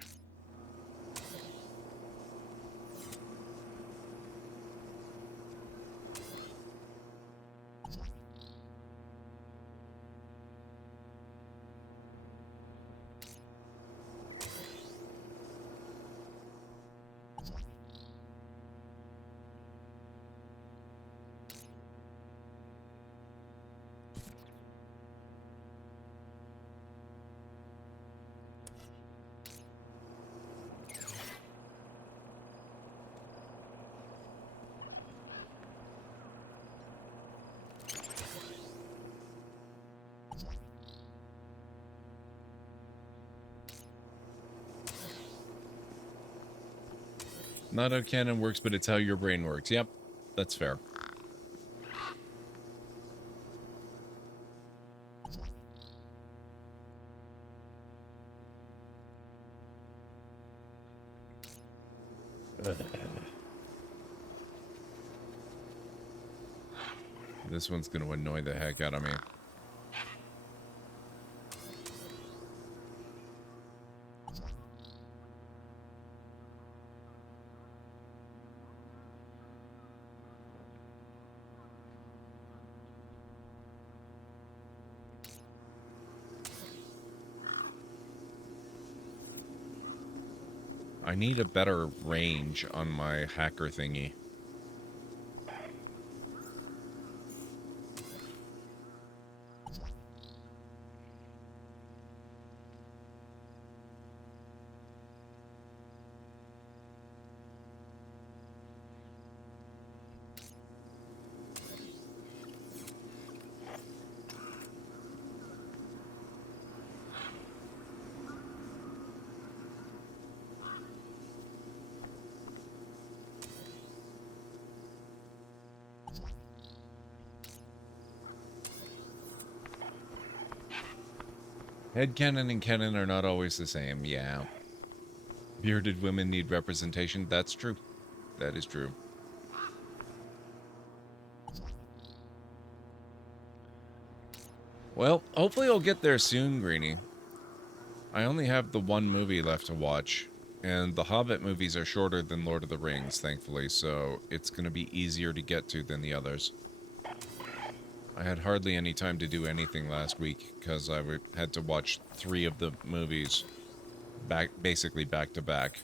Not how canon works, but it's how your brain works. Yep, that's fair. This one's going to annoy the heck out of me. I need a better range on my hacker thingy. Headcanon and canon are not always the same, yeah. Bearded women need representation, that's true. That is true. Well, hopefully I'll get there soon, Greenie. I only have the one movie left to watch, and the Hobbit movies are shorter than Lord of the Rings, thankfully, so it's going to be easier to get to than the others. I had hardly any time to do anything last week because I had to watch 3 of the movies basically back to back.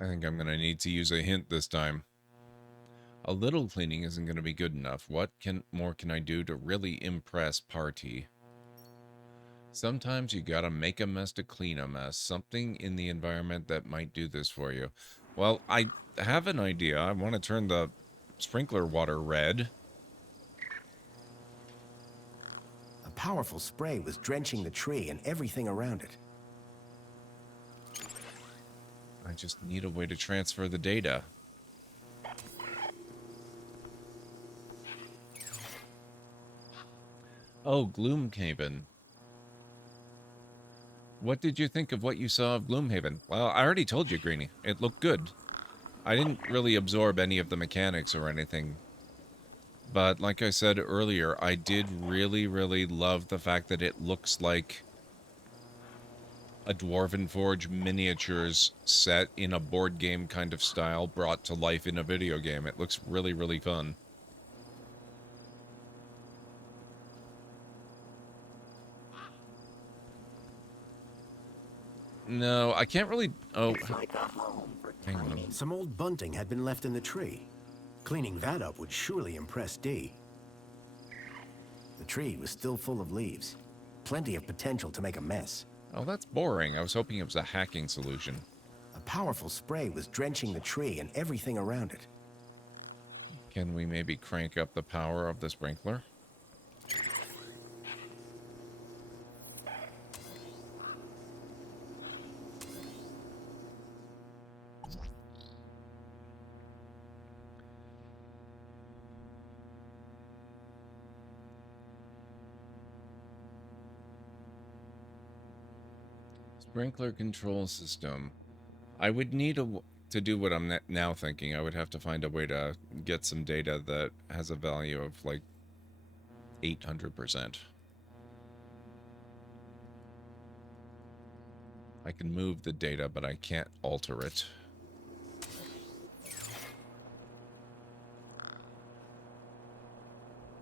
I think I'm going to need to use a hint this time. A little cleaning isn't going to be good enough. What more can I do to really impress Party? Sometimes you gotta make a mess to clean a mess. Something in the environment that might do this for you. Well, I have an idea. I want to turn the sprinkler water red. A powerful spray was drenching the tree and everything around it. I just need a way to transfer the data. Oh, Gloomhaven. What did you think of what you saw of Gloomhaven? Well, I already told you, Greenie. It looked good. I didn't really absorb any of the mechanics or anything. But like I said earlier, I did really, really love the fact that it looks like a Dwarven Forge miniatures set in a board game kind of style brought to life in a video game. It looks really, really fun. No, I can't really... Oh, hang on. Some old bunting had been left in the tree. Cleaning that up would surely impress Dee. The tree was still full of leaves. Plenty of potential to make a mess. Oh, that's boring. I was hoping it was a hacking solution. A powerful spray was drenching the tree and everything around it. Can we maybe crank up the power of the sprinkler? Sprinkler control system. I would need to do what I'm now thinking. I would have to find a way to get some data that has a value of like 800%. I can move the data, but I can't alter it.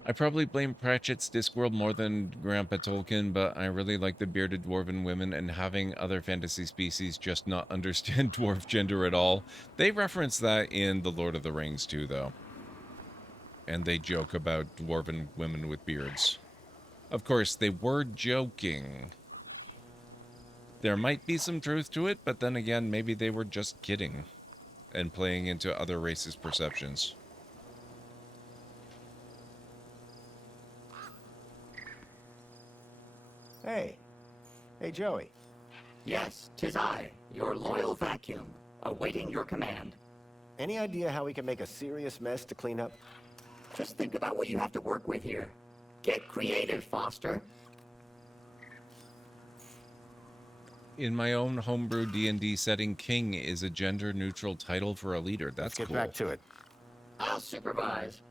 I probably blame Pratchett's Discworld more than Grandpa Tolkien, but I really like the bearded dwarven women and having other fantasy species just not understand dwarf gender at all. They reference that in The Lord of the Rings too, though. And they joke about dwarven women with beards. Of course, they were joking. There might be some truth to it, but then again, maybe they were just kidding and playing into other races' perceptions. Hey. Hey, Joey. Yes, 'tis I, your loyal vacuum, awaiting your command. Any idea how we can make a serious mess to clean up? Just think about what you have to work with here. Get creative, Foster. In my own homebrew D&D setting, King is a gender-neutral title for a leader. That's cool. Let's get back to it. I'll supervise.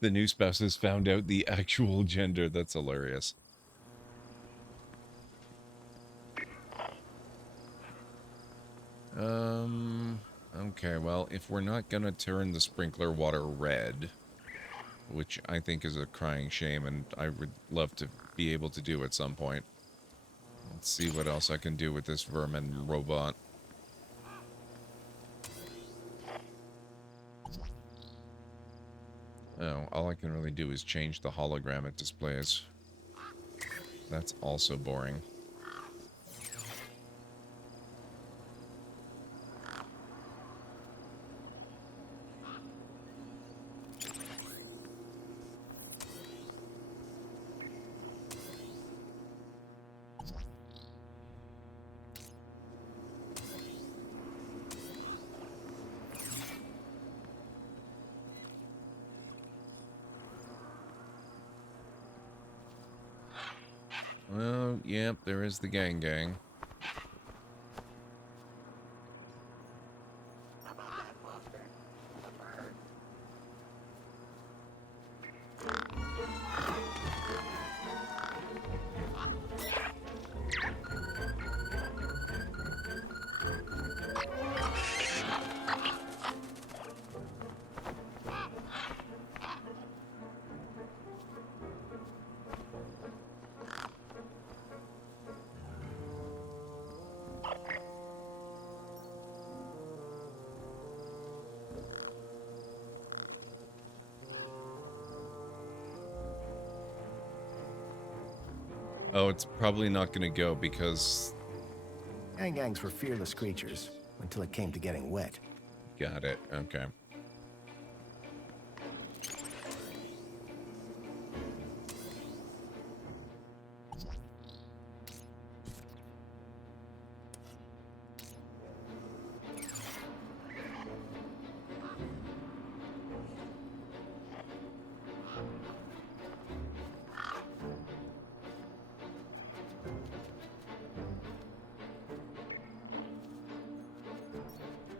The new spouse has found out the actual gender. That's hilarious. Okay, well, if we're not gonna turn the sprinkler water red, which I think is a crying shame, and I would love to be able to do at some point. Let's see what else I can do with this vermin robot. Oh, all I can really do is change the hologram it displays. That's also boring. Well, yep, there is the gang. Oh, it's probably not going to go because... Gangs were fearless creatures, until it came to getting wet. Got it, okay.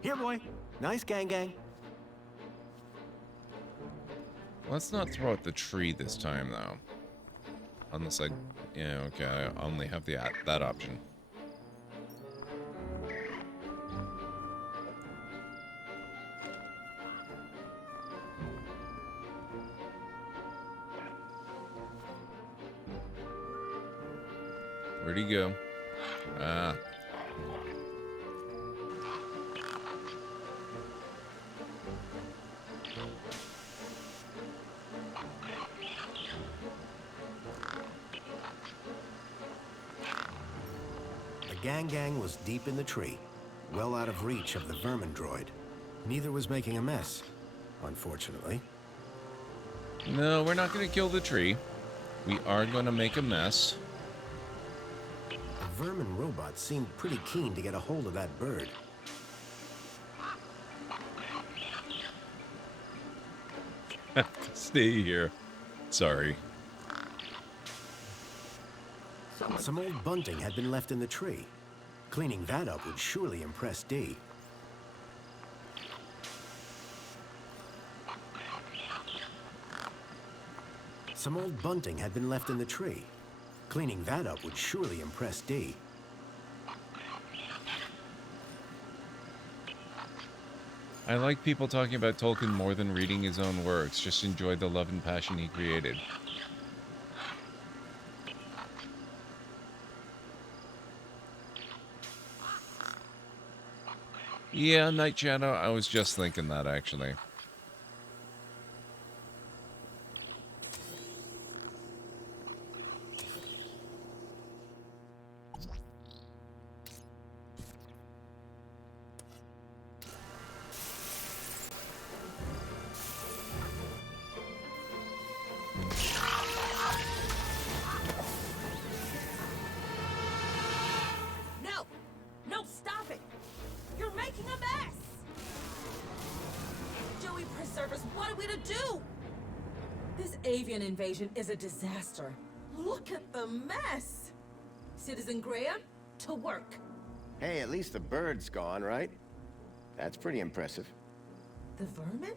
Here, boy. Nice gang. Let's not throw at the tree this time, though. Unless I... Yeah, okay, I only have that option. Where'd he go? Ah. The gang was deep in the tree, well out of reach of the vermin droid. Neither was making a mess, unfortunately. No, we're not going to kill the tree. We are going to make a mess. The vermin robot seemed pretty keen to get a hold of that bird. Stay here. Sorry. Some old bunting had been left in the tree. Cleaning that up would surely impress Dee. Some old bunting had been left in the tree. Cleaning that up would surely impress Dee. I like people talking about Tolkien more than reading his own works. Just enjoy the love and passion he created. Yeah, Night Shadow, I was just thinking that, actually. No, stop it! You're making a mess! Joey, preserve us, what are we to do? This avian invasion is a disaster. Look at the mess! Citizen Graham, to work. Hey, at least the bird's gone, right? That's pretty impressive. The vermin?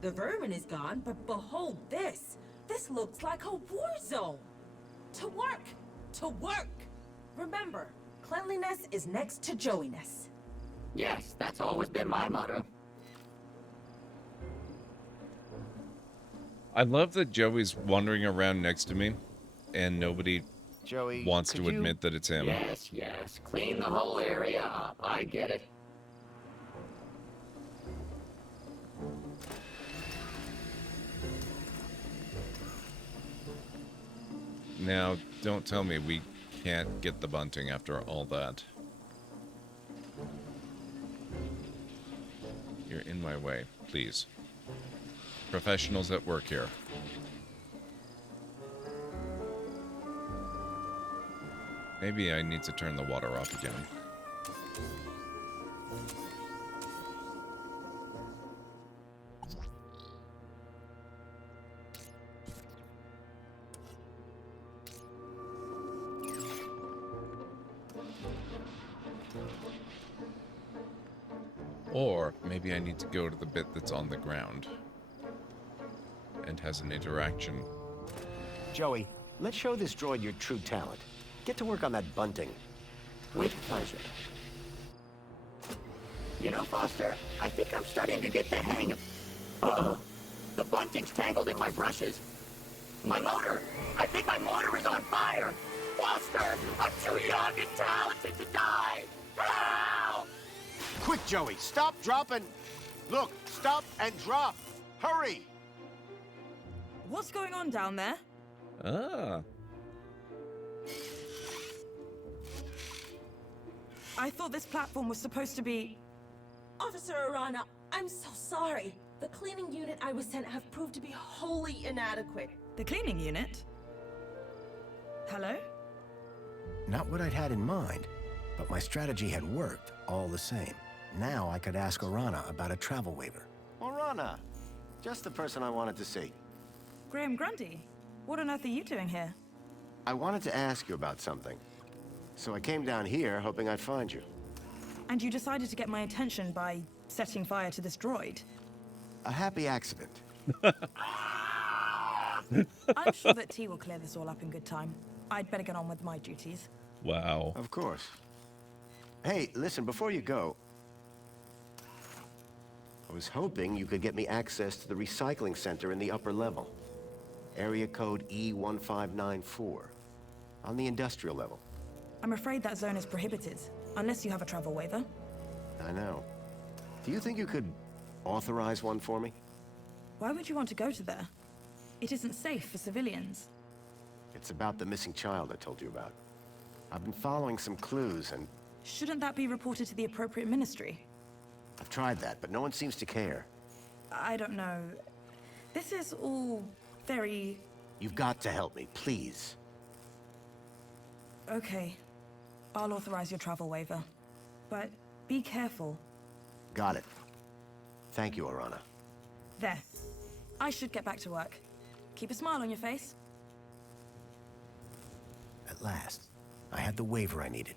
The vermin is gone, but behold this! This looks like a war zone! To work! To work! Remember, cleanliness is next to Joey-ness. Yes, that's always been my motto. I love that Joey's wandering around next to me, and nobody Joey, wants to admit that it's him. Yes, clean the whole area up. I get it. Now, don't tell me we can't get the bunting after all that. You're in my way, please. Professionals at work here. Maybe I need to turn the water off again. Or maybe I need to go to the bit that's on the ground and has an interaction. Joey, let's show this droid your true talent. Get to work on that bunting. With pleasure. You know, Foster, I think I'm starting to get the hang of... Uh-oh. The bunting's tangled in my brushes. My motor! I think my motor is on fire! Foster, I'm too young and talented to die! Help! Quick, Joey, stop, drop, and... Look, stop and drop! Hurry! What's going on down there? Ah. I thought this platform was supposed to be... Officer Arana, I'm so sorry. The cleaning unit I was sent have proved to be wholly inadequate. The cleaning unit? Hello? Not what I'd had in mind, but my strategy had worked all the same. Now I could ask Arana about a travel waiver. Orana! Just the person I wanted to see. Graham Grundy, what on earth are you doing here? I wanted to ask you about something. So I came down here hoping I'd find you. And you decided to get my attention by setting fire to this droid. A happy accident. I'm sure that T will clear this all up in good time. I'd better get on with my duties. Wow. Of course. Hey, listen, before you go, I was hoping you could get me access to the recycling center in the upper level. Area code E1594. On the industrial level. I'm afraid that zone is prohibited, unless you have a travel waiver. I know. Do you think you could authorize one for me? Why would you want to go to there? It isn't safe for civilians. It's about the missing child I told you about. I've been following some clues and... Shouldn't that be reported to the appropriate ministry? I've tried that, but no one seems to care. I don't know. This is all very... You've got to help me, please. Okay. I'll authorize your travel waiver. But be careful. Got it. Thank you, Arana. There. I should get back to work. Keep a smile on your face. At last, I had the waiver I needed.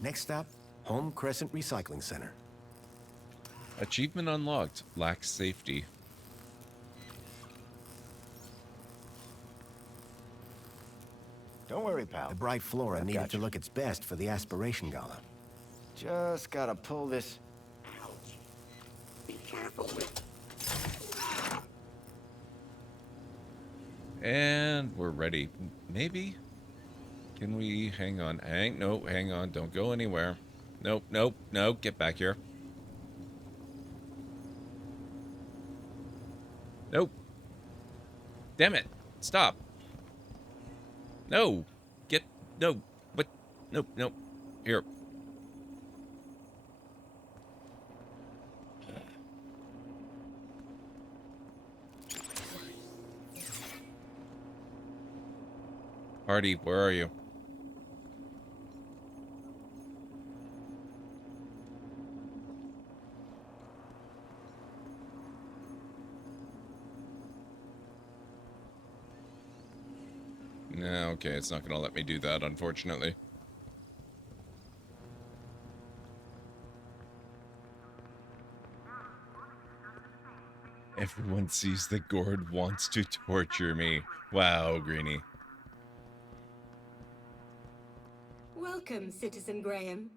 Next stop, Home Crescent Recycling Center. Achievement unlocked. Lacks safety. Don't worry, pal. The bright Flora needed to look its best for the Aspiration Gala. Just gotta pull this... Ouch. Be careful with... And we're ready. Maybe? Can we... Hang on. No, hang on. Don't go anywhere. Nope, nope, no. Get back here. Nope. Damn it. Stop. No. Get... No. What? Nope, nope. Here. Hardy, where are you? No, okay, it's not gonna let me do that, unfortunately. Everyone sees that Gord wants to torture me. Wow, Greenie. Welcome, Citizen Graham.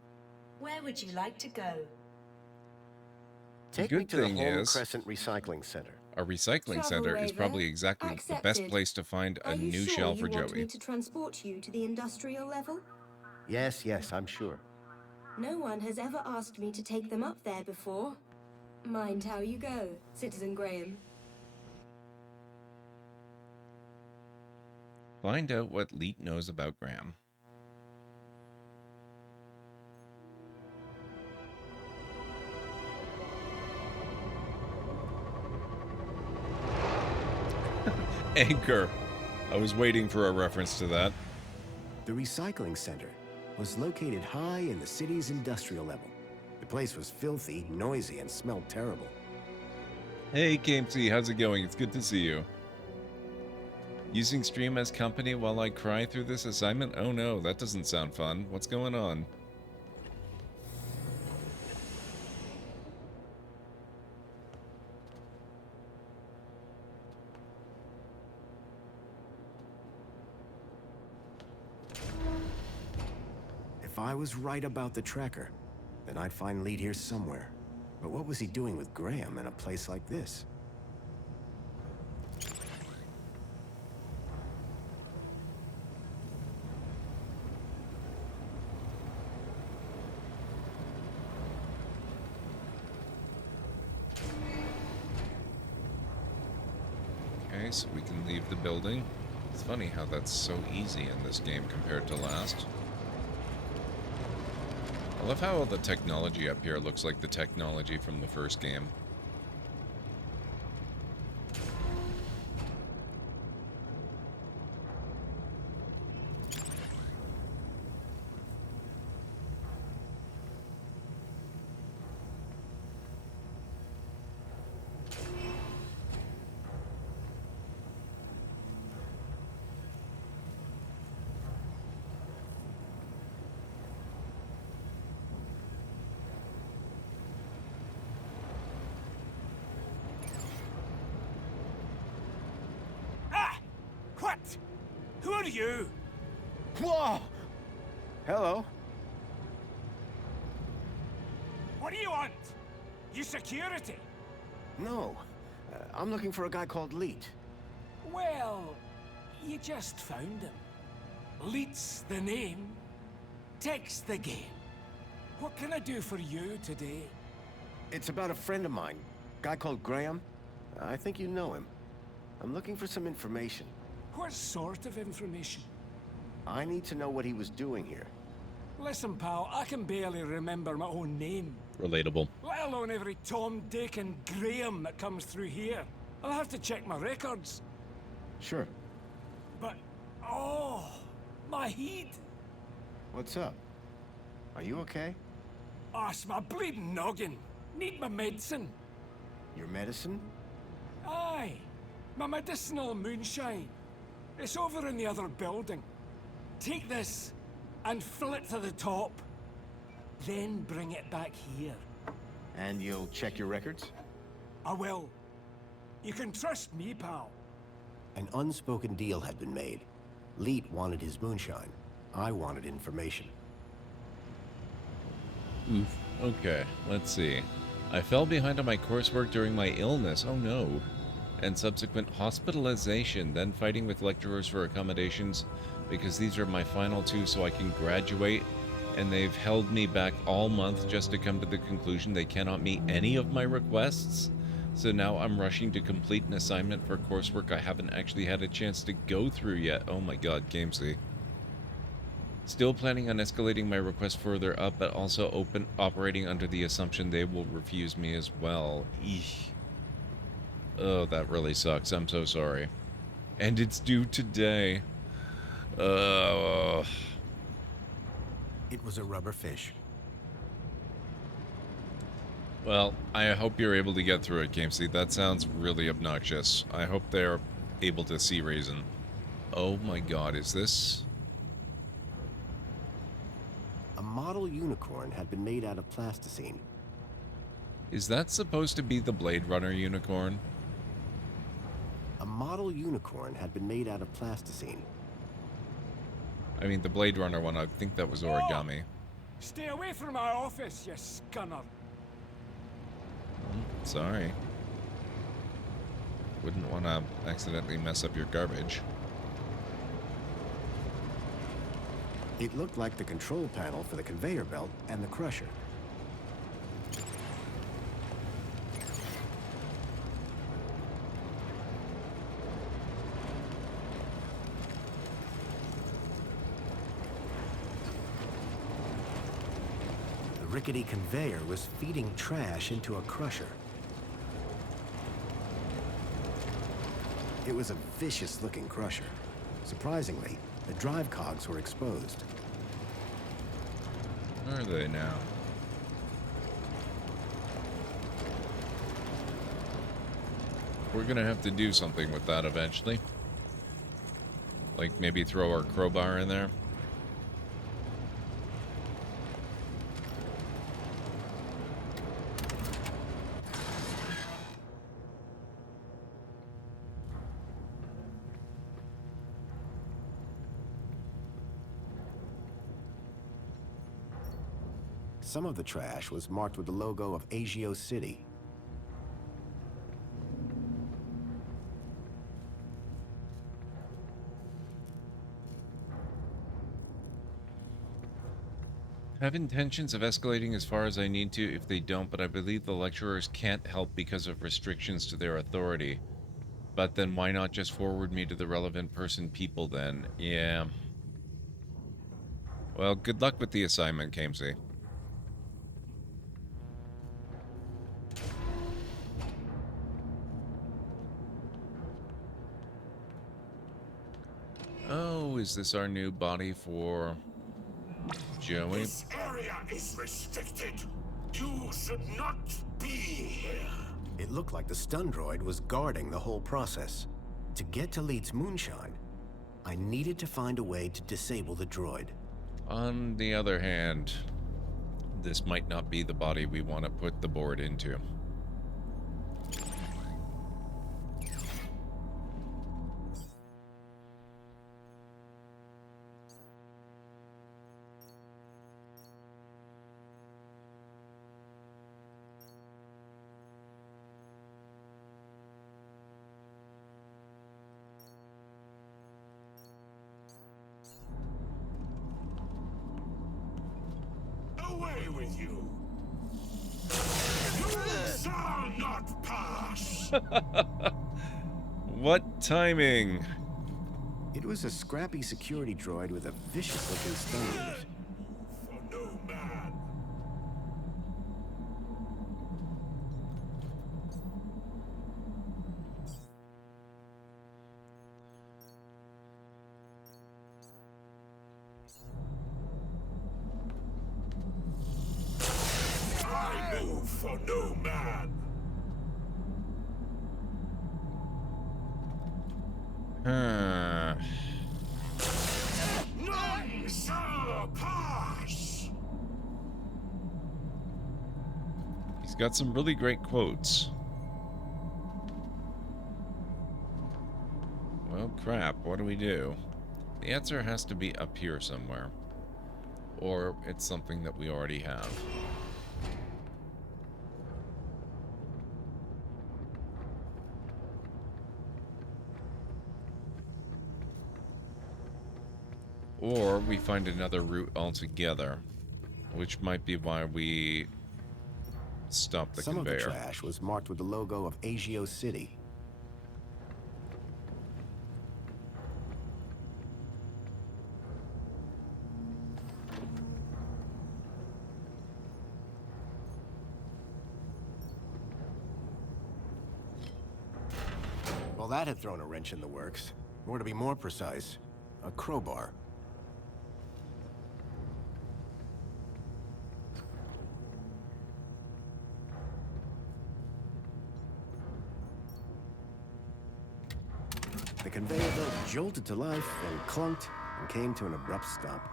Where would you like to go? Take me to the Home Crescent Recycling Center. A recycling center is probably exactly the best place to find a new shell for Are you sure you want Joey. me to transport you to the industrial level? Yes, I'm sure. No one has ever asked me to take them up there before. Mind how you go, Citizen Graham. Find out what Leet knows about Graham. Anchor. I was waiting for a reference to that. The recycling center was located high in the city's industrial level. The place was filthy, noisy, and smelled terrible. Hey, KMC, how's it going? It's good to see you. Using stream as company while I cry through this assignment? Oh no, that doesn't sound fun. What's going on? If I was right about the tracker, then I'd find Leet here somewhere. But what was he doing with Graham in a place like this? Okay, so we can leave the building. It's funny how that's so easy in this game compared to last. I love how all the technology up here looks like the technology from the first game. What? Who are you? Whoa! Hello. What do you want? You security? No. I'm looking for a guy called Leet. Well, you just found him. Leet's the name. Tech's the game. What can I do for you today? It's about a friend of mine. Guy called Graham. I think you know him. I'm looking for some information. What sort of information? I need to know what he was doing here. Listen, pal, I can barely remember my own name. Relatable. Let alone every Tom, Dick, and Graham that comes through here. I'll have to check my records. Sure. But, oh, my head. What's up? Are you okay? Oh, it's my bleeding noggin. Need my medicine. Your medicine? Aye, my medicinal moonshine. It's over in the other building. Take this and fill it to the top. Then bring it back here. And you'll check your records? I will. You can trust me, pal. An unspoken deal had been made. Leet wanted his moonshine. I wanted information. Oof. Okay, let's see. I fell behind on my coursework during my illness. Oh no. And subsequent hospitalization, then fighting with lecturers for accommodations because these are my final two so I can graduate, and they've held me back all month just to come to the conclusion they cannot meet any of my requests. So now I'm rushing to complete an assignment for coursework I haven't actually had a chance to go through yet. Oh my god, Gamesy. Still planning on escalating my request further up, but also operating under the assumption they will refuse me as well. Eesh. Oh, that really sucks. I'm so sorry. And it's due today. It was a rubber fish. Well, I hope you're able to get through it, Gamesy. That sounds really obnoxious. I hope they're able to see reason. Oh my god, is this... A model unicorn had been made out of plasticine. Is that supposed to be the Blade Runner unicorn? A model unicorn had been made out of plasticine. I mean, the Blade Runner one, I think that was origami. Stay away from my office, you scunner. Sorry. Wouldn't want to accidentally mess up your garbage. It looked like the control panel for the conveyor belt and the crusher. The rickety conveyor was feeding trash into a crusher. It was a vicious-looking crusher. Surprisingly, the drive cogs were exposed. Are they now? We're gonna have to do something with that eventually. Like maybe throw our crowbar in there. Some of the trash was marked with the logo of Agio City. I have intentions of escalating as far as I need to if they don't, but I believe the lecturers can't help because of restrictions to their authority. But then why not just forward me to the relevant people then? Yeah. Well, good luck with the assignment, Kamesy. Oh, is this our new body for Joey? This area is restricted. You should not be here. It looked like the stun droid was guarding the whole process. To get to Leet's moonshine, I needed to find a way to disable the droid. On the other hand, this might not be the body we want to put the board into. away with you! You shall not pass! What timing? It was a scrappy security droid with a vicious-looking stun unit. For no man! I move for no man! Huh. None shall pass! He's got some really great quotes. Well, crap, what do we do? The answer has to be up here somewhere. Or it's something that we already have. Or we find another route altogether, which might be why we stop the Some conveyor. of the trash was marked with the logo of Agio City. Well, that had thrown a wrench in the works. Or to be more precise, a crowbar. The conveyor belt jolted to life, then clunked, and came to an abrupt stop.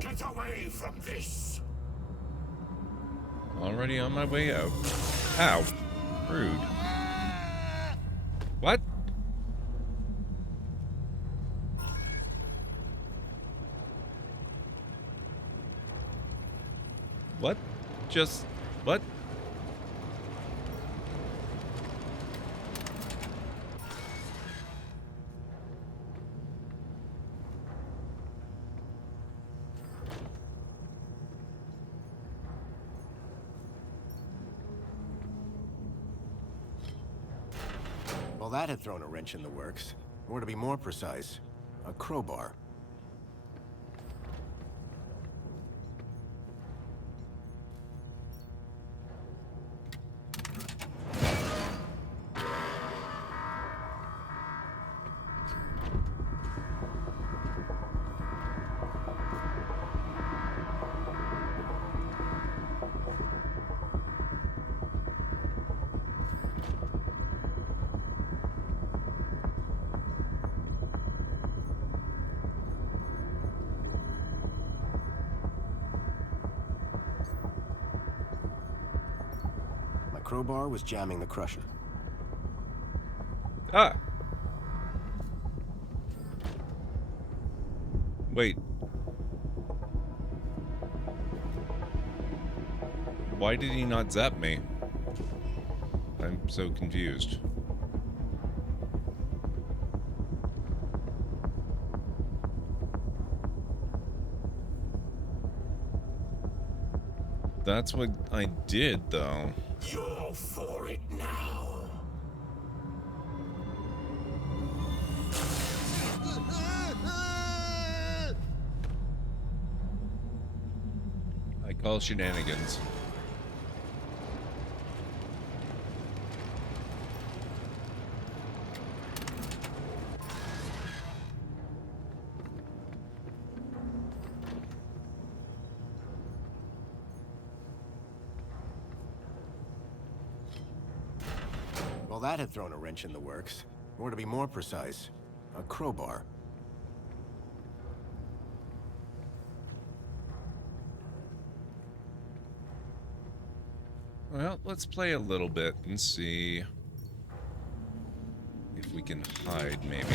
Get away from this! Already on my way out. Ow. Rude. What? What? Just... what? Well, that had thrown a wrench in the works. Or to be more precise, a crowbar. Crowbar was jamming the crusher. Ah! Wait. Why did he not zap me? I'm so confused. That's what I did, though. You're for it now. I call shenanigans. Well, that had thrown a wrench in the works. Or to be more precise, a crowbar. Well, let's play a little bit and see if we can hide, maybe.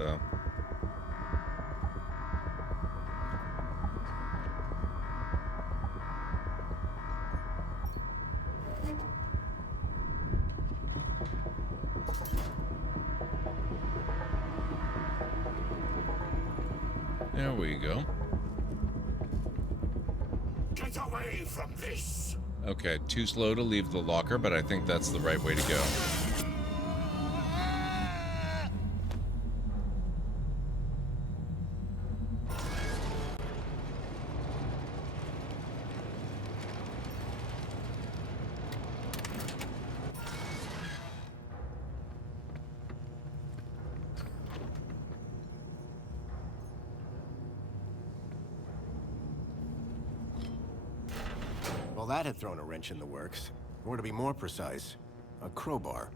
though. There we go. Get away from this! Okay, too slow to leave the locker, but I think that's the right way to go. Well, that had thrown a wrench in the works. Or to be more precise, a crowbar.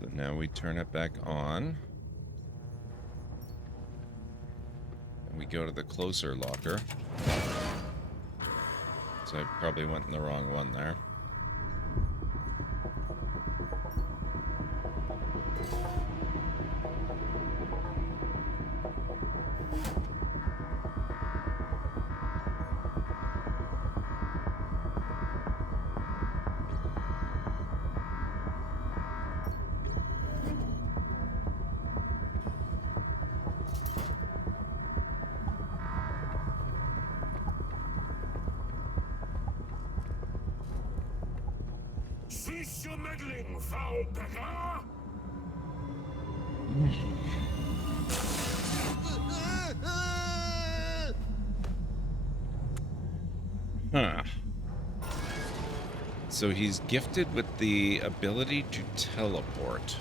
So now we turn it back on. And we go to the closer locker. So I probably went in the wrong one there. Cease your meddling, foul beggar! Huh. So he's gifted with the ability to teleport.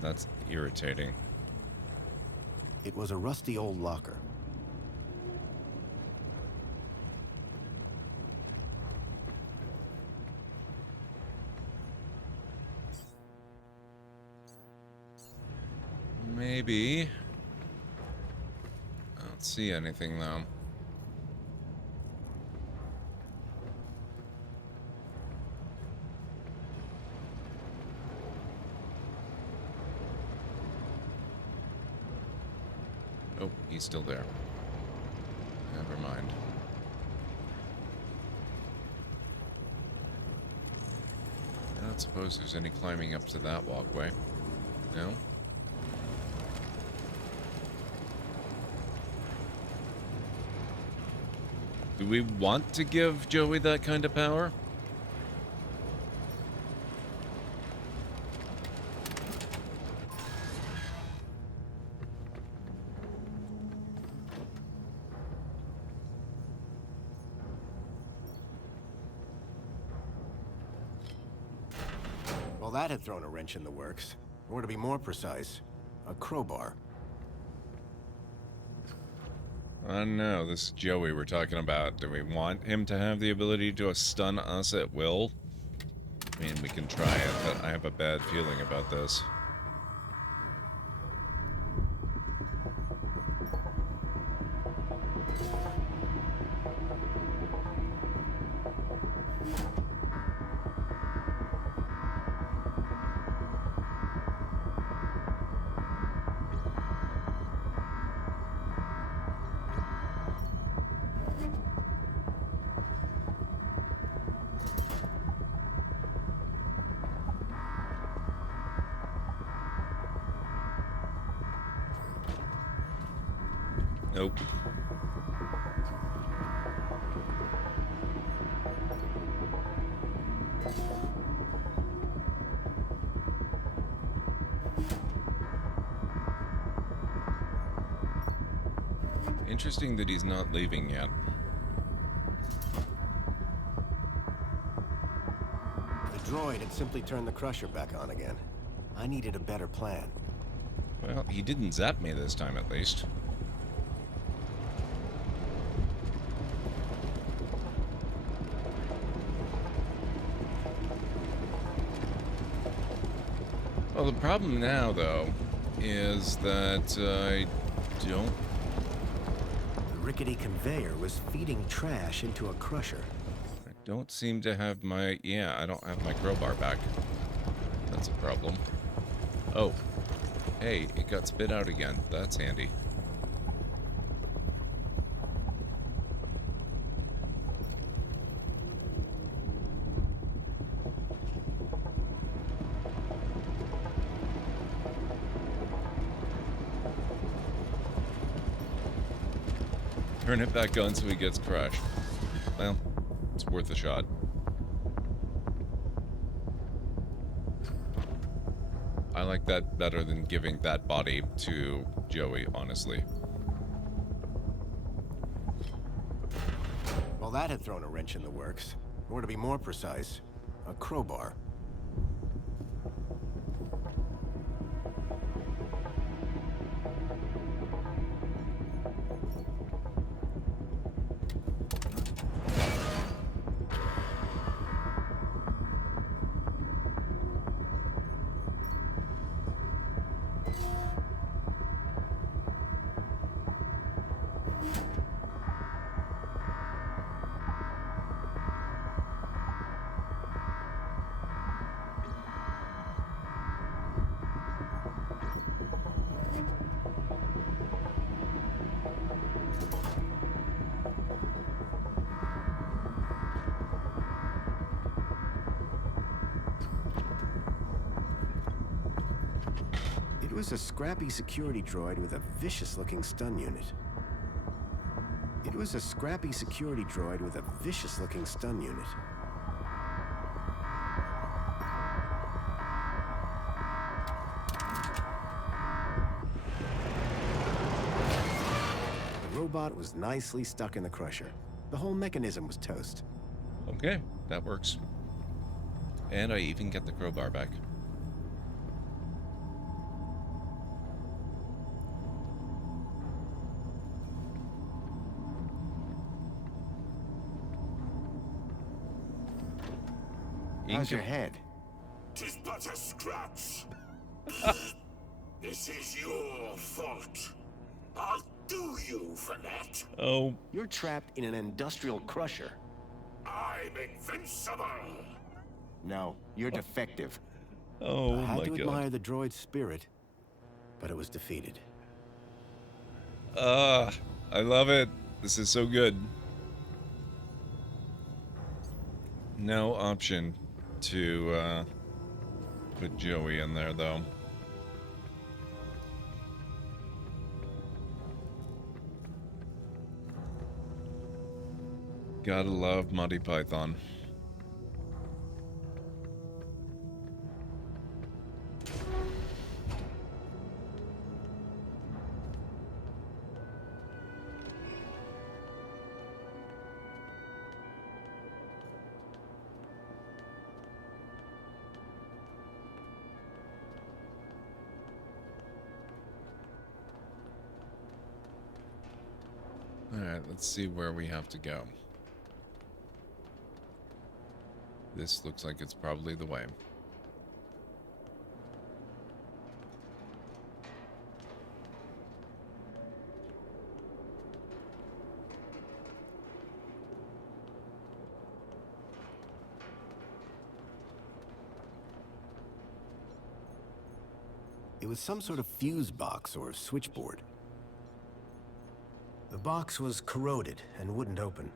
That's irritating. It was a rusty old locker. Maybe. I don't see anything though. Oh, he's still there. Never mind. I don't suppose there's any climbing up to that walkway. No? Do we want to give Joey that kind of power? Well, that had thrown a wrench in the works. Or to be more precise, a crowbar. I know, this is Joey we're talking about. Do we want him to have the ability to stun us at will? I mean, we can try it, but I have a bad feeling about this. Nope. Interesting that he's not leaving yet. The droid had simply turned the crusher back on again. I needed a better plan. Well, he didn't zap me this time at least. Well, the problem now, though, is that I don't... The rickety conveyor was feeding trash into a crusher. I don't seem to have my... Yeah, I don't have my crowbar back. That's a problem. Oh. Hey, it got spit out again. That's handy. Turn it back on so he gets crushed. Well, it's worth a shot. I like that better than giving that body to Joey, honestly. Well, that had thrown a wrench in the works. Or to be more precise, a crowbar. It was a scrappy security droid with a vicious-looking stun unit. It was a scrappy security droid with a vicious-looking stun unit. The robot was nicely stuck in the crusher. The whole mechanism was toast. Okay, that works. And I even get the crowbar back. How's your head? 'Tis but a scratch. This is your fault. I'll do you for that. Oh. You're trapped in an industrial crusher. I'm invincible. No, you're defective. Oh I had my to god. admire the droid's spirit, but it was defeated. I love it. This is so good. No option to put Joey in there, though. Gotta love Monty Python. Alright, let's see where we have to go. This looks like it's probably the way. It was some sort of fuse box or switchboard. The box was corroded and wouldn't open.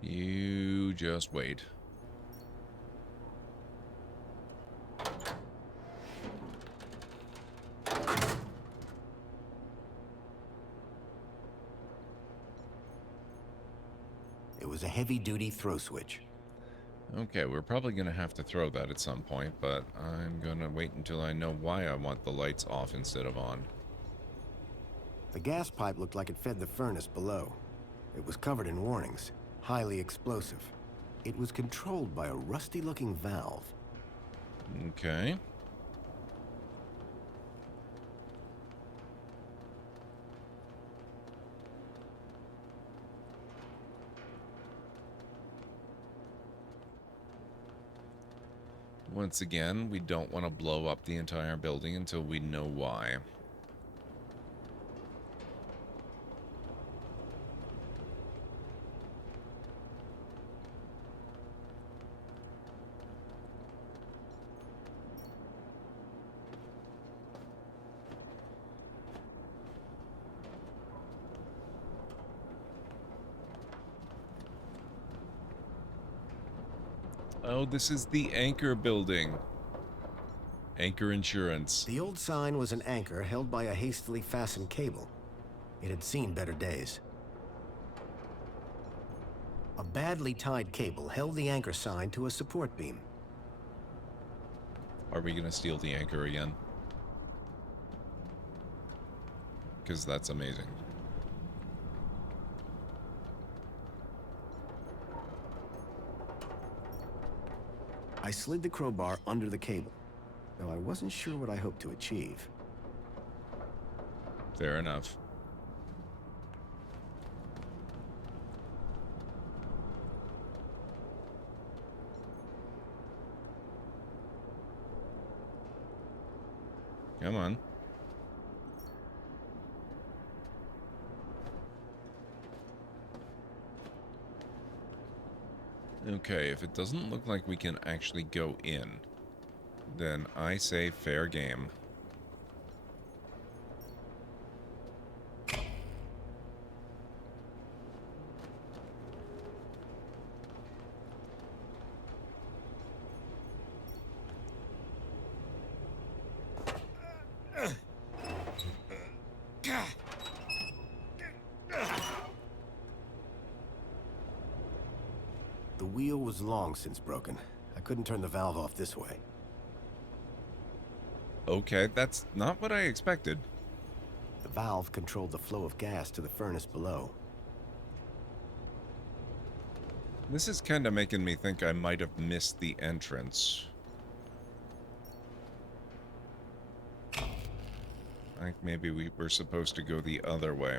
You just wait. It was a heavy-duty throw switch. Okay, we're probably going to have to throw that at some point, but I'm going to wait until I know why I want the lights off instead of on. The gas pipe looked like it fed the furnace below. It was covered in warnings, highly explosive. It was controlled by a rusty-looking valve. Okay. Once again, we don't want to blow up the entire building until we know why. Oh, this is the anchor building. Anchor insurance. The old sign was an anchor held by a hastily fastened cable. It had seen better days. A badly tied cable held the anchor sign to a support beam. Are we gonna steal the anchor again? Because that's amazing. I slid the crowbar under the cable, though I wasn't sure what I hoped to achieve. Fair enough. Come on. Okay, if it doesn't look like we can actually go in, then I say fair game. The wheel was long since broken. I couldn't turn the valve off this way. Okay, that's not what I expected. The valve controlled the flow of gas to the furnace below. This is kind of making me think I might have missed the entrance. I think maybe we were supposed to go the other way.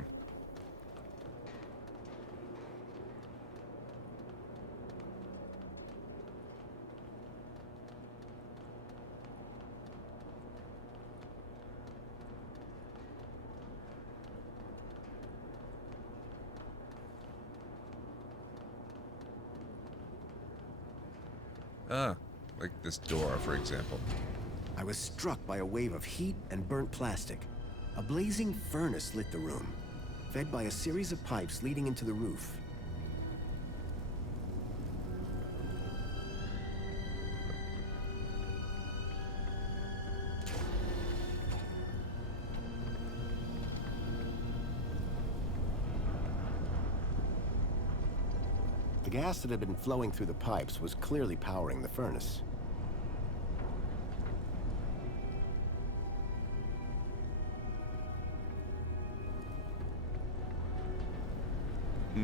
Ah, like this door, for example. I was struck by a wave of heat and burnt plastic. A blazing furnace lit the room, fed by a series of pipes leading into the roof. The gas that had been flowing through the pipes was clearly powering the furnace.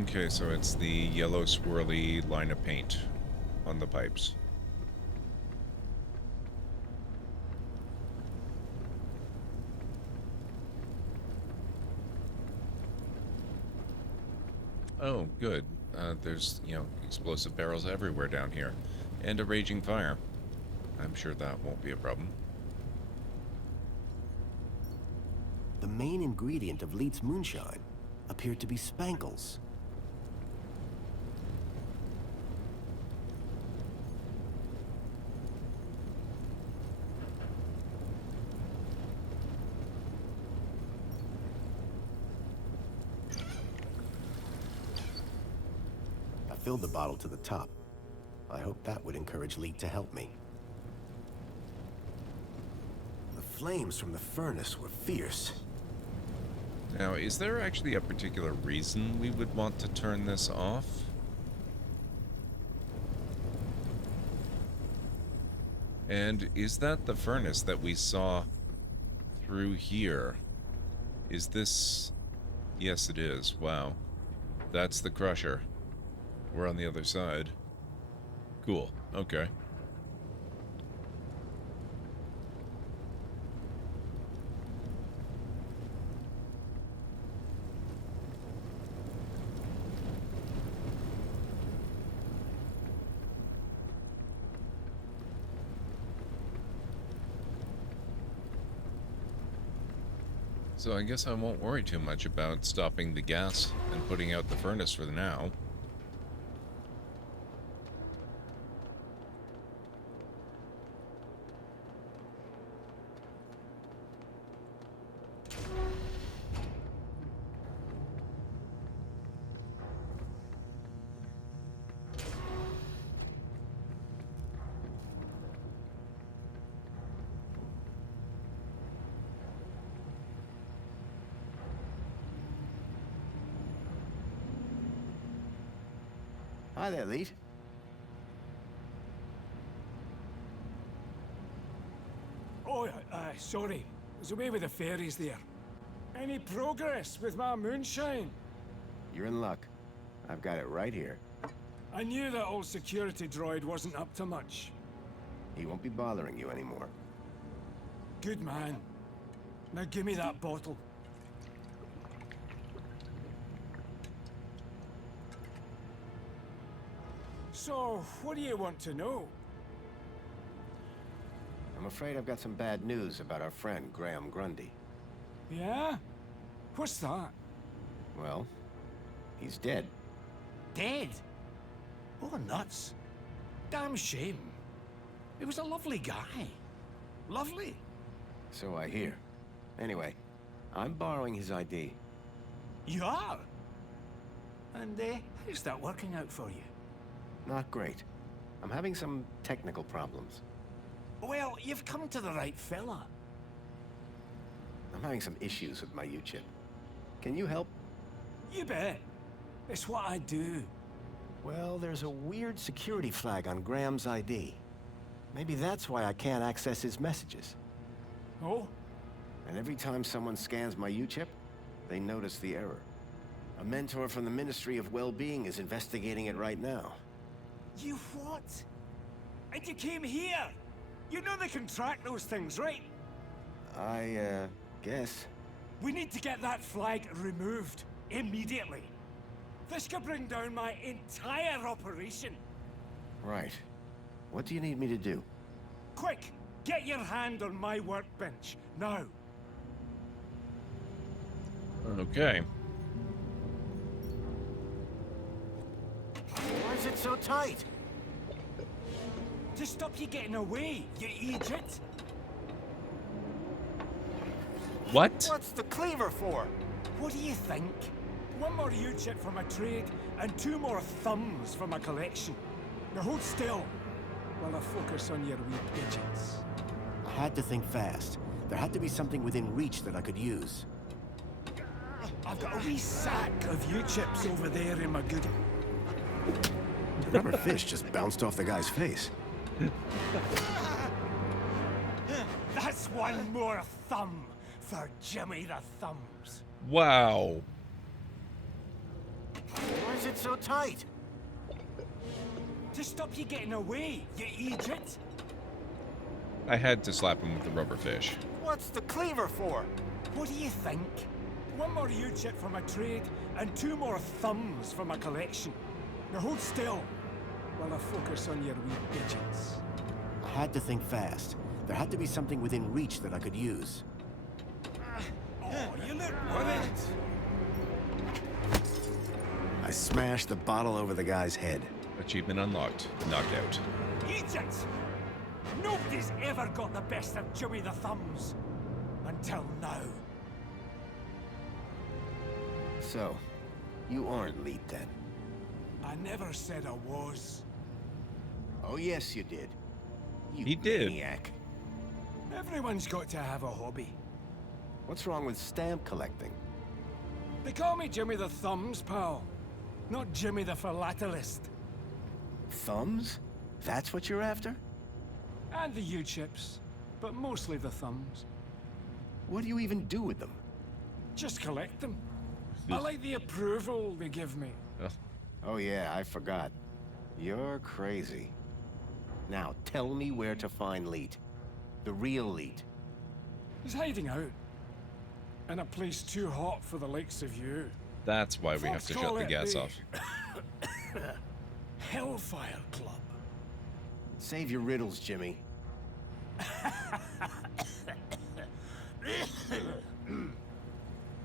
Okay, so it's the yellow swirly line of paint on the pipes. Oh, good. There's, explosive barrels everywhere down here. And a raging fire. I'm sure that won't be a problem. The main ingredient of Leet's moonshine appeared to be spankles. I filled the bottle to the top. I hoped that would encourage Leet to help me. The flames from the furnace were fierce. Now, is there actually a particular reason we would want to turn this off? And is that the furnace that we saw through here? Is this... Yes, it is. Wow. That's the crusher. We're on the other side. Cool. Okay. So I guess I won't worry too much about stopping the gas and putting out the furnace for now. Hi there, Leet. Oh, sorry. Was away with the fairies there. Any progress with my moonshine? You're in luck. I've got it right here. I knew that old security droid wasn't up to much. He won't be bothering you anymore. Good man. Now give me that bottle. So, what do you want to know? I'm afraid I've got some bad news about our friend, Graham Grundy. Yeah? What's that? Well, he's dead. Dead? Oh, nuts. Damn shame. He was a lovely guy. Lovely. So I hear. Anyway, I'm borrowing his ID. You are? And, how's that working out for you? Not great. I'm having some technical problems. Well, you've come to the right fella. I'm having some issues with my U-chip. Can you help? You bet. It's what I do. Well, there's a weird security flag on Graham's ID. Maybe that's why I can't access his messages. Oh? And every time someone scans my U-chip, they notice the error. A mentor from the Ministry of Well-Being is investigating it right now. You what? And you came here? You know they can track those things, right? I, guess. We need to get that flag removed. Immediately. This could bring down my entire operation. Right. What do you need me to do? Quick! Get your hand on my workbench. Now. Okay. Why is it so tight? To stop you getting away, you idiot! What? What's the cleaver for? What do you think? One more U-chip for my trade, and 2 more thumbs for my collection. Now hold still, while I focus on your wee pigeons. I had to think fast. There had to be something within reach that I could use. I've got a wee sack of U-chips over there in my goodie. The rubber fish just bounced off the guy's face. That's 1 more thumb for Jimmy the Thumbs. Wow. Why is it so tight? To stop you getting away, you idiot! I had to slap him with the rubber fish. What's the cleaver for? What do you think? 1 more U-chip for my trade, and 2 more thumbs for my collection. Now hold still, while I focus on your wee pigeons. I had to think fast. There had to be something within reach that I could use. Oh, you look worried. I smashed the bottle over the guy's head. Achievement unlocked. Knockout. Idiot! Nobody's ever got the best of Jimmy the Thumbs. Until now. So, you aren't Leet then? I never said I was. Oh yes, you did. You He did. maniac. Everyone's got to have a hobby. What's wrong with stamp collecting? They call me Jimmy the Thumbs, pal. Not Jimmy the Philatelist. Thumbs? That's what you're after? And the U-chips, but mostly the thumbs. What do you even do with them? Just collect them. I like the approval they give me. Oh yeah, I forgot. You're crazy. Now, tell me where to find Leet. The real Leet. He's hiding out. In a place too hot for the likes of you. That's why we have Folks to call shut the it gas off. Hellfire Club. Save your riddles, Jimmy.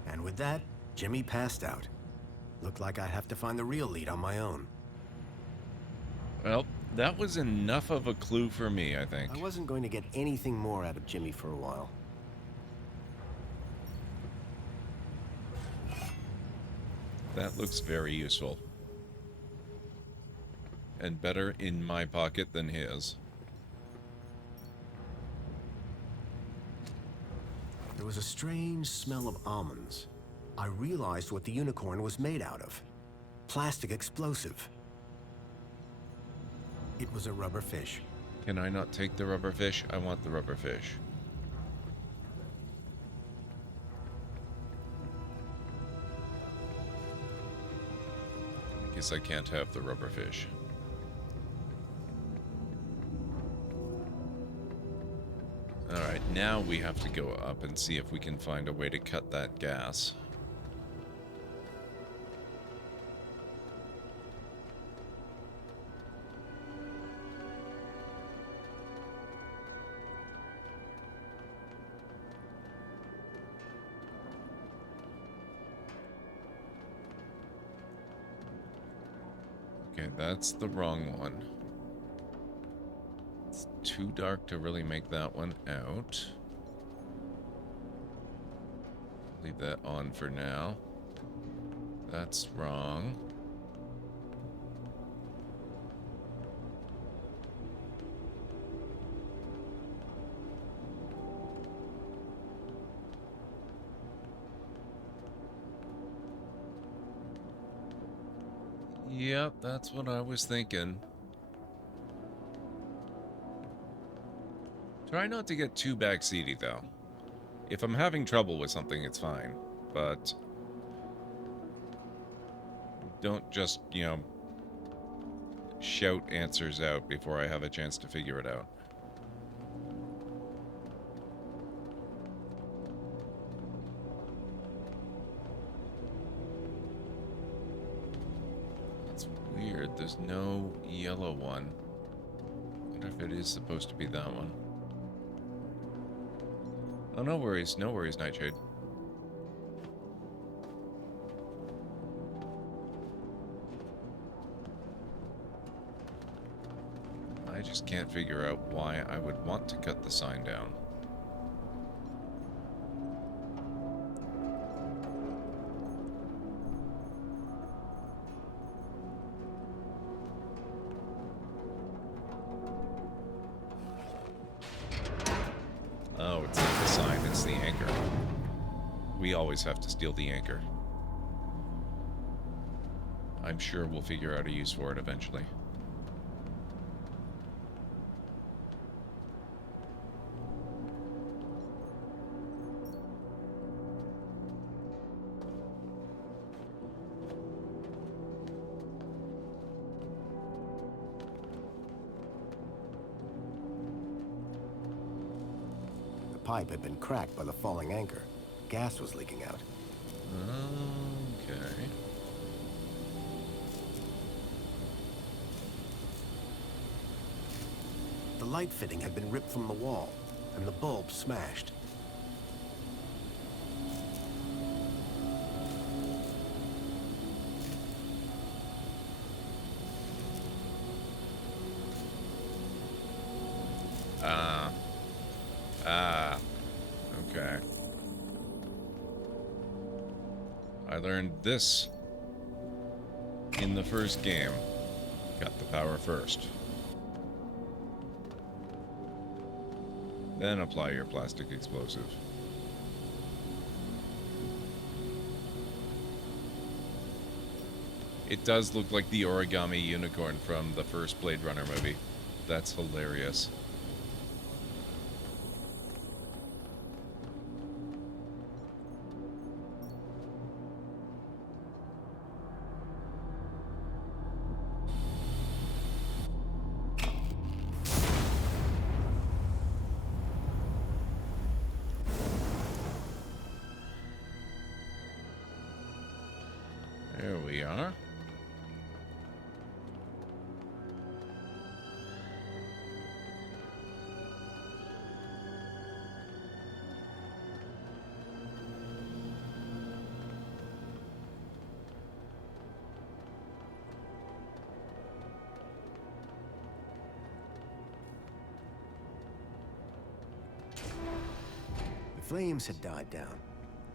And with that, Jimmy passed out. Looked like I'd have to find the real Leet on my own. Well, that was enough of a clue for me, I think. I wasn't going to get anything more out of Jimmy for a while. That looks very useful. And better in my pocket than his. There was a strange smell of almonds. I realized what the unicorn was made out of. Plastic explosive. It was a rubber fish. Can I not take the rubber fish? I want the rubber fish. I guess I can't have the rubber fish. Alright, now we have to go up and see if we can find a way to cut that gas. Okay, that's the wrong one. It's too dark to really make that one out. Leave that on for now. That's wrong. Yep, that's what I was thinking. Try not to get too backseaty, though. If I'm having trouble with something, it's fine. But don't just, you know, shout answers out before I have a chance to figure it out. Weird, there's no yellow one. I wonder if it is supposed to be that one. Oh, no worries, Nightshade. I just can't figure out why I would want to cut the sign down. Oh, it's not the sign, it's the anchor. We always have to steal the anchor. I'm sure we'll figure out a use for it eventually. The pipe had been cracked by the falling anchor. Gas was leaking out. Okay. The light fitting had been ripped from the wall, and the bulb smashed. Okay. I learned this in the first game. Got the power first. Then apply your plastic explosive. It does look like the origami unicorn from the first Blade Runner movie. That's hilarious. There we are. The flames had died down,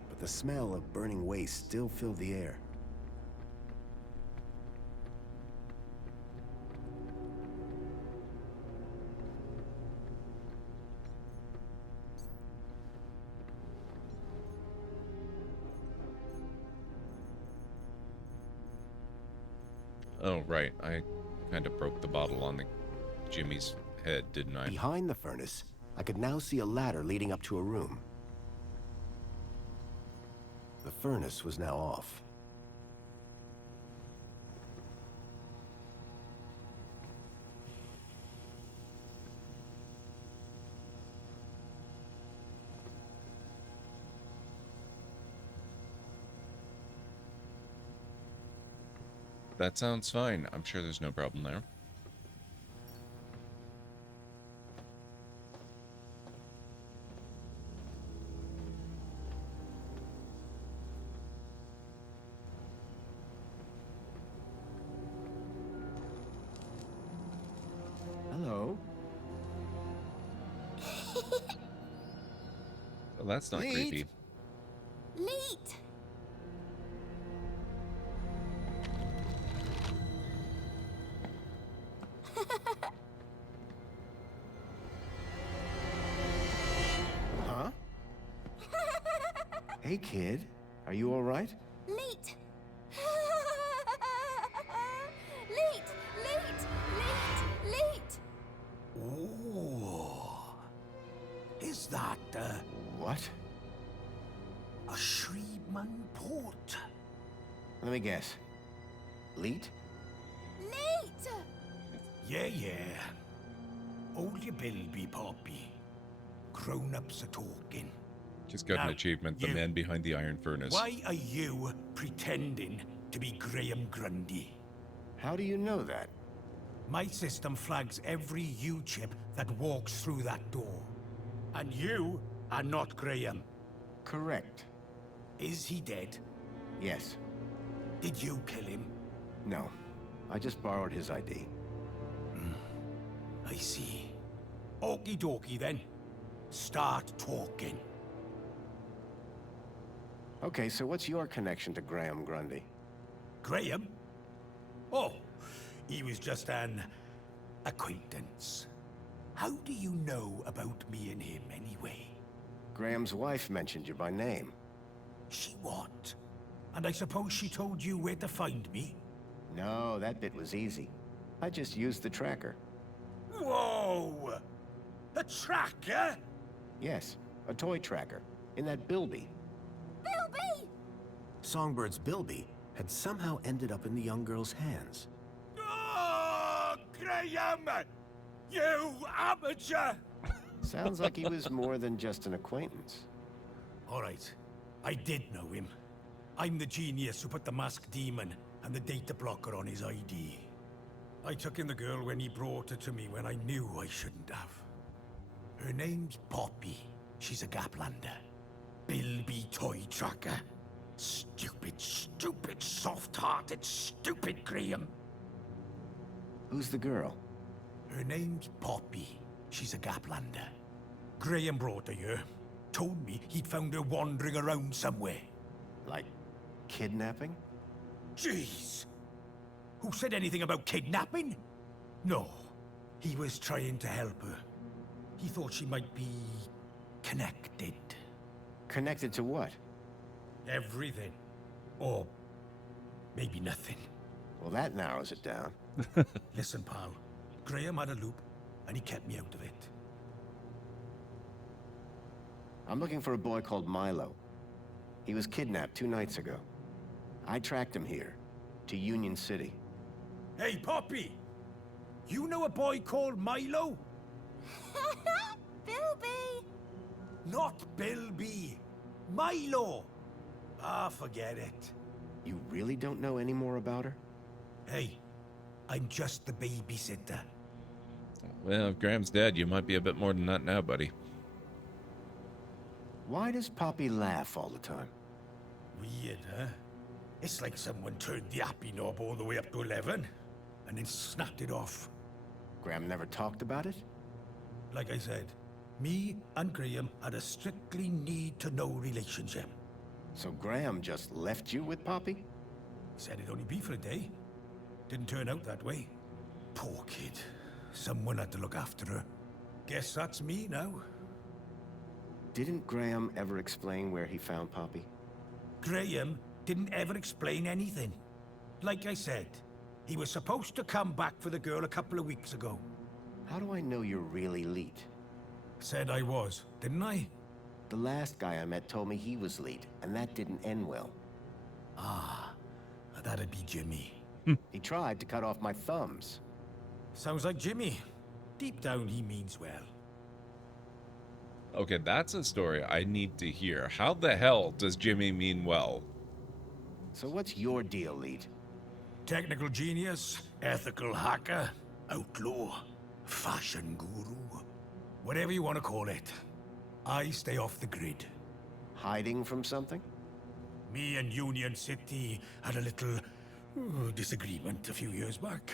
but the smell of burning waste still filled the air. Oh, right. I kind of broke the bottle on the Jimmy's head, didn't I? Behind the furnace, I could now see a ladder leading up to a room. The furnace was now off. That sounds fine. I'm sure there's no problem there. Hello. Well, that's not creepy. Leet! Huh? Hey, kid. Are you all right? Leet! Leet! Leet! Leet! Leet! Ooh. Is that, What? a Shreebman port? Let me guess. Leet? Leet! Yeah. Hold your bilby, Poppy. Grown-ups are talking. Just got an Now, achievement, the you. man behind the iron furnace. Why are you pretending to be Graham Grundy? How do you know that? My system flags every U-chip that walks through that door. And you are not Graham. Correct. Is he dead? Yes. Did you kill him? No. I just borrowed his ID. I see. Okie dokie then. Start talking. Okay, so what's your connection to Graham Grundy? Graham? Oh, he was just an acquaintance. How do you know about me and him anyway? Graham's wife mentioned you by name. She what? And I suppose she told you where to find me? No, that bit was easy. I just used the tracker. Whoa! A tracker? Yes, a toy tracker. In that Bilby. Bilby! Songbird's Bilby had somehow ended up in the young girl's hands. Oh, Graham! You amateur! Sounds like he was more than just an acquaintance. All right, I did know him. I'm the genius who put the masked demon and the data blocker on his ID. I took in the girl when he brought her to me when I knew I shouldn't have. Her name's Poppy. She's a Gaplander. Bilby toy tracker. Stupid, soft-hearted, stupid Graham. Who's the girl? Her name's Poppy. She's a Gaplander. Graham brought her here. Told me he'd found her wandering around somewhere. Like kidnapping? Jeez! Who said anything about kidnapping? No. He was trying to help her. He thought she might be connected. Connected to what? Everything. Or maybe nothing. Well, that narrows it down. Listen, pal. Graham had a loop, and he kept me out of it. I'm looking for a boy called Milo. He was kidnapped 2 nights ago. I tracked him here, to Union City. Hey, Poppy! You know a boy called Milo? Bilby! Not Bilby. Milo! Ah, forget it. You really don't know any more about her? Hey, I'm just the babysitter. Well, if Graham's dead, you might be a bit more than that now, buddy. Why does Poppy laugh all the time? Weird, huh? It's like someone turned the happy knob all the way up to 11, and then snapped it off. Graham never talked about it? Like I said, me and Graham had a strictly need-to-know relationship. So Graham just left you with Poppy? He said it'd only be for a day. Didn't turn out that way. Poor kid. Someone had to look after her. Guess that's me now. Didn't Graham ever explain where he found Poppy? Graham didn't ever explain anything. Like I said, he was supposed to come back for the girl a couple of weeks ago. How do I know you're really Leet? Said I was, didn't I? The last guy I met told me he was Leet, and that didn't end well. Ah, that'd be Jimmy. He tried to cut off my thumbs. Sounds like Jimmy. Deep down, he means well. Okay, that's a story I need to hear. How the hell does Jimmy mean well? So what's your deal, Leet? Technical genius, ethical hacker, outlaw, fashion guru. Whatever you want to call it. I stay off the grid. Hiding from something? Me and Union City had a little disagreement a few years back.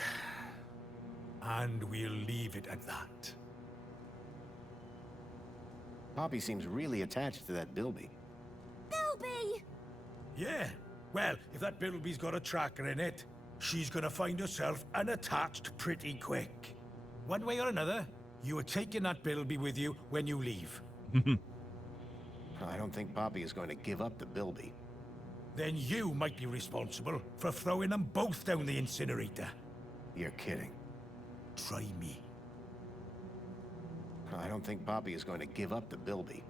And we'll leave it at that. Poppy seems really attached to that Bilby. Bilby! Yeah. Well, if that Bilby's got a tracker in it, she's gonna find herself unattached pretty quick. One way or another, you are taking that Bilby with you when you leave. I don't think Poppy is going to give up the Bilby. Then you might be responsible for throwing them both down the incinerator. You're kidding. Try me. I don't think Poppy is going to give up the Bilby.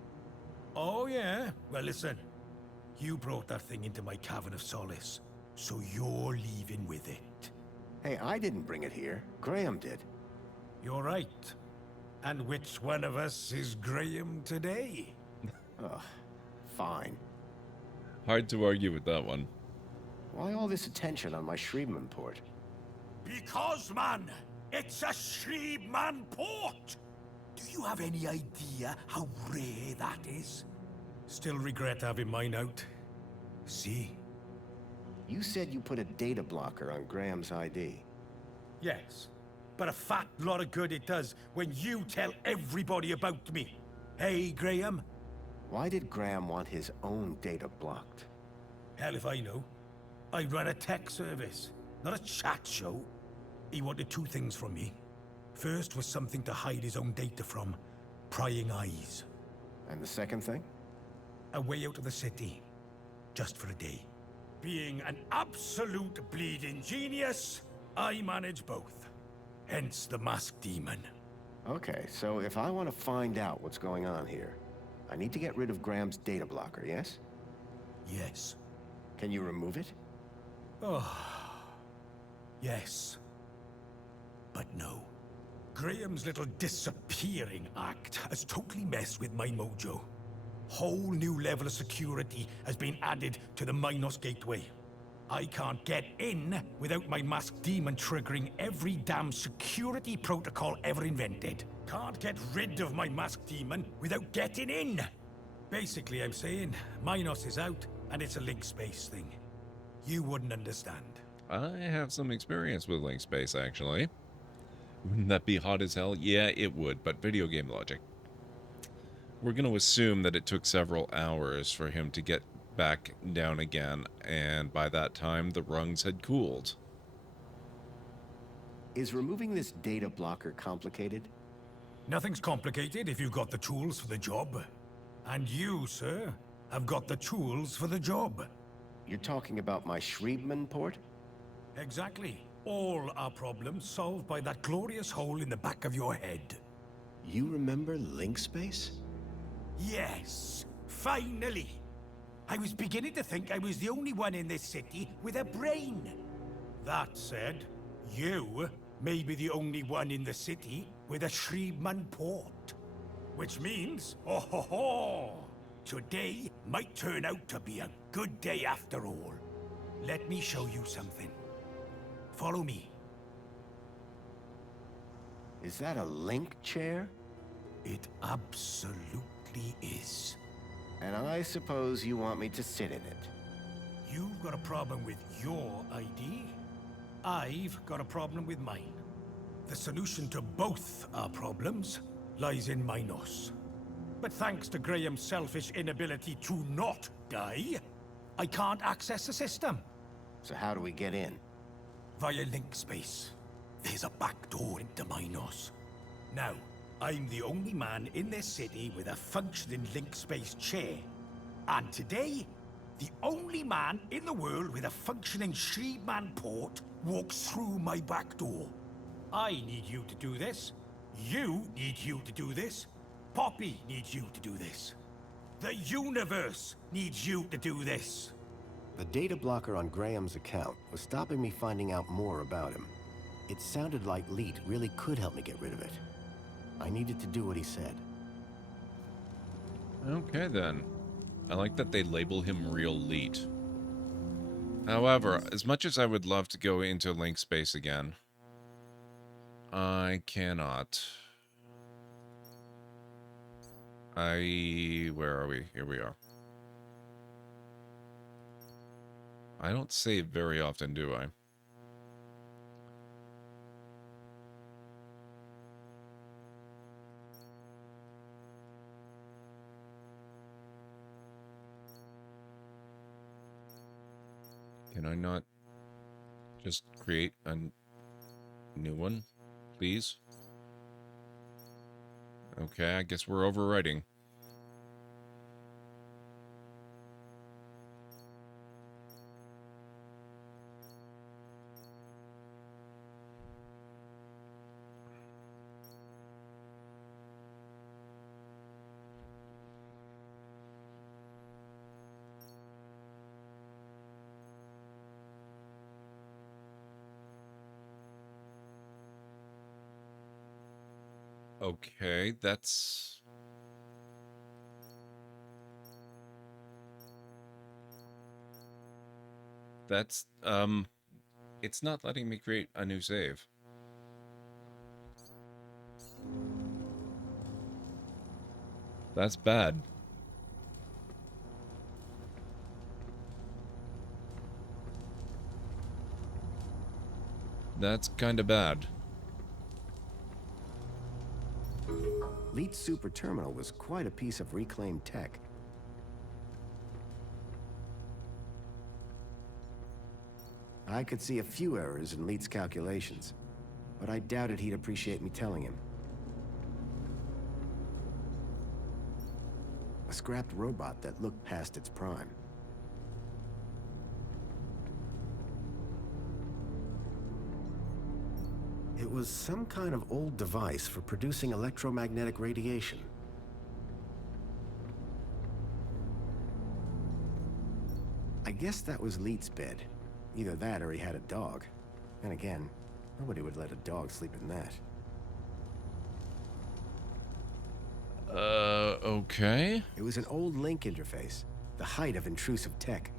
Oh, yeah? Well, listen. You brought that thing into my Cavern of Solace, so you're leaving with it. Hey, I didn't bring it here. Graham did. You're right. And which one of us is Graham today? Ugh, fine. Hard to argue with that one. Why all this attention on my Shriebman port? Because, man, it's a Shriebman port! Do you have any idea how rare that is? Still regret having mine out. See? You said you put a data blocker on Graham's ID. Yes, but a fat lot of good it does when you tell everybody about me. Hey, Graham? Why did Graham want his own data blocked? Hell if I know. I run a tech service, not a chat show. He wanted two things from me. First was something to hide his own data from. Prying eyes. And the second thing? A way out of the city. Just for a day. Being an absolute bleeding genius, I manage both. Hence the masked demon. Okay, so if I want to find out what's going on here, I need to get rid of Graham's data blocker, yes? Yes. Can you remove it? Oh. Yes. But no. Graham's little disappearing act has totally messed with my mojo. Whole new level of security has been added to the Minos Gateway. I can't get in without my masked demon triggering every damn security protocol ever invented. Can't get rid of my masked demon without getting in. Basically, I'm saying Minos is out and it's a link space thing. You wouldn't understand. I have some experience with link space, actually. Wouldn't that be hot as hell? Yeah, it would, but video game logic. We're going to assume that it took several hours for him to get back down again, and by that time, the rungs had cooled. Is removing this data blocker complicated? Nothing's complicated if you've got the tools for the job. And you, sir, have got the tools for the job. You're talking about my Shriebman port? Exactly. All our problems solved by that glorious hole in the back of your head. You remember link space? Yes, finally. I was beginning to think I was the only one in this city with a brain. That said, you may be the only one in the city with a Shriebman port. Which means, oh ho ho, today might turn out to be a good day after all. Let me show you something. Follow me. Is that a link chair? It absolutely is. And I suppose you want me to sit in it. You've got a problem with your ID. I've got a problem with mine. The solution to both our problems lies in Minos. But thanks to Graham's selfish inability to not die, I can't access the system. So how do we get in? Via link space. There's a back door into Minos. Now, I'm the only man in this city with a functioning link space chair. And today, the only man in the world with a functioning Shriebman port walks through my back door. I need you to do this, You need you to do this. Poppy needs you to do this. The universe needs you to do this. The data blocker on Graham's account was stopping me finding out more about him. It sounded like Leet really could help me get rid of it. I needed to do what he said. Okay, then. I like that they label him Real Leet. However, as much as I would love to go into Link Space again, I cannot. Where are we? Here we are. I don't save very often, do I? Can I not just create a new one, please? Okay, I guess we're overwriting. Okay, that's... It's not letting me create a new save. That's bad. That's kinda bad. Leet's super terminal was quite a piece of reclaimed tech. I could see a few errors in Leet's calculations, but I doubted he'd appreciate me telling him. A scrapped robot that looked past its prime. It was some kind of old device for producing electromagnetic radiation. I guess that was Leet's bed. Either that or he had a dog. And again, nobody would let a dog sleep in that. Okay. It was an old link interface, the height of intrusive tech.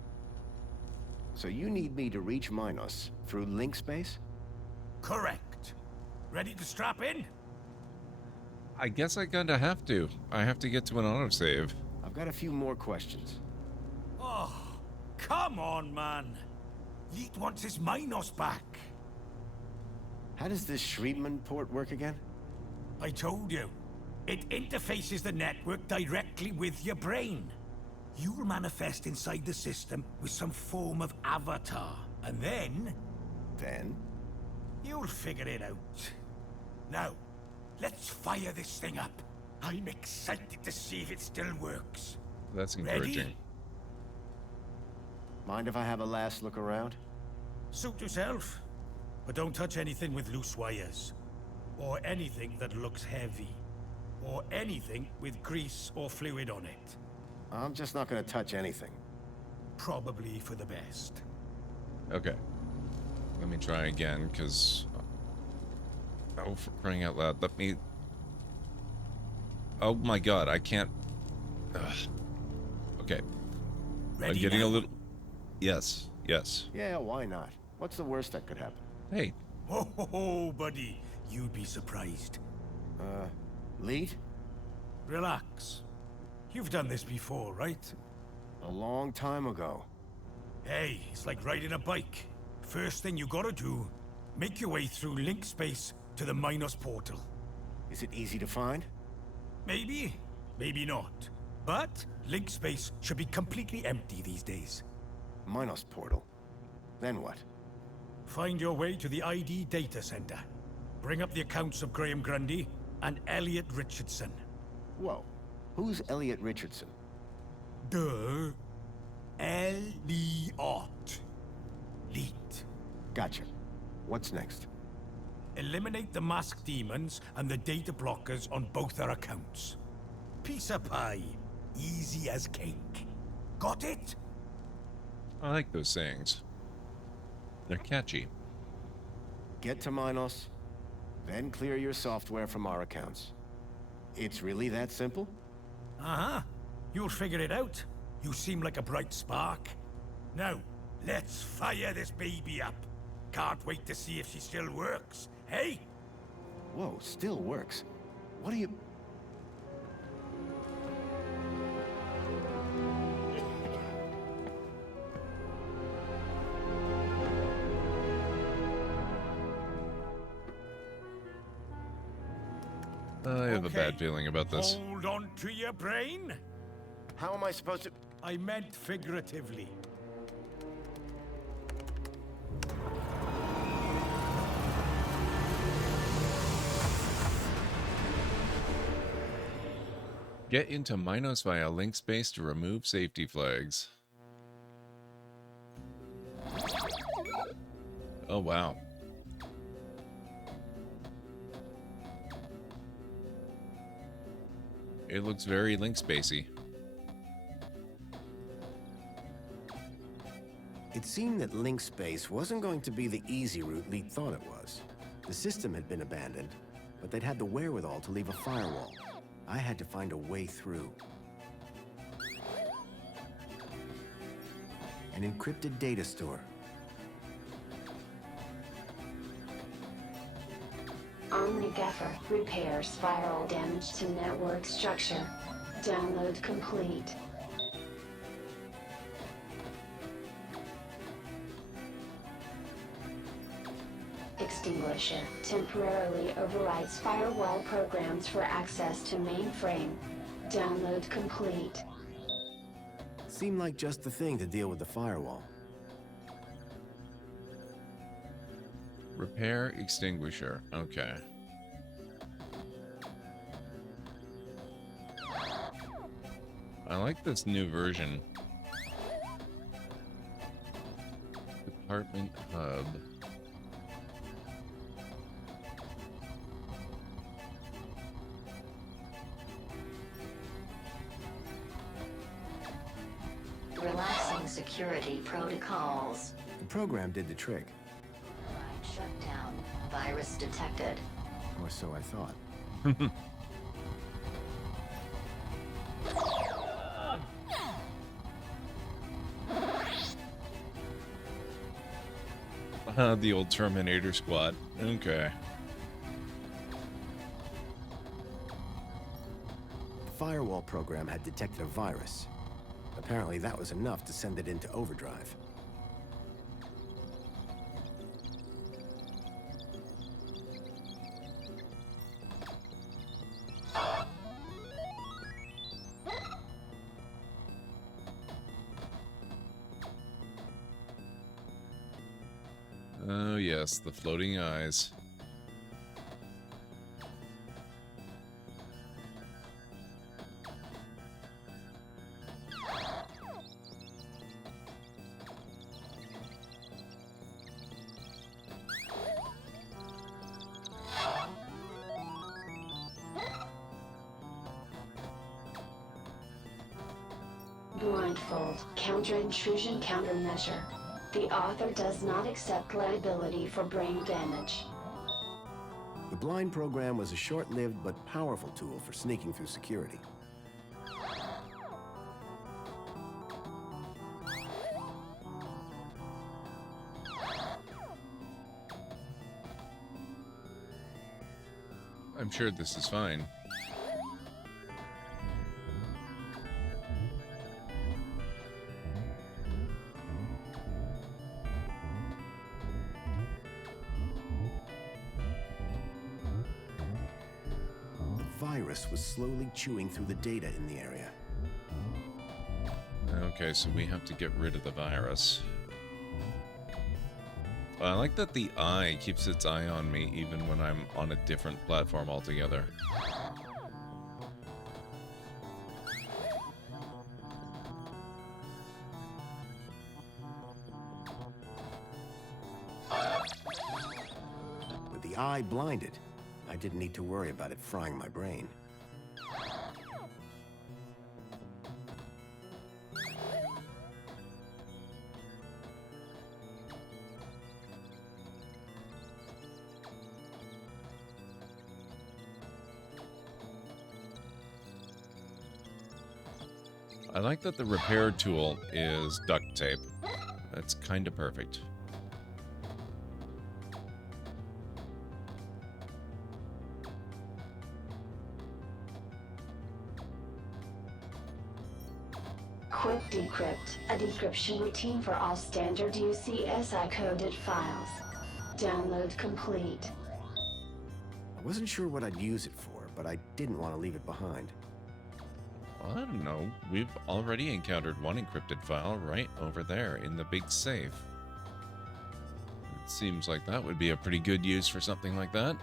So you need me to reach Minos through link space? Correct. Ready to strap in? I guess I kinda have to. I have to get to an autosave. I've got a few more questions. Oh, come on, man. Leet wants his Minos back. How does this Shriepman port work again? I told you. It interfaces the network directly with your brain. You'll manifest inside the system with some form of avatar. And then... Then? You'll figure it out. Now, let's fire this thing up. I'm excited to see if it still works. That's encouraging. Ready? Mind if I have a last look around? Suit yourself. But don't touch anything with loose wires. Or anything that looks heavy. Or anything with grease or fluid on it. I'm just not gonna touch anything. Probably for the best. Okay. Let me try again, because... Oh, for crying out loud. Let me... Oh my god, I can't... Ugh. Okay. Ready I'm getting now? a little... Yes, yes. Yeah, why not? What's the worst that could happen? Hey. Oh, buddy. You'd be surprised. Leet? Relax. You've done this before, right? A long time ago. Hey, it's like riding a bike. First thing you gotta do, make your way through link space to the Minos portal. Is it easy to find? Maybe, maybe not. But link space should be completely empty these days. Minos portal. Then what? Find your way to the ID data center. Bring up the accounts of Graham Grundy and Elliot Richardson. Whoa. Who's Elliot Richardson? Duh. Elliot. Leet. Gotcha. What's next? Eliminate the mask demons and the data blockers on both our accounts. Piece of pie. Easy as cake. Got it? I like those sayings. They're catchy. Get to Minos, then clear your software from our accounts. It's really that simple? Uh-huh. You'll figure it out. You seem like a bright spark. Now, let's fire this baby up. Can't wait to see if she still works, hey? Whoa, still works. What are you... I have a bad feeling about this. Hold on to your brain. How am I supposed to... I meant figuratively. Get into Minos via link space to remove safety flags. Oh, wow. It looks very link spacey. It seemed that link space wasn't going to be the easy route Leet thought it was. The system had been abandoned, but they'd had the wherewithal to leave a firewall. I had to find a way through. An encrypted data store. OmniGaffer repairs firewall damage to network structure. Download complete. Extinguisher temporarily overrides firewall programs for access to mainframe. Download complete. Seemed like just the thing to deal with the firewall. Repair extinguisher. Okay. I like this new version. Department hub. Relaxing security protocols. The program did the trick. Shutdown. Virus detected. Or so I thought. The old Terminator squad. Okay. The firewall program had detected a virus. Apparently that was enough to send it into overdrive. Oh yes, the floating eyes. Blindfold. Counter-intrusion countermeasure. The author does not accept liability for brain damage. The blind program was a short-lived but powerful tool for sneaking through security. I'm sure this is fine. Was slowly chewing through the data in the area. Okay, so we have to get rid of the virus. I like that the eye keeps its eye on me even when I'm on a different platform altogether. With the the eye blinded. I didn't need to worry about it frying my brain. I like that the repair tool is duct tape. That's kind of perfect. Quick Decrypt, a decryption routine for all standard UCSI coded files. Download complete. I wasn't sure what I'd use it for, but I didn't want to leave it behind. I don't know. We've already encountered one encrypted file right over there in the big safe. It seems like that would be a pretty good use for something like that.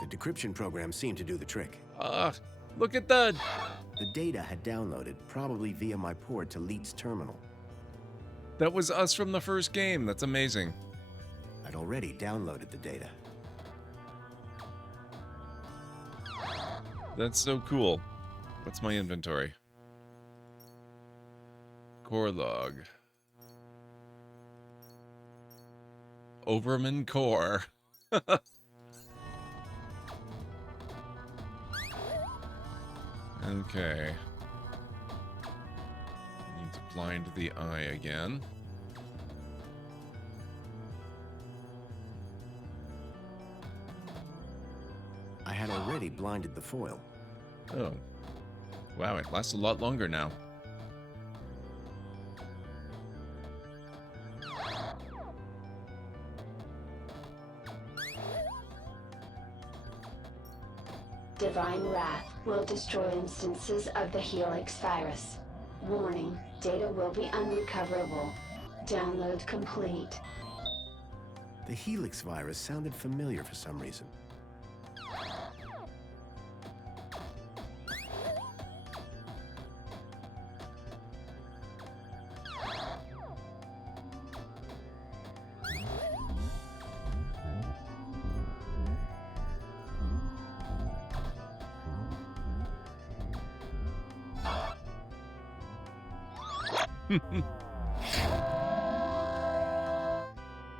The decryption program seemed to do the trick. Look at that! The data had downloaded, probably via my port to Leet's terminal. That was us from the first game. That's amazing. I'd already downloaded the data. That's so cool. What's my inventory? Core log. Overman core. Okay. Need to blind the eye again. I had already blinded the foil. Oh. Wow, it lasts a lot longer now. Divine Wrath will destroy instances of the Helix virus. Warning, data will be unrecoverable. Download complete. The Helix virus sounded familiar for some reason.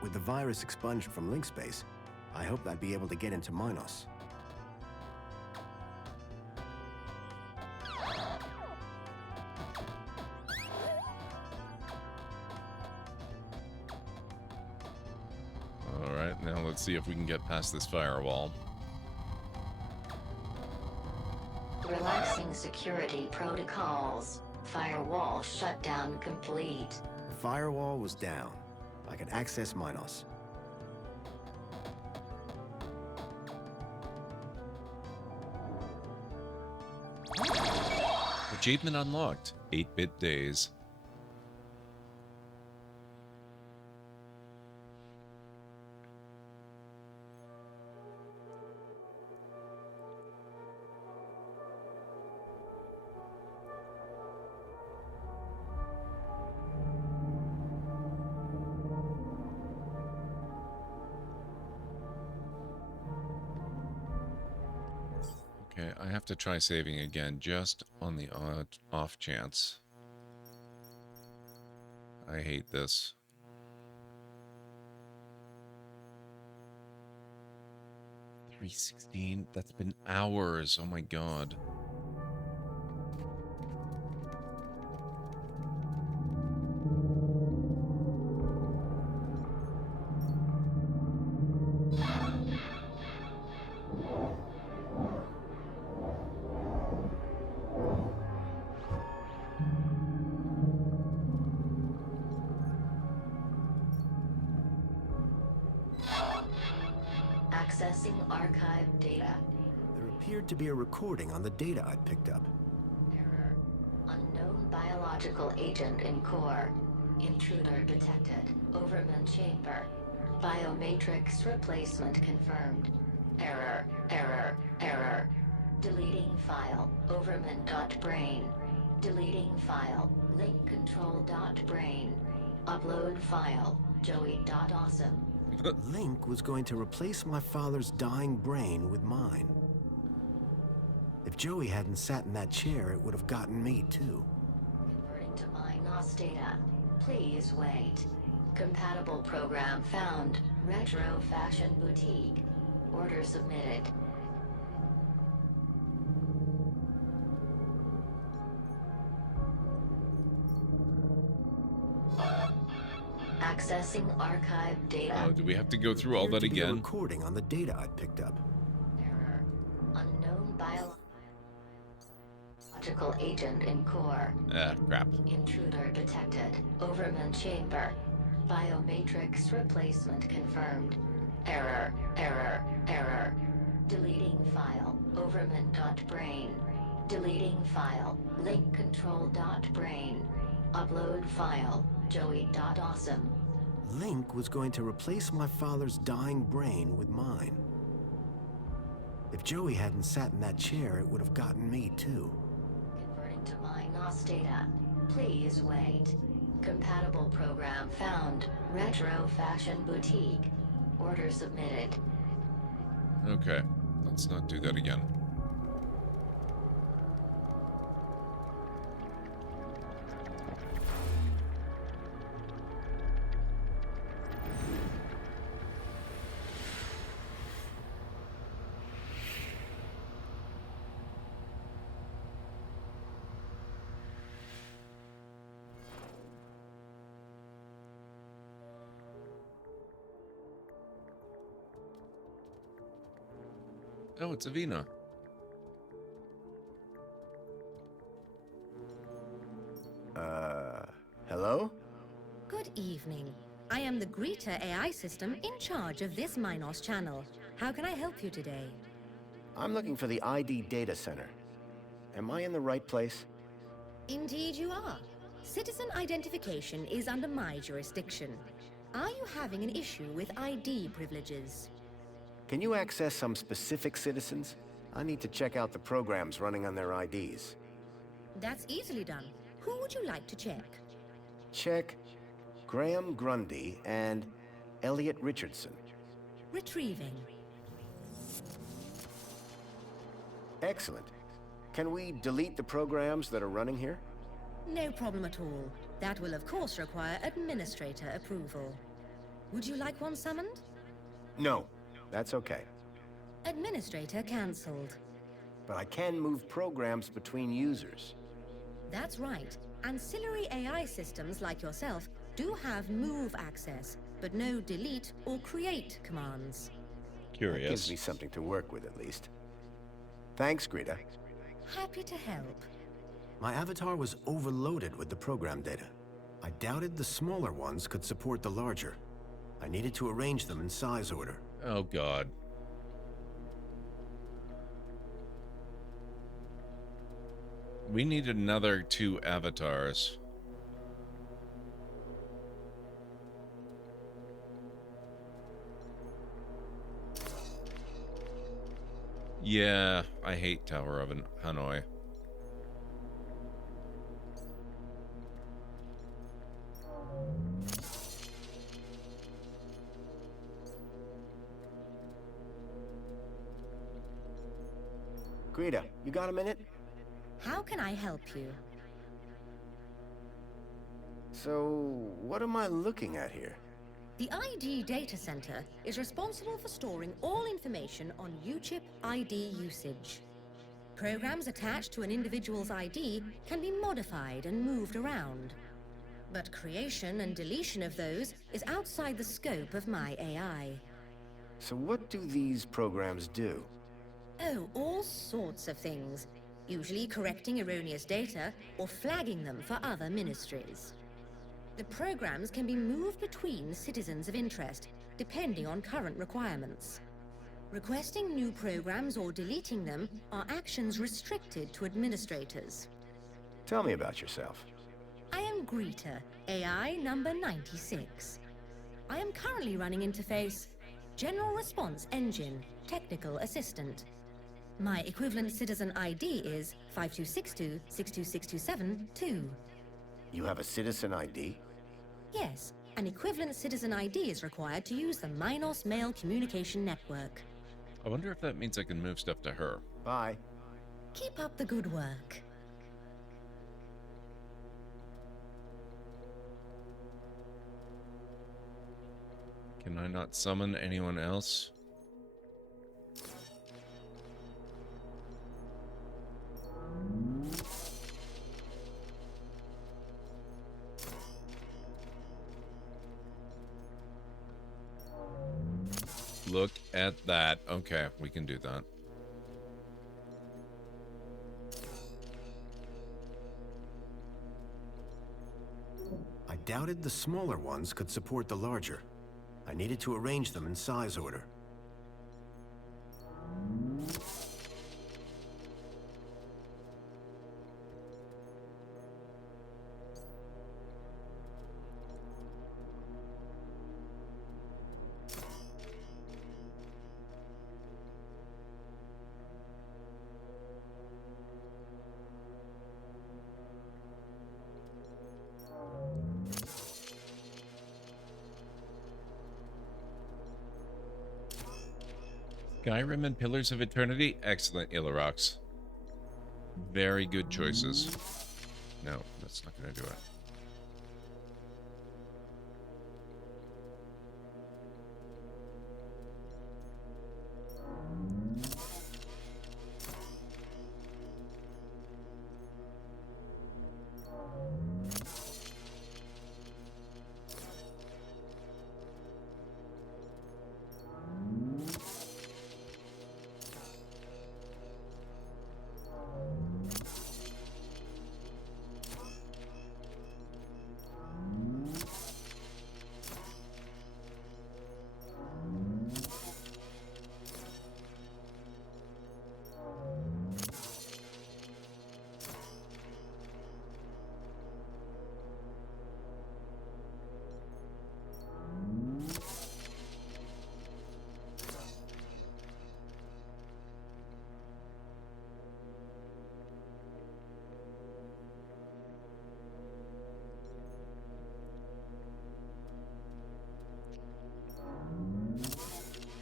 With the virus expunged from link space, I hoped I'd be able to get into Minos. Alright, now let's see if we can get past this firewall. Relaxing security protocols. Firewall shutdown complete. The firewall was down. I could access Minos. Achievement unlocked. 8-bit days. Okay, I have to try saving again, just on the off chance. I hate this. $3.16? That's been hours. Oh my god. Accessing archived data. There appeared to be a recording on the data I picked up. Error. Unknown biological agent in core. Intruder detected. Overman chamber. Biomatrix replacement confirmed. Error. Error. Error. Deleting file. Overman.brain. Deleting file. Link control.brain. Upload file. Joey.awesome. Link was going to replace my father's dying brain with mine. If Joey hadn't sat in that chair, it would have gotten me too. Converting to MyNOS data. Please wait. Compatible program found. Retro Fashion Boutique. Order submitted. Accessing archived data. Oh, do we have to go through all that Appeared to be a again? recording on the data I picked up. Error. Unknown biological agent in core. Ah, crap. Intruder detected. Overman chamber. Biomatrix replacement confirmed. Error. Error. Error. Deleting file. Overman.brain. Deleting file. Link control.brain. Upload file. Joey.awesome. Link was going to replace my father's dying brain with mine. If Joey hadn't sat in that chair, it would have gotten me too. Converting to MyNOS data. Please wait. Compatible program found. Retro Fashion Boutique. Order submitted. Okay, let's not do that again. Oh, it's Avina. Hello? Good evening. I am the Greta AI system in charge of this MyNOS channel. How can I help you today? I'm looking for the ID data center. Am I in the right place? Indeed you are. Citizen identification is under my jurisdiction. Are you having an issue with ID privileges? Can you access some specific citizens? I need to check out the programs running on their IDs. That's easily done. Who would you like to check? Check Graham Grundy and Elliot Richardson. Retrieving. Excellent. Can we delete the programs that are running here? No problem at all. That will of course require administrator approval. Would you like one summoned? No, that's okay. Administrator cancelled. But I can move programs between users. That's right. Ancillary AI systems like yourself do have move access, but no delete or create commands. Curious. That gives me something to work with, at least. Thanks, Greta. Happy to help. My avatar was overloaded with the program data. I doubted the smaller ones could support the larger. I needed to arrange them in size order. Oh, God. We need another 2 avatars. Yeah, I hate Tower of Hanoi. Greta, you got a minute? How can I help you? So, what am I looking at here? The ID Data Center is responsible for storing all information on UChip ID usage. Programs attached to an individual's ID can be modified and moved around. But creation and deletion of those is outside the scope of my AI. So what do these programs do? Oh, all sorts of things. Usually correcting erroneous data or flagging them for other ministries. The programs can be moved between citizens of interest, depending on current requirements. Requesting new programs or deleting them are actions restricted to administrators. Tell me about yourself. I am Greta, AI number 96. I am currently running interface General Response Engine, Technical Assistant. My equivalent citizen ID is 5262-62627-2. You have a citizen ID? Yes, an equivalent citizen ID is required to use the Minos Mail Communication Network. I wonder if that means I can move stuff to her. Bye. Keep up the good work. Can I not summon anyone else? Look at that. Okay, we can do that. I doubted the smaller ones could support the larger. I needed to arrange them in size order. Skyrim and Pillars of Eternity. Excellent, Ilarox. Very good choices. No, that's not going to do it.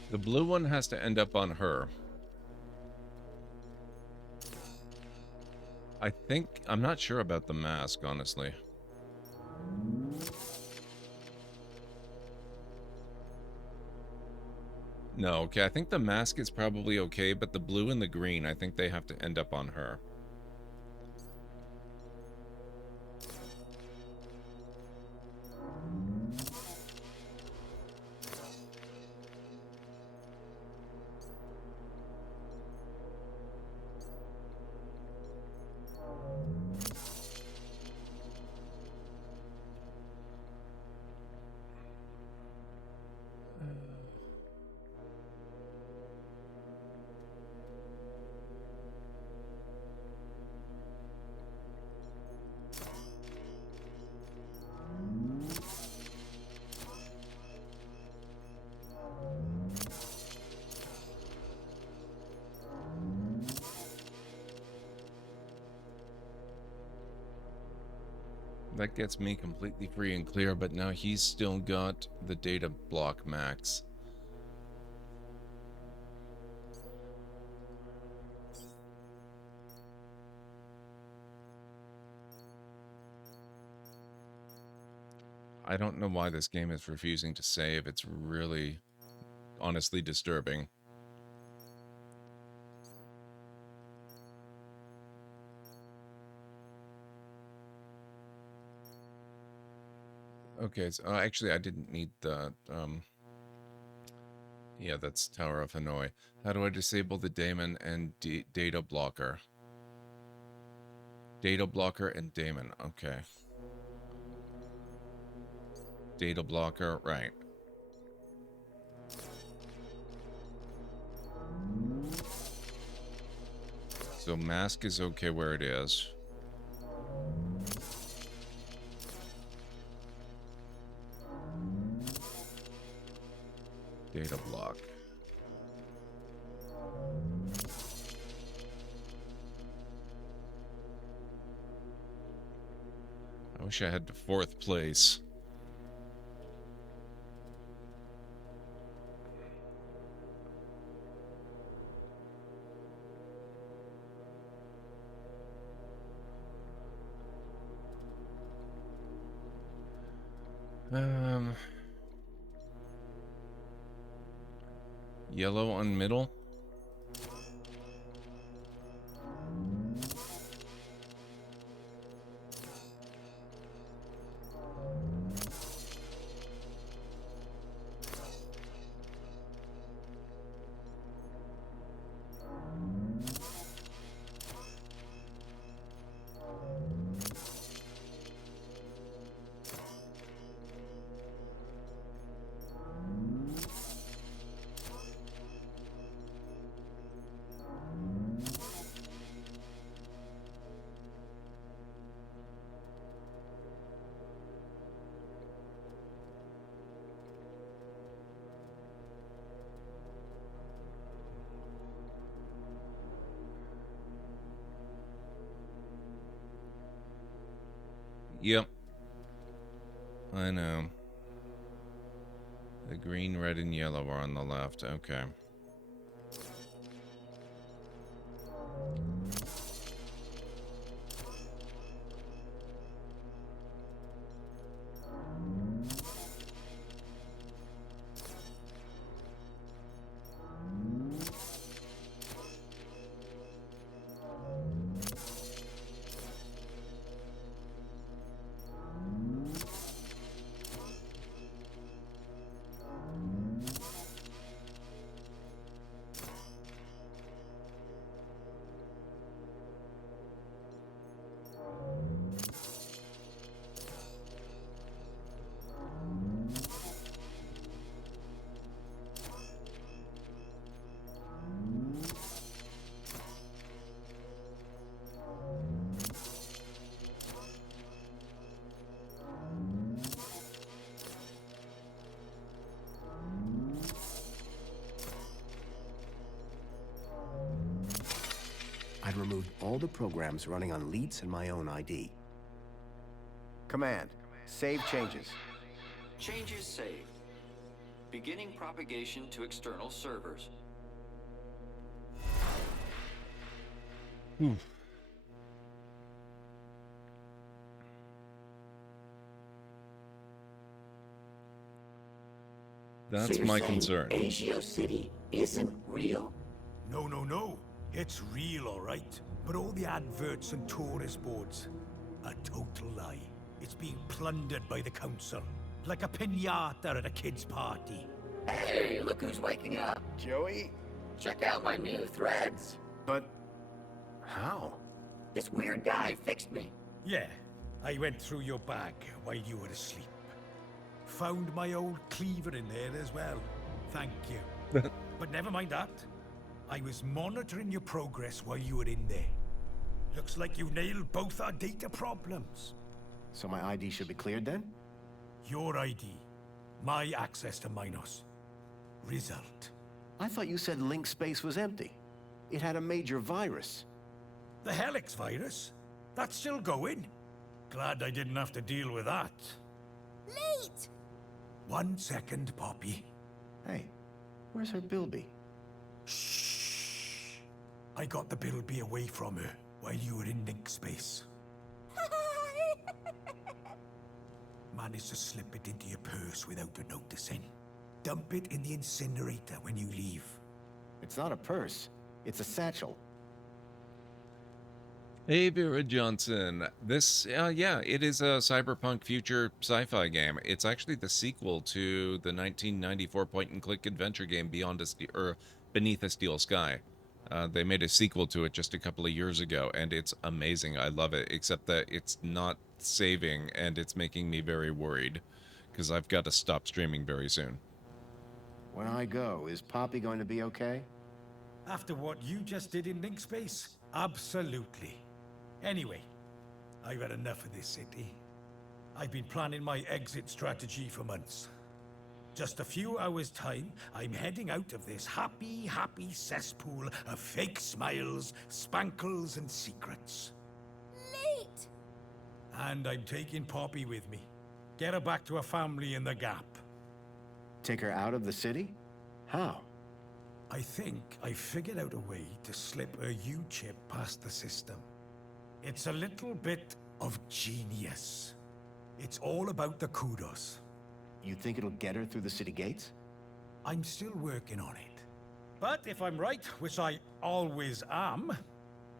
The blue one has to end up on her. I think... I'm not sure about the mask, honestly. No, okay, I think the mask is probably okay, but the blue and the green, I think they have to end up on her. That gets me completely free and clear, but now he's still got the data block max. I don't know why this game is refusing to save. It's really, honestly disturbing. Okay, so actually I didn't need the, yeah, that's Tower of Hanoi. How do I disable the daemon and data blocker? Data blocker and daemon, okay. Data blocker, right. So mask is okay where it is. Data block. I wish I had the 4th place. Yellow on middle. Yep. I know. The green, red, and yellow are on the left. Okay. I'd removed all the programs running on Leets and my own ID. Command, save changes. Changes saved. Beginning propagation to external servers. That's So you're my saying concern. Agio City isn't real? No, no, no. It's real, all right. But all the adverts and tourist boards, a total lie. It's being plundered by the council, like a piñata at a kid's party. Hey, look who's waking up. Joey? Check out my new threads. But how? This weird guy fixed me. Yeah, I went through your bag while you were asleep. Found my old cleaver in there as well. Thank you. But never mind that. I was monitoring your progress while you were in there. Looks like you nailed both our data problems. So my ID should be cleared then? Your ID. My access to Minos. Result. I thought you said link space was empty. It had a major virus. The Helix virus? That's still going? Glad I didn't have to deal with that. Late! 1 second, Poppy. Hey, where's her Bilby? Shh. I got the Bilby away from her while you were in link space. Managed to slip it into your purse without her noticing. Dump it in the incinerator when you leave. It's not a purse. It's a satchel. Hey, Vera Johnson. This, yeah, it is a cyberpunk future sci-fi game. It's actually the sequel to the 1994 point-and-click adventure game Beneath a Steel Sky. They made a sequel to it just a couple of years ago, and it's amazing. I love it, except that it's not saving, and it's making me very worried, because I've got to stop streaming very soon. When I go, is Poppy going to be okay? After what you just did in Link Space? Absolutely. Anyway, I've had enough of this city. I've been planning my exit strategy for months. Just a few hours' time, I'm heading out of this happy cesspool of fake smiles, spankles, and secrets. Late! And I'm taking Poppy with me. Get her back to her family in the Gap. Take her out of the city? How? I think I figured out a way to slip a U-chip past the system. It's a little bit of genius. It's all about the kudos. You think it'll get her through the city gates? I'm still working on it. But if I'm right, which I always am,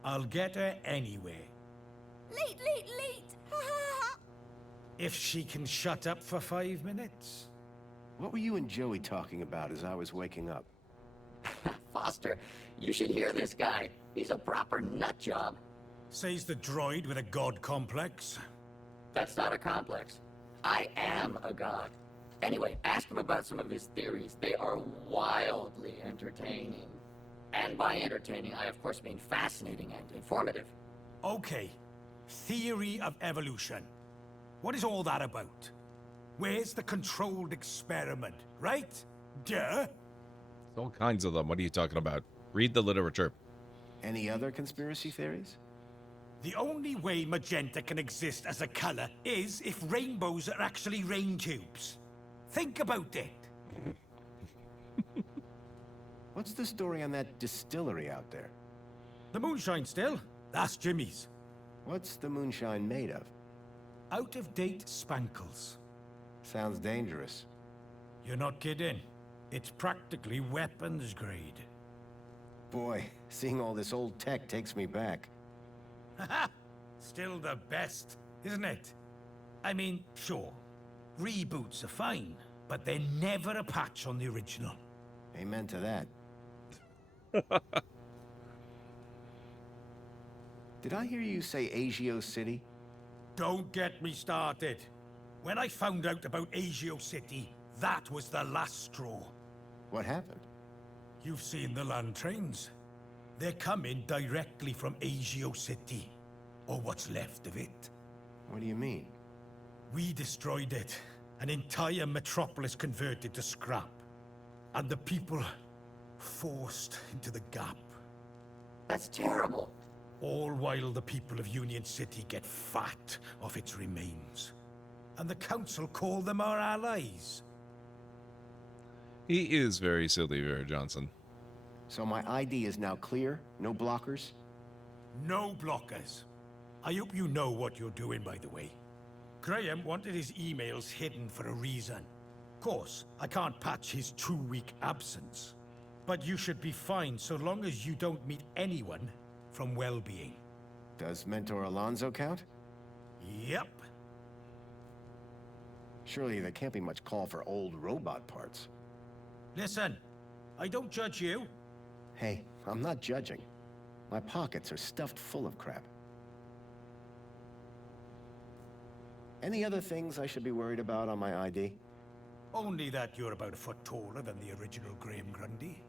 I'll get her anyway. Late! If she can shut up for 5 minutes. What were you and Joey talking about as I was waking up? Foster, you should hear this guy. He's a proper nut job. Says the droid with a god complex. That's not a complex. I am a god. Anyway, ask him about some of his theories. They are wildly entertaining. And by entertaining, I of course mean fascinating and informative. Okay. Theory of evolution. What is all that about? Where's the controlled experiment, right? Duh! All kinds of them. What are you talking about? Read the literature. Any other conspiracy theories? The only way magenta can exist as a color is if rainbows are actually rain tubes. Think about it. What's the story on that distillery out there? The moonshine still? That's Jimmy's. What's the moonshine made of? Out-of-date spankles. Sounds dangerous. You're not kidding. It's practically weapons grade. Boy, seeing all this old tech takes me back. Haha! Still the best, isn't it? I mean, sure, reboots are fine, but they're never a patch on the original. Amen to that. Did I hear you say Agio City? Don't get me started. When I found out about Agio City, that was the last straw. What happened? You've seen the land trains. They're coming directly from Agio City. Or what's left of it. What do you mean? We destroyed it. An entire metropolis converted to scrap. And the people forced into the Gap. That's terrible. All while the people of Union City get fat off its remains. And the Council call them our allies. He is very silly, Vera Johnson. So my ID is now clear? No blockers? No blockers. I hope you know what you're doing, by the way. Graham wanted his emails hidden for a reason. Of course, I can't patch his 2-week absence. But you should be fine so long as you don't meet anyone from well-being. Does Mentor Alonso count? Yep. Surely there can't be much call for old robot parts. Listen, I don't judge you. Hey, I'm not judging. My pockets are stuffed full of crap. Any other things I should be worried about on my ID? Only that you're about a foot taller than the original Graham Grundy.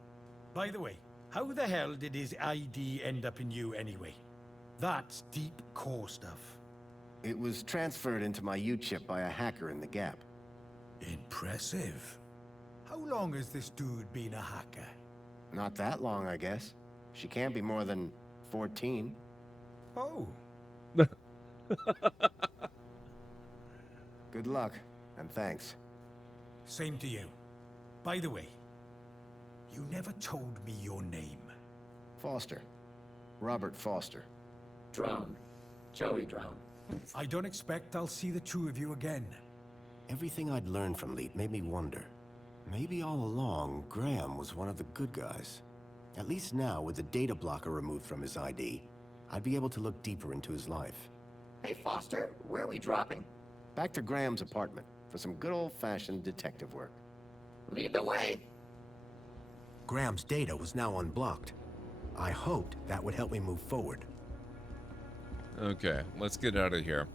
By the way, how the hell did his ID end up in you anyway? That's deep core stuff. It was transferred into my U-chip by a hacker in the Gap. Impressive. How long has this dude been a hacker? Not that long, I guess. She can't be more than 14. Oh. Good luck, and thanks. Same to you. By the way, you never told me your name. Foster. Robert Foster. Drone. Joey Drone. I don't expect I'll see the two of you again. Everything I'd learned from Leet made me wonder. Maybe all along, Graham was one of the good guys. At least now, with the data blocker removed from his ID, I'd be able to look deeper into his life. Hey, Foster, where are we dropping? Back to Graham's apartment for some good old-fashioned detective work. Lead the way. Graham's data was now unblocked. I hoped that would help me move forward. Okay, let's get out of here.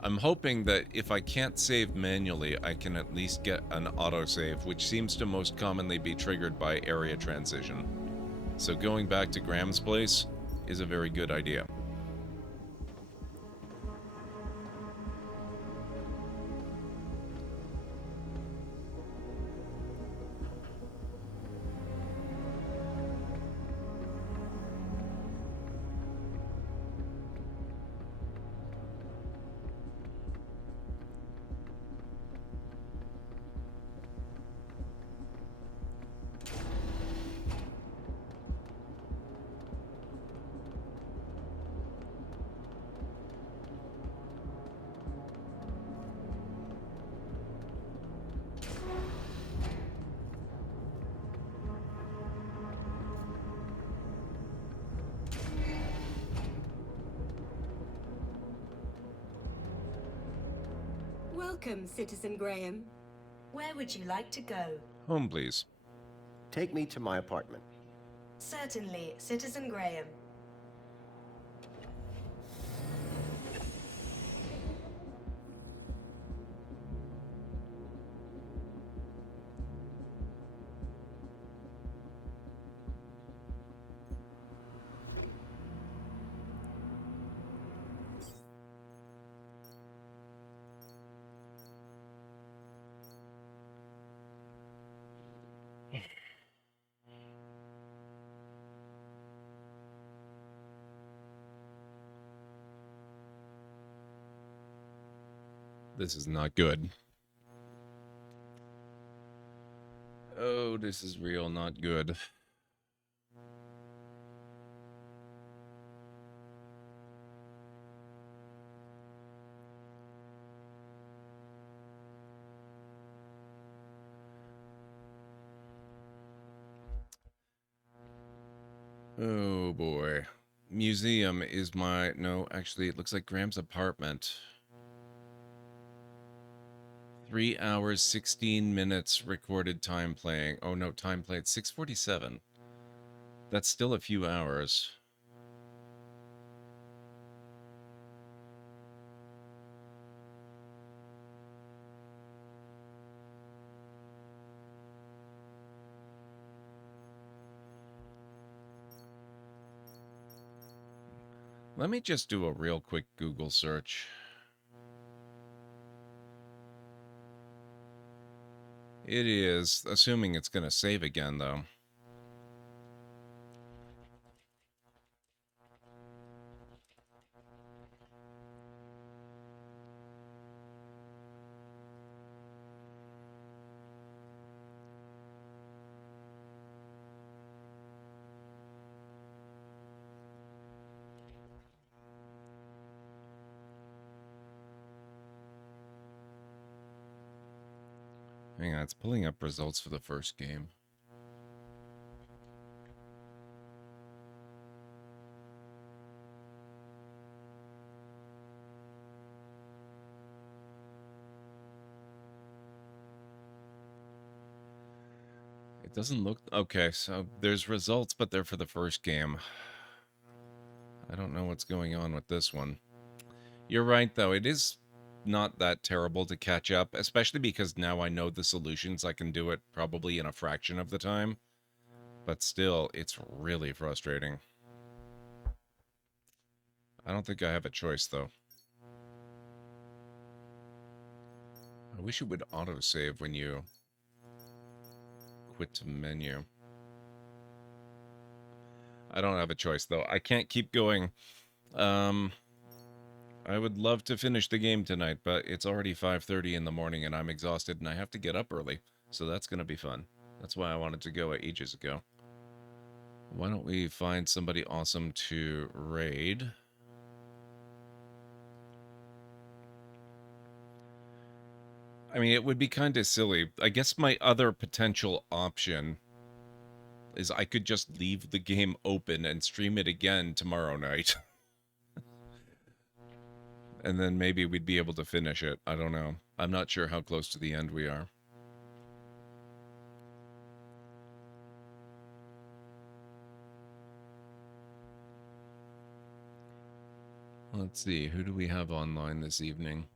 I'm hoping that if I can't save manually, I can at least get an autosave, which seems to most commonly be triggered by area transition. So going back to Graham's place is a very good idea. Welcome, Citizen Graham. Where would you like to go? Home, please. Take me to my apartment. Certainly, Citizen Graham. This is not good. Oh, this is real not good. Oh boy. Museum is my... No, actually, it looks like Graham's apartment. 3 hours, 16 minutes recorded time playing. Oh no, time played 6:47. That's still a few hours. Let me just do a real quick Google search. It is, assuming it's going to save again, though. Hang on, it's pulling up results for the first game. It doesn't look... Okay, so there's results, but they're for the first game. I don't know what's going on with this one. You're right, though. It is not that terrible to catch up, especially because now I know the solutions. I can do it probably in a fraction of the time. But still, it's really frustrating. I don't think I have a choice, though. I wish it would autosave when you quit to menu. I don't have a choice, though. I can't keep going. I would love to finish the game tonight, but it's already 5:30 in the morning and I'm exhausted and I have to get up early. So that's going to be fun. That's why I wanted to go ages ago. Why don't we find somebody awesome to raid? I mean, it would be kind of silly. I guess my other potential option is I could just leave the game open and stream it again tomorrow night. And then maybe we'd be able to finish it. I don't know. I'm not sure how close to the end we are. Let's see. Who do we have online this evening?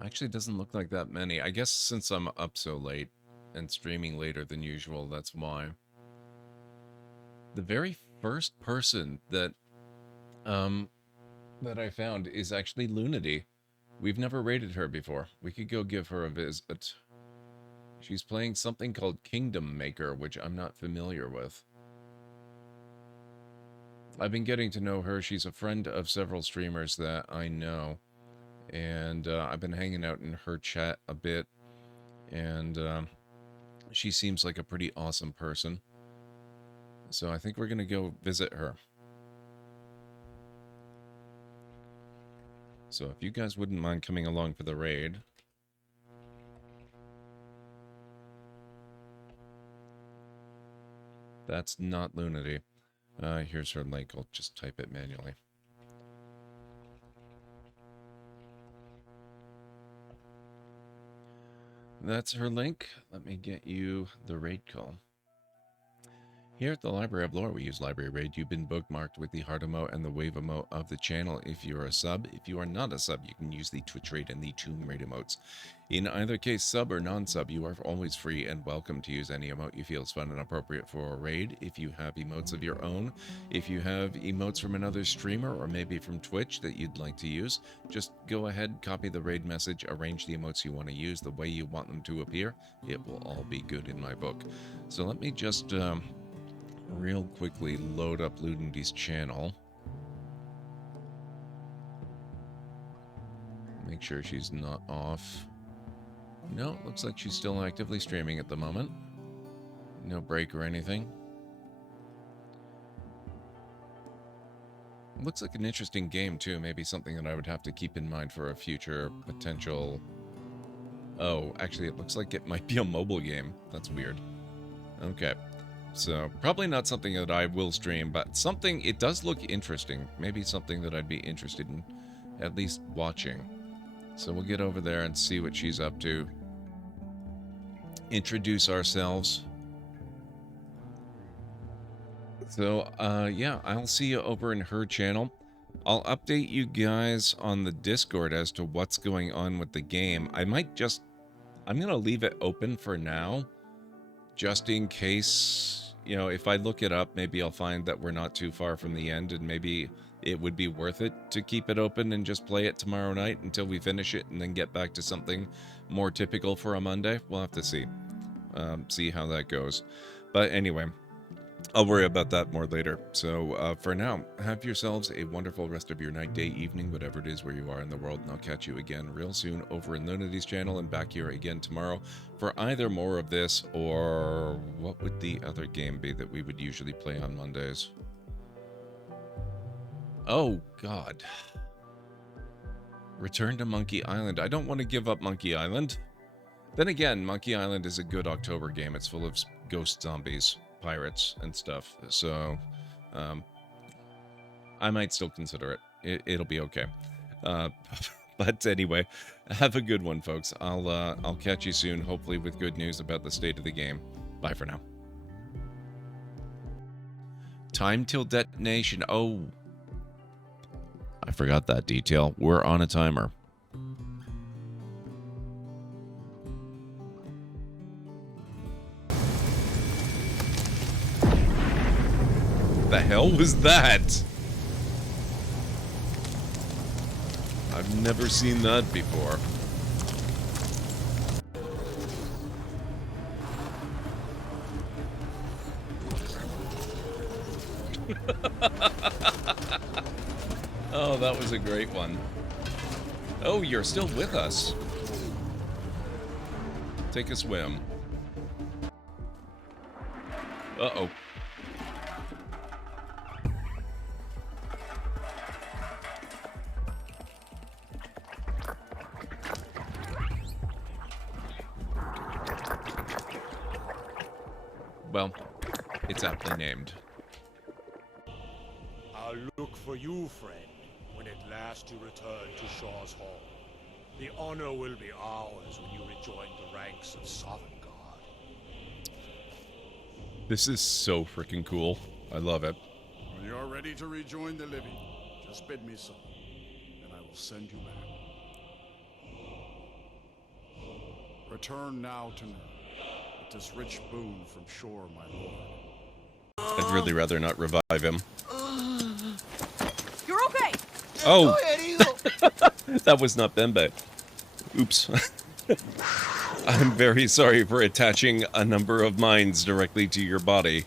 I Actually, it doesn't look like that many. I guess since I'm up so late and streaming later than usual, that's why. The very first person that I found is actually Lunity. We've never raided her before. We could go give her a visit. She's playing something called Kingdom Maker, which I'm not familiar with. I've been getting to know her. She's a friend of several streamers that I know. And I've been hanging out in her chat a bit. And she seems like a pretty awesome person. So I think we're going to go visit her. So if you guys wouldn't mind coming along for the raid. That's not Lunity. Here's her link. I'll just type it manually. That's her link. Let me get you the raid call. Here at the Library of Lore, we use Library Raid. You've been bookmarked with the heart emote and the wave emote of the channel if you're a sub. If you are not a sub, you can use the Twitch Raid and the Tomb Raid emotes. In either case, sub or non-sub, you are always free and welcome to use any emote you feel is fun and appropriate for a raid. If you have emotes of your own, if you have emotes from another streamer or maybe from Twitch that you'd like to use, just go ahead, copy the raid message, arrange the emotes you want to use the way you want them to appear. It will all be good in my book. So let me just real quickly load up Lunity's channel. Make sure she's not off. No, looks like she's still actively streaming at the moment. No break or anything. Looks like an interesting game too. Maybe something that I would have to keep in mind for a future potential... Oh, actually it looks like it might be a mobile game. That's weird. Okay. So, probably not something that I will stream, but something, it does look interesting. Maybe something that I'd be interested in at least watching. So we'll get over there and see what she's up to. Introduce ourselves. So, yeah, I'll see you over in her channel. I'll update you guys on the Discord as to what's going on with the game. I'm going to leave it open for now. Just in case, you know, if I look it up, maybe I'll find that we're not too far from the end and maybe it would be worth it to keep it open and just play it tomorrow night until we finish it and then get back to something more typical for a Monday. We'll have to see. See how that goes. But anyway, I'll worry about that more later. So for now, have yourselves a wonderful rest of your night, day, evening, whatever it is where you are in the world. And I'll catch you again real soon over in Lunity's channel and back here again tomorrow for either more of this or what would the other game be that we would usually play on Mondays? Oh, God. Return to Monkey Island. I don't want to give up Monkey Island. Then again, Monkey Island is a good October game. It's full of ghost zombies, pirates, and stuff. So, I might still consider it. It'll be okay. But anyway, have a good one, folks. I'll catch you soon, hopefully with good news about the state of the game. Bye for now. Time till detonation. Oh, I forgot that detail. We're on a timer. The hell was that? I've never seen that before. Oh, that was a great one. Oh, you're still with us. Take a swim. Uh-oh. Well, it's aptly named. I'll look for you, friend, when at last you return to Shaw's Hall. The honor will be ours when you rejoin the ranks of Sovngarde. This is so freaking cool. I love it. When you're ready to rejoin the living, just bid me so, and I will send you back. Return now to me, with this rich boon from shore, my lord. I'd really rather not revive him. You're okay. Oh! That was not Bembe. Oops. I'm very sorry for attaching a number of mines directly to your body.